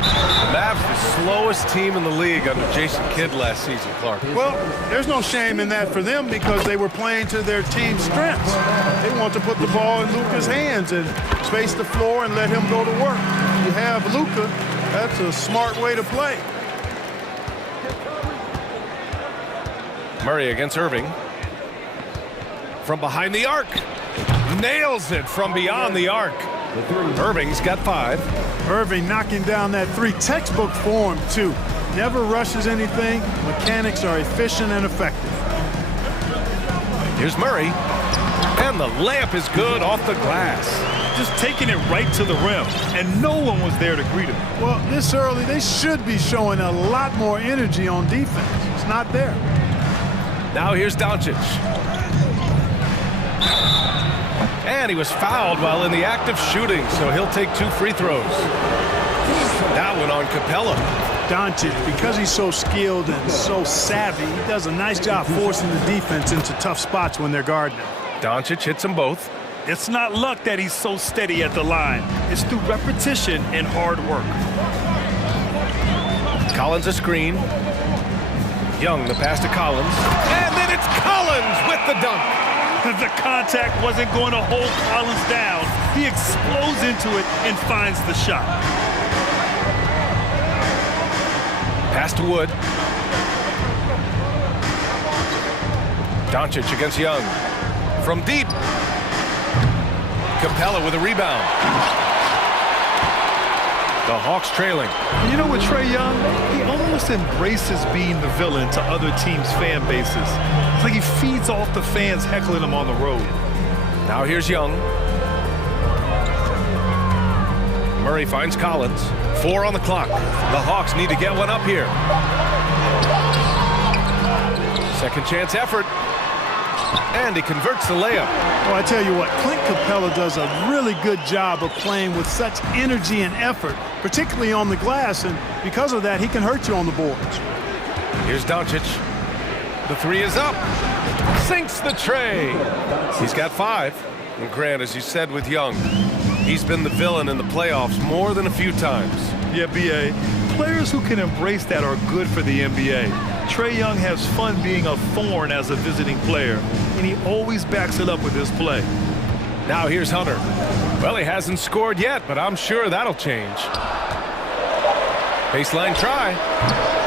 The Mavs, the slowest team in the league under Jason Kidd last season, Clark. Well, there's no shame in that for them because they were playing to their team's strengths. They want to put the ball in Luka's hands and space the floor and let him go to work. If you have Luka, that's a smart way to play. Murray against Irving. From behind the arc. Nails it from beyond the arc. Irving's got 5. Irving knocking down that 3. Textbook form, too. Never rushes anything. Mechanics are efficient and effective. Here's Murray. And the layup is good off the glass. Just taking it right to the rim, and no one was there to greet him. Well, this early, they should be showing a lot more energy on defense. It's not there. Now here's Doncic. And he was fouled while in the act of shooting, so he'll take 2 free throws. That one on Capella. Doncic, because he's so skilled and so savvy, he does a nice job forcing the defense into tough spots when they're guarding him. Doncic hits them both. It's not luck that he's so steady at the line. It's through repetition and hard work. Collins a screen. Young, the pass to Collins. And then it's Collins with the dunk. The contact wasn't going to hold Collins down. He explodes into it and finds the shot. Pass to Wood. Doncic against Young. From deep. Capella with a rebound. The Hawks trailing. You know, with Trae Young, he almost embraces being the villain to other teams' fan bases. It's like he feeds off the fans heckling him on the road. Now here's Young. Murray finds Collins. 4 on the clock. The Hawks need to get one up here. Second chance effort. And he converts the layup. Well, I tell you what, Clint Capella does a really good job of playing with such energy and effort, particularly on the glass, and because of that, he can hurt you on the boards. Here's Doncic. The 3 is up. Sinks the tray. He's got 5. And Grant, as you said with Young, he's been the villain in the playoffs more than a few times. Yeah, B.A., players who can embrace that are good for the NBA. Trae Young has fun being a thorn as a visiting player, and he always backs it up with his play. Now here's Hunter. Well, he hasn't scored yet, but I'm sure that'll change. Baseline try.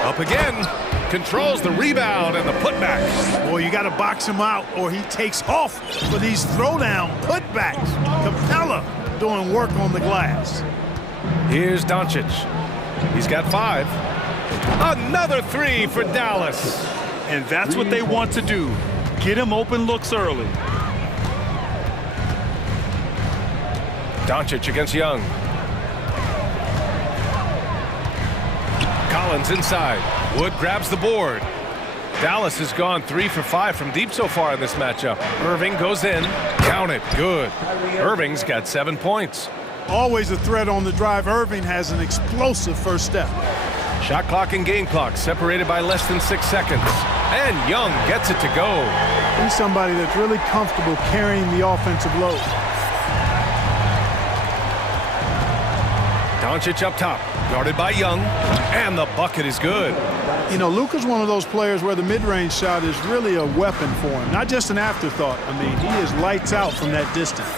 Up again. Controls the rebound and the putback. Boy, you got to box him out or he takes off for these throwdown putbacks. Capella doing work on the glass. Here's Doncic. He's got 5. Another 3 for Dallas. And that's what they want to do. Get him open looks early. Doncic against Young. Collins inside. Wood grabs the board. Dallas has gone 3 for 5 from deep so far in this matchup. Irving goes in. Count it. Good. Irving's got 7 points. Always a threat on the drive. Irving has an explosive first step. Shot clock and game clock separated by less than 6 seconds. And Young gets it to go. He's somebody that's really comfortable carrying the offensive load. Doncic up top, guarded by Young, and the bucket is good. You know, Luka's one of those players where the mid-range shot is really a weapon for him, not just an afterthought. I mean, he is lights out from that distance.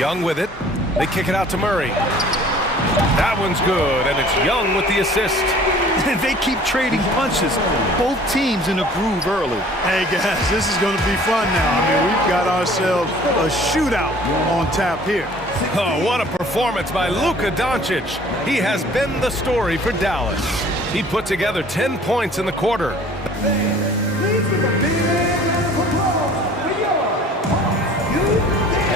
Young with it. They kick it out to Murray. That one's good, and it's Young with the assist. They keep trading punches. Both teams in a groove early. Hey, guys, this is going to be fun now. I mean, we've got ourselves a shootout on tap here. Oh, what a performance by Luka Doncic. He has been the story for Dallas. He put together 10 points in the quarter.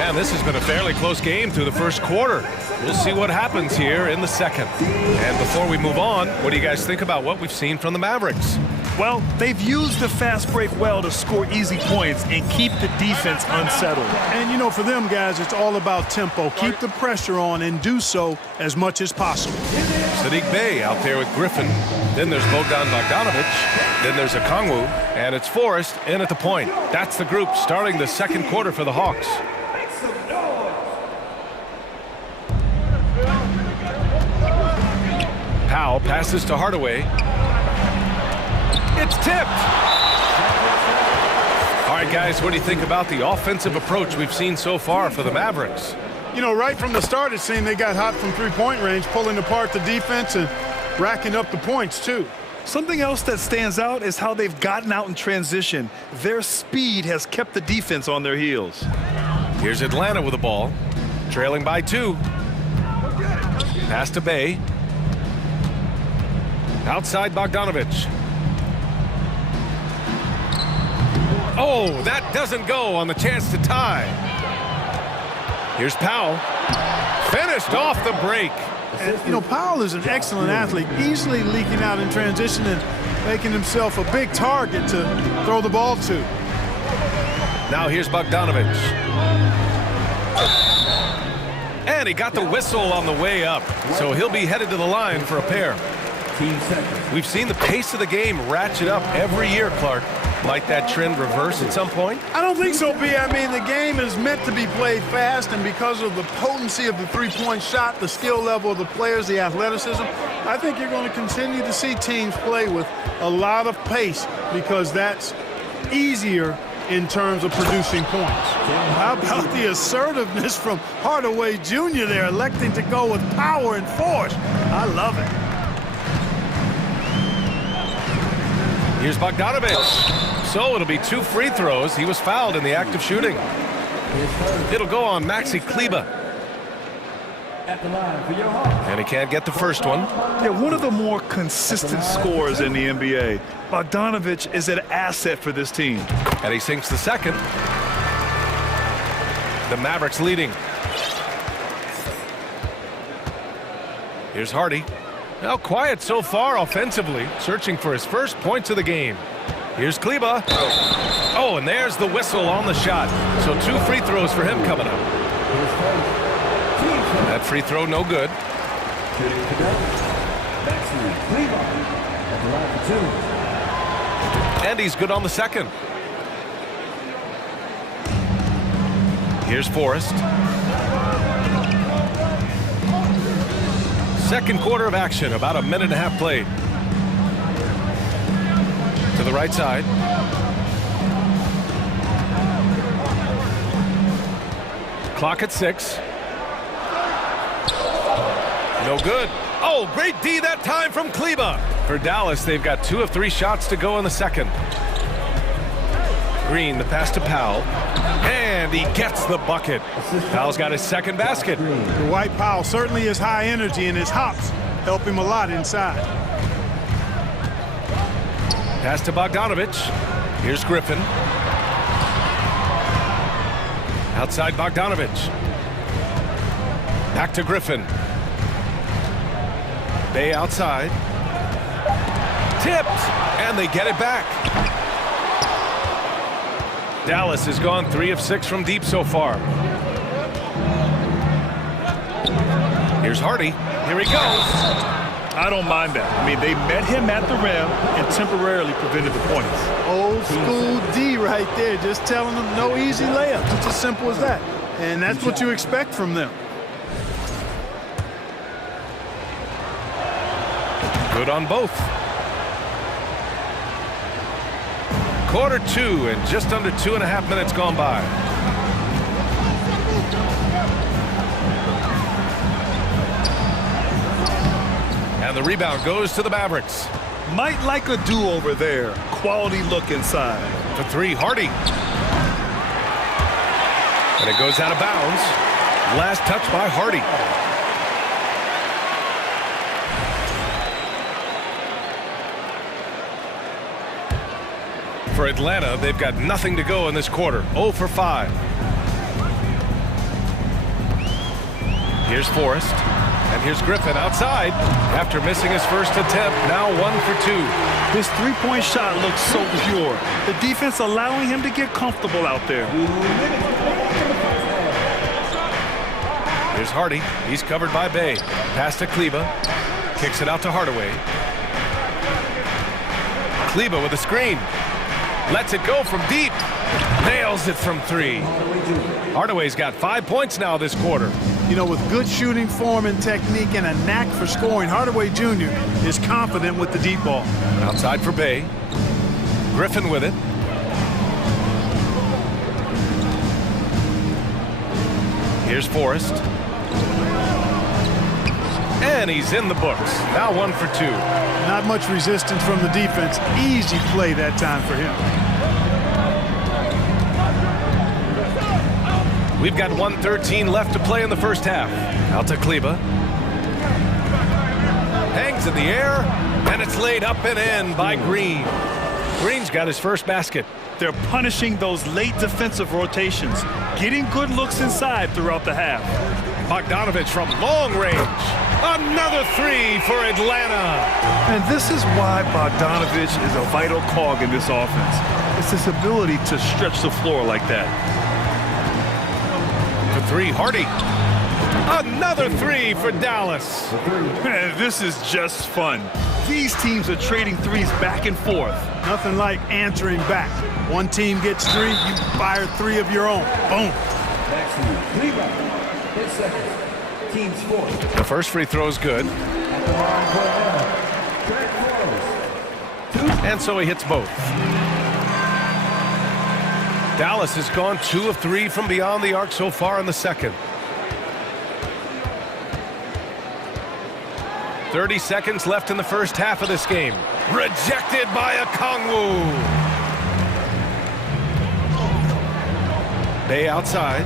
And this has been a fairly close game through the first quarter. We'll see what happens here in the second. And before we move on, what do you guys think about what we've seen from the Mavericks? Well, they've used the fast break well to score easy points and keep the defense unsettled. And, you know, for them, guys, it's all about tempo. Keep the pressure on and do so as much as possible. Sadiq Bey out there with Griffin. Then there's Bogdan Bogdanovic. Then there's Okongwu. And it's Forrest in at the point. That's the group starting the second quarter for the Hawks. Powell passes to Hardaway. It's tipped. All right, guys, what do you think about the offensive approach we've seen so far for the Mavericks? You know, right from the start, it seemed they got hot from three-point range, pulling apart the defense and racking up the points, too. Something else that stands out is how they've gotten out in transition. Their speed has kept the defense on their heels. Here's Atlanta with the ball, trailing by 2. Pass to Bey. Outside Bogdanovic. Oh, that doesn't go on the chance to tie. Here's Powell. Finished off the break. And, you know, Powell is an excellent athlete, easily leaking out in transition and making himself a big target to throw the ball to. Now here's Bogdanovic. And he got the whistle on the way up, so he'll be headed to the line for a pair. We've seen the pace of the game ratchet up every year, Clark. Might that trend reverse at some point? I don't think so, B. I mean, the game is meant to be played fast, and because of the potency of the three-point shot, the skill level of the players, the athleticism, I think you're going to continue to see teams play with a lot of pace because that's easier in terms of producing points. How about the assertiveness from Hardaway Jr. there, electing to go with power and force? I love it. Here's Bogdanovic. So it'll be 2 free throws. He was fouled in the act of shooting. It'll go on Maxi Kleber. And he can't get the first one. Yeah, one of the more consistent scorers in the NBA. Bogdanovic is an asset for this team. And he sinks the second. The Mavericks leading. Here's Hardy. Now quiet so far offensively, searching for his first points of the game. Here's Kleber. Oh, and there's the whistle on the shot. So 2 free throws for him coming up. That free throw no good. And he's good on the second. Here's Forrest. Second quarter of action, about a minute and a half played. To the right side. Clock at 6. No good. Oh, great D that time from Kleber. For Dallas, they've got 2 of 3 shots to go in the second. Green, the pass to Powell. And he gets the bucket. Powell's got his second basket. Dwight Powell certainly is high energy, and his hops help him a lot inside. Pass to Bogdanovich. Here's Griffin. Outside Bogdanovich. Back to Griffin. Bay outside. Tipped, and they get it back. Dallas has gone 3 of 6 from deep so far. Here's Hardy. Here he goes. I don't mind that. I mean, they met him at the rim and temporarily prevented the points. Old school D right there, just telling them no easy layups. It's as simple as that. And that's what you expect from them. Good on both. Quarter 2 and just under 2.5 minutes gone by. And the rebound goes to the Mavericks. Might like a do-over there. Quality look inside. For 3, Hardy. And it goes out of bounds. Last touch by Hardy. For Atlanta, they've got nothing to go in this quarter. 0 for 5. Here's Forrest. And here's Griffin outside. After missing his first attempt, now 1 for 2. This three-point shot looks so pure. The defense allowing him to get comfortable out there. Here's Hardy. He's covered by Bay. Pass to Kleba. Kicks it out to Hardaway. Kleba with a screen. Lets it go from deep. Nails it from 3. Hardaway's got 5 points now this quarter. You know, with good shooting form and technique and a knack for scoring, Hardaway Jr. is confident with the deep ball. Outside for Bay. Griffin with it. Here's Forrest. And he's in the books. Now 1 for 2. Not much resistance from the defense. Easy play that time for him. We've got 1:13 left to play in the first half. Out to Kleba. Hangs in the air, and it's laid up and in by Green. Green's got his first basket. They're punishing those late defensive rotations, getting good looks inside throughout the half. Bogdanovich from long range. Another 3 for Atlanta. And this is why Bogdanovich is a vital cog in this offense. It's his ability to stretch the floor like that. For 3, Hardy. Another 3 for Dallas. Man, this is just fun. These teams are trading threes back and forth. Nothing like answering back. One team gets 3, you fire 3 of your own. Boom. The first free throw is good. And so he hits both. Dallas has gone 2 of 3 from beyond the arc so far in the second. 30 seconds left in the first half of this game. Rejected by Okongwu. Bay outside.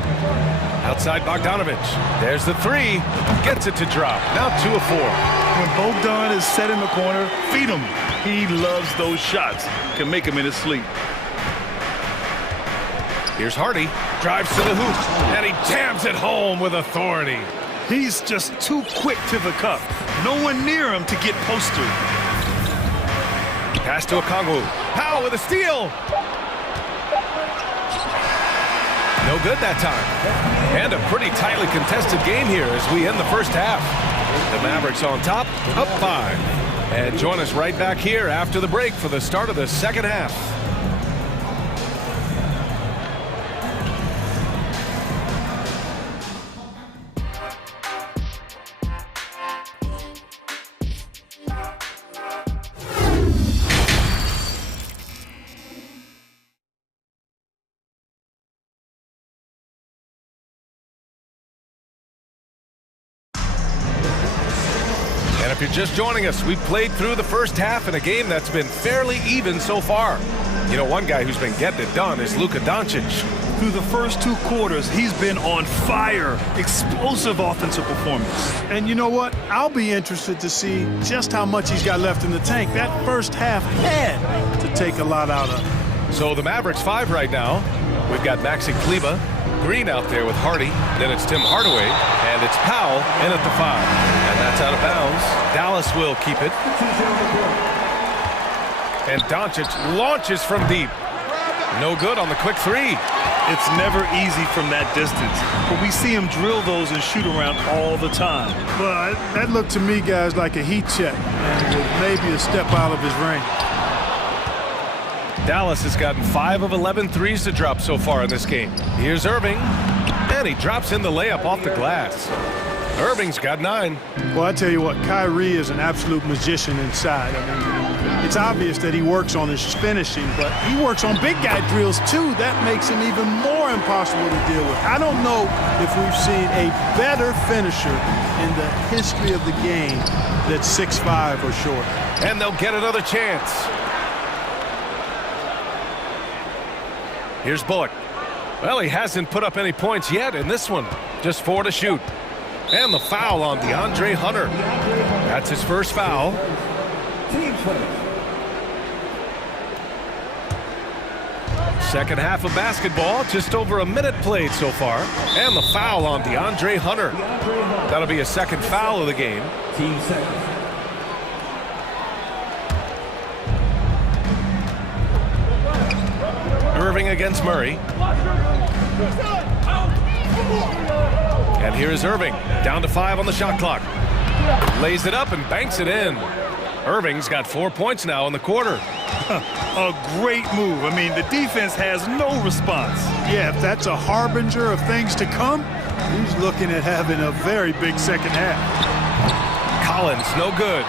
Outside Bogdanovich. There's the 3. Gets it to drop. Now 2 of 4. When Bogdan is set in the corner, feed him. He loves those shots. Can make him in his sleep. Here's Hardy. Drives to the hoop. And he jams it home with authority. He's just too quick to the cup. No one near him to get postered. Pass to Okongwu. Powell with a steal. No good that time. And a pretty tightly contested game here as we end the first half. The Mavericks on top, up 5. And join us right back here after the break for the start of the second half. If you're just joining us, we've played through the first half in a game that's been fairly even so far. You know, one guy who's been getting it done is Luka Doncic. Through the first 2 quarters, he's been on fire. Explosive offensive performance. And you know what? I'll be interested to see just how much he's got left in the tank. That first half had to take a lot out of him. So the Mavericks 5 right now. We've got Maxi Kleber, Green out there with Hardy. Then it's Tim Hardaway, and it's Powell in at the 5. And that's out of bounds. Dallas will keep it. And Doncic launches from deep. No good on the quick 3. It's never easy from that distance, but we see him drill those and shoot around all the time. Well, that looked to me, guys, like a heat check, and with maybe a step out of his range. Dallas has gotten 5 of 11 threes to drop so far in this game. Here's Irving, and he drops in the layup off the glass. Irving's got 9. Well, I tell you what, Kyrie is an absolute magician inside. I mean, it's obvious that he works on his finishing, but he works on big guy drills too. That makes him even more impossible to deal with. I don't know if we've seen a better finisher in the history of the game that's 6'5" or shorter. And they'll get another chance. Here's Bullock. Well, he hasn't put up any points yet in this one. Just 4 to shoot. And the foul on DeAndre Hunter. That's his first foul. Second half of basketball, just over a minute played so far. And the foul on DeAndre Hunter. That'll be a second foul of the game. Team second. Irving against Murray. And here's Irving, down to 5 on the shot clock. Lays it up and banks it in. Irving's got 4 points now in the quarter. A great move. I mean, the defense has no response. Yeah, if that's a harbinger of things to come, he's looking at having a very big second half. Collins, no good.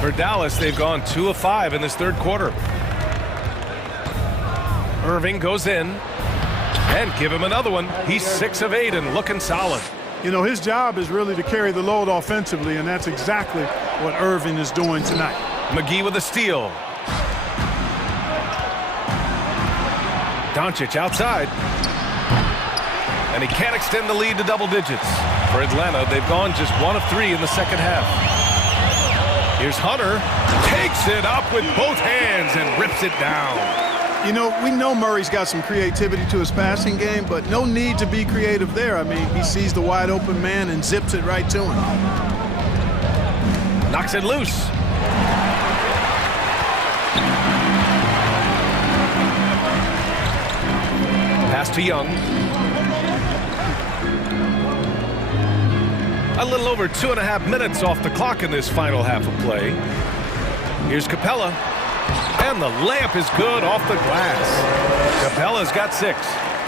For Dallas, they've gone 2 of 5 in this third quarter. Irving goes in, and give him another one. He's 6 of 8 and looking solid. You know, his job is really to carry the load offensively, and that's exactly what Irving is doing tonight. McGee with a steal. Doncic outside. And he can't extend the lead to double digits. For Atlanta, they've gone just 1 of 3 in the second half. Here's Hunter. Takes it up with both hands and rips it down. You know, we know Murray's got some creativity to his passing game, but no need to be creative there. I mean, he sees the wide open man and zips it right to him. Knocks it loose. Pass to Young. A little over 2.5 minutes off the clock in this final half of play. Here's Capella. And the layup is good off the glass. Capella's got 6.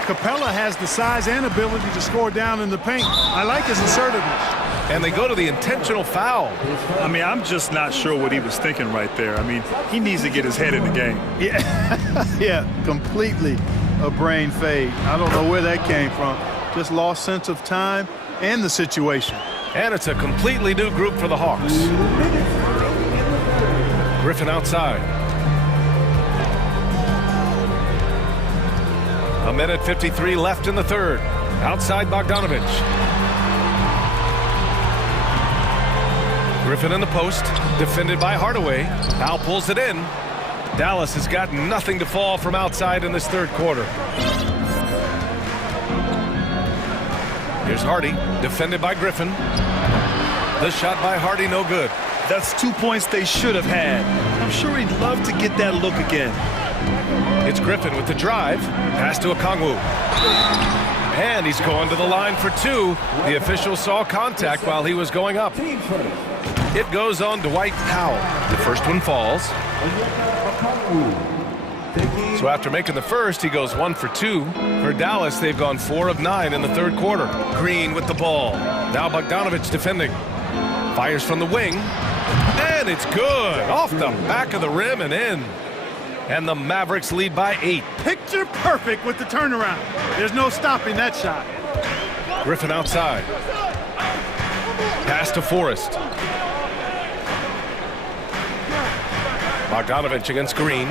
Capella has the size and ability to score down in the paint. I like his assertiveness. And they go to the intentional foul. I mean, I'm just not sure what he was thinking right there. I mean, he needs to get his head in the game. Yeah, yeah, completely a brain fade. I don't know where that came from. Just lost sense of time and the situation. And it's a completely new group for the Hawks. Griffin outside. 1:53 left in the third. Outside Bogdanovich. Griffin in the post, defended by Hardaway. Powell pulls it in. Dallas has got nothing to fall from outside in this third quarter. Here's Hardy, defended by Griffin. The shot by Hardy, no good. That's 2 points they should have had. I'm sure he'd love to get that look again. It's Griffin with the drive. Pass to Okongwu. And he's going to the line for 2. The official saw contact while he was going up. It goes on Dwight Powell. The first one falls. So after making the first, he goes 1 for 2. For Dallas, they've gone 4 of 9 in the third quarter. Green with the ball. Now Bogdanovich defending. Fires from the wing. And it's good. Off the back of the rim and in. And the Mavericks lead by 8. Picture perfect with the turnaround. There's no stopping that shot. Griffin outside. Pass to Forrest. Bogdanovich against Green.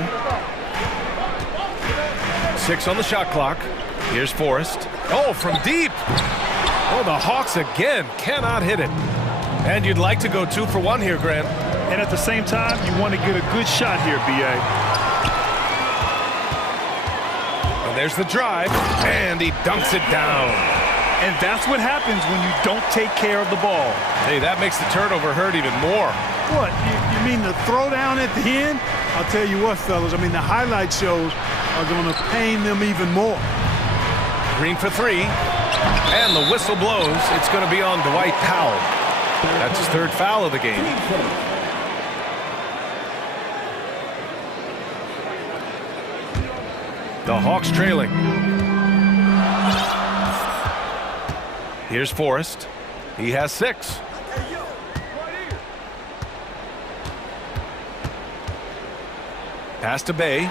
6 on the shot clock. Here's Forrest. Oh, from deep. Oh, the Hawks again cannot hit it. And you'd like to go 2 for 1 here, Grant. And at the same time, you want to get a good shot here, B.A. And there's the drive, and he dunks it down. And that's what happens when you don't take care of the ball. Hey, that makes the turnover hurt even more. What, you mean the throwdown at the end? I'll tell you what, fellas, I mean, the highlight shows are going to pain them even more. Green for 3, and the whistle blows. It's going to be on Dwight Powell. That's his 3rd foul of the game. The Hawks trailing. Here's Forrest. He has 6. Pass to Bay.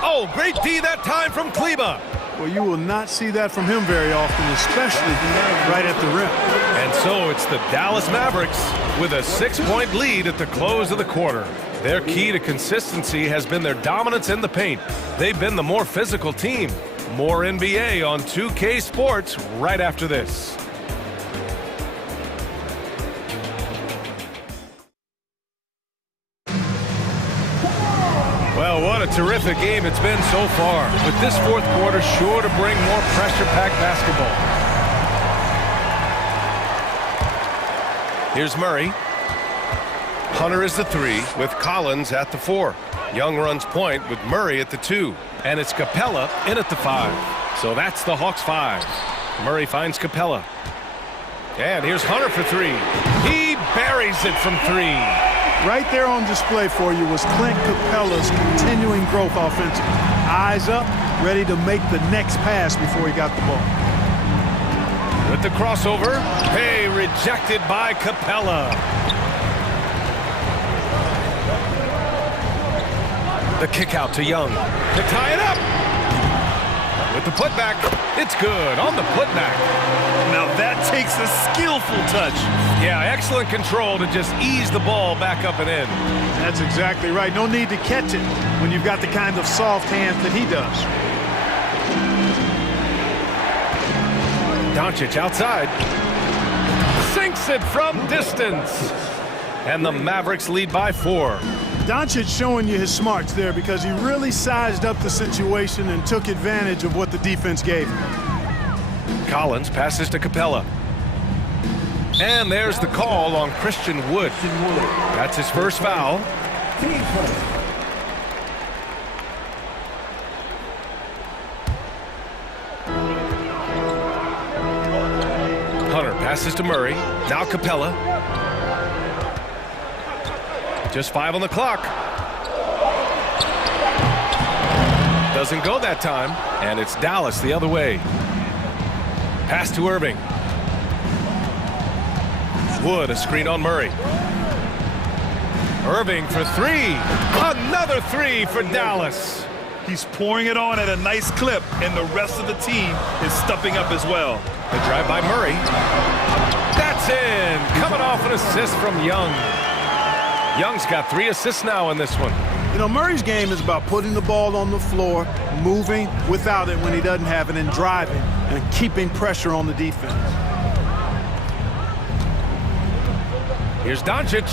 Oh, great D that time from Kleba. Well, you will not see that from him very often, especially right at the rim. And so it's the Dallas Mavericks with a 6-point lead at the close of the quarter. Their key to consistency has been their dominance in the paint. They've been the more physical team. More NBA on 2K Sports right after this. Well, what a terrific game it's been so far, with this 4th quarter sure to bring more pressure-packed basketball. Here's Murray. Hunter is the 3, with Collins at the 4. Young runs point with Murray at the 2, and it's Capella in at the 5. So that's the Hawks 5. Murray finds Capella. And here's Hunter for 3. He buries it from 3. Right there on display for you was Clint Capella's continuing growth offensively. Eyes up, ready to make the next pass before he got the ball. With the crossover, hey, rejected by Capella. The kick out to Young to tie it up. With the putback, it's good on the putback. Now that takes a skillful touch. Yeah, excellent control to just ease the ball back up and in. That's exactly right. No need to catch it when you've got the kind of soft hands that he does. Doncic outside. Sinks it from distance. And the Mavericks lead by 4. Doncic showing you his smarts there because he really sized up the situation and took advantage of what the defense gave him. Collins passes to Capella. And there's the call on Christian Wood. That's his 1st foul. Hunter passes to Murray. Now Capella. Just 5 on the clock. Doesn't go that time, and it's Dallas the other way. Pass to Irving. Wood, a screen on Murray. Irving for 3. Another 3 for Dallas. He's pouring it on at a nice clip, and the rest of the team is stepping up as well. The drive by Murray. That's in. Coming off an assist from Young. Young's got 3 assists now in this one. You know, Murray's game is about putting the ball on the floor, moving without it when he doesn't have it, and driving and keeping pressure on the defense. Here's Doncic.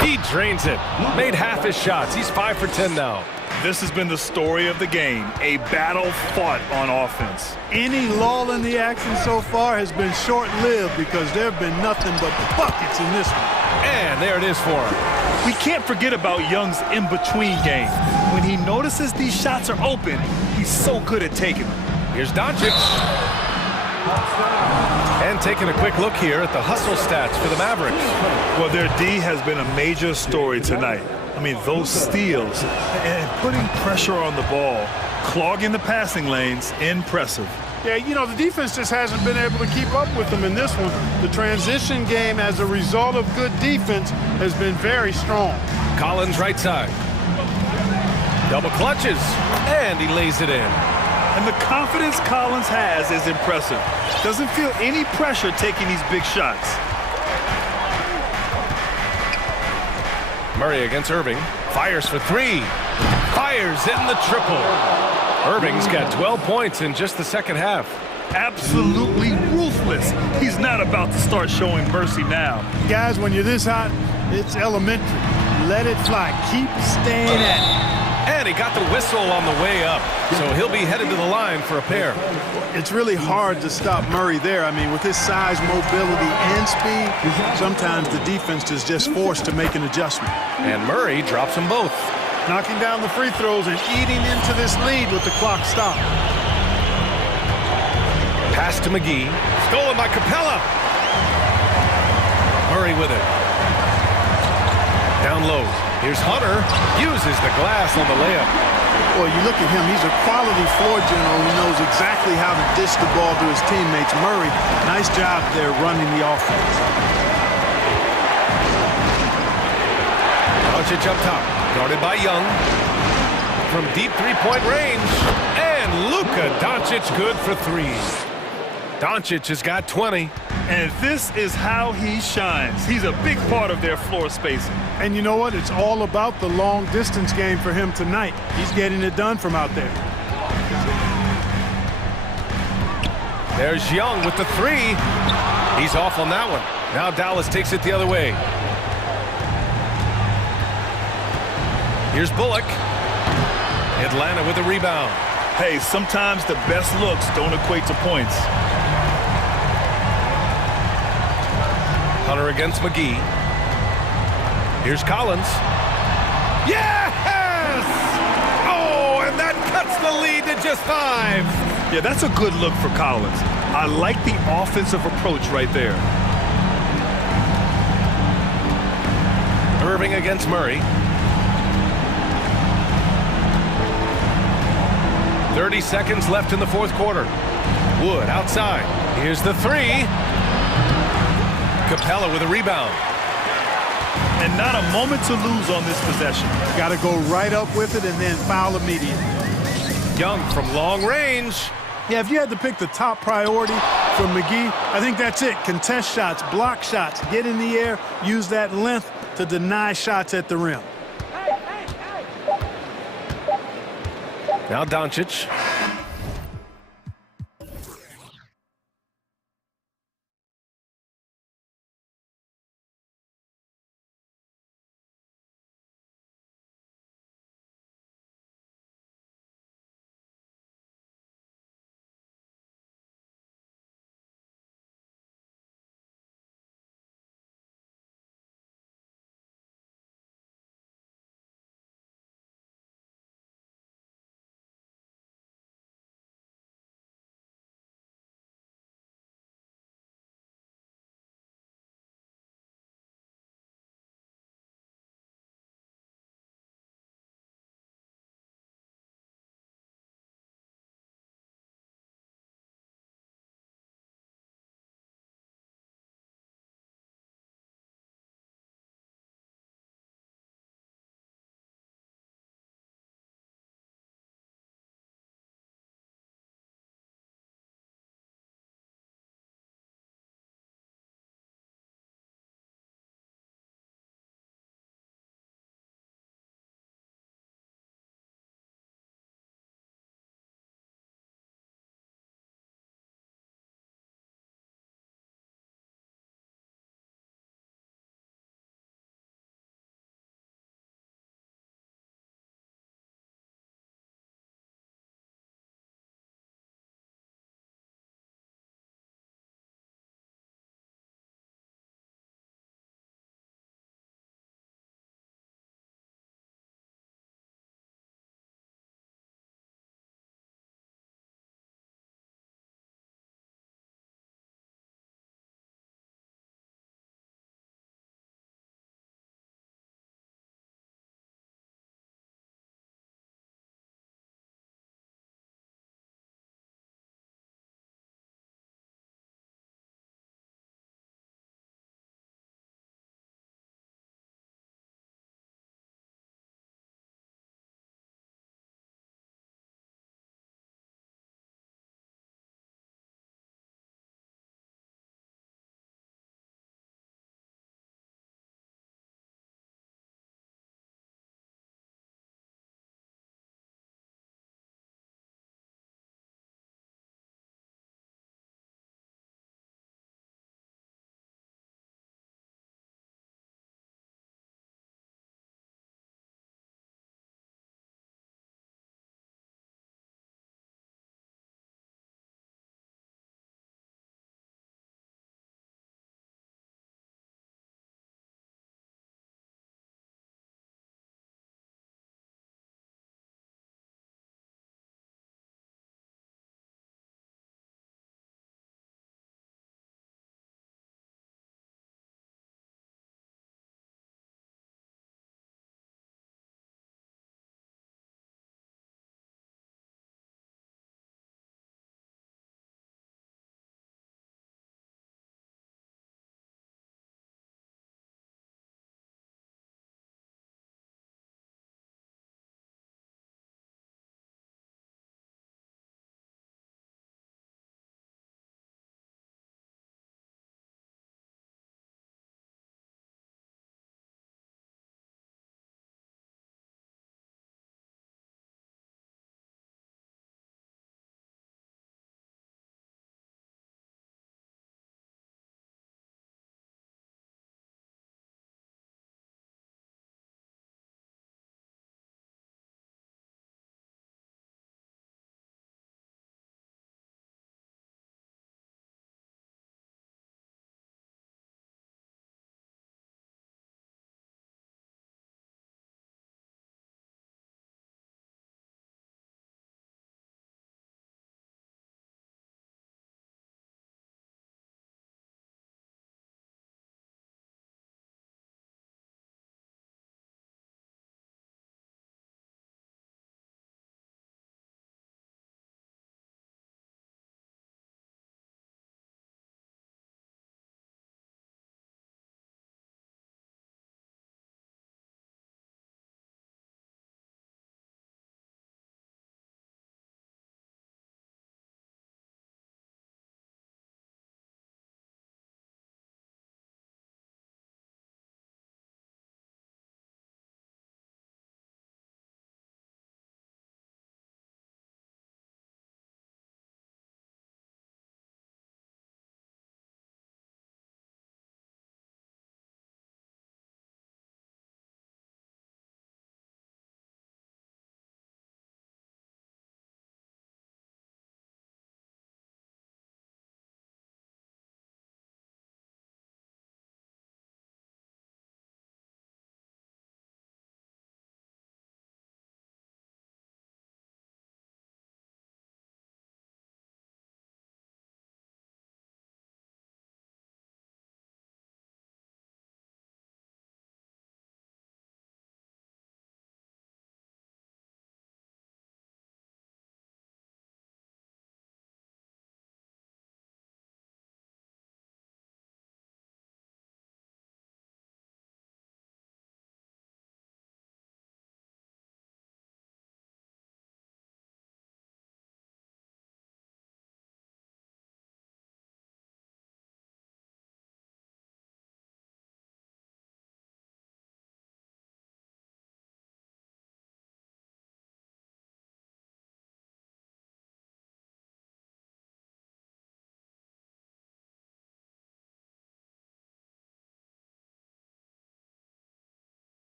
He drains it. Made half his shots. He's 5 for 10 now. This has been the story of the game, a battle fought on offense. Any lull in the action so far has been short-lived because there have been nothing but buckets in this one. And there it is for him. We can't forget about Young's in-between game. When he notices these shots are open, he's so good at taking them. Here's Doncic. And taking a quick look here at the hustle stats for the Mavericks. Well, their D has been a major story tonight. I mean, those steals and putting pressure on the ball, clogging the passing lanes, impressive. Yeah, you know, the defense just hasn't been able to keep up with them in this one. The transition game, as a result of good defense, has been very strong. Collins right side. Double clutches, and he lays it in. And the confidence Collins has is impressive. Doesn't feel any pressure taking these big shots. Murray against Irving. Fires for three. Fires in the triple. Irving's got 12 points in just the second half. Absolutely ruthless. He's not about to start showing mercy now. Guys, when you're this hot, it's elementary. Let it fly. Keep staying at it. And he got the whistle on the way up, so he'll be headed to the line for a pair. It's really hard to stop Murray there. I mean, with his size, mobility, and speed, sometimes the defense is just forced to make an adjustment. And Murray drops them both. Knocking down the free throws and eating into this lead with the clock stopped. Pass to McGee. Stolen by Capella. Murray with it. Down low. Here's Hunter. Uses the glass on the layup. Boy, you look at him. He's a quality floor general who knows exactly how to dish the ball to his teammates. Murray, nice job there running the offense. Doncic up top. Guarded by Young. From deep three-point range. And Luka Doncic good for three. Doncic has got 20. And this is how he shines. He's a big part of their floor spacing. And you know what? It's all about the long distance game for him tonight. He's getting it done from out there. There's Young with the three. He's off on that one. Now Dallas takes it the other way. Here's Bullock. Atlanta with a rebound. Hey, sometimes the best looks don't equate to points. Hunter against McGee. Here's Collins. Yes! Oh, and that cuts the lead to just 5. Yeah, that's a good look for Collins. I like the offensive approach right there. Irving against Murray. 30 seconds left in the fourth quarter. Wood outside. Here's the three. Capella with a rebound. And not a moment to lose on this possession. Got to go right up with it and then foul immediately. Young from long range. Yeah, if you had to pick the top priority for McGee, I think that's it. Contest shots, block shots, get in the air, use that length to deny shots at the rim. Now Doncic.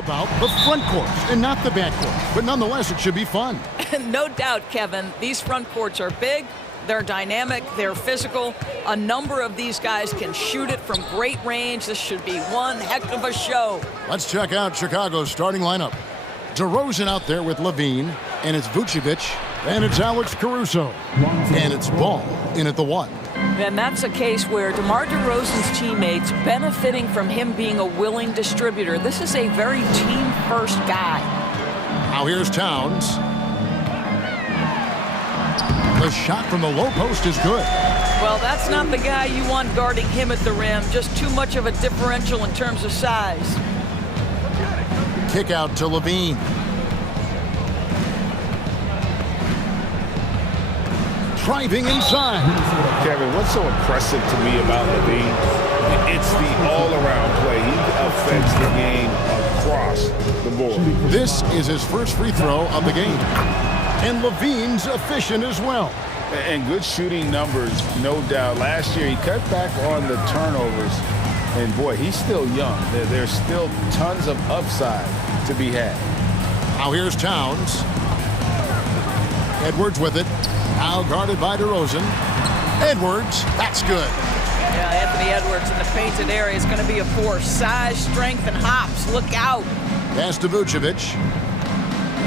about the front courts and not the back court. But nonetheless, it should be fun. No doubt, Kevin. These front courts are big. They're dynamic. They're physical. A number of these guys can shoot it from great range. This should be one heck of a show. Let's check out Chicago's starting lineup. DeRozan out there with Levine, and it's Vucevic, and it's Alex Caruso, and it's Ball in at the 1. And that's a case where DeMar DeRozan's teammates benefiting from him being a willing distributor. This is a very team-first guy. Now here's Towns. The shot from the low post is good. Well, that's not the guy you want guarding him at the rim. Just too much of a differential in terms of size. Kick out to Levine. Driving inside. Kevin, what's so impressive to me about Levine? It's the all-around play. He affects the game across the board. This is his first free throw of the game. And Levine's efficient as well. And good shooting numbers, no doubt. Last year, he cut back on the turnovers. And, boy, he's still young. There's still tons of upside to be had. Now here's Towns. Edwards with it. Now guarded by DeRozan. Edwards, that's good. Yeah, Anthony Edwards in the painted area is going to be a force. Size, strength, and hops. Look out. Pass to Vucevic.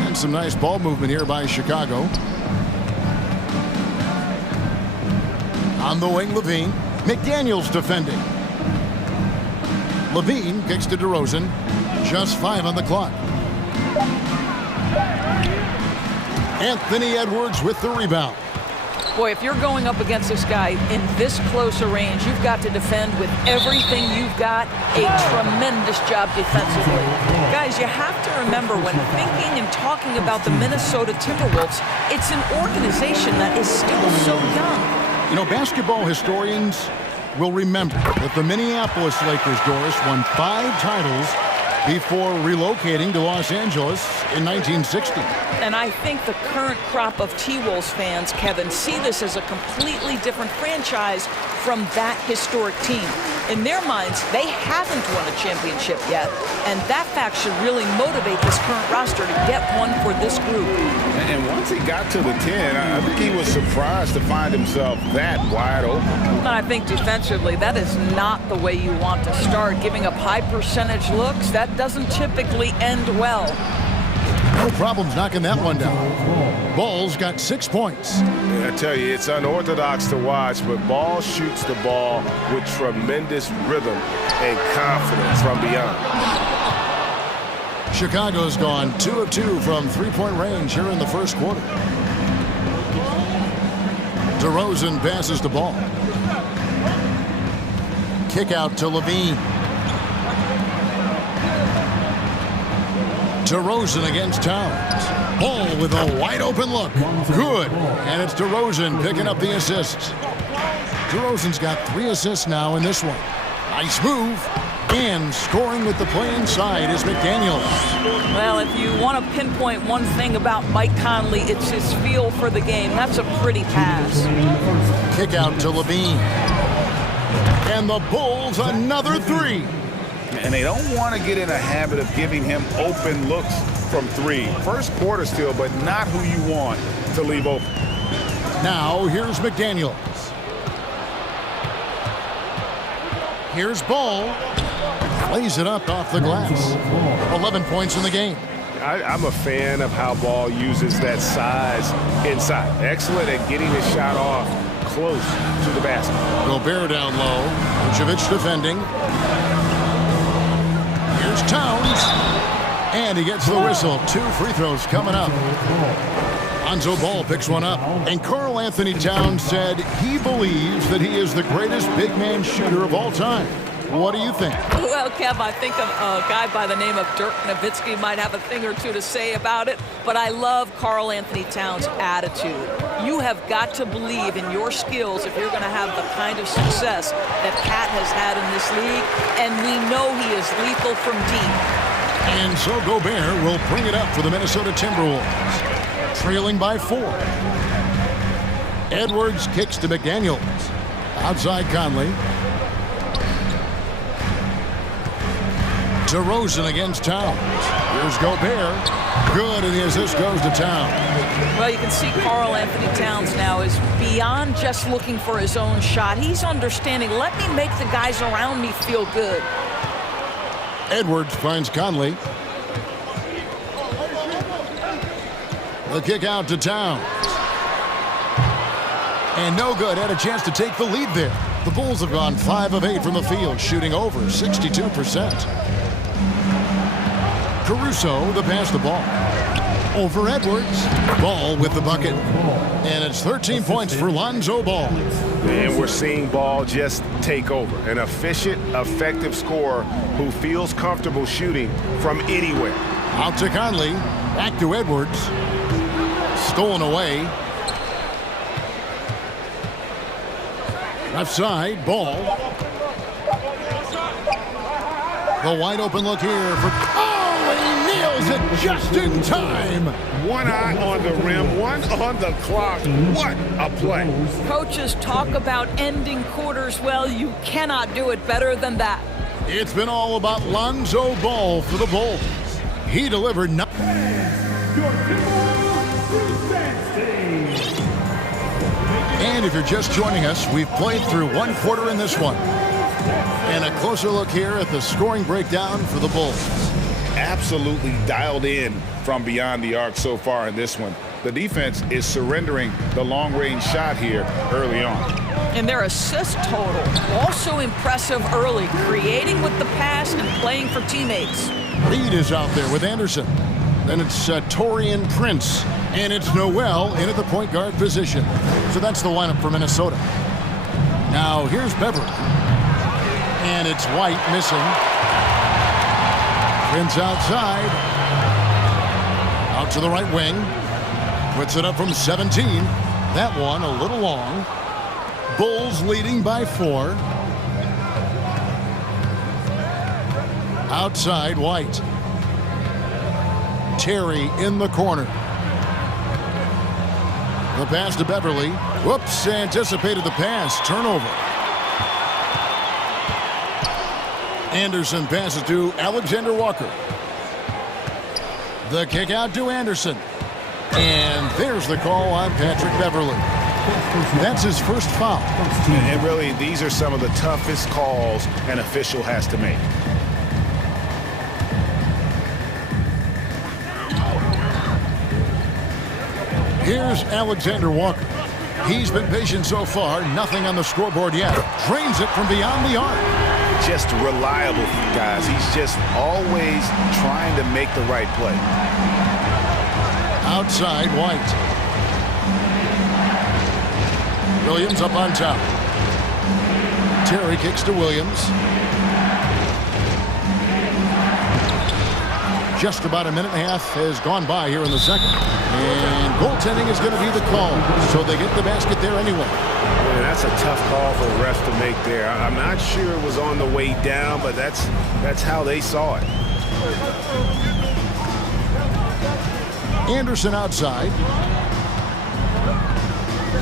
And some nice ball movement here by Chicago. On the wing, Levine. McDaniels defending. Levine kicks to DeRozan. Just 5 on the clock. Anthony Edwards with the rebound. Boy, if you're going up against this guy in this close a range, you've got to defend with everything you've got. A tremendous job defensively. Guys, you have to remember when thinking and talking about the Minnesota Timberwolves, it's an organization that is still so young. You know, basketball historians will remember that the Minneapolis Lakers, Doris, won 5 titles before relocating to Los Angeles in 1960. And I think the current crop of T-Wolves fans, Kevin, see this as a completely different franchise from that historic team. In their minds, they haven't won a championship yet, and that fact should really motivate this current roster to get one for this group. And once he got to the 10, I think he was surprised to find himself that wide open. And I think defensively, that is not the way you want to start. Giving up high percentage looks, that doesn't typically end well. No problems knocking that one down. Ball's got 6 points. I tell you, it's unorthodox to watch, but Ball shoots the ball with tremendous rhythm and confidence from beyond. Chicago's gone 2 of 2 from three-point range here in the first quarter. DeRozan passes the ball. Kick out to Levine. DeRozan against Towns. Ball with a wide open look. Good. And it's DeRozan picking up the assists. DeRozan's got 3 assists now in this one. Nice move. And scoring with the play inside is McDaniels. Well, if you want to pinpoint one thing about Mike Conley, it's his feel for the game. That's a pretty pass. Kick out to Levine. And the Bulls another 3. And they don't want to get in a habit of giving him open looks from 3. First quarter still, but not who you want to leave open. Now here's McDaniels. Here's Ball. Lays it up off the glass. 11 points in the game. I'm a fan of how Ball uses that size inside. Excellent at getting his shot off close to the basket. Gobert down low. Vucevic defending. Here's Towns. And he gets the whistle. 2 free throws coming up. Lonzo Ball picks one up. And Karl Anthony Towns said he believes that he is the greatest big man shooter of all time. What do you think? Well, Kev, I think a guy by the name of Dirk Nowitzki might have a thing or two to say about it, but I love Karl Anthony Towns' attitude. You have got to believe in your skills if you're going to have the kind of success that Cat has had in this league, and we know he is lethal from deep. And so Gobert will bring it up for the Minnesota Timberwolves, trailing by 4. Edwards kicks to McDaniels. Outside Conley. DeRozan against Towns. Here's Gobert. Good, and the assist goes to Towns. Well, you can see Karl Anthony Towns now is beyond just looking for his own shot. He's understanding, let me make the guys around me feel good. Edwards finds Conley. The kick out to Towns. And no good. Had a chance to take the lead there. The Bulls have gone 5 of 8 from the field, shooting over 62%. Caruso, the pass the ball. Over Edwards. Ball with the bucket. And it's 13 points for Lonzo Ball. And we're seeing Ball just take over. An efficient, effective scorer who feels comfortable shooting from anywhere. Out to Conley. Back to Edwards. Stolen away. Left side, Ball. The wide open look here for... Oh, and he nails it just in time. One eye on the rim, one on the clock. What a play. Coaches talk about ending quarters well. You cannot do it better than that. It's been all about Lonzo Ball for the Bulls. He delivered... And if you're just joining us, we've played through one quarter in this one. And a closer look here at the scoring breakdown for the Bulls. Absolutely dialed in from beyond the arc so far in this one. The defense is surrendering the long-range shot here early on. And their assist total, also impressive early, creating with the pass and playing for teammates. Reed is out there with Anderson. Then it's Taurean Prince. And it's Noel in at the point guard position. So that's the lineup for Minnesota. Now here's Beverly. And it's White missing. Prince outside. Out to the right wing. Puts it up from 17. That one a little long. Bulls leading by 4. Outside, White. Terry in the corner. The pass to Beverly. Whoops, anticipated the pass. Turnover. Anderson passes to Alexander Walker. The kick out to Anderson. And there's the call on Patrick Beverly. That's his first foul. And really, these are some of the toughest calls an official has to make. Here's Alexander Walker. He's been patient so far. Nothing on the scoreboard yet. Drains it from beyond the arc. Just reliable, guys. He's just always trying to make the right play. Outside, White. Williams up on top. Terry kicks to Williams. Just about a minute and a half has gone by here in the second. And goaltending is going to be the call. So they get the basket there anyway. Man, that's a tough call for the refs to make there. I'm not sure it was on the way down, but that's how they saw it. Anderson outside.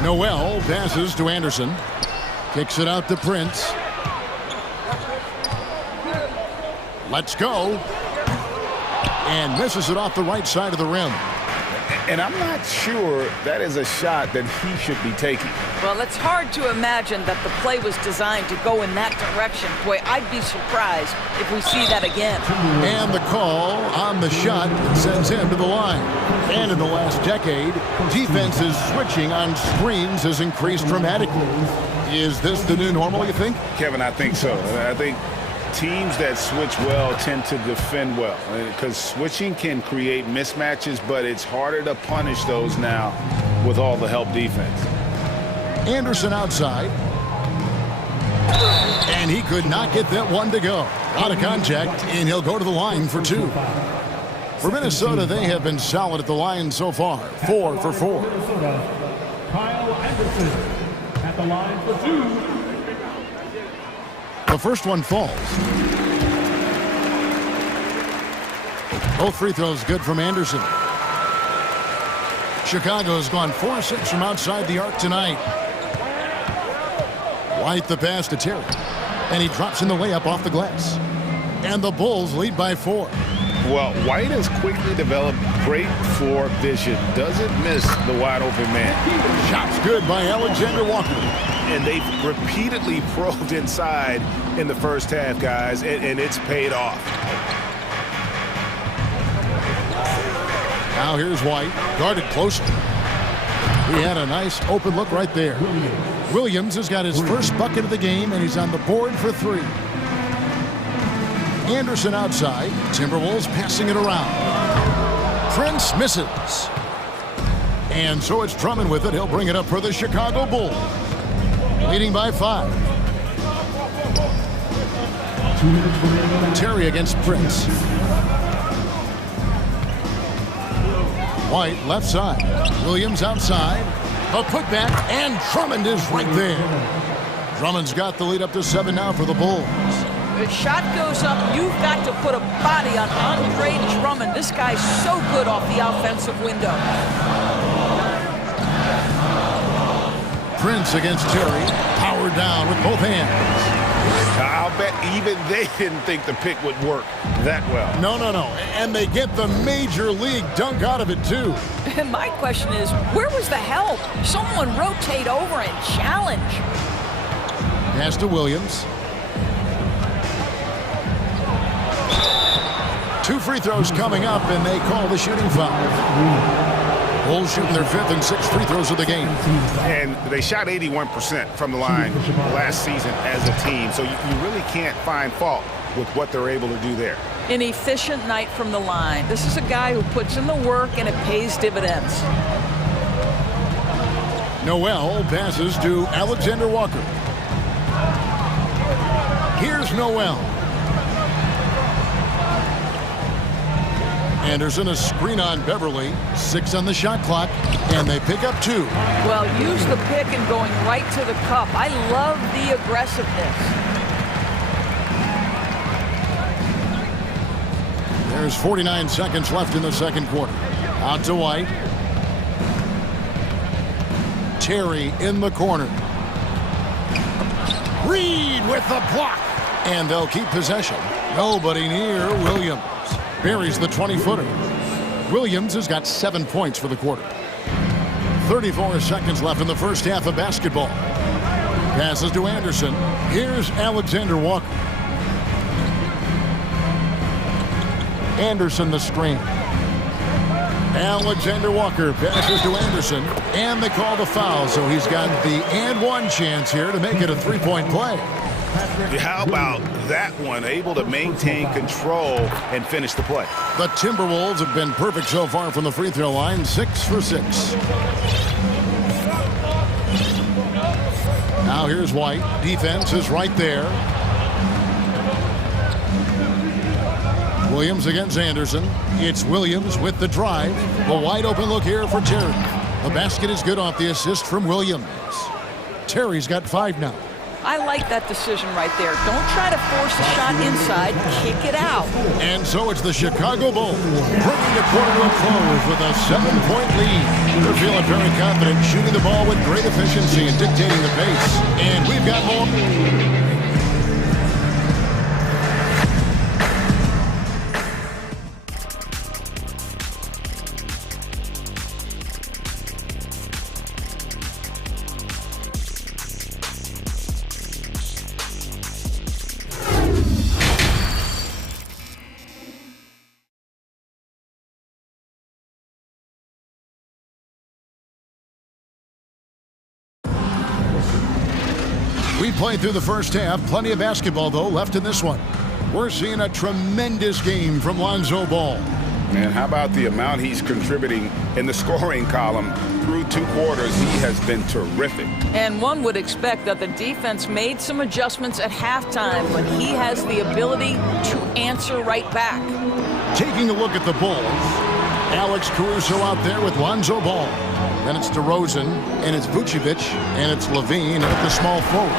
Noel passes to Anderson. Kicks it out to Prince. Let's go. And misses it off the right side of the rim. And I'm not sure that is a shot that he should be taking. Well, it's hard to imagine that the play was designed to go in that direction. Boy, I'd be surprised if we see that again. And the call on the shot sends him to the line. And in the last decade, defenses switching on screens has increased dramatically. Is this the new normal, you think? Kevin, I think so. I think teams that switch well tend to defend well, because switching can create mismatches, but it's harder to punish those now with all the help defense. Anderson outside. And he could not get that one to go. Out of contact, and he'll go to the line for 2. For Minnesota, they have been solid at the line so far. 4 for 4. Kyle Anderson at the line for 2. The first one falls. Both free throws good from Anderson. Chicago's gone 4-6 from outside the arc tonight. White the pass to Terry. And he drops in the layup off the glass. and the Bulls lead by 4. Well, White has quickly developed great floor vision. Doesn't miss the wide open man. Shots good by Alexander Walker. And they've repeatedly probed inside in the first half, guys, and it's paid off. Now here's White, guarded closely. He had a nice open look right there. Williams has got his first bucket of the game, and he's on the board for 3. Anderson outside. Timberwolves passing it around. Prince misses. And so it's Drummond with it. He'll bring it up for the Chicago Bulls. Leading by 5. Terry against Prince. White left side. Williams outside. A putback, and Drummond is right there. Drummond's got the lead up to 7 now for the Bulls. The shot goes up. You've got to put a body on Andre Drummond. This guy's so good off the offensive window. Prince against Terry. Powered down with both hands. I'll bet even they didn't think the pick would work that well. No. And they get the major league dunk out of it, too. And my question is, where was the help? Someone rotate over and challenge. Pass to Williams. 2 free throws coming up, and they call the shooting foul. Bulls shooting their 5th and 6th free throws of the game. And they shot 81% from the line last season as a team, so you really can't find fault with what they're able to do there. An efficient night from the line. This is a guy who puts in the work, and it pays dividends. Noel passes to Alexander Walker. Here's Noel. Anderson, a screen on Beverly. 6 on the shot clock, and they pick up 2. Well, use the pick and going right to the cup. I love the aggressiveness. There's 49 seconds left in the second quarter. Out to White. Terry in the corner. Reed with the block. And they'll keep possession. Nobody near Williams. Buries the 20-footer. Williams has got 7 points for the quarter. 34 seconds left in the first half of basketball. Passes to Anderson. Here's Alexander Walker. Anderson the screen. Alexander Walker passes to Anderson, and they call the foul, so he's got the and 1 chance here to make it a 3-point play. How about that one? Able to maintain control and finish the play. The Timberwolves have been perfect so far from the free throw line, 6 for 6. Now here's White. Defense is right there. Williams against Anderson. It's Williams with the drive. The wide open look here for Terry. The basket is good off the assist from Williams. Terry's got 5 now. I like that decision right there. Don't try to force a shot inside. Kick it out. And so it's the Chicago Bulls bringing the quarter to a close with a 7-point lead. They're feeling very confident, shooting the ball with great efficiency and dictating the pace. And we've got more. We played through the first half. Plenty of basketball, though, left in this one. We're seeing a tremendous game from Lonzo Ball. Man, how about the amount he's contributing in the scoring column? Through 2 quarters, he has been terrific. And one would expect that the defense made some adjustments at halftime, but he has the ability to answer right back. Taking a look at the Bulls. Alex Caruso out there with Lonzo Ball. Then it's DeRozan, and it's Vucevic, and it's Levine at the small forward.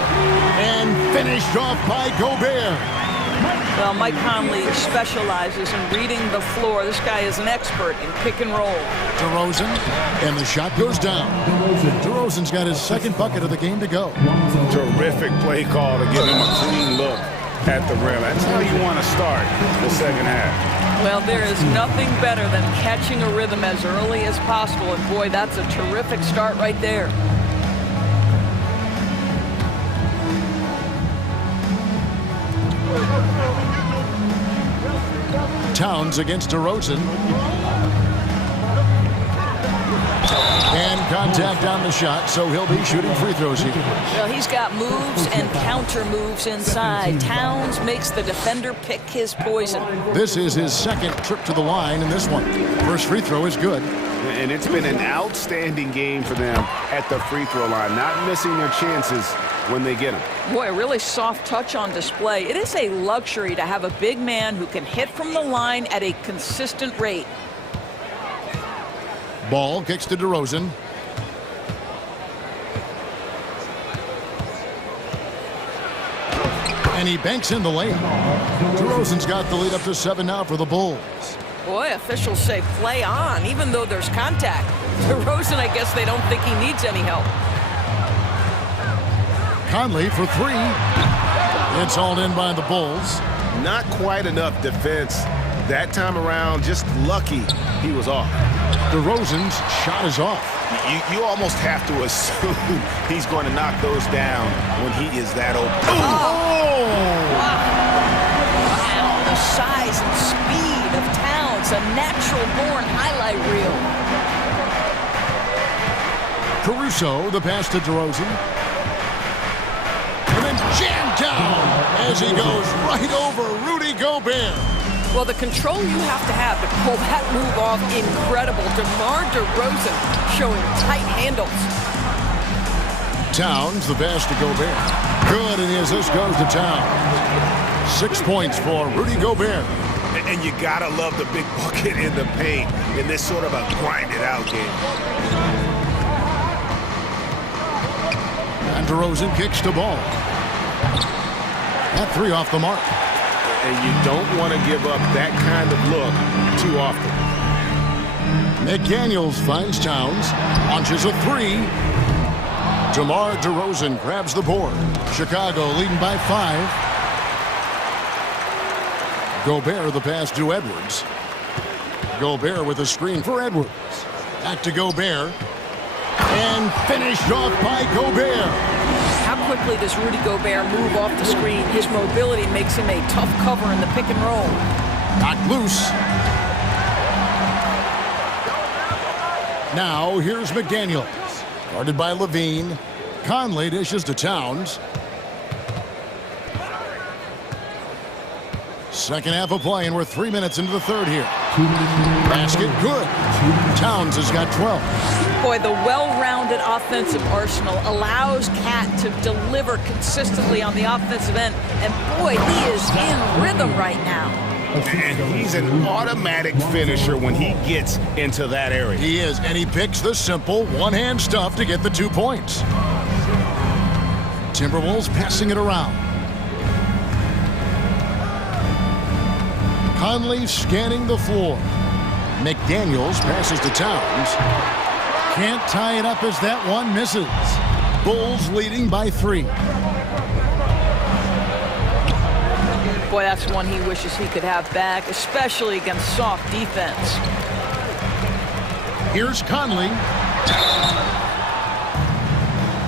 And finished off by Gobert. Well, Mike Conley specializes in reading the floor. This guy is an expert in pick and roll. DeRozan, and the shot goes down. DeRozan's got his 2nd bucket of the game to go. Terrific play call to give him a clean look. at the rim. That's how you want to start the second half. Well, there is nothing better than catching a rhythm as early as possible, and boy, that's a terrific start right there. Towns against DeRozan. And contact on the shot, so he'll be shooting free throws here. Well, he's got moves and counter moves inside. Towns makes the defender pick his poison. This is his second trip to the line in this one. First free throw is good. And it's been an outstanding game for them at the free throw line, not missing their chances when they get them. Boy, a really soft touch on display. It is a luxury to have a big man who can hit from the line at a consistent rate. Ball kicks to DeRozan. And he banks in the lane. DeRozan's got the lead up to 7 now for the Bulls. Boy, officials say play on, even though there's contact. DeRozan, I guess they don't think he needs any help. Conley for 3. It's hauled in by the Bulls. Not quite enough defense that time around. Just lucky he was off. DeRozan's shot is off. You almost have to assume he's going to knock those down when he is that open. Oh! Wow, the size and speed of Towns, a natural-born highlight reel. Caruso, the pass to DeRozan. And then jammed down as he goes right over Rudy Gobert. Well, the control you have to pull that move off, incredible. DeMar DeRozan showing tight handles. Towns, the pass to Gobert. Good, and the assist goes to Towns. 6 points for Rudy Gobert. And you gotta love the big bucket in the paint in this sort of a grind-it-out game. And DeRozan kicks the ball. That 3 off the mark. And you don't want to give up that kind of look too often. McDaniels finds Towns, launches a 3. DeMar DeRozan grabs the board. Chicago leading by 5. Gobert the pass to Edwards. Gobert with a screen for Edwards. Back to Gobert. And finished off by Gobert. How quickly does Rudy Gobert move off the screen? His mobility makes him a tough cover in the pick and roll. Knocked loose. Now here's McDaniels. Guarded by Levine. Conley dishes to Towns. Second half of play, and we're 3 minutes into the third here. Basket good. Towns has got 12. Boy, the well-rounded offensive arsenal allows Cat to deliver consistently on the offensive end. And boy, he is in rhythm right now. And he's an automatic finisher when he gets into that area. He is, and he picks the simple one-hand stuff to get the 2 points. Timberwolves passing it around. Conley scanning the floor. McDaniels passes to Towns. Can't tie it up as that one misses. Bulls leading by 3. Boy, that's one he wishes he could have back, especially against soft defense. Here's Conley.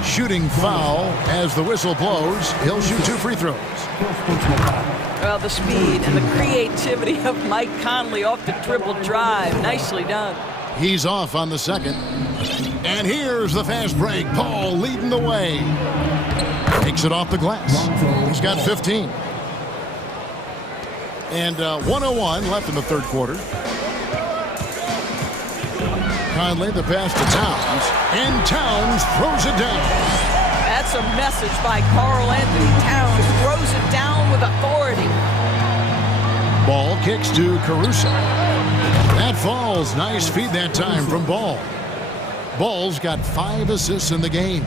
Shooting foul as the whistle blows. He'll shoot 2 free throws. Well, the speed and the creativity of Mike Conley off the dribble drive. Nicely done. He's off on the second. And here's the fast break. Paul leading the way. Takes it off the glass. He's got 15. And 1:01 left in the third quarter. Conley the pass to Towns. And Towns throws it down. That's a message by Karl Anthony Towns. Throws it down with authority. Ball kicks to Caruso. That falls. Nice feed that time from Ball. Ball's got 5 assists in the game.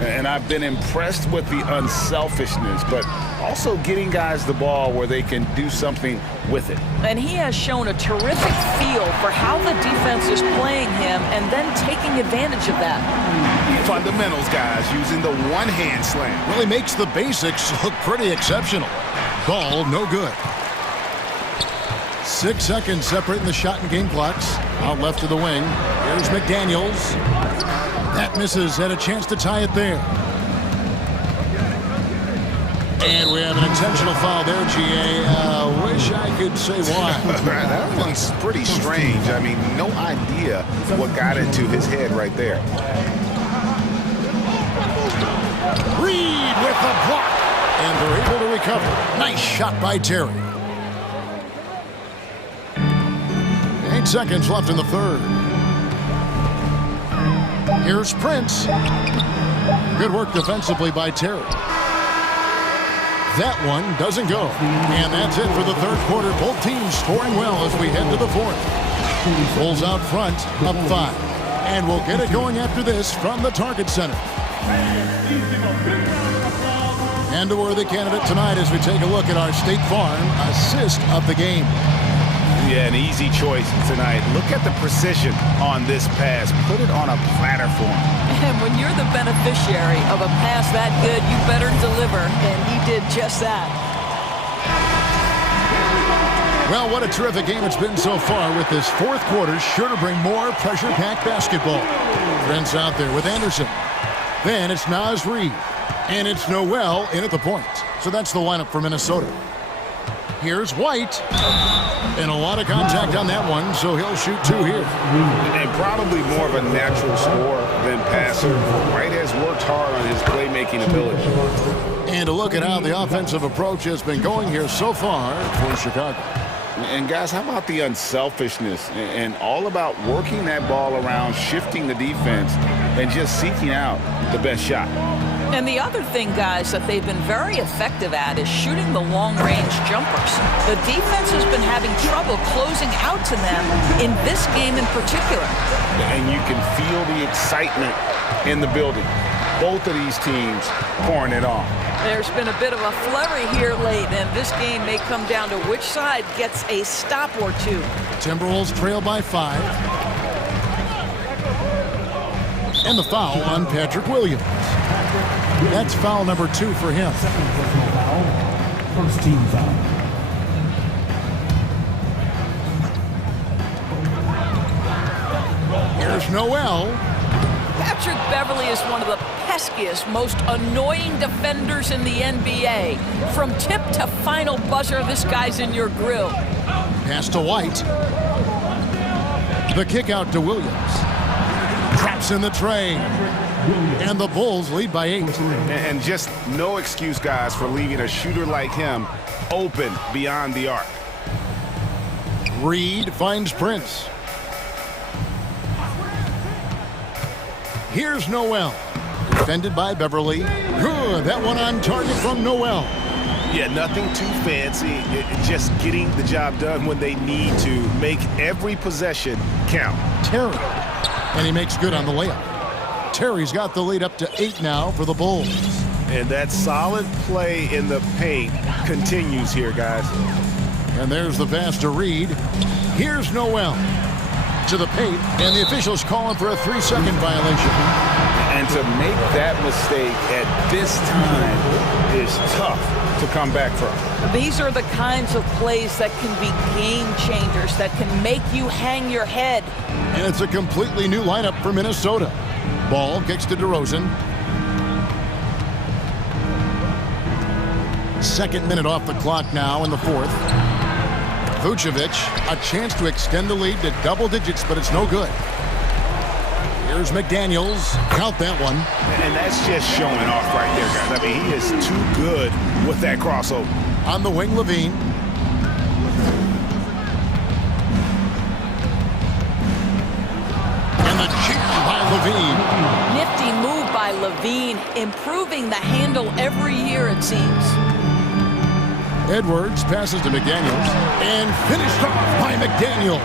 And I've been impressed with the unselfishness, but also getting guys the ball where they can do something with it. And he has shown a terrific feel for how the defense is playing him and then taking advantage of that. Fundamentals, guys, using the one-hand slam. Well, he makes the basics look pretty exceptional. Ball no good. 6 seconds separating the shot and game clocks. Out left to the wing. Here's McDaniels. That misses. Had a chance to tie it there. And we have an intentional foul there, GA. Wish I could say why. That one's pretty strange. I mean, no idea what got into his head right there. Reed with the block. And they're able to recover. Nice shot by Terry. 8 seconds left in the third. Here's Prince. Good work defensively by Terry. That one doesn't go. And that's it for the third quarter. Both teams scoring well as we head to the fourth. Bulls out front, up 5. And we'll get it going after this from the Target Center. And a worthy candidate tonight as we take a look at our State Farm assist of the game. Yeah, an easy choice tonight. Look at the precision on this pass. Put it on a platter for him. And when you're the beneficiary of a pass that good, you better deliver. And he did just that. Well, what a terrific game it's been so far with this fourth quarter. Sure to bring more pressure-packed basketball. Prince out there with Anderson. Then it's Naz Reid. And it's Noel in at the point. So that's the lineup for Minnesota. Here's White. And a lot of contact on that one, so he'll shoot 2 here. And probably more of a natural scorer than passer. White has worked hard on his playmaking ability. And to look at how the offensive approach has been going here so far for Chicago. And guys, how about the unselfishness and all about working that ball around, shifting the defense, and just seeking out the best shot. And the other thing, guys, that they've been very effective at is shooting the long-range jumpers. The defense has been having trouble closing out to them in this game in particular. And you can feel the excitement in the building. Both of these teams pouring it on. There's been a bit of a flurry here late, and this game may come down to which side gets a stop or two. Timberwolves trail by 5. And the foul on Patrick Williams. That's foul number 2 for him. First team foul. Here's Noel. Patrick Beverly is one of the peskiest, most annoying defenders in the NBA. From tip to final buzzer, this guy's in your grill. Pass to White. The kick out to Williams. Traps in the tray. And the Bulls lead by 8. And just no excuse, guys, for leaving a shooter like him open beyond the arc. Reed finds Prince. Here's Noel. Defended by Beverly. Good. That one on target from Noel. Yeah, nothing too fancy. Just getting the job done when they need to. Make every possession count. Terry. And he makes good on the layup. Terry's got the lead up to 8 now for the Bulls. And that solid play in the paint continues here, guys. And there's the pass to Reed. Here's Noel to the paint, and the officials calling for a 3-second violation. And to make that mistake at this time is tough to come back from. These are the kinds of plays that can be game changers, that can make you hang your head. And it's a completely new lineup for Minnesota. Ball kicks to DeRozan. 2nd minute off the clock now in the 4th. Vucevic, a chance to extend the lead to double digits, but it's no good. Here's McDaniels. Count that one. And that's just showing off right there, guys. I mean, he is too good with that crossover. On the wing, Levine. And the cheer by Levine. Nifty move by Levine, improving the handle every year, it seems. Edwards passes to McDaniels and finished off by McDaniel.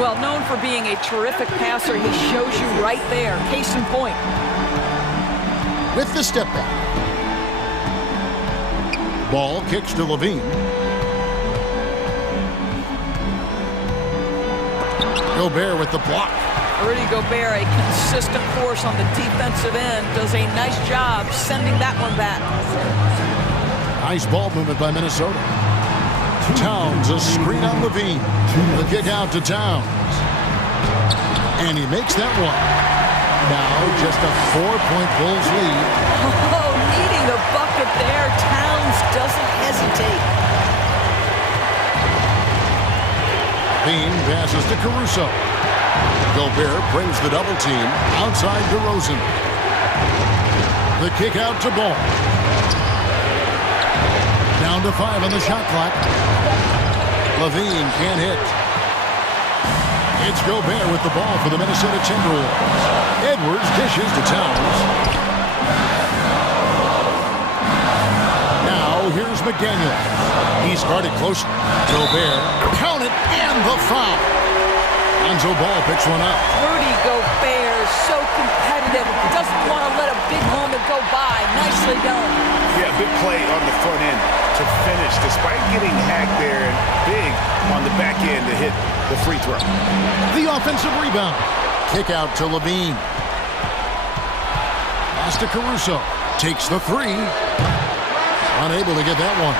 Well, known for being a terrific passer, he shows you right there. Case in point. With the step back. Ball kicks to Levine. Gobert with the block. Rudy Gobert, a consistent force on the defensive end, does a nice job sending that one back. Nice ball movement by Minnesota. Towns, a screen on Levine. The kick out to Towns. And he makes that one. Now just a 4-point Bulls lead. Oh, needing a bucket there. Towns doesn't hesitate. Bean passes to Caruso. Gobert brings the double team outside DeRozan. The kick out to Ball. Down to 5 on the shot clock. Levine can't hit. It's Gobert with the ball for the Minnesota Timberwolves. Edwards dishes to Towns. Now here's McDaniel. He's guarded close. Gobert, count it, and the foul. Lonzo Ball picks one up. Rudy Gobert, so competitive. Doesn't want to let a big moment go by. Nicely done. Yeah, big play on the front end to finish, despite getting hacked there, and big on the back end to hit the free throw. The offensive rebound. Kick out to Levine. Pass to Caruso. Takes the three. Unable to get that one.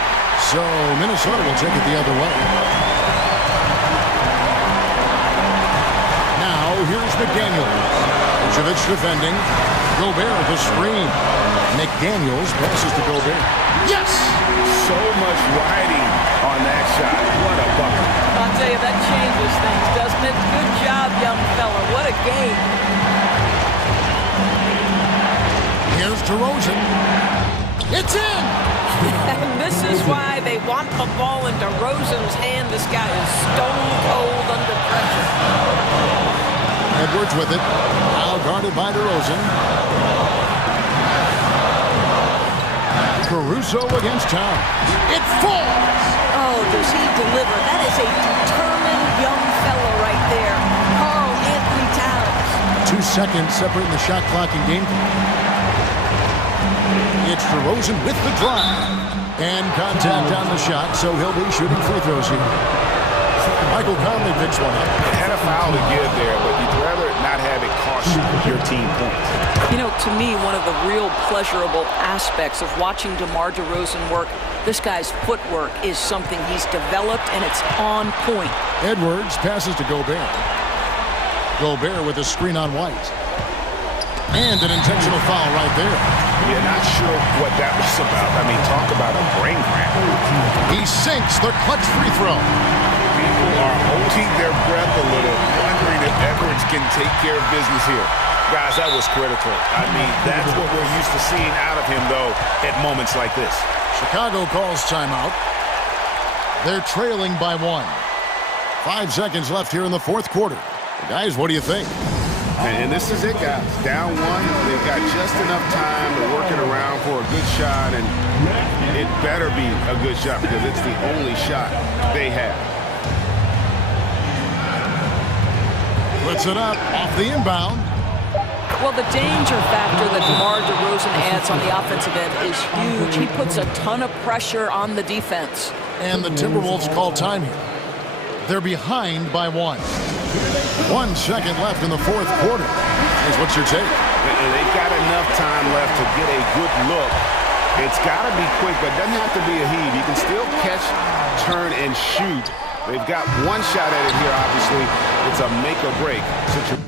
So Minnesota will take it the other way. Now here's McDaniels. Vucevic defending. Gobert with the screen. McDaniels passes to Gobert. Yes! So much riding on that shot. What a bucket. I'll tell you, that changes things, doesn't it? Good job, young fella. What a game. Here's DeRozan. It's in! And this is why they want the ball in DeRozan's hand. This guy is stone cold under pressure. Edwards with it. Now guarded by DeRozan. Caruso against Towns. It falls! Oh, does he deliver? That is a determined young fella right there. Karl Anthony Towns. 2 seconds separating the shot clock and game clock. It's DeRozan with the drive. And contact on the shot, so he'll be shooting free throws here. Michael Conley picks one up. Had a foul to give there, but you'd rather not have it cost your team points. You know, to me, one of the real pleasurable aspects of watching DeMar DeRozan work, this guy's footwork is something he's developed, and it's on point. Edwards passes to Gobert. Gobert with a screen on White. And an intentional foul right there. You're not sure what that was about. I mean, talk about a brain cramp. He sinks the clutch free throw. People are holding their breath a little, wondering if Edwards can take care of business here. Guys, that was critical. I mean, that's what we're used to seeing out of him, though, at moments like this. Chicago calls timeout. They're trailing by 1. 5 seconds left here in the fourth quarter. Guys, what do you think? And this is it, guys. Down 1. They've got just enough time to work it around for a good shot, and it better be a good shot because it's the only shot they have. Puts it up off the inbound. Well, the danger factor that DeMar DeRozan adds on the offensive end is huge. He puts a ton of pressure on the defense. And the Timberwolves call time here. They're behind by 1. 1 second left in the fourth quarter. Guys, what's your take? They've got enough time left to get a good look. It's got to be quick, but it doesn't have to be a heave. You can still catch, turn, and shoot. They've got 1 shot at it here, obviously. It's a make or break situation.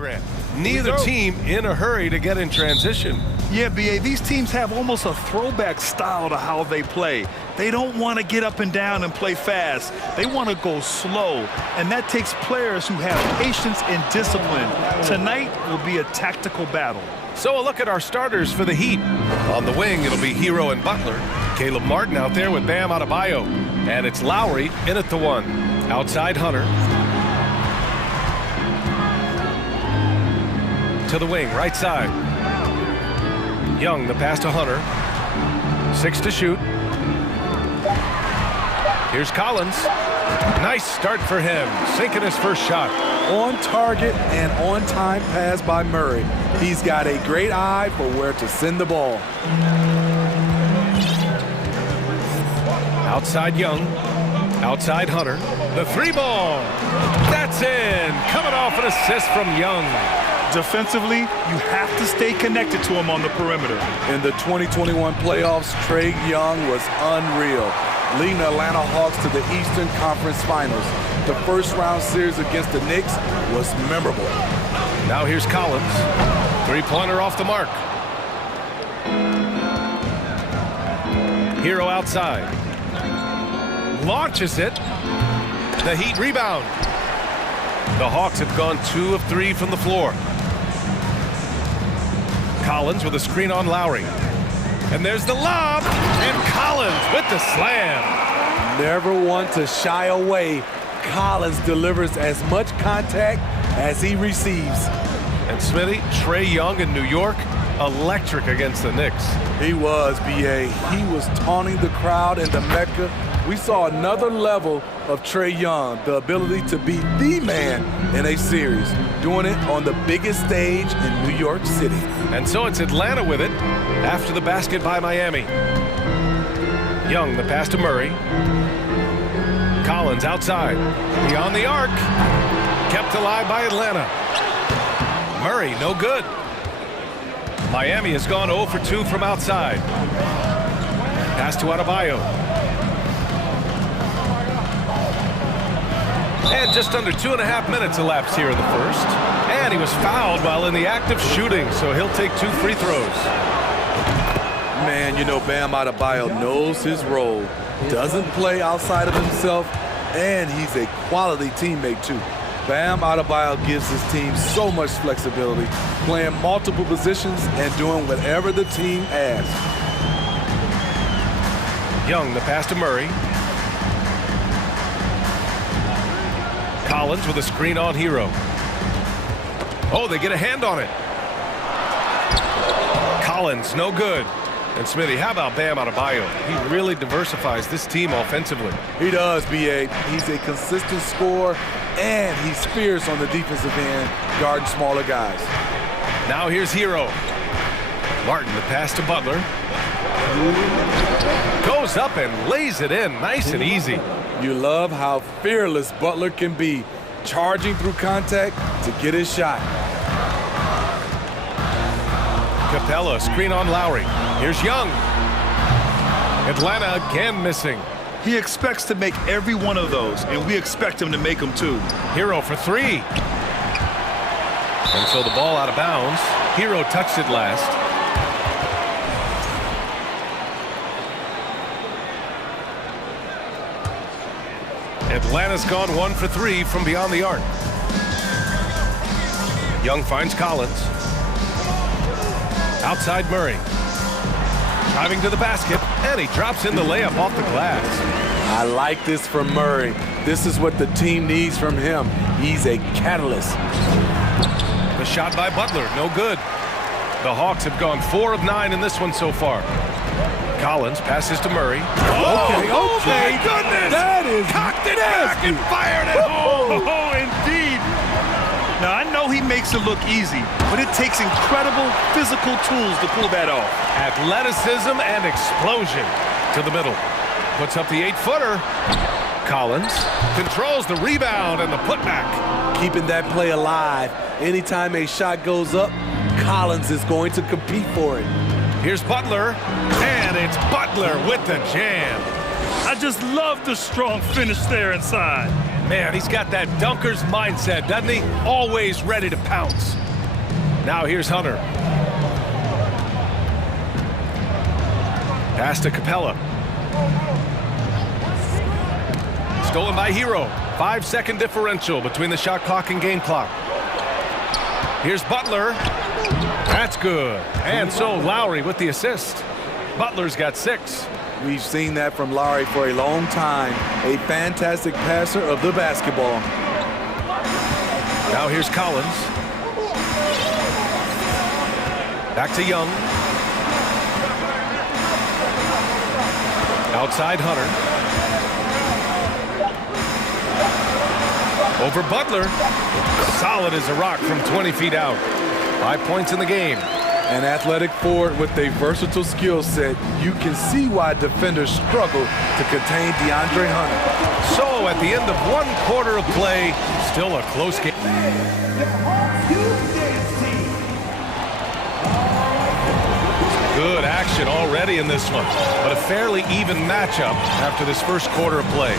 Grant. Neither team in a hurry to get in transition. Yeah, B.A., these teams have almost a throwback style to how they play. They don't want to get up and down and play fast. They want to go slow, and that takes players who have patience and discipline. Tonight will be a tactical battle. So a look at our starters for the Heat. On the wing, it'll be Hero and Butler. Caleb Martin out there with Bam Adebayo. And it's Lowry in at the 1. Outside Hunter. To the wing, right side. Young, the pass to Hunter. 6 to shoot. Here's Collins. Nice start for him, sinking his first shot. On target and on time pass by Murray. He's got a great eye for where to send the ball. Outside Young. Outside Hunter. The 3-ball. That's in. Coming off an assist from Young. Defensively, you have to stay connected to him on the perimeter. In the 2021 playoffs, Trae Young was unreal, leading the Atlanta Hawks to the Eastern Conference Finals. The first-round series against the Knicks was memorable. Now here's Collins. 3-pointer off the mark. Hero outside. Launches it. The Heat rebound. The Hawks have gone 2 of 3 from the floor. Collins with a screen on Lowry. And there's the lob. And Collins with the slam. Never one to shy away. Collins delivers as much contact as he receives. And Smitty, Trae Young in New York, electric against the Knicks. He was, B.A. He was taunting the crowd in the Mecca. We saw another level of Trae Young, the ability to be the man in a series, doing it on the biggest stage in New York City. And so it's Atlanta with it after the basket by Miami. Young, the pass to Murray. Collins outside, beyond the arc. Kept alive by Atlanta. Murray, no good. Miami has gone 0 for 2 from outside. Pass to Adebayo. And just under 2.5 minutes elapsed here in the first. And he was fouled while in the act of shooting, so he'll take 2 free throws. Man, you know, Bam Adebayo knows his role. Doesn't play outside of himself, and he's a quality teammate, too. Bam Adebayo gives his team so much flexibility, playing multiple positions and doing whatever the team asks. Young, the pass to Murray. Collins with a screen on Hero. Oh, they get a hand on it. Collins, no good. And Smitty, how about Bam Adebayo? He really diversifies this team offensively. He does, B.A. He's a consistent scorer, and he's fierce on the defensive end, guarding smaller guys. Now here's Hero. Martin, the pass to Butler. Goes up and lays it in, nice and easy. You love how fearless Butler can be, charging through contact to get his shot. Capella, screen on Lowry. Here's Young. Atlanta again missing. He expects to make every one of those, and we expect him to make them too. Hero for 3. And so the ball out of bounds. Hero touched it last. Atlanta's gone 1 for 3 from beyond the arc. Young finds Collins. Outside Murray. Driving to the basket, and he drops in the layup off the glass. I like this from Murray. This is what the team needs from him. He's a catalyst. The shot by Butler, no good. The Hawks have gone 4 of 9 in this one so far. Collins passes to Murray. Okay. My goodness! That is cocked it back and fired it home. Oh, indeed. Now, I know he makes it look easy, but it takes incredible physical tools to pull that off. Athleticism and explosion to the middle. Puts up the 8-footer. Collins controls the rebound and the putback. Keeping that play alive. Anytime a shot goes up, Collins is going to compete for it. Here's Butler, and it's Butler with the jam. I just love the strong finish there inside. Man, he's got that dunker's mindset, doesn't he? Always ready to pounce. Now here's Hunter. Pass to Capella. Stolen by Hero. 5-second differential between the shot clock and game clock. Here's Butler. That's good. And so Lowry with the assist. Butler's got 6. We've seen that from Lowry for a long time. A fantastic passer of the basketball. Now here's Collins. Back to Young. Outside Hunter. Over Butler. Solid as a rock from 20 feet out. 5 points in the game. An athletic forward with a versatile skill set. You can see why defenders struggle to contain DeAndre Hunter. So at the end of 1 quarter of play, still a close game. Good action already in this one, but a fairly even matchup after this first quarter of play.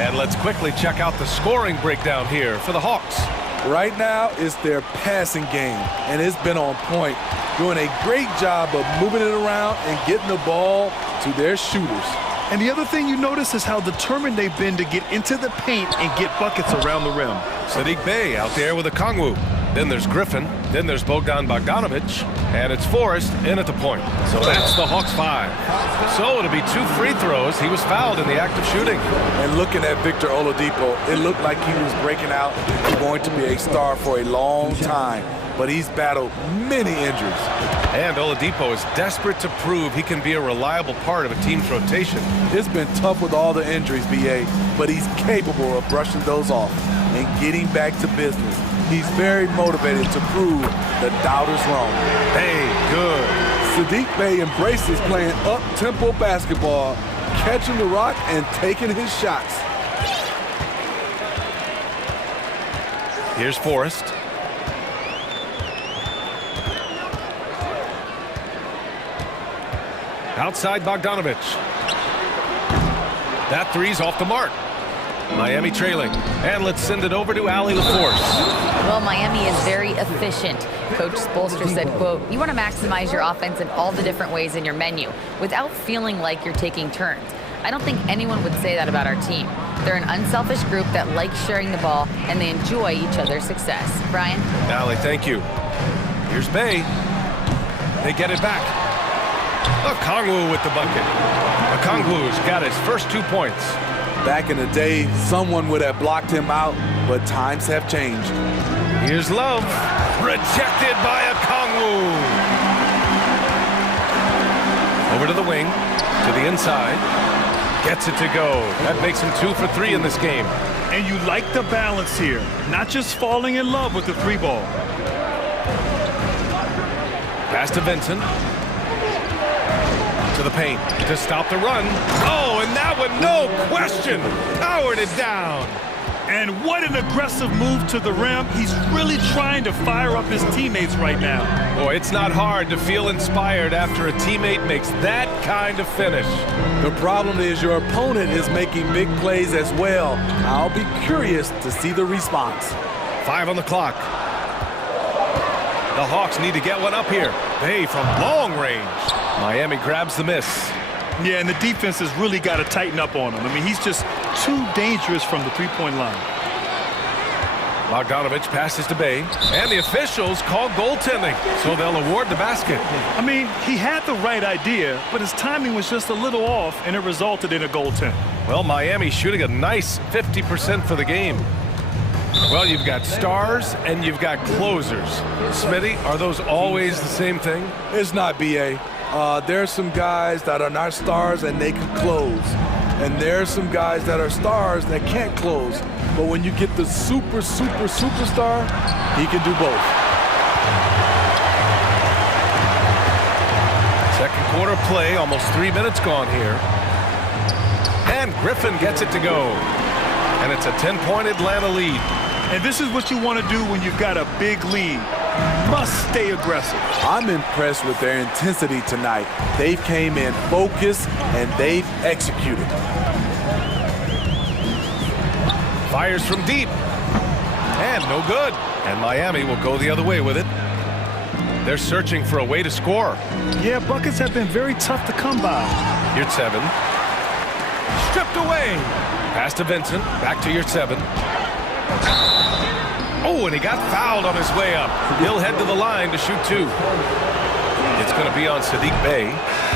And let's quickly check out the scoring breakdown here for the Hawks. Right now, it's their passing game, and it's been on point, doing a great job of moving it around and getting the ball to their shooters. And the other thing you notice is how determined they've been to get into the paint and get buckets around the rim. Sadiq Bey out there with a Kongwu. Then there's Griffin. Then there's Bogdan Bogdanovic. And it's Forrest in at the point. So that's the Hawks 5. So it'll be 2 free throws. He was fouled in the act of shooting. And looking at Victor Oladipo, it looked like he was breaking out and going to be a star for a long time. But he's battled many injuries. And Oladipo is desperate to prove he can be a reliable part of a team's rotation. It's been tough with all the injuries, BA, but he's capable of brushing those off and getting back to business. He's very motivated to prove the doubters wrong. Hey, good. Sadiq Bey embraces playing up-tempo basketball, catching the rock and taking his shots. Here's Forrest. Outside Bogdanovic. That three's off the mark. Miami trailing. And let's send it over to Allie LaForce. Well, Miami is very efficient. Coach Spoelstra said, quote, "You want to maximize your offense in all the different ways in your menu without feeling like you're taking turns." I don't think anyone would say that about our team. They're an unselfish group that likes sharing the ball, and they enjoy each other's success. Brian? Allie, thank you. Here's Bey. They get it back. Okongwu with the bucket. Okongwu's got his first 2 points. Back in the day, someone would have blocked him out, but times have changed. Here's Love. Rejected by Okongwu. Over to the wing, to the inside. Gets it to go. That makes him 2 for 3 in this game. And you like the balance here, not just falling in love with the 3 ball. Pass to Vincent. To the paint to stop the run. Oh, and that one, no question, powered it down. And what an aggressive move to the rim. He's really trying to fire up his teammates right now. Boy, it's not hard to feel inspired after a teammate makes that kind of finish. The problem is your opponent is making big plays as well. I'll be curious to see the response. 5 on the clock. The Hawks need to get one up here. Bey from long range. Miami grabs the miss. Yeah, and the defense has really got to tighten up on him. I mean, he's just too dangerous from the 3-point line. Bogdanovic passes to Bey, and the officials call goaltending, so they'll award the basket. I mean, he had the right idea, but his timing was just a little off, and it resulted in a goaltend. Well, Miami shooting a nice 50% for the game. Well, you've got stars and you've got closers. Smitty, are those always the same thing? It's not, BA. There's some guys that are not stars and they can close. And there's some guys that are stars that can't close. But when you get the superstar, he can do both. Second quarter play, almost 3 minutes gone here. And Griffin gets it to go. And it's a 10-point Atlanta lead. And this is what you want to do when you've got a big lead. Must stay aggressive. I'm impressed with their intensity tonight. They've came in focused and they've executed. Fires from deep. And no good. And Miami will go the other way with it. They're searching for a way to score. Yeah, buckets have been very tough to come by. Yurt 7. Stripped away. Pass to Vincent. Back to Yurt 7. Oh, and he got fouled on his way up. He'll head to the line to shoot 2. It's going to be on Sadiq Bey.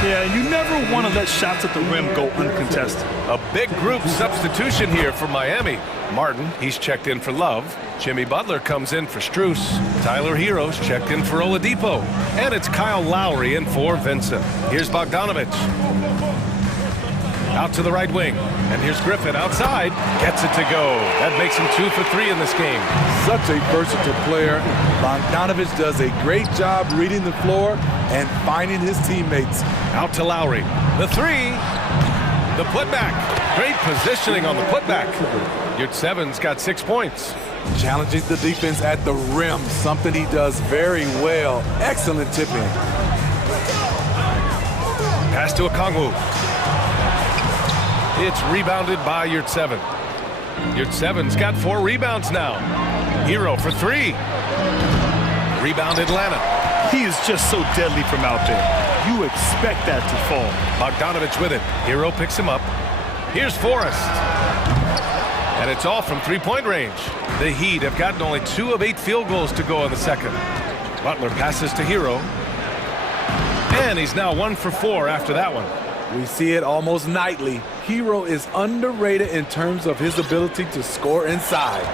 Yeah, you never want to let shots at the rim go uncontested. A big group substitution here for Miami. Martin, he's checked in for Love. Jimmy Butler comes in for Strus. Tyler Hero's checked in for Oladipo. And it's Kyle Lowry in for Vincent. Here's Bogdanovich. Out to the right wing. And here's Griffin outside. Gets it to go. That makes him 2 for 3 in this game. Such a versatile player. Bogdanovich does a great job reading the floor and finding his teammates. Out to Lowry. The 3. The putback. Great positioning on the putback. Yurt 7's got 6 points. Challenging the defense at the rim, something he does very well. Excellent tipping. Pass to Okongwu. It's rebounded by Yurt 7. Yurt 7's got 4 rebounds now. Hero for 3. Rebound Atlanta. He is just so deadly from out there. You expect that to fall. Bogdanovich with it. Hero picks him up. Here's Forrest. And it's all from three-point range. The Heat have gotten only 2 of 8 field goals to go in the second. Butler passes to Hero. And he's now 1 for 4 after that one. We see it almost nightly. Hero is underrated in terms of his ability to score inside.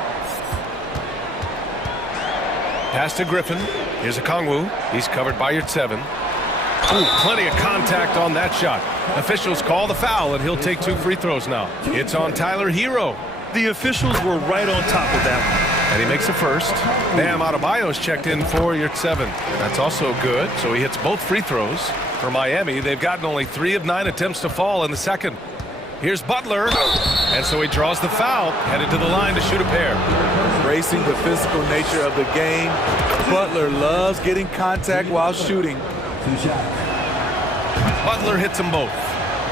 Pass to Griffin. Here's Okongwu. He's covered by Yurt 7. Ooh, plenty of contact on that shot. Officials call the foul, and he'll take 2 free throws now. It's on Tyler Hero. The officials were right on top of that one. And he makes the first. Bam Adebayo's checked in for Yurt 7. That's also good, so he hits both free throws. For Miami, they've gotten only 3 of 9 attempts to fall in the second. Here's Butler, and so he draws the foul, headed to the line to shoot a pair. Racing the physical nature of the game, Butler loves getting contact while shooting. Butler hits them both.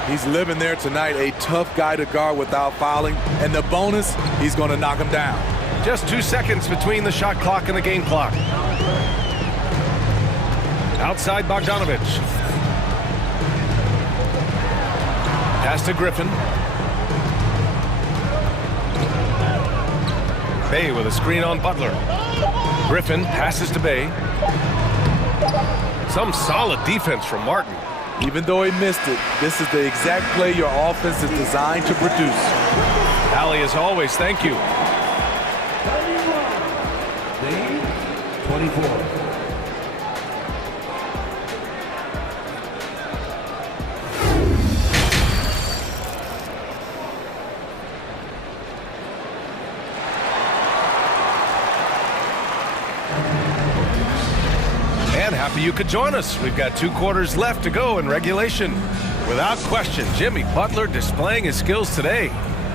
He's living there tonight, a tough guy to guard without fouling, and the bonus, he's going to knock him down. Just 2 seconds between the shot clock and the game clock. Outside Bogdanovich. Pass to Griffin. Bey with a screen on Butler. Griffin passes to Bey. Some solid defense from Martin. Even though he missed it, this is the exact play your offense is designed to produce. Allie, as always, thank you. 24. Happy you could join us. We've got 2 quarters left to go in regulation. Without question, Jimmy Butler displaying his skills today.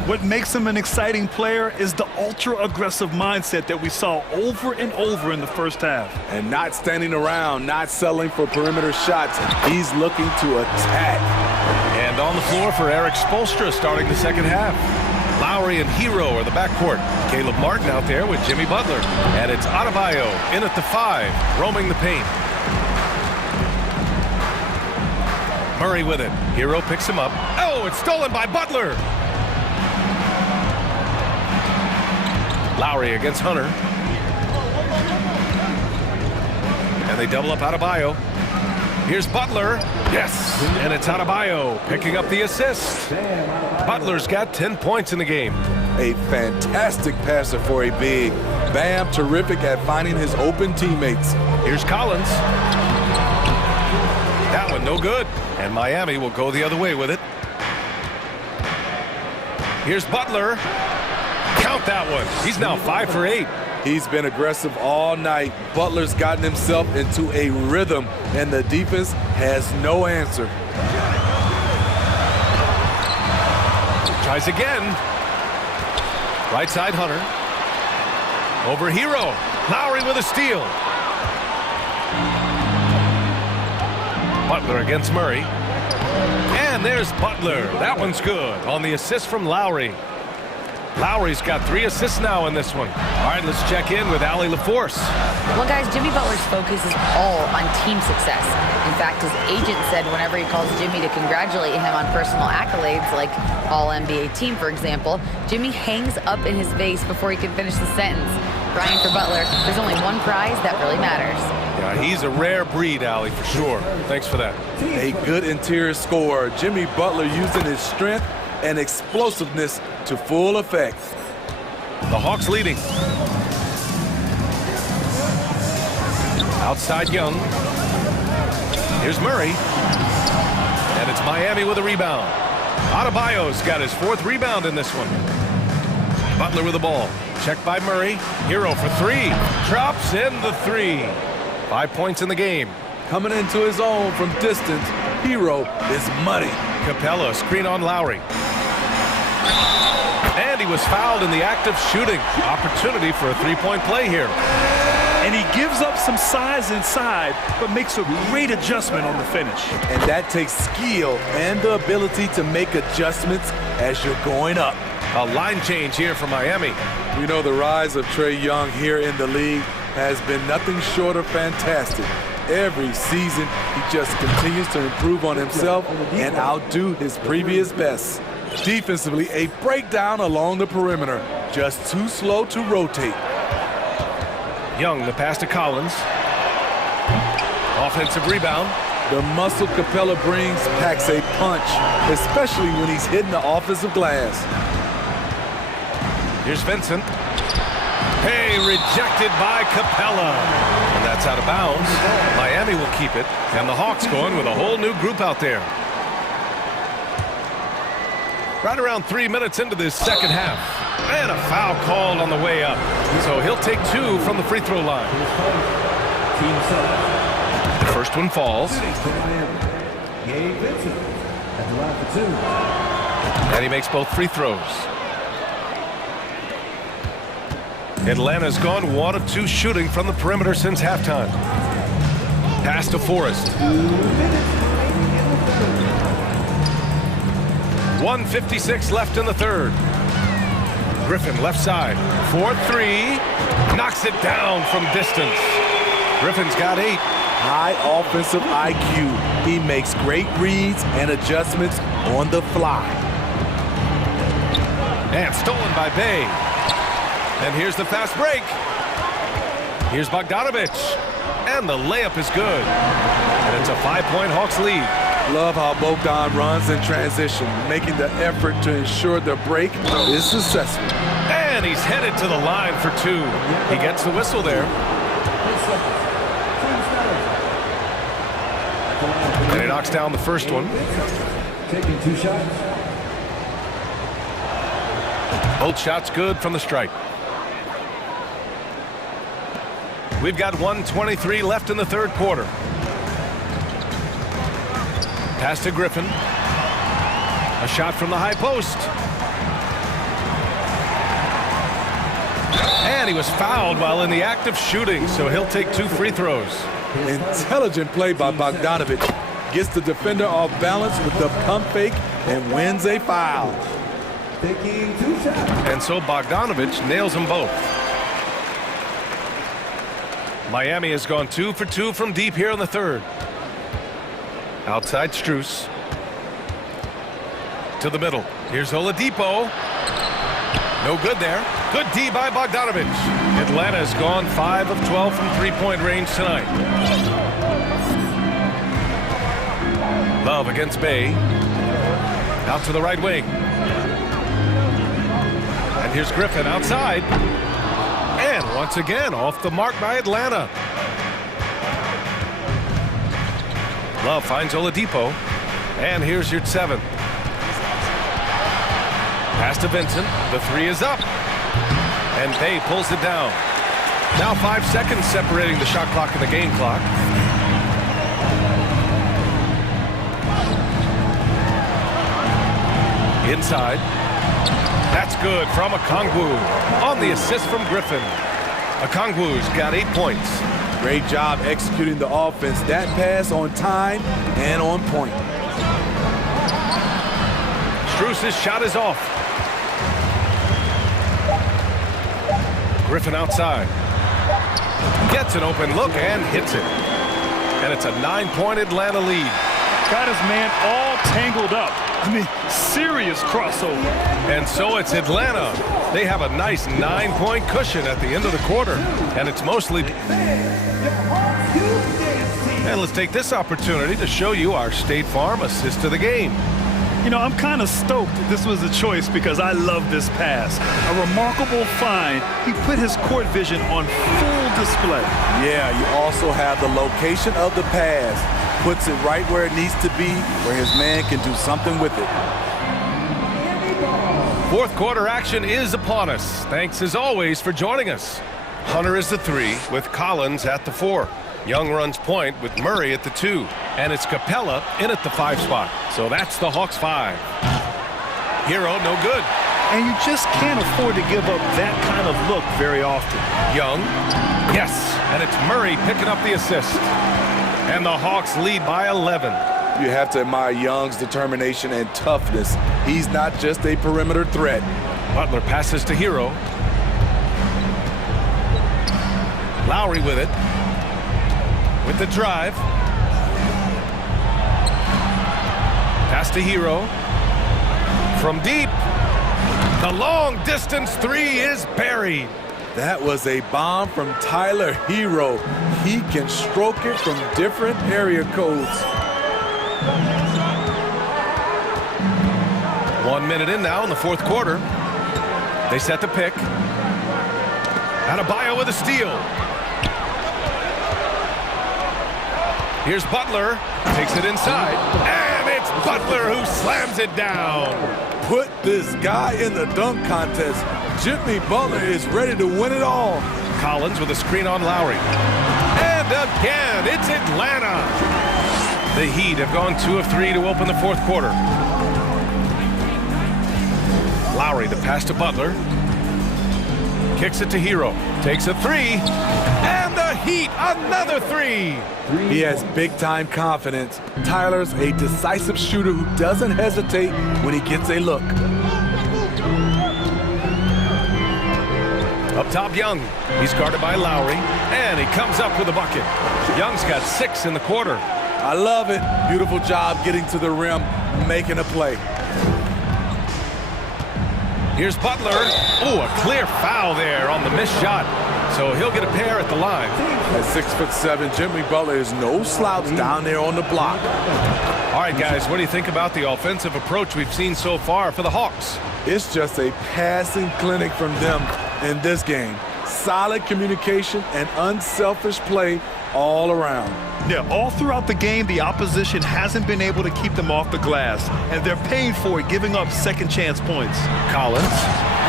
What makes him an exciting player is the ultra-aggressive mindset that we saw over and over in the first half. And not standing around, not settling for perimeter shots. He's looking to attack. And on the floor for Eric Spoelstra starting the second half. Lowry and Hero are the backcourt. Caleb Martin out there with Jimmy Butler. And it's Adebayo in at the 5, roaming the paint. Murray with it. Hero picks him up. Oh, it's stolen by Butler. Lowry against Hunter. And they double up Adebayo. Here's Butler. Yes. And it's Adebayo picking up the assist. Butler's got 10 points in the game. A fantastic passer for a big. Bam, terrific at finding his open teammates. Here's Collins. That one no good. And Miami will go the other way with it. Here's Butler. Count that one. He's now 5 for 8. He's been aggressive all night. Butler's gotten himself into a rhythm, and the defense has no answer. Tries again. Right side Hunter. Over Hero. Lowry with a steal. Butler against Murray. And there's Butler. That one's good on the assist from Lowry. Lowry's got 3 assists now in this one. All right, let's check in with Allie LaForce. Well, guys, Jimmy Butler's focus is all on team success. In fact, his agent said whenever he calls Jimmy to congratulate him on personal accolades, like All-NBA team, for example, Jimmy hangs up in his vase before he can finish the sentence. Brian, for Butler, there's only one prize that really matters. Yeah, he's a rare breed, Allie, for sure. Thanks for that. A good interior scorer. Jimmy Butler using his strength and explosiveness to full effect. The Hawks leading. Outside Young. Here's Murray. And it's Miami with a rebound. Adebayo's got his 4th rebound in this one. Butler with the ball. Checked by Murray. Hero for 3. Drops in the 3. 5 points in the game. Coming into his own from distance, Hero is money. Capella, screen on Lowry. And he was fouled in the act of shooting. Opportunity for a 3-point play here. And he gives up some size inside, but makes a great adjustment on the finish. And that takes skill and the ability to make adjustments as you're going up. A line change here for Miami. You know, the rise of Trae Young here in the league has been nothing short of fantastic. Every season, he just continues to improve on himself and outdo his previous best. Defensively, a breakdown along the perimeter. Just too slow to rotate. Young, the pass to Collins. Offensive rebound. The muscle Capella brings packs a punch, especially when he's hitting the offensive glass. Here's Vincent. Hey, rejected by Capella. And that's out of bounds. Miami will keep it. And the Hawks going with a whole new group out there. Right around 3 minutes into this second half. And a foul called on the way up. So he'll take 2 from the free throw line. The first one falls. And he makes both free throws. Atlanta's gone 1 of 2 shooting from the perimeter since halftime. Pass to Forrest. 1:56 left in the third. Griffin left side. 4-3. Knocks it down from distance. Griffin's got 8. High offensive IQ. He makes great reads and adjustments on the fly. And stolen by Bay. And here's the fast break. Here's Bogdanovich. And the layup is good. And it's a 5-point Hawks lead. Love how Bogdan runs in transition, making the effort to ensure the break is successful. And he's headed to the line for 2. He gets the whistle there. And he knocks down the first one. Taking 2 shots. Both shots good from the stripe. We've got 1:23 left in the third quarter. Pass to Griffin. A shot from the high post. And he was fouled while in the act of shooting, so he'll take 2 free throws. Intelligent play by Bogdanovich. Gets the defender off balance with the pump fake and wins a foul. Taking 2 shots. And so Bogdanovich nails them both. Miami has gone 2 for 2 from deep here in the third. Outside Strus. To the middle. Here's Oladipo. No good there. Good D by Bogdanovich. Atlanta's gone 5 of 12 from 3-point range tonight. Love against Bay. Out to the right wing. And here's Griffin outside. And once again, off the mark by Atlanta. Love finds Oladipo. And here's your 7. Pass to Vincent. The 3 is up. And Bay pulls it down. Now 5 seconds separating the shot clock and the game clock. Inside. That's good from Okongwu on the assist from Griffin. Okongwu's got 8 points. Great job executing the offense. That pass on time and on point. Strus' shot is off. Griffin outside. Gets an open look and hits it. And it's a 9-point Atlanta lead. Got his man all tangled up. I mean, serious crossover. And so it's Atlanta. They have a nice 9-point cushion at the end of the quarter. And it's mostly... And let's take this opportunity to show you our State Farm assist to the game. You know, I'm kind of stoked this was a choice because I love this pass. A remarkable find. He put his court vision on full display. Yeah, you also have the location of the pass. Puts it right where it needs to be, where his man can do something with it. Fourth quarter action is upon us. Thanks as always for joining us. Hunter is the 3 with Collins at the 4. Young runs point with Murray at the 2. And it's Capella in at the 5 spot. So that's the Hawks 5. Hero, no good. And you just can't afford to give up that kind of look very often. Young, yes. And it's Murray picking up the assist. And the Hawks lead by 11. You have to admire Young's determination and toughness. He's not just a perimeter threat. Butler passes to Hero. Lowry with it. With the drive. Pass to Hero. From deep. The long distance 3 is buried. That was a bomb from Tyler Hero. He can stroke it from different area codes. 1 minute in now in the fourth quarter. They set the pick. Adebayo with a steal. Here's Butler. Takes it inside. And it's Butler who slams it down. Put this guy in the dunk contest. Jimmy Butler is ready to win it all. Collins with a screen on Lowry. And again, it's Atlanta. The Heat have gone 2 of 3 to open the fourth quarter. Lowry, the pass to Butler. Kicks it to Hero. Takes a 3. And the Heat, another 3. He has big-time confidence. Tyler's a decisive shooter who doesn't hesitate when he gets a look. Up top, Young. He's guarded by Lowry. And he comes up with a bucket. Young's got 6 in the quarter. I love it. Beautiful job getting to the rim, making a play. Here's Butler. Oh, a clear foul there on the missed shot. So he'll get a pair at the line. At 6'7", Jimmy Butler is no slouch down there on the block. All right, guys, what do you think about the offensive approach we've seen so far for the Hawks? It's just a passing clinic from them in this game. Solid communication and unselfish play all around. Yeah, all throughout the game, the opposition hasn't been able to keep them off the glass, and they're paying for it, giving up second chance points. Collins.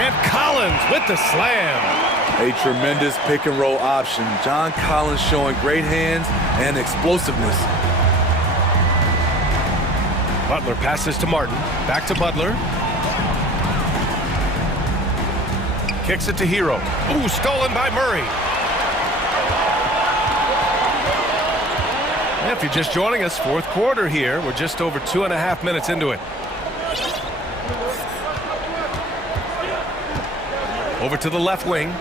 And Collins with the slam. A tremendous pick and roll option. John Collins showing great hands and explosiveness. Butler passes to Martin. Back to Butler. Kicks it to Hero. Ooh, stolen by Murray. And if you're just joining us, fourth quarter here. We're just over 2.5 minutes into it. Over to the left wing.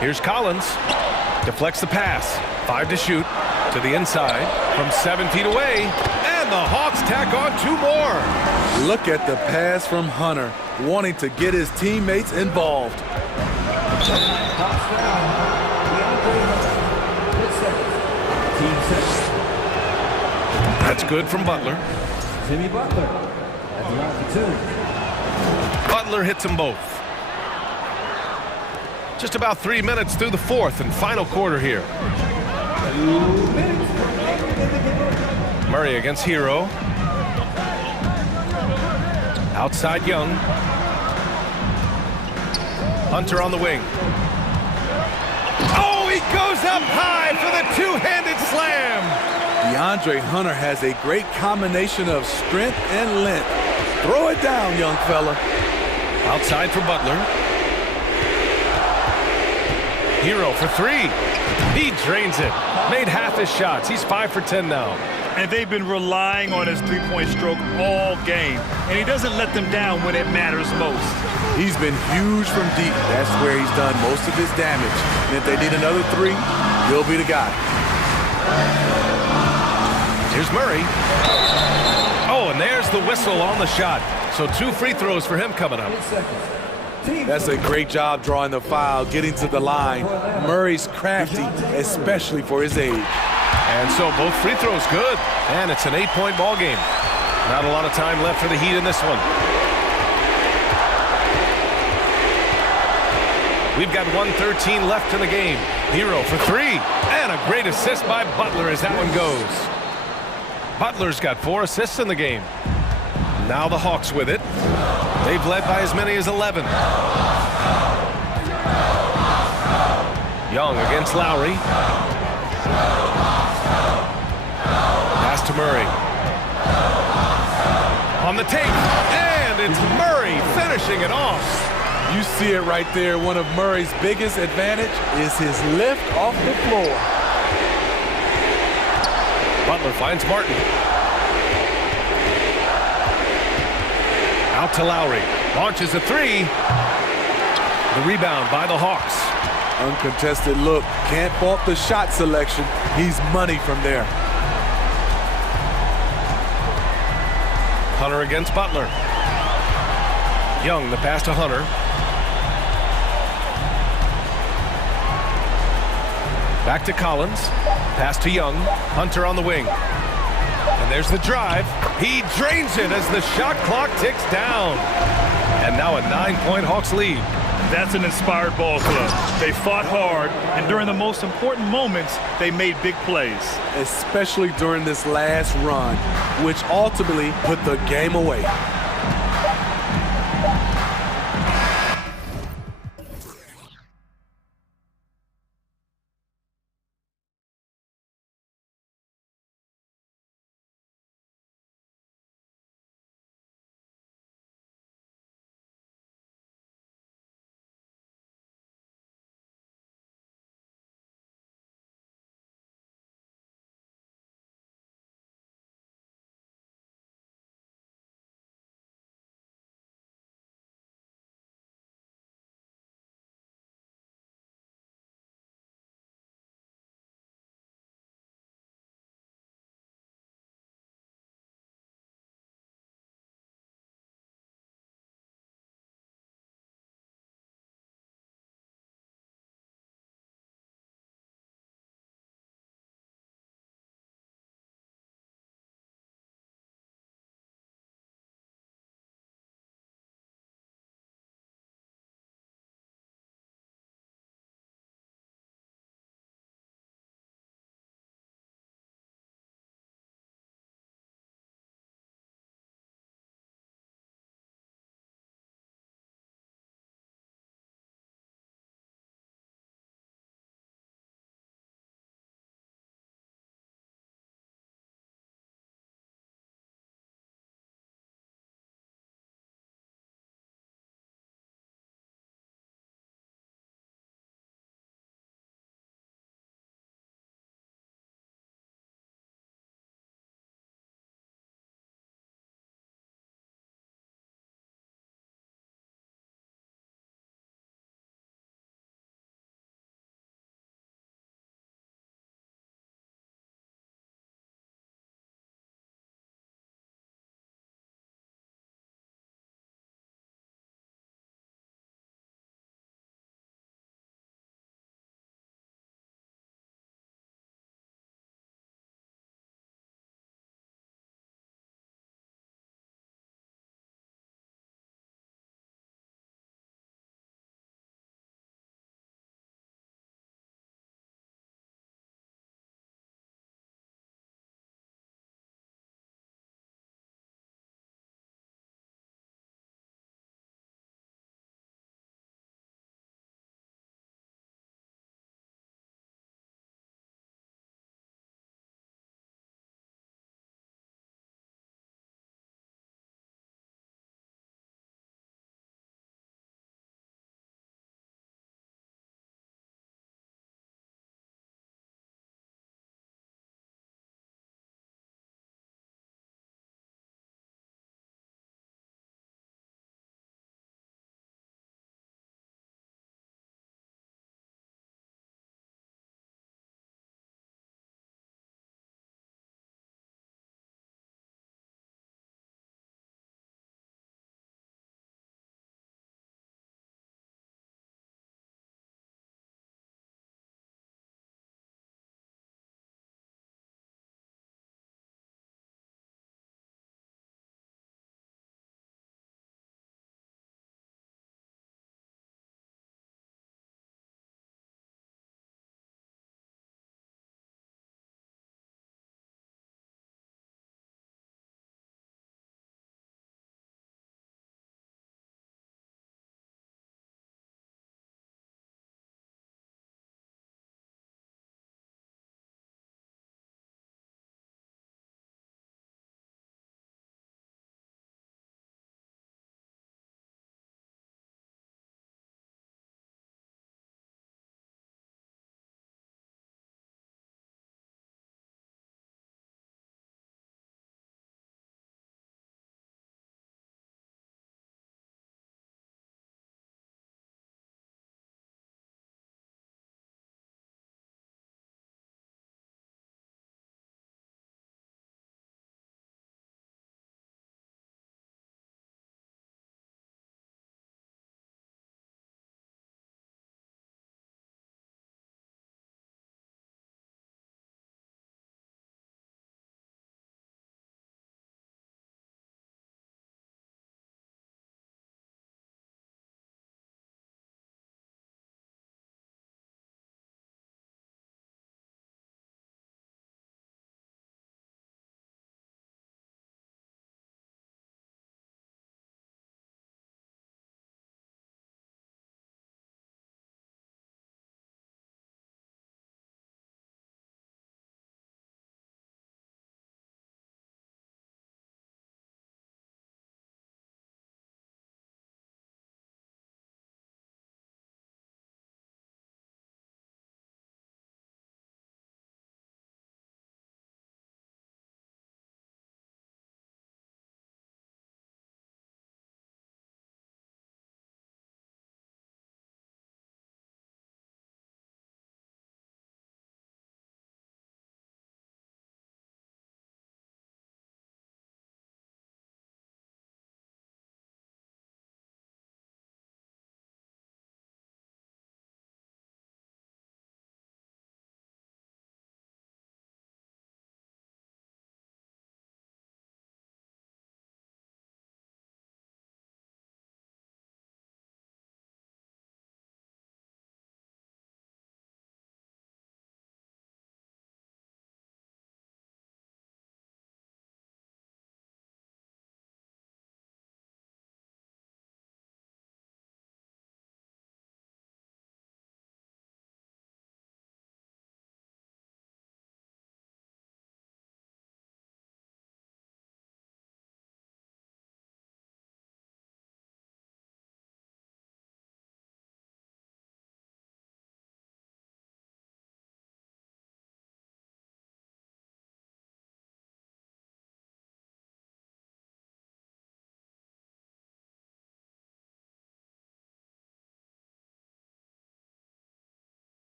Here's Collins. Deflects the pass. 5 to shoot. To the inside. From 7 feet away. And the Hawks tack on 2 more. Look at the pass from Hunter, wanting to get his teammates involved. That's good from Butler. Jimmy Butler. Butler hits them both. Just about 3 minutes through the fourth and final quarter here. Murray against Hero. Outside Young. Hunter on the wing. Oh, he goes up high for the two-handed slam. DeAndre Hunter has a great combination of strength and length. Throw it down, young fella. Outside for Butler. Hero for 3. He drains it. Made half his shots. He's 5 for 10 now. And they've been relying on his three-point stroke all game. And he doesn't let them down when it matters most. He's been huge from deep. That's where he's done most of his damage. And if they need another three, he'll be the guy. Here's Murray. Oh, and there's the whistle on the shot. So 2 free throws for him coming up. That's a great job drawing the foul, getting to the line. Murray's crafty, especially for his age. And so both free throws good. And it's an 8-point ball game. Not a lot of time left for the Heat in this one. We've got 1:13 left in the game. Hero for 3. And a great assist by Butler as that one goes. Butler's got 4 assists in the game. Now the Hawks with it. They've led by as many as 11. Young against Lowry. Pass to Murray. On the take. And it's Murray finishing it off. You see it right there. One of Murray's biggest advantage is his lift off the floor. Butler finds Martin. Out to Lowry. Launches a 3. The rebound by the Hawks. Uncontested look. Can't fault the shot selection. He's money from there. Hunter against Butler. Young, the pass to Hunter. Back to Collins. Pass to Young. Hunter on the wing. And there's the drive. He drains it as the shot clock ticks down. And now a 9-point Hawks lead. That's an inspired ball club. They fought hard, and during the most important moments, they made big plays. Especially during this last run, which ultimately put the game away.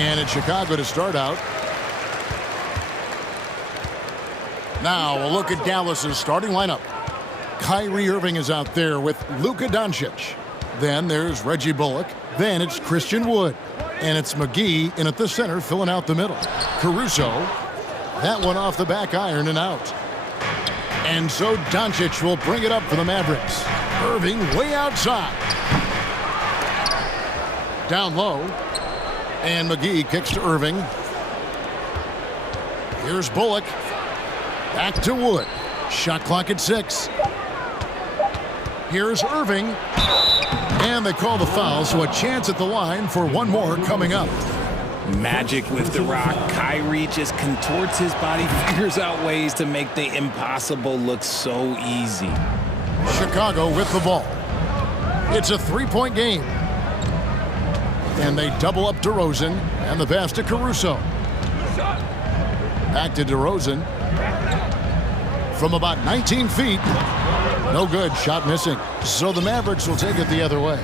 And it's Chicago to start out. Now a look at Dallas's starting lineup. Kyrie Irving is out there with Luka Doncic. Then there's Reggie Bullock. Then it's Christian Wood. And it's McGee in at the center filling out the middle. Caruso. That one off the back iron and out. And so Doncic will bring it up for the Mavericks. Irving way outside. Down low. And McGee kicks to Irving. Here's Bullock. Back to Wood. Shot clock at 6. Here's Irving. And they call the foul, so a chance at the line for one more coming up. Magic with the rock. Kyrie just contorts his body, figures out ways to make the impossible look so easy. Chicago with the ball. It's a three-point game. And they double up DeRozan, and the pass to Caruso. Back to DeRozan. From about 19 feet. No good, shot missing. So the Mavericks will take it the other way.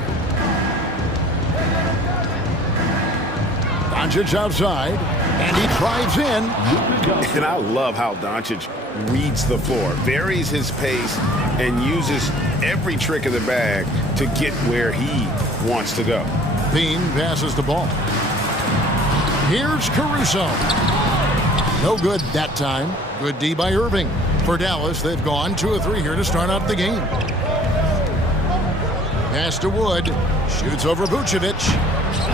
Doncic outside, and he drives in. And I love how Doncic reads the floor, varies his pace, and uses every trick of the bag to get where he wants to go. Bean passes the ball. Here's Caruso. No good that time. Good D by Irving. For Dallas, they've gone 2 of 3 here to start out the game. Pass to Wood. Shoots over Vucevic.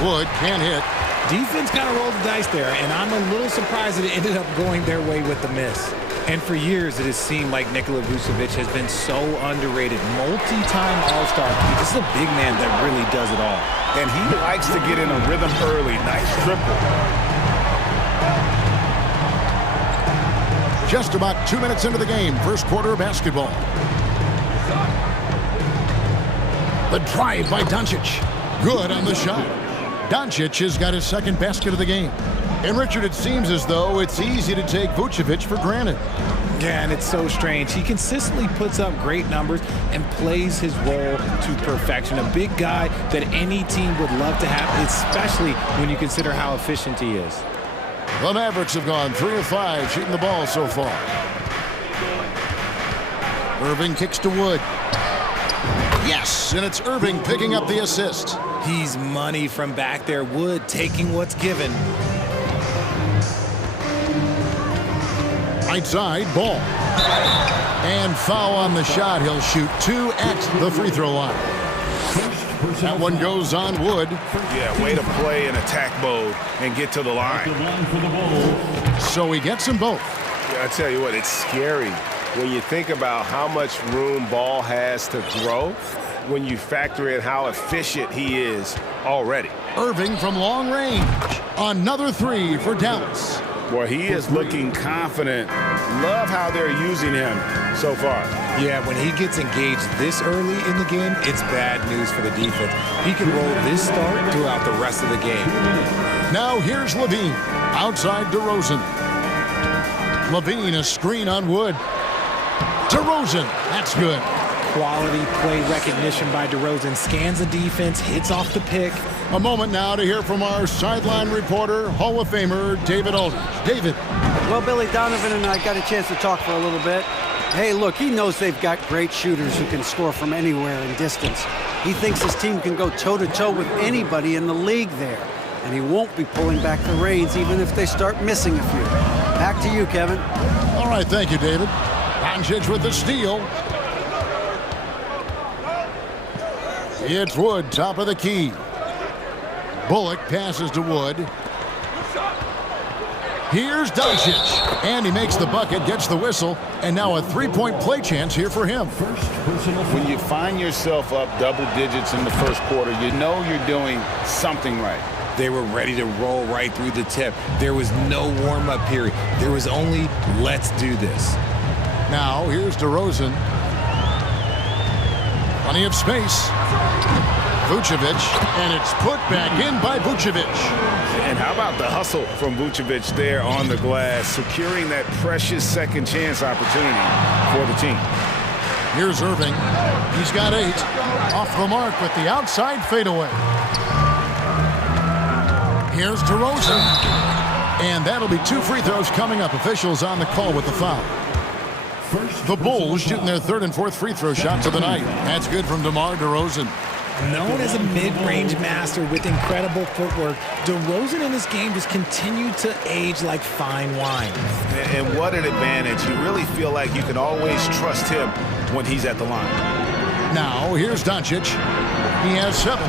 Wood can't hit. Defense kind of rolled the dice there, and I'm a little surprised that it ended up going their way with the miss. And for years, it has seemed like Nikola Vucevic has been so underrated. Multi-time All-Star. This is a big man that really does it all. And he likes to get in a rhythm early. Nice triple. Just about 2 minutes into the game, first quarter of basketball. The drive by Doncic. Good on the shot. Doncic has got his second basket of the game. And Richard, it seems as though it's easy to take Vucevic for granted. Yeah, and it's so strange. He consistently puts up great numbers and plays his role to perfection. A big guy that any team would love to have, especially when you consider how efficient he is. The Mavericks have gone 3 of 5 shooting the ball so far. Irving kicks to Wood. Yes, and it's Irving picking up the assist. He's money from back there. Wood taking what's given. Right side, ball. And foul on the shot. He'll shoot 2 at the free throw line. That one goes on Wood. Yeah, way to play in attack mode and get to the line. So he gets them both. Yeah, I tell you what, it's scary when you think about how much room Ball has to grow when you factor in how efficient he is already. Irving from long range. Another 3 for Dallas. Boy, he is looking confident. Love how they're using him so far. Yeah, when he gets engaged this early in the game, it's bad news for the defense. He can roll this start throughout the rest of the game. Now here's Levine. Outside DeRozan. Levine, a screen on Wood. DeRozan, that's good. Quality play recognition by DeRozan. Scans the defense, hits off the pick. A moment now to hear from our sideline reporter, Hall of Famer David Aldridge. David. Well, Billy, Donovan and I got a chance to talk for a little bit. Hey, look, he knows they've got great shooters who can score from anywhere in distance. He thinks his team can go toe-to-toe with anybody in the league there. And he won't be pulling back the reins even if they start missing a few. Back to you, Kevin. All right, thank you, David. Doncic with the steal. It's Wood, top of the key. Bullock passes to Wood. Here's Doncic. And he makes the bucket, gets the whistle, and now a three-point play chance here for him. When you find yourself up double digits in the first quarter, you know you're doing something right. They were ready to roll right through the tip. There was no warm-up period. There was only, let's do this. Now, here's DeRozan. Plenty of space. Vucevic, and it's put back in by Vucevic. And how about the hustle from Vucevic there on the glass, securing that precious second chance opportunity for the team. Here's Irving. He's got 8. Off the mark with the outside fadeaway. Here's DeRozan. And that'll be 2 free throws coming up. Officials on the call with the foul. The Bulls shooting their 3rd and 4th free throw shots of the night. That's good from DeMar DeRozan. Known as a mid-range master with incredible footwork, DeRozan in this game just continued to age like fine wine. And what an advantage. You really feel like you can always trust him when he's at the line. Now, here's Doncic. He has 7.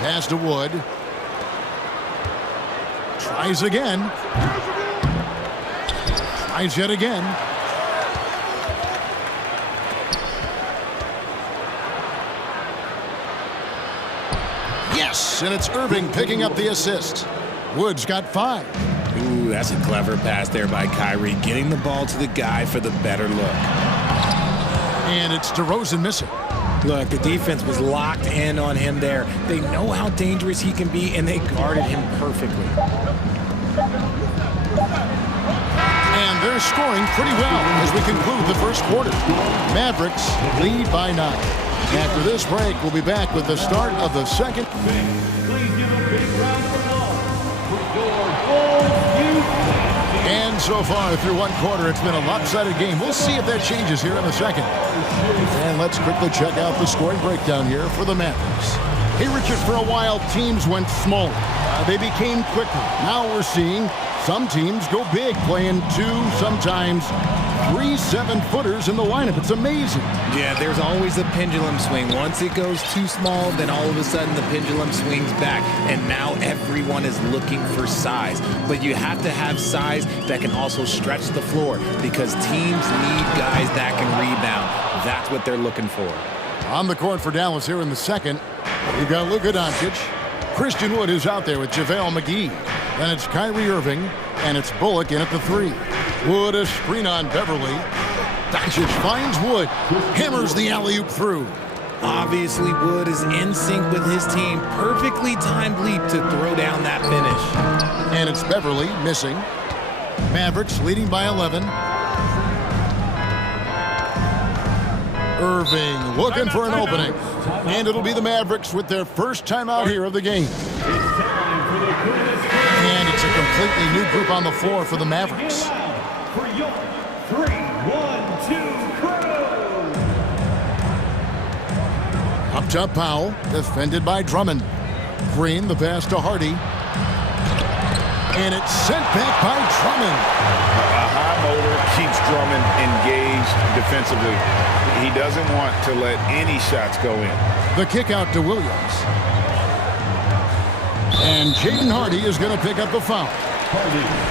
Pass to Wood. Tries again. Tries yet again. Yes, and it's Irving picking up the assist. Wood's got 5. Ooh, that's a clever pass there by Kyrie, getting the ball to the guy for the better look. And it's DeRozan missing. Look, the defense was locked in on him there. They know how dangerous he can be, and they guarded him perfectly. And they're scoring pretty well as we conclude the first quarter. Mavericks lead by 9. After this break, we'll be back with the start of the second. And so far through one quarter, it's been a lopsided game. We'll see if that changes here in the second. And let's quickly check out the scoring breakdown here for the Mavericks. Hey, Richard, for a while, teams went smaller. They became quicker. Now we're seeing some teams go big, playing 2, sometimes 3 7-footers in the lineup. It's amazing. Yeah, there's always a pendulum swing. Once it goes too small, then all of a sudden the pendulum swings back, and now everyone is looking for size. But you have to have size that can also stretch the floor, because teams need guys that can rebound. That's what they're looking for. On the court for Dallas here in the second, you've got Luka Doncic. Christian Wood is out there with JaVale McGee. Then it's Kyrie Irving, and it's Bullock in at the 3. Wood a screen on Beverly. Doncic finds Wood, hammers the alley-oop through. Obviously, Wood is in sync with his team. Perfectly timed leap to throw down that finish. And it's Beverly missing. Mavericks leading by 11. Irving looking for an opening. And it'll be the Mavericks with their first timeout here of the game. And it's a completely new group on the floor for the Mavericks. For your 3-1-2 crew. Up top, Powell, defended by Drummond. Green, the pass to Hardy. And it's sent back by Drummond. A high motor keeps Drummond engaged defensively. He doesn't want to let any shots go in. The kick out to Williams. And Jaden Hardy is going to pick up the foul.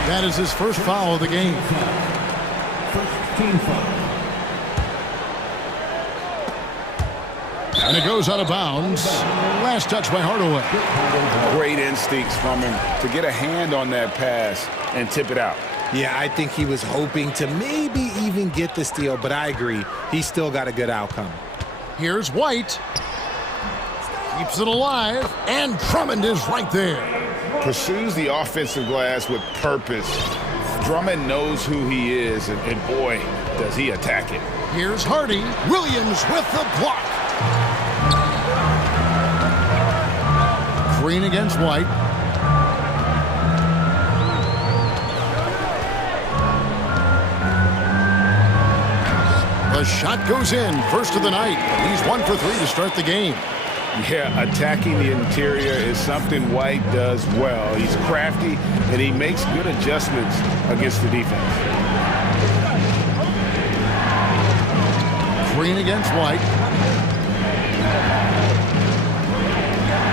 That is his first foul of the game. First team foul. And it goes out of bounds. Last touch by Hardaway. Great instincts from him to get a hand on that pass and tip it out. Yeah, I think he was hoping to maybe even get the steal, but I agree. He still got a good outcome. Here's White. Keeps it alive, and Drummond is right there. Pursues the offensive glass with purpose. Drummond knows who he is, and boy, does he attack it. Here's Hardy. Williams with the block. Green against White. The shot goes in. First of the night. He's 1 for 3 to start the game. Yeah, attacking the interior is something White does well. He's crafty, and he makes good adjustments against the defense. Green against White.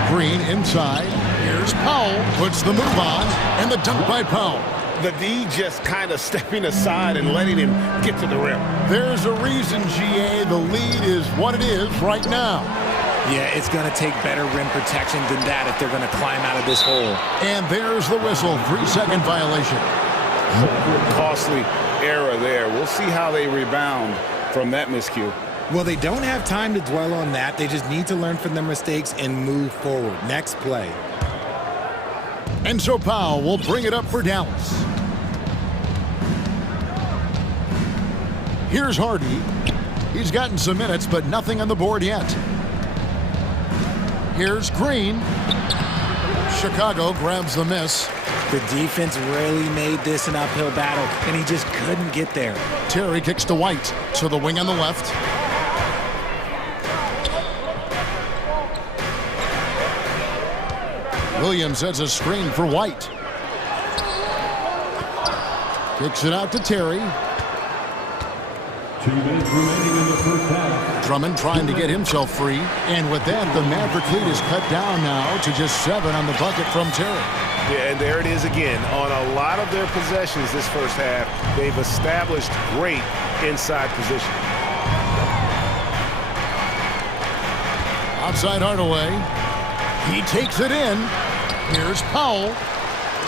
Green inside. Here's Powell. Puts the move on, and the dunk by Powell. The D just kind of stepping aside and letting him get to the rim. There's a reason, GA. The lead is what it is right now. Yeah, it's going to take better rim protection than that if they're going to climb out of this hole. And there's the whistle. 3-second violation. Costly error there. We'll see how they rebound from that miscue. Well, they don't have time to dwell on that. They just need to learn from their mistakes and move forward. Next play. And so Powell will bring it up for Dallas. Here's Hardy. He's gotten some minutes, but nothing on the board yet. Here's Green. Chicago grabs the miss. The defense really made this an uphill battle, and he just couldn't get there. Terry kicks to White, to the wing on the left. Williams has a screen for White. Kicks it out to Terry. 2 minutes remaining in the first half. Drummond trying to get himself free. And with that, the Maverick lead is cut down now to just 7 on the bucket from Terry. Yeah, and there it is again. On a lot of their possessions this first half, they've established great inside position. Outside Hardaway. He takes it in. Here's Powell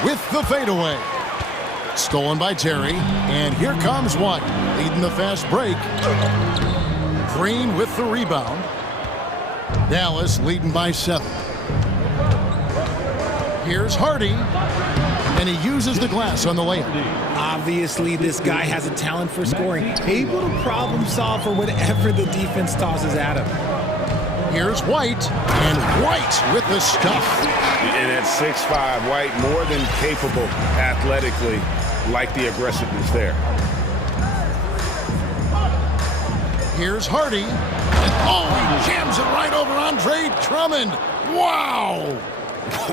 with the fadeaway. Stolen by Terry. And here comes White, leading the fast break. Green with the rebound. Dallas leading by 7. Here's Hardy, and he uses the glass on the layup. Obviously, this guy has a talent for scoring, able to problem solve for whatever the defense tosses at him. Here's White, and White with the stuff. And at 6'5", White more than capable athletically, like the aggressiveness there. Here's Hardy, and oh, he jams it right over Andre Drummond. Wow!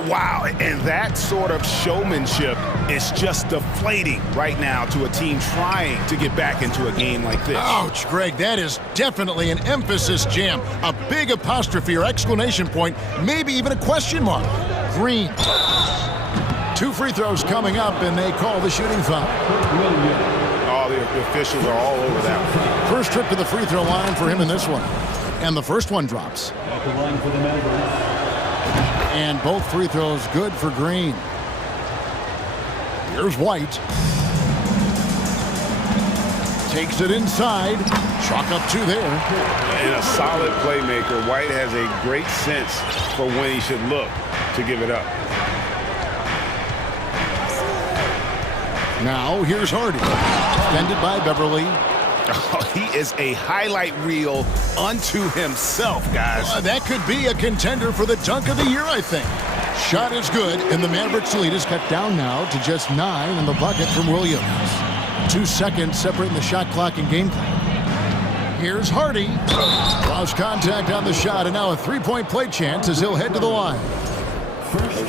Wow, and that sort of showmanship is just deflating right now to a team trying to get back into a game like this. Ouch, Greg, that is definitely an emphasis jam. A big apostrophe or exclamation point, maybe even a question mark. Green. 2 free throws coming up, and they call the shooting foul. Oh, the officials are all over that. First trip to the free throw line for him in this one. And the first one drops. At the line for the Mavericks. And both free throws good for Green. Here's White. Takes it inside. Chalk up 2 there. And a solid playmaker. White has a great sense for when he should look to give it up. Now here's Hardy. Defended by Beverly. Oh, he is a highlight reel unto himself, guys. That could be a contender for the dunk of the year, I think. Shot is good, and the Mavericks lead is cut down now to just 9 in the bucket from Williams. 2 seconds separating the shot clock and game clock. Here's Hardy. Lost contact on the shot, and now a 3-point play chance as he'll head to the line.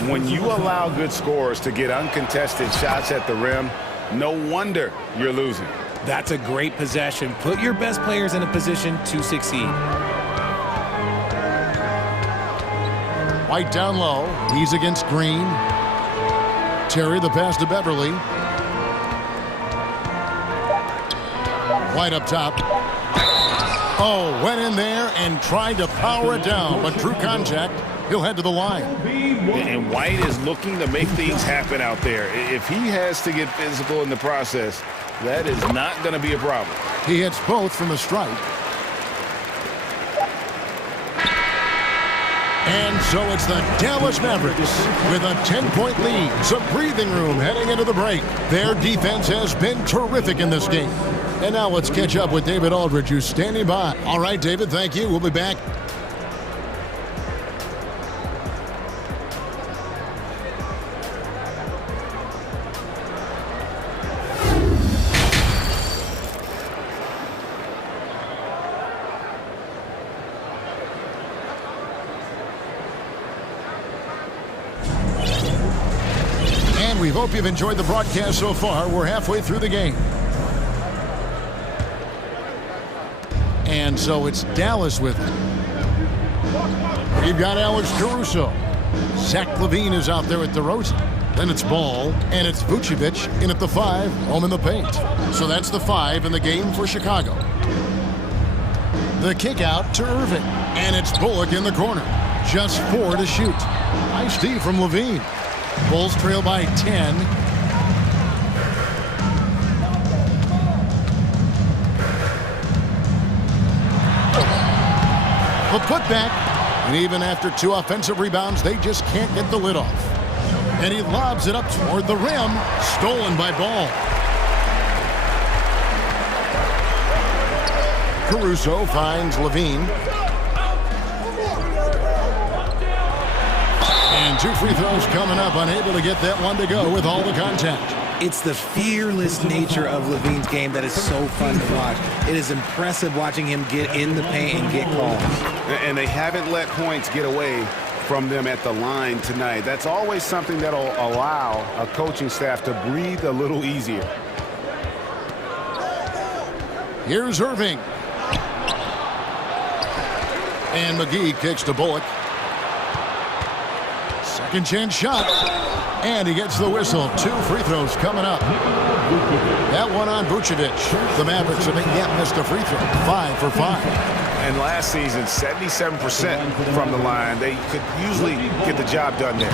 When you allow good scorers to get uncontested shots at the rim, no wonder you're losing. That's a great possession. Put your best players in a position to succeed. White down low. He's against Green. Terry the pass to Beverly. White up top. Oh, went in there and tried to power it down, but drew contact. He'll head to the line. And White is looking to make things happen out there. If he has to get physical in the process, that is not going to be a problem. He hits both from the stripe. And so it's the Dallas Mavericks with a 10-point lead. Some breathing room heading into the break. Their defense has been terrific in this game. And now let's catch up with David Aldridge, who's standing by. All right, David, thank you. We'll be back. We hope you've enjoyed the broadcast so far. We're halfway through the game. And so it's Dallas with it. We've got Alex Caruso. Zach LaVine is out there at DeRozan. Then it's Ball, and it's Vucevic in at the 5, home in the paint. So that's the 5 in the game for Chicago. The kick out to Irving, and it's Bullock in the corner. Just 4 to shoot. Nice D from LaVine. Bulls trail by 10. The putback. And even after 2 offensive rebounds, they just can't get the lid off. And he lobs it up toward the rim. Stolen by Ball. Caruso finds LaVine. And And 2 free throws coming up, unable to get that one to go with all the contact. It's the fearless nature of Levine's game that is so fun to watch. It is impressive watching him get in the paint and get calls. And they haven't let points get away from them at the line tonight. That's always something that'll allow a coaching staff to breathe a little easier. Here's Irving. And McGee kicks to Bullock. Second chance shot. And he gets the whistle. 2 free throws coming up. That one on Vucevic. The Mavericks have yet missed a free throw. 5 for 5. And last season, 77% from the line. They could usually get the job done there.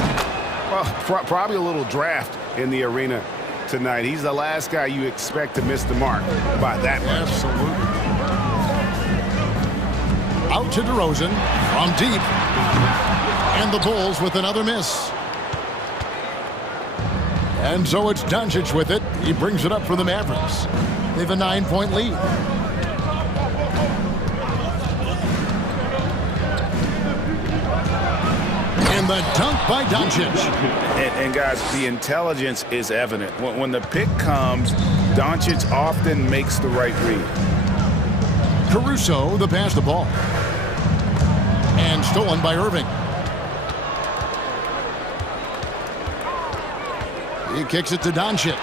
Well, probably a little draft in the arena tonight. He's the last guy you expect to miss the mark by that much. Absolutely. Out to DeRozan from deep. And the Bulls with another miss. And so it's Doncic with it. He brings it up for the Mavericks. They have a 9-point lead. And the dunk by Doncic. And guys, the intelligence is evident. When the pick comes, Doncic often makes the right read. Caruso, the pass the ball. And stolen by Irving. He kicks it to Doncic.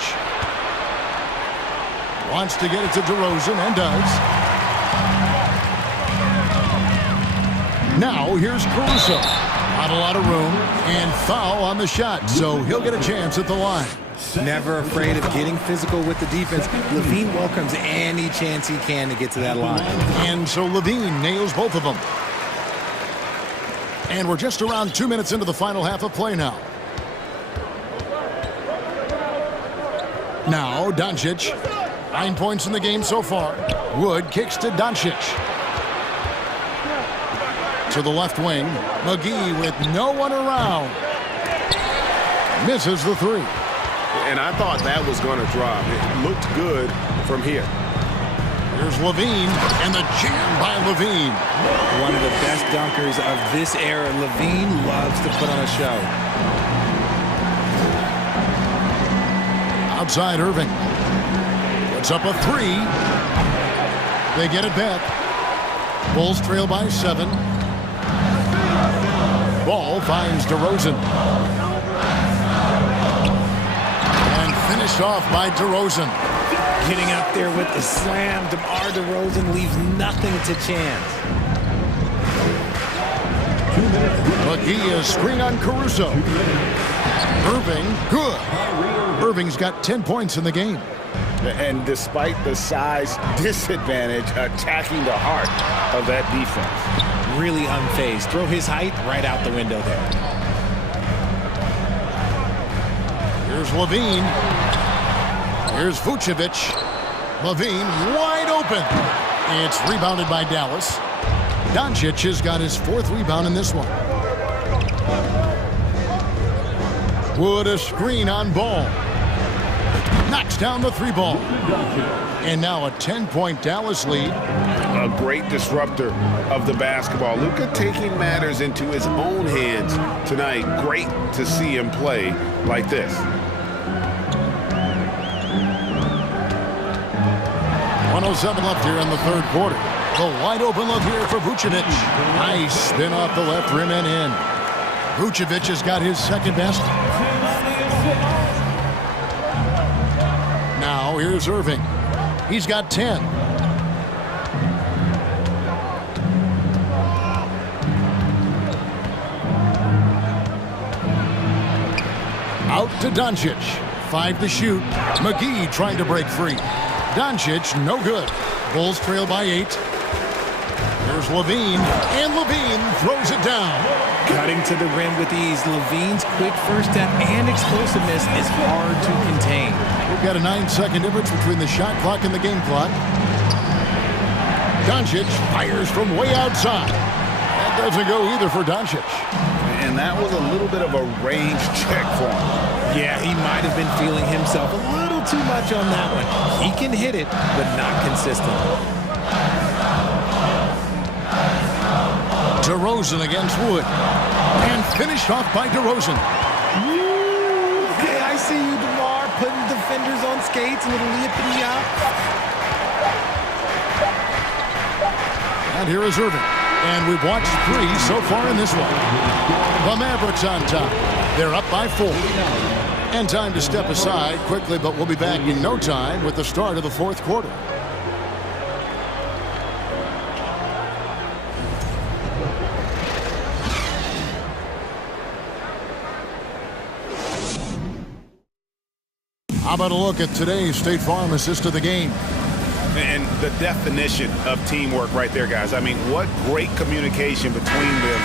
Wants to get it to DeRozan and does. Now here's Caruso. Not a lot of room and foul on the shot, so he'll get a chance at the line. Never afraid of getting physical with the defense. Levine welcomes any chance he can to get to that line. And so Levine nails both of them. And we're just around 2 minutes into the final half of play now. Now Doncic, 9 points in the game so far. Wood kicks to Doncic. To the left wing, McGee with no one around. Misses the 3. And I thought that was going to drop. It looked good from here. Here's Levine, and the jam by Levine. One of the best dunkers of this era. Levine loves to put on a show. Outside Irving. Puts up a 3. They get it back. Bulls trail by 7. Ball finds DeRozan. And finished off by DeRozan. Getting up there with the slam. DeMar DeRozan leaves nothing to chance. McGee is screen on Caruso. Irving, good. Irving's got 10 points in the game. And despite the size disadvantage, attacking the heart of that defense. Really unfazed. Throw his height right out the window there. Here's Levine. Here's Vucevic. Levine wide open. It's rebounded by Dallas. Doncic has got his 4th rebound in this one. Wood a screen on Ball. Knocks down the 3 ball. And now a 10-point Dallas lead. A great disruptor of the basketball. Luka taking matters into his own hands tonight. Great to see him play like this. 1:07 left here in the 3rd quarter. The wide open look here for Vucevic. Nice spin off the left rim and in. Vucevic has got his 2nd best. Now here's Irving. He's got 10. Out to Doncic. 5 to shoot. McGee trying to break free. Doncic, no good. Bulls trail by 8. Here's Levine, and Levine throws it down. Cutting to the rim with ease. Levine's quick first step and explosiveness is hard to contain. We've got a 9-second difference between the shot clock and the game clock. Doncic fires from way outside. That doesn't go either for Doncic. And that was a little bit of a range check for him. Yeah, he might have been feeling himself a little too much on that one. He can hit it, but not consistently. DeRozan against Wood. And finished off by DeRozan. Okay, I see you, DeMar, putting defenders on skates, a little lippity-yop. And here is Irving. And we've watched 3 so far in this one. The Mavericks on top. They're up by 4. And time to step aside quickly, but we'll be back in no time with the start of the 4th quarter. How about a look at today's State Farm assist of the game? And the definition of teamwork right there, guys. I mean, what great communication between them,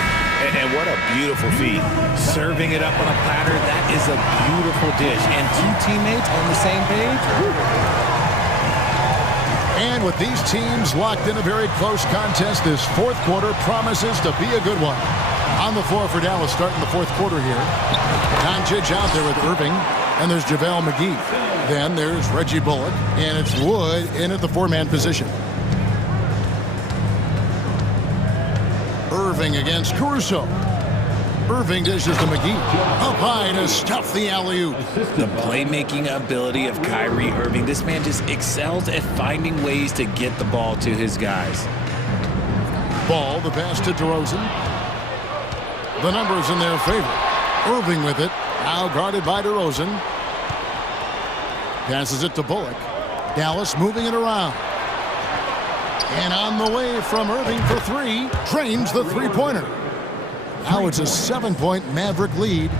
and what a beautiful feed. Serving it up on a platter, that is a beautiful dish. And 2 teammates on the same page. And with these teams locked in a very close contest, this 4th quarter promises to be a good one. On the floor for Dallas starting the 4th quarter here. Doncic out there with Irving. And there's JaVale McGee. Then there's Reggie Bullock. And it's Wood in at the 4-man position. Irving against Caruso. Irving dishes to McGee. Up high to stuff the alley-oop. The playmaking ability of Kyrie Irving. This man just excels at finding ways to get the ball to his guys. Ball, the pass to DeRozan. The numbers in their favor. Irving with it. Now guarded by DeRozan. Passes it to Bullock. Dallas moving it around. And on the way from Irving for 3. Drains the 3-pointer. Now it's a 7-point Maverick lead.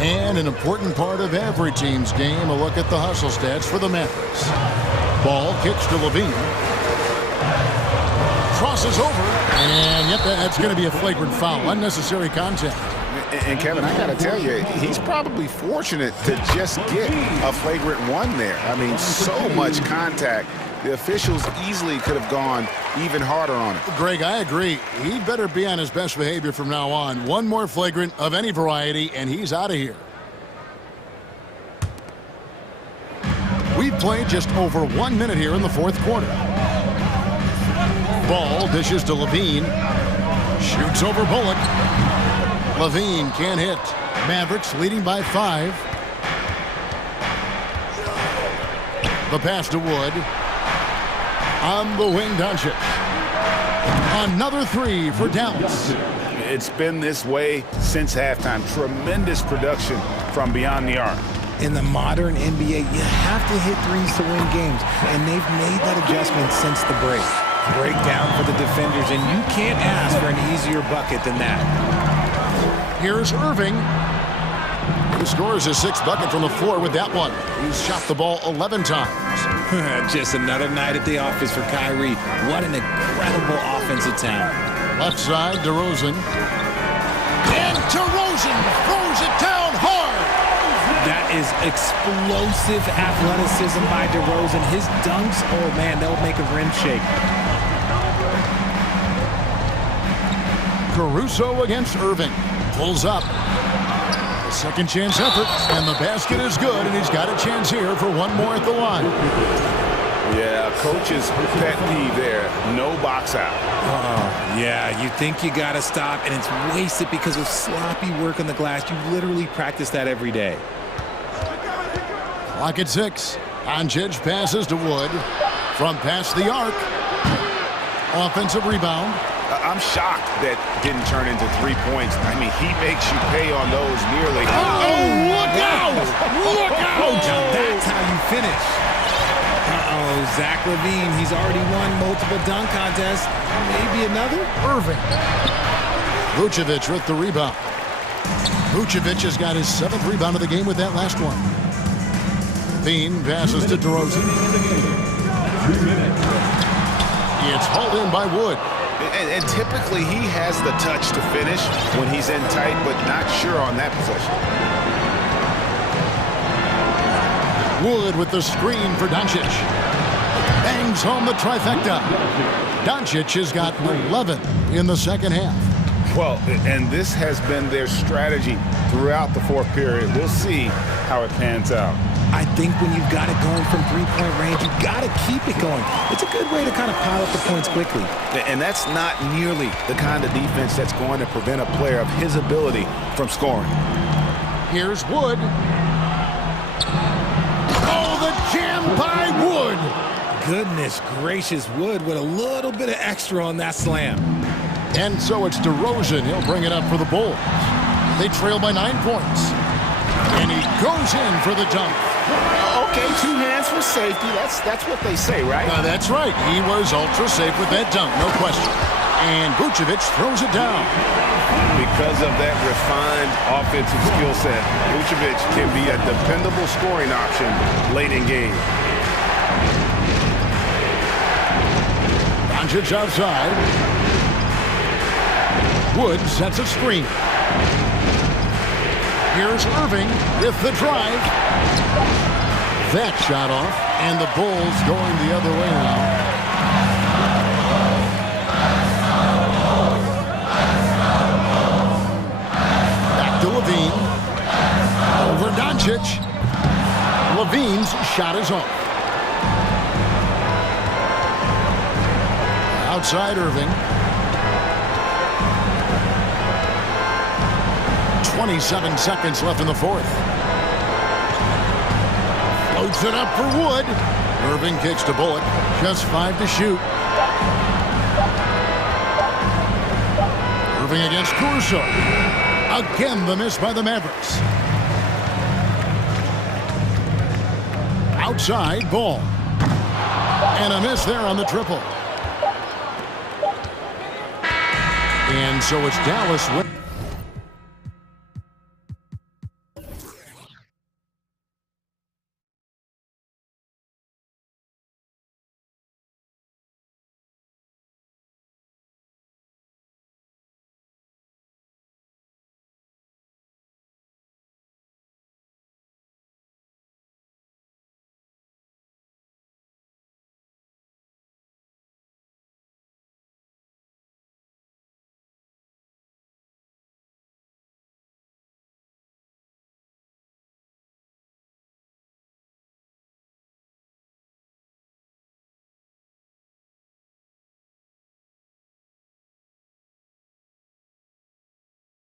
And an important part of every team's game, a look at the hustle stats for the Mavericks. Ball kicks to Levine. Crosses over. And yep, that's going to be a flagrant foul. Unnecessary contact. And Kevin, I got to tell you, he's probably fortunate to just get a flagrant 1 there. I mean, so much contact. The officials easily could have gone even harder on it. Greg, I agree. He'd better be on his best behavior from now on. 1 more flagrant of any variety, and he's out of here. We've played just over 1 minute here in the 4th quarter. Ball dishes to Levine. Shoots over Bullock. Levine can't hit. Mavericks leading by 5. The pass to Wood. On the wing, Doncic. Another 3 for Dallas. It's been this way since halftime. Tremendous production from beyond the arc. In the modern NBA, you have to hit 3s to win games, and they've made that adjustment since the break. Breakdown for the defenders, and you can't ask for an easier bucket than that. Here's Irving. He scores his 6th bucket from the floor with that one. He's shot the ball 11 times. Just another night at the office for Kyrie. What an incredible offensive talent. Left side, DeRozan. And DeRozan throws it down hard. That is explosive athleticism by DeRozan. His dunks, oh man, they'll make a rim shake. Caruso against Irving. Pulls up. A second chance effort, and the basket is good, and he's got a chance here for 1 more at the line. Yeah, coach's pet peeve there. No box out. Yeah, you think you got to stop, and it's wasted because of sloppy work on the glass. You literally practice that every day. Clock at 6. Doncic passes to Wood. From past the arc. Offensive rebound. I'm shocked that didn't turn into 3 points. I mean, he makes you pay on those nearly. Oh, look out! Look out! Now that's how you finish. Zach LaVine, he's already won multiple dunk contests. Maybe another? Irving. Vucevic with the rebound. Vucevic has got his 7th rebound of the game with that last one. Bean passes to DeRozan. It's hauled in by Wood. And typically he has the touch to finish when he's in tight, but not sure on that possession. Wood with the screen for Doncic. Bangs home the trifecta. Doncic has got 11 in the 2nd half. Well, and this has been their strategy throughout the 4th period. We'll see how it pans out. I think when you've got it going from three-point range, you've got to keep it going. It's a good way to kind of pile up the points quickly. And that's not nearly the kind of defense that's going to prevent a player of his ability from scoring. Here's Wood. Oh, the jam by Wood. Goodness gracious, Wood with a little bit of extra on that slam. And so it's DeRozan. He'll bring it up for the Bulls. They trail by 9 points. And he goes in for the dunk. Okay, 2 hands for safety. That's what they say, right? That's right. He was ultra safe with that dunk, no question. And Vucevic throws it down. Because of that refined offensive skill set, Vucevic can be a dependable scoring option late in game. Doncic outside. Wood sets a screen. Here's Irving with the drive. That shot off, and the Bulls going the other way now. Back to Levine. Over Doncic. Levine's shot is off. Outside Irving. 27 seconds left in the fourth. Floats it up for Wood. Irving kicks to Bullock. Just 5 to shoot. Irving against Caruso. Again, the miss by the Mavericks. Outside, Ball. And a miss there on the triple. And so it's Dallas.